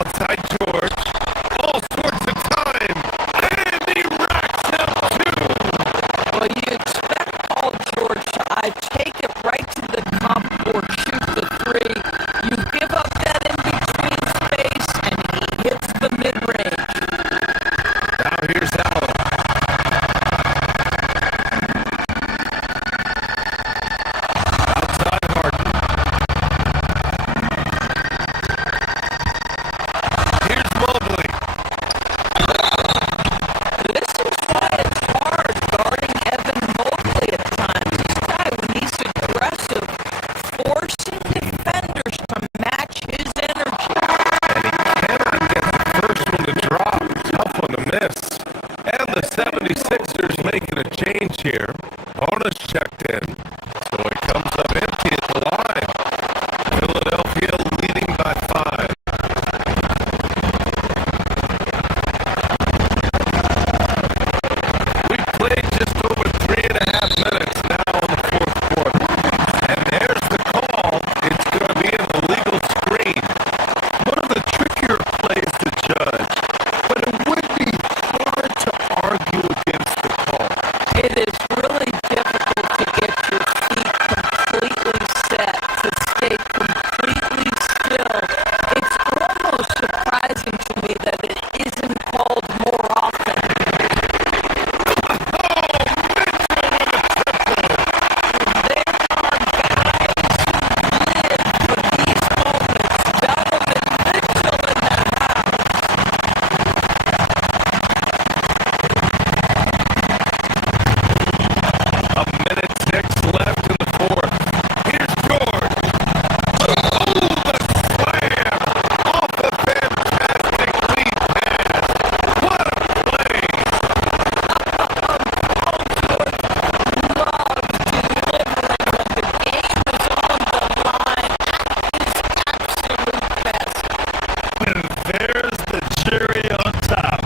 outside George. All sorts of time. And he racks up two. Well, you expect Paul George to take it right to the top or shoot the three. You give up that in-between space, and he hits the mid-range. Now here's Allen. Outside Harden. Here's Mobley. This is why it's hard guarding Evan Mobley at times. This guy, when he's aggressive, forcing defenders to match his energy. And he cannot get the first one to drop. Tough one to miss. And the 76ers making a change here. Bonus checked in. So it comes up empty at the line. Philadelphia leading by 5. We played just over 3.5 minutes now in the fourth quarter. And there's the call. It's going to be an illegal screen. One of the trickier plays to judge, but it would be hard to argue against the call. It is really difficult to get your feet completely set, to stay completely still. It's almost surprising to me that it isn't called more often. There are guys who live for these moments. Donovan Mitchell in the house. A minute 6 left in the fourth. Here's George. Oh, the slam off a fantastic lead pass. What a play. Paul George loves delivering when the game is on the line at his absolute best. And there's the cherry on top.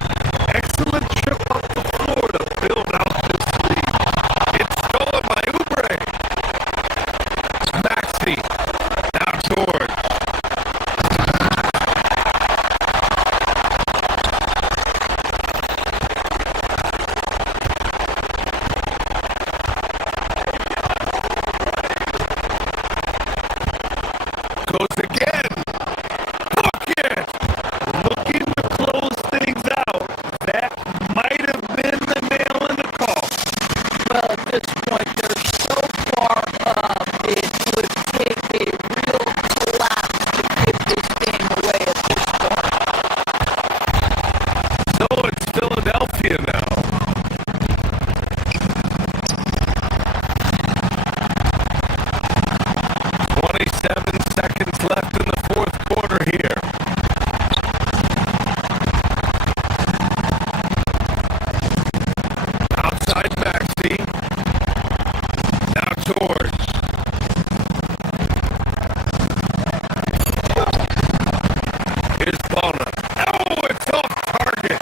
Excellent trip up the floor to build out this lead. It's stolen by Oubre. Maxey. Now George. Goes again. Bucket. Looking to close things out. That might have been the nail in the coffin. Well, at this point, they're so far up, it would take a real collapse to give this game away at this point. So it's Philadelphia now. 27 seconds left in the fourth quarter here. Outside Maxey. Now George. Here's Bonner. Oh, it's off target.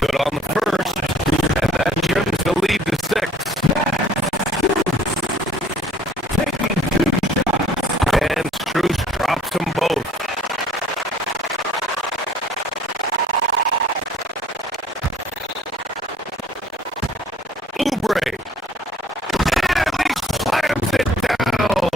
Good on the first, and that trims the lead to 6. And Strus drops them both. Oubre. And he slams it down.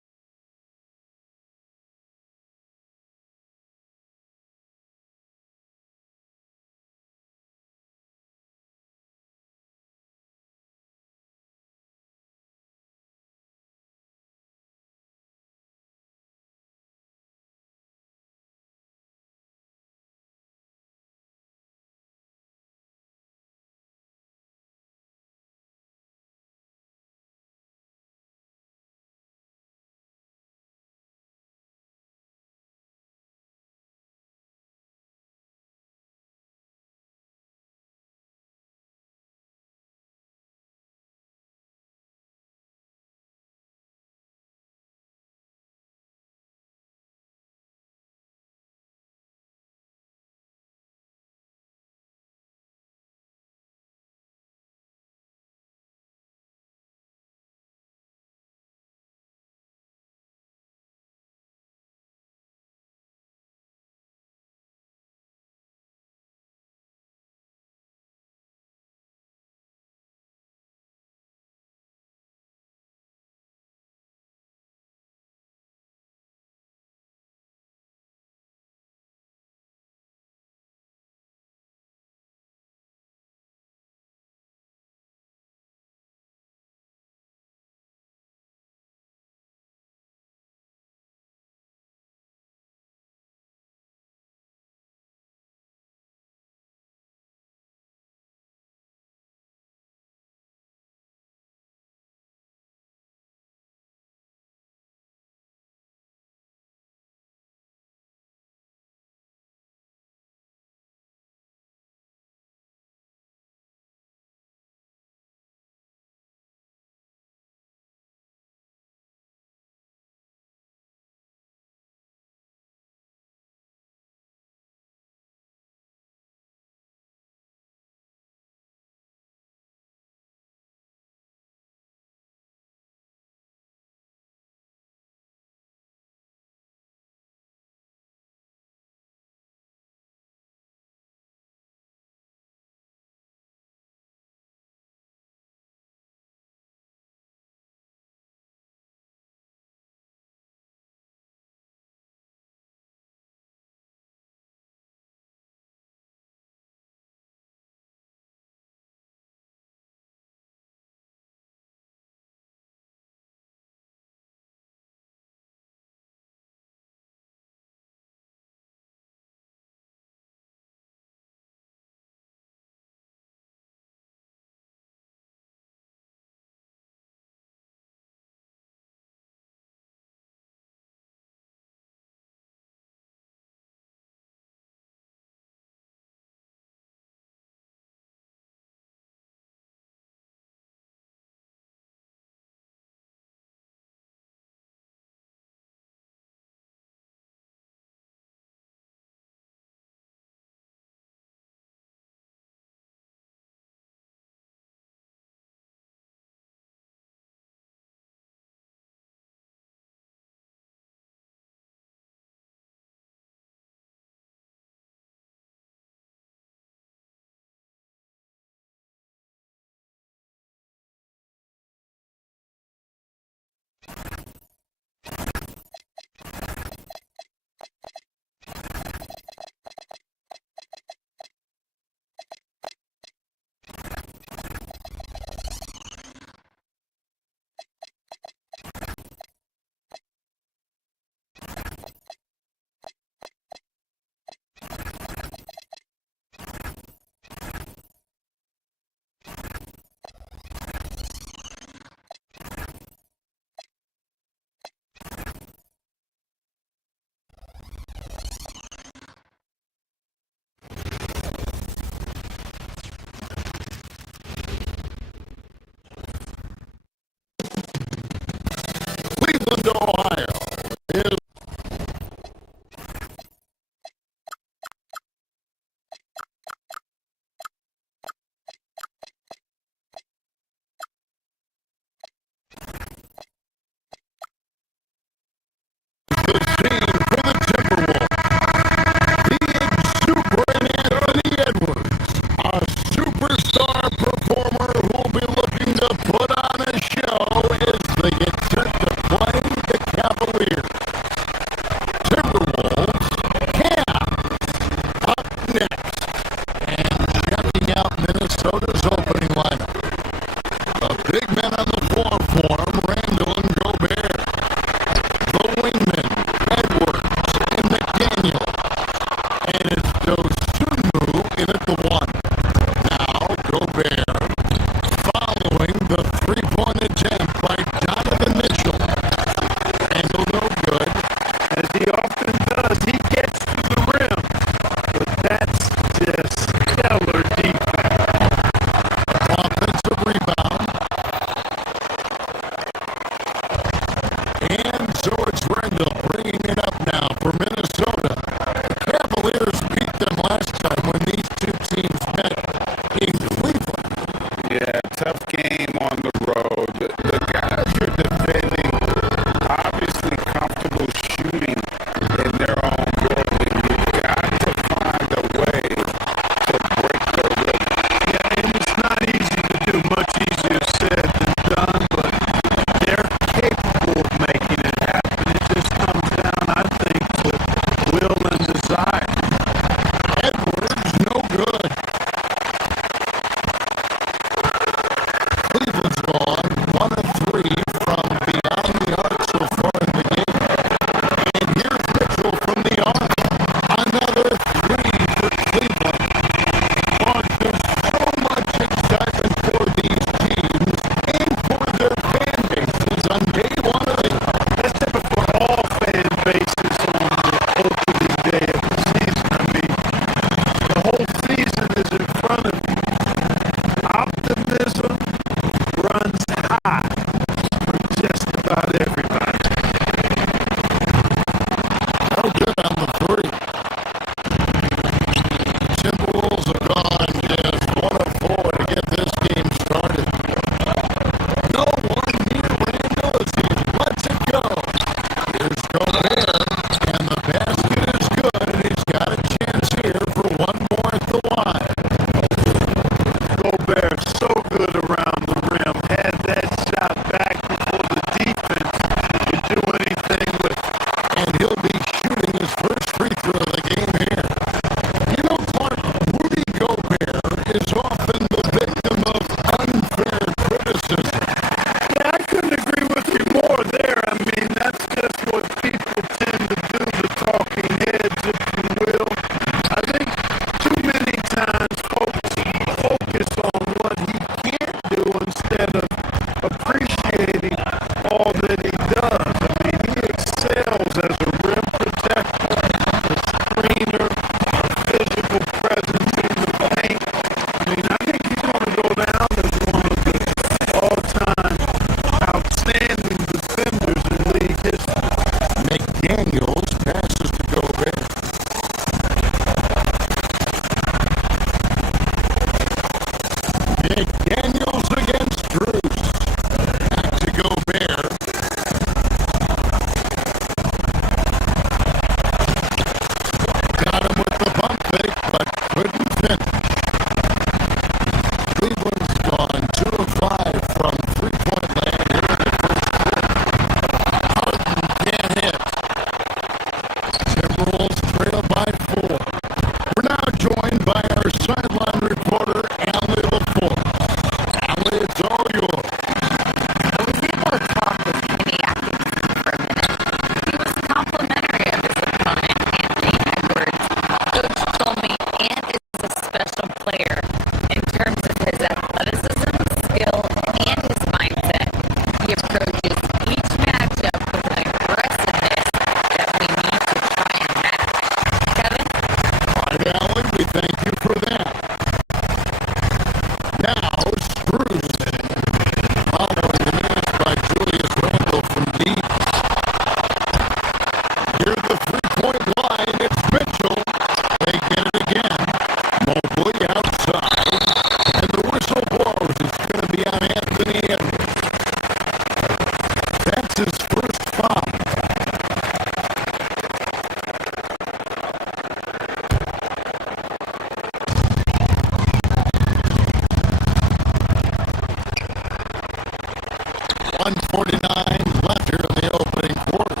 1:49 left here in the opening quarter.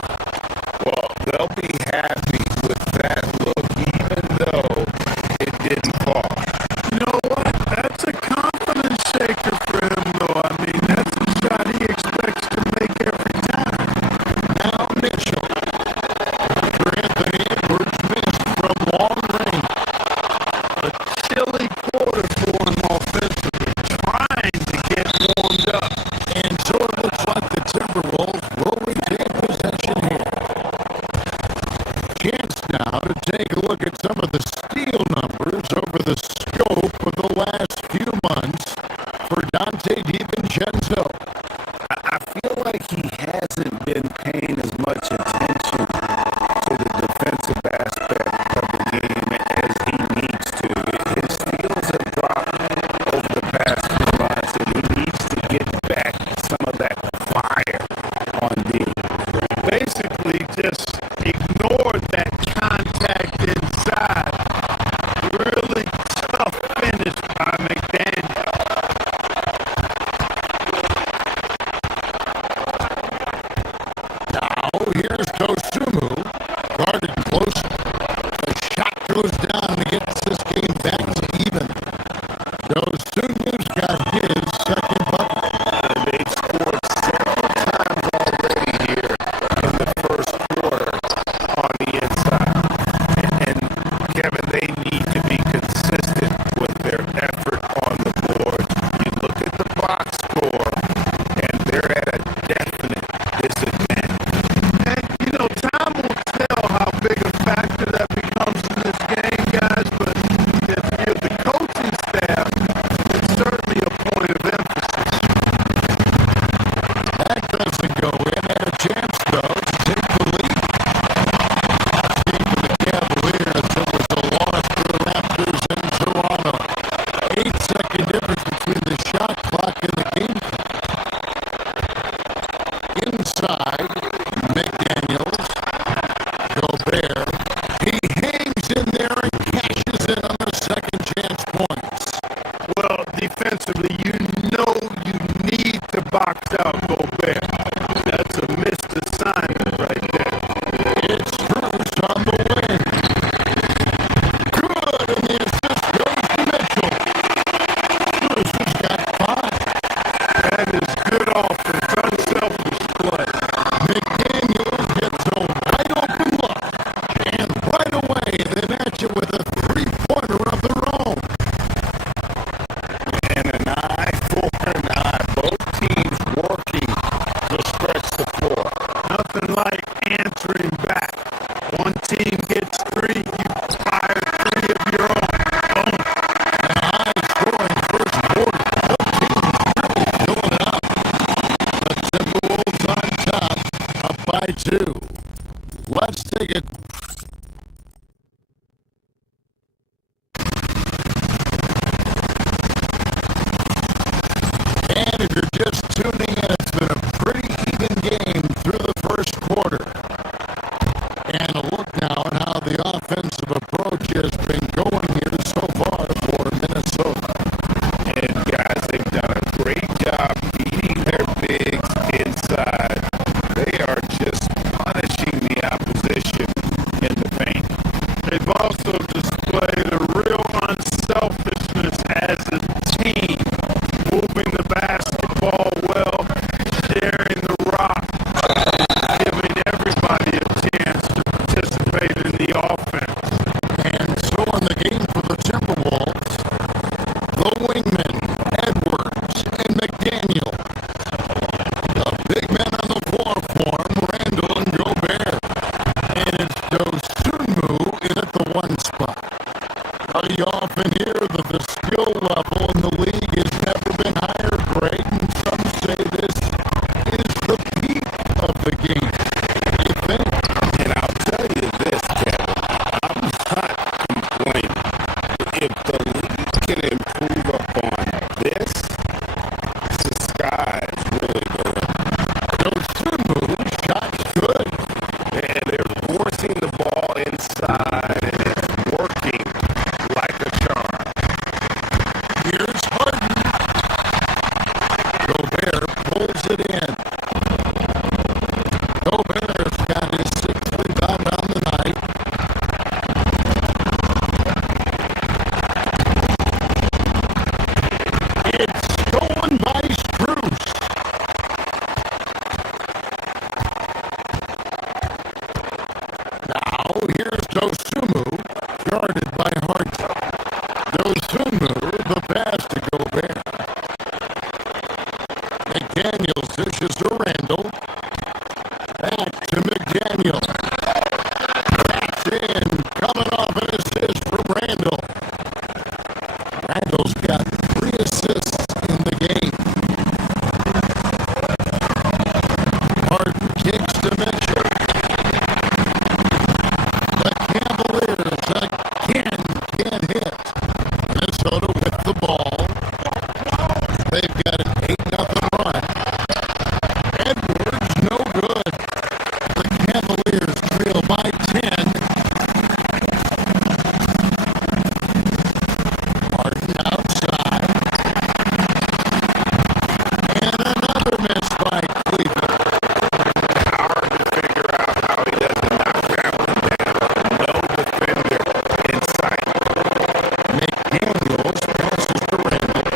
Well, they'll be happy with that look, even though it didn't fall. You know what? That's a confidence shaker for him, though. I mean, that's a shot he expects to make every time. Now Mitchell. For Anthony Edwards missed from long range. A chilly quarter for him offensively, trying to get warmed up. And so it looks like the Timberwolves will retain possession here. Chance now to take a look at some of the steal numbers over the scope of the last few months for Dante DiVincenzo. I feel like he hasn't been paying as much attention to the defensive aspect of the game as he needs to. His steals have dropped over the past few months, and he needs to get back some of that fire on D. Basically, just ignored that contact inside. Really tough finish by McDaniel. Now here's Dosunmu, guarded close. The shot goes down and gets this game back to even. Dosunmu's got his second bucket. They've scored several times already here in the first quarter on the inside. And Kevin, they need to be consistent with their effort on the board. You look at the box score, and they're at a definite disadvantage. And, you know, time will tell how big a factor that becomes in this game, guys, but if you're the coaching staff, it's certainly a point of emphasis. That doesn't go in. Had a chance, though, to take the lead. Game for the Cavaliers. It was a loss to the Raptors in Toronto. 8-second difference between the shot clock and the game clock. Inside, McDaniels. Gobert. He hangs in there and cashes in on the second chance points. Well, defensively, you know you need to box out Gobert. That's a missed assignment right there. It's Bruce on the wing. Good, and the assist goes to Mitchell. Bruce has got 5. That is good offense, unselfish play. McDaniels gets a wide open look, and right away they match it with a three-pointer of their own. And an eye for an eye. Both teams working to stretch the floor. Nothing like answering back. One team gets 3, you fire 3 of your own. Boom. An high-scoring first quarter. Both teams really filling it up. The Timberwolves on top, up by 2. Let's take it. And if you're just tuning in, it's been a pretty even game through the first quarter. And a look now at how the offensive approach has been going here so far for Minnesota. And guys, they've done a great job beating their bigs inside. They are just punishing the opposition McDaniels dishes to Randall. Back to McDaniel. Backs in. Coming off an assist from Randall. Randall's got 3 assists in the game. Harden kicks to Mitchell. The Cavaliers again can't hit. Minnesota with the ball. They've got an 8-0 run. Edwards, no good. The Cavaliers trail by 10. Harden outside. And another miss by Cleveland. Hard to figure out how he doesn't knock that one down. No defender in sight. McDaniels passes to Randall.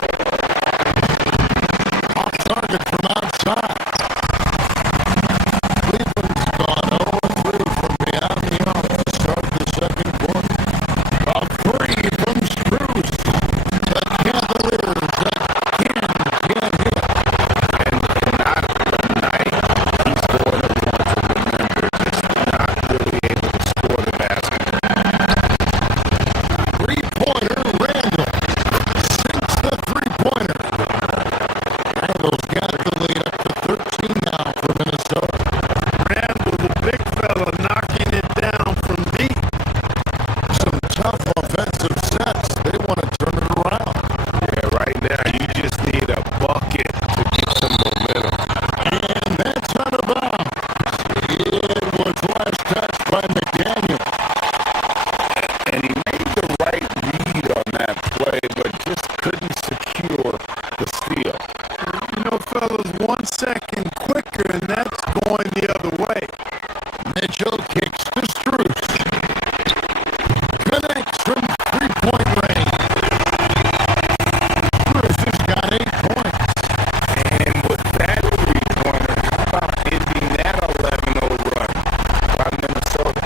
Off target from outside. Cleveland's gone 0-3 from beyond the arc to start the second quarter. A three from Strus. The Cavaliers again can't hit. And not tonight. He's scored a bunch of remember, just not really able to score the basketball. Three-pointer, Randall. Sinks the three-pointer. Randall's got the lead up to 13 now for Minnesota. Randall, the big fella, knocking it down from deep. Some tough offensive sets. They want to turn it around. Yeah, right now you just need a bucket to get some momentum. And that's out of bounds. It was last touched by McDaniel. And he made the right read on that play, but just couldn't secure the steal. You know, fellas, 1 second quicker, and that's going the other way. Mitchell kicks to Strus. Connects from three-point range. Strus has got 8 points. And with that three-pointer, how about ending that 11-0 run by Minnesota?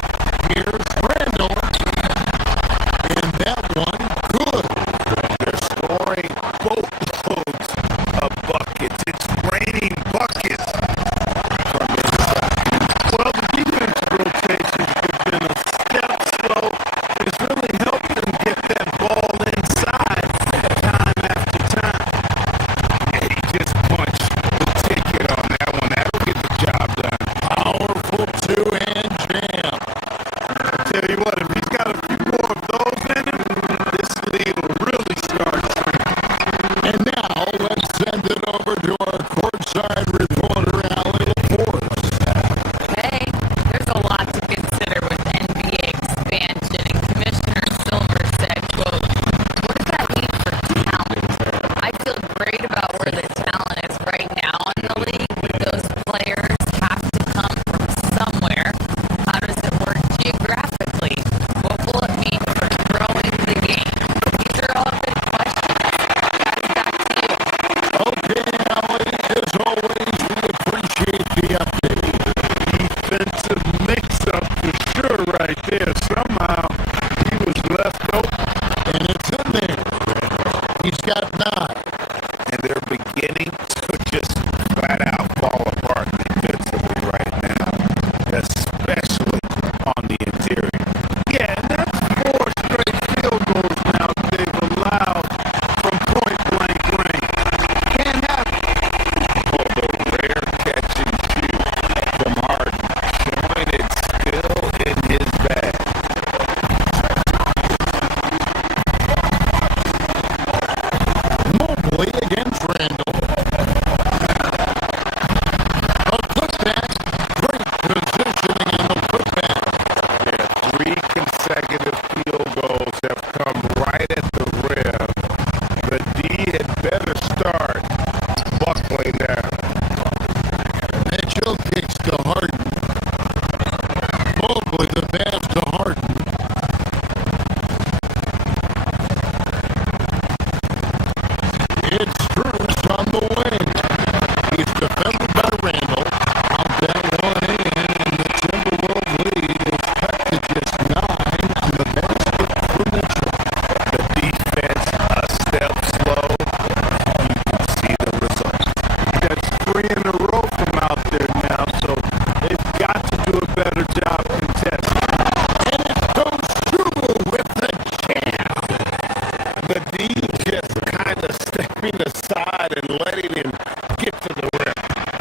Here's Randall. And that one, good. They're scoring boatloads of buckets. It's raining buckets from inside. Well, the defense broke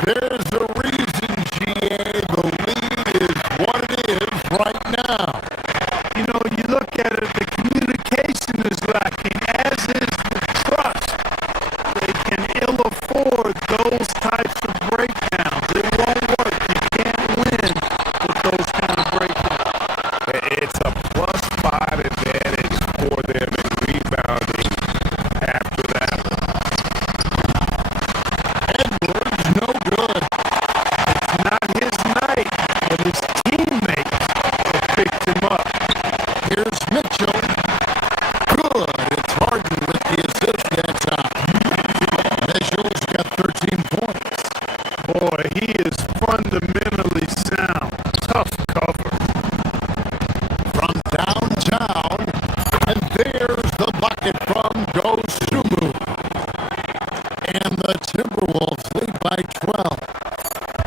there's a reason, GA. The lead is what it is right now. You know, you look at it, the communication is lacking, as is the trust. They can ill afford those types of breakdowns. It won't work. You can't win with those kind of breakdowns. It's a +5 advantage for them in rebounding after that. Edwards, no good. It's not his night, but his teammates have picked him up. Here's Mitchell. Good. It's Harden with the assist that time. Mitchell's got 13 points. Boy, he is fundamentally sound. Tough cover. From downtown, and there's the bucket from Dosunmu. And the Timberwolves lead by 12.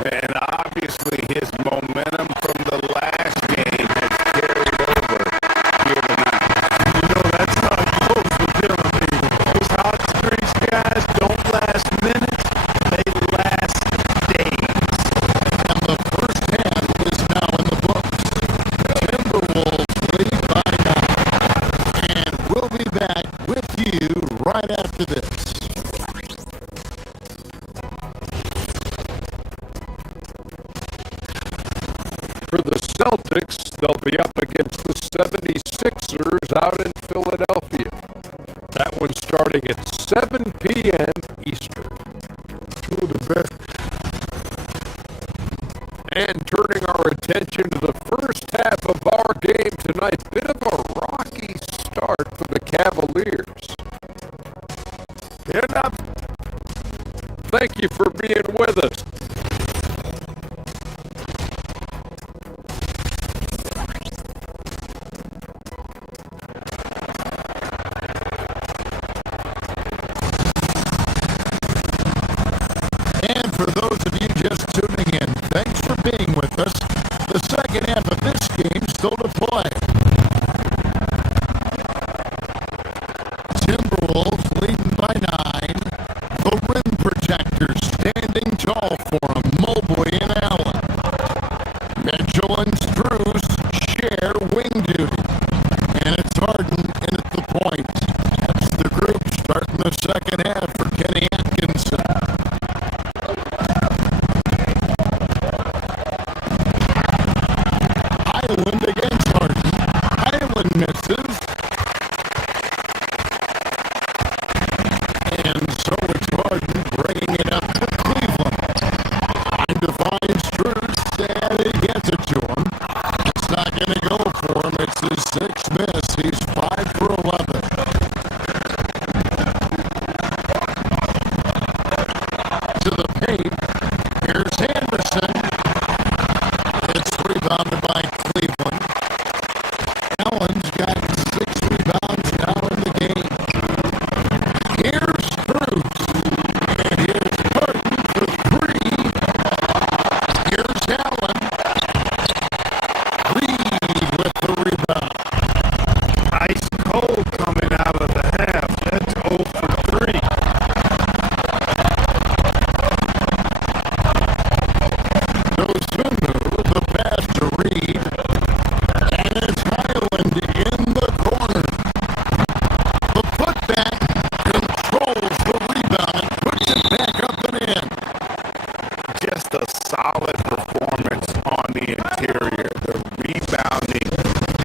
And obviously his momentum from the last game has carried over here tonight. You know, that's how it goes with him. I mean, those hot streaks guys don't last minutes, they last days. And the first half is now in the books. Timberwolves lead by 9. And we'll be back with you right after this. For the Celtics, they'll be up against the 76ers out in Philadelphia. That one's starting at 7 p.m. Eastern. Two of the best. And turning our attention to the first half of our game tonight, bit of a rocky start for the Cavaliers. They're not. Thank you for being with us. And for those of you just tuning in, thanks for being with us. The second half of this game still to play. Timberwolves leading by 9. The rim protectors standing tall for them, Mobley and Allen. Mitchell and Strus share wing duty. And it's Harden in at the point. That's the group starting the second half for Kenny Atkinson. Island against Harden. Island misses. And so it's Harden bringing it up to Cleveland. And defines Strus, and he gets it to him. It's not going to go for him. It's his 6th miss. He's 5 for 11. To the paint. Here's Anderson. It's rebounded by Cleveland. Allen's got 6 rebounds now in the game. Here's Strus. And here's Harden for 3. Here's Allen. Reed with the rebound. Ice cold coming out of the half. That's 0 for 3. Dosunmu, the pass to Reed. And it's Highland in the corner. The putback controls the rebound and puts it back up and in. Just a solid performance on the interior. The rebounding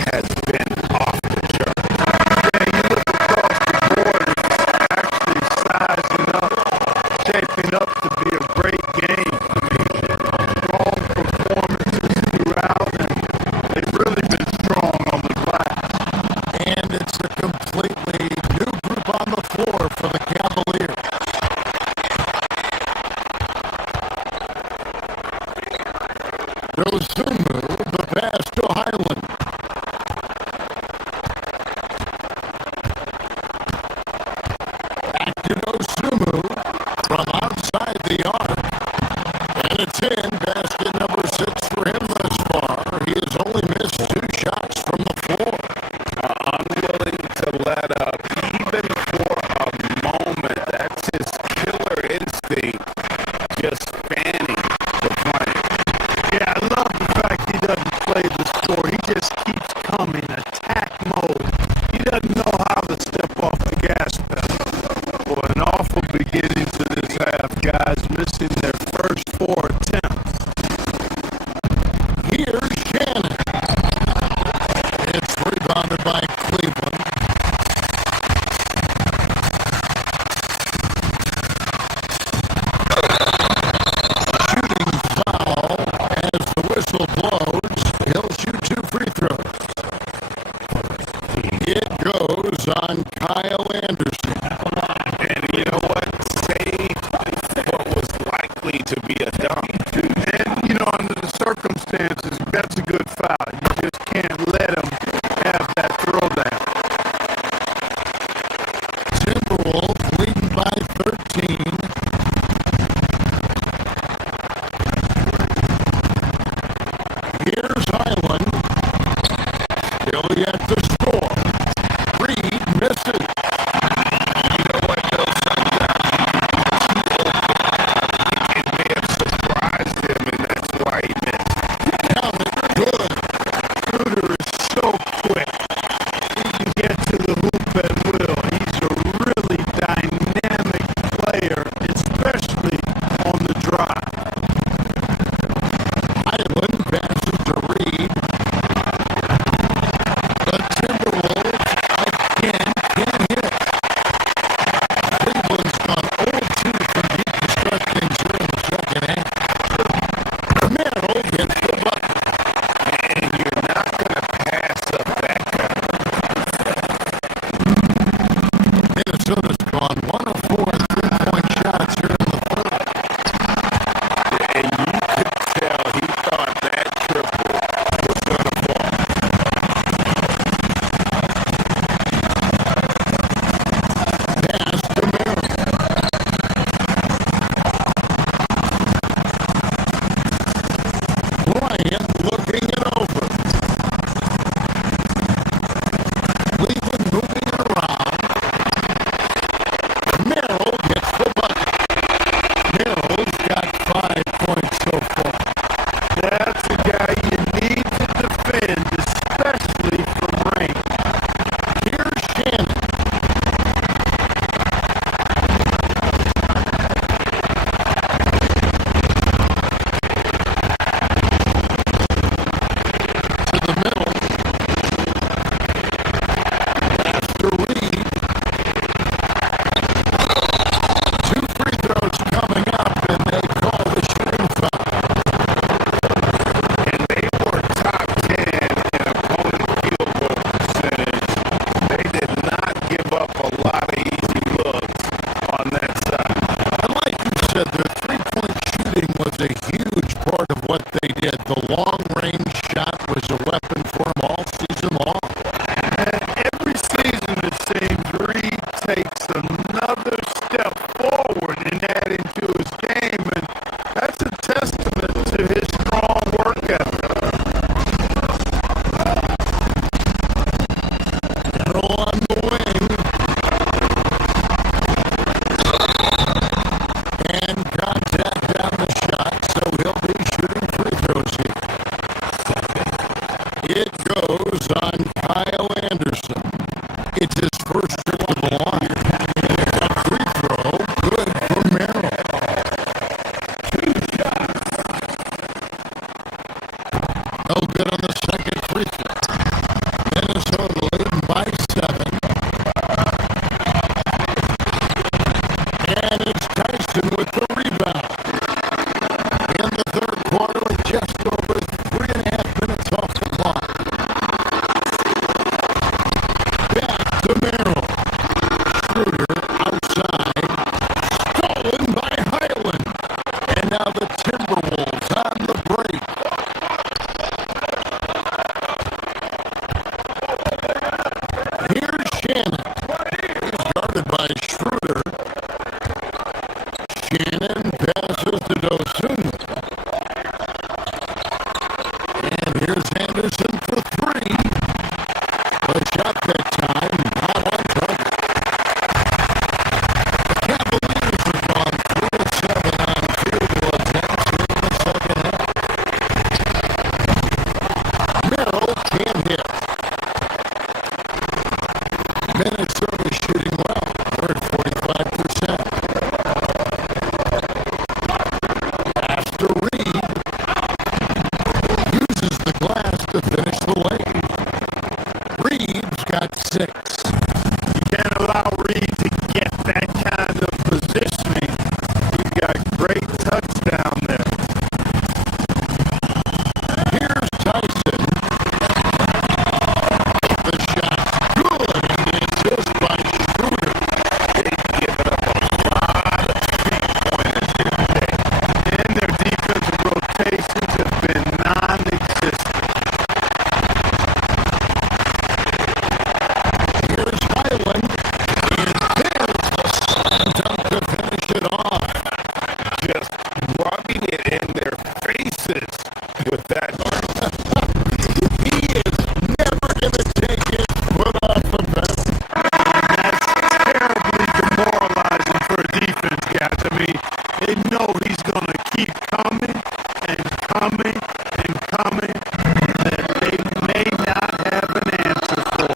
has been off the chart. Yeah, you look across the board, it's actually sizing up, shaping up to be a great game. I mean, strong performances throughout, and they've really been strong on the glass. And it's a completely new group on the floor for the Cavaliers. to be a dunk. And, you know, under the circumstances, that's a good foul. You just can't let him have that throwdown. Timberwolves leading by 13. Here's Island. Still yet to score. Reed misses. You know what, though? Sometimes it may have surprised him, and that's why he missed. Talent good. Shooter is so quick. He can get to the hoop at will. He's a really dynamic player, especially on the drive. Island passes to Reed. The Timberwolves again can't hit. Cleveland's gone 0-2 from deep to start things here in the second half. Merrill gets the bucket. And you're not going to pass up that kind Minnesota's gone 1 of 4 3-point shots here in the third. And you could tell he thought that triple was going to fall. Pass to Merrill. Bryant looking it over. Cleveland moving it around. Merrill gets the bucket. Merrill's got 5 points so far. That's a guy you need to defend, especially from range. Here's Shannon. To the middle. Pass to Reed. 2 free throws coming up, and they call the shooting foul. And they were top 10 in opponent field goal percentage. They did not give up a lot of easy looks on that side. And like you said, their three-point shooting was a huge part of what they did. The long-range shot was a weapon for them all season long. And every season, it seems, Reed takes another step forward in adding to his game, and that's a testament to his strong work ethic. Merrill on the wing. And contact on the shot, so he'll be shooting free throws it in their faces with that. He is never going to take his foot off the pedal. That's terribly demoralizing for a defense, guys. I mean, they know he's going to keep coming and coming and coming that they may not have an answer for.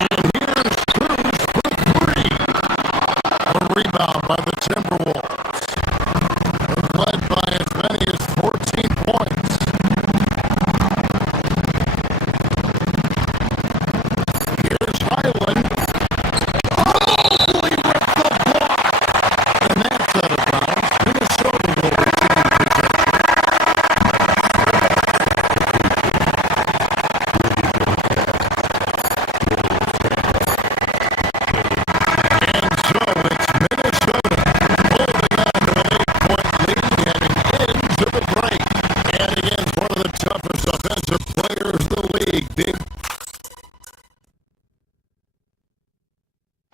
And here's Cruz for three. A rebound by the Timberwolves. Led by as many as 14 points. Here's Highland. Holy with the block. And that's out of bounds. Minnesota will retain possession. And so it's Minnesota holding on to an 8-point lead heading into the break. And against one of the toughest offensive players in the league, Big.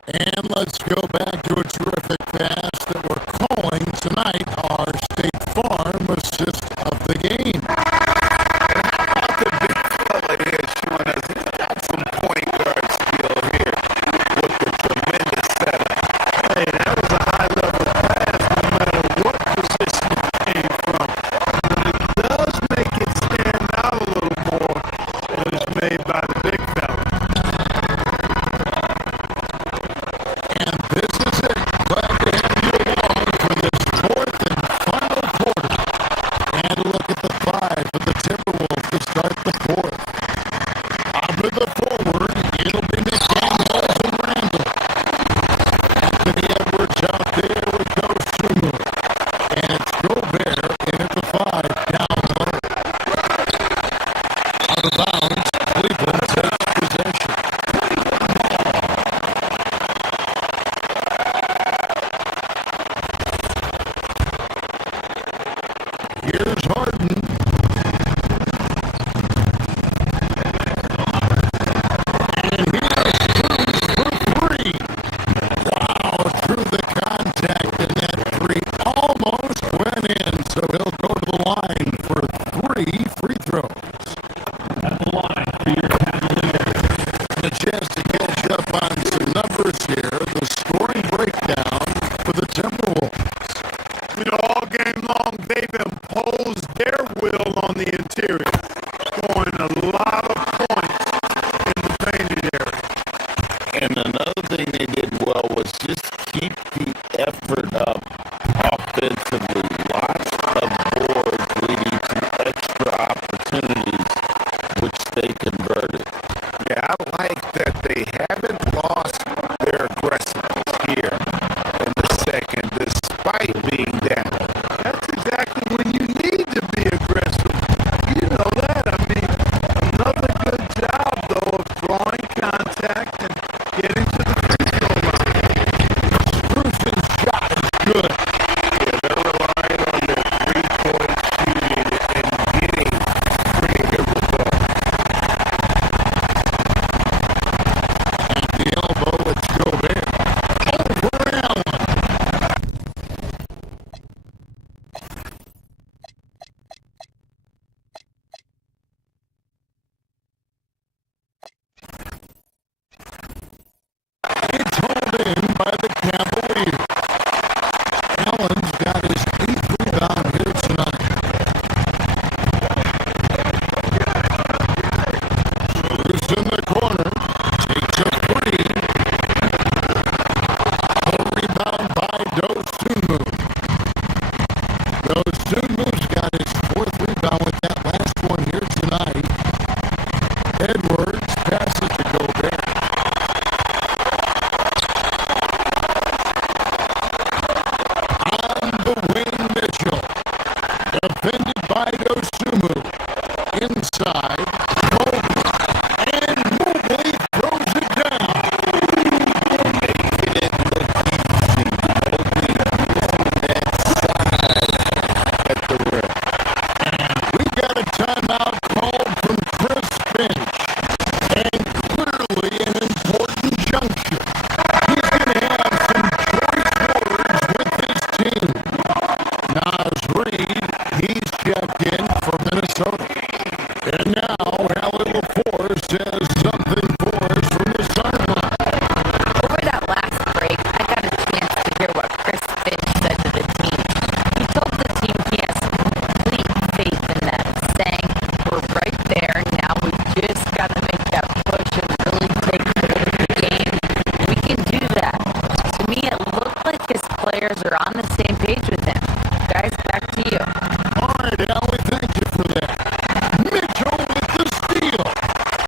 And let's go back to a terrific pass that we're calling tonight our State Farm assist of the game. The big fella here showing us he's got some point guard skill here with the tremendous setup. Hey, that was a high-level pass no matter what position it came from. But it does make it stand out a little more when it's made by the big fella. And this is it. Glad to have you along for this fourth and final quarter. And a look at the five for the Timberwolves to start the fourth. Up to the forward, it'll be McDaniels and Randall. Anthony Edwards out there with Dosunmu. And it's Gobert in at the five, down low. Out of bounds, Cleveland takes possession. Here's Harden. And here's Cruz for three. Wow, through the contact, and that three almost went in. So he'll go to the line for 3 free throws. At the line for your Cavaliers. A chance to catch up on some numbers here. The scoring breakdown for the Timberwolves. You know, all game long, they've imposed their will on the interior, scoring a lot of points in the painted area. And another thing they did well was just keep the effort up offensively. Lots of boards leading to extra opportunities, which they converted. Yeah, I like that they haven't lost their aggressiveness here in the second, despite being down. That's exactly when you need to be aggressive. You know that. I mean, another good job, though, of drawing contact and getting to the free throw line. Bruce's shot is good. Yeah, they're relying on their three-point shooting and getting pretty good results. At the elbow, it's Gobert. Over Allen. It's hauled in by the Cavaliers. Allen's got his 8th rebound here tonight. Bruce in the corner. Takes a three. A rebound by Dosunmu. Dosunmu's got his 4th rebound with that last one here tonight. Edwards passes to Gobert. On the wing, Mitchell. Defending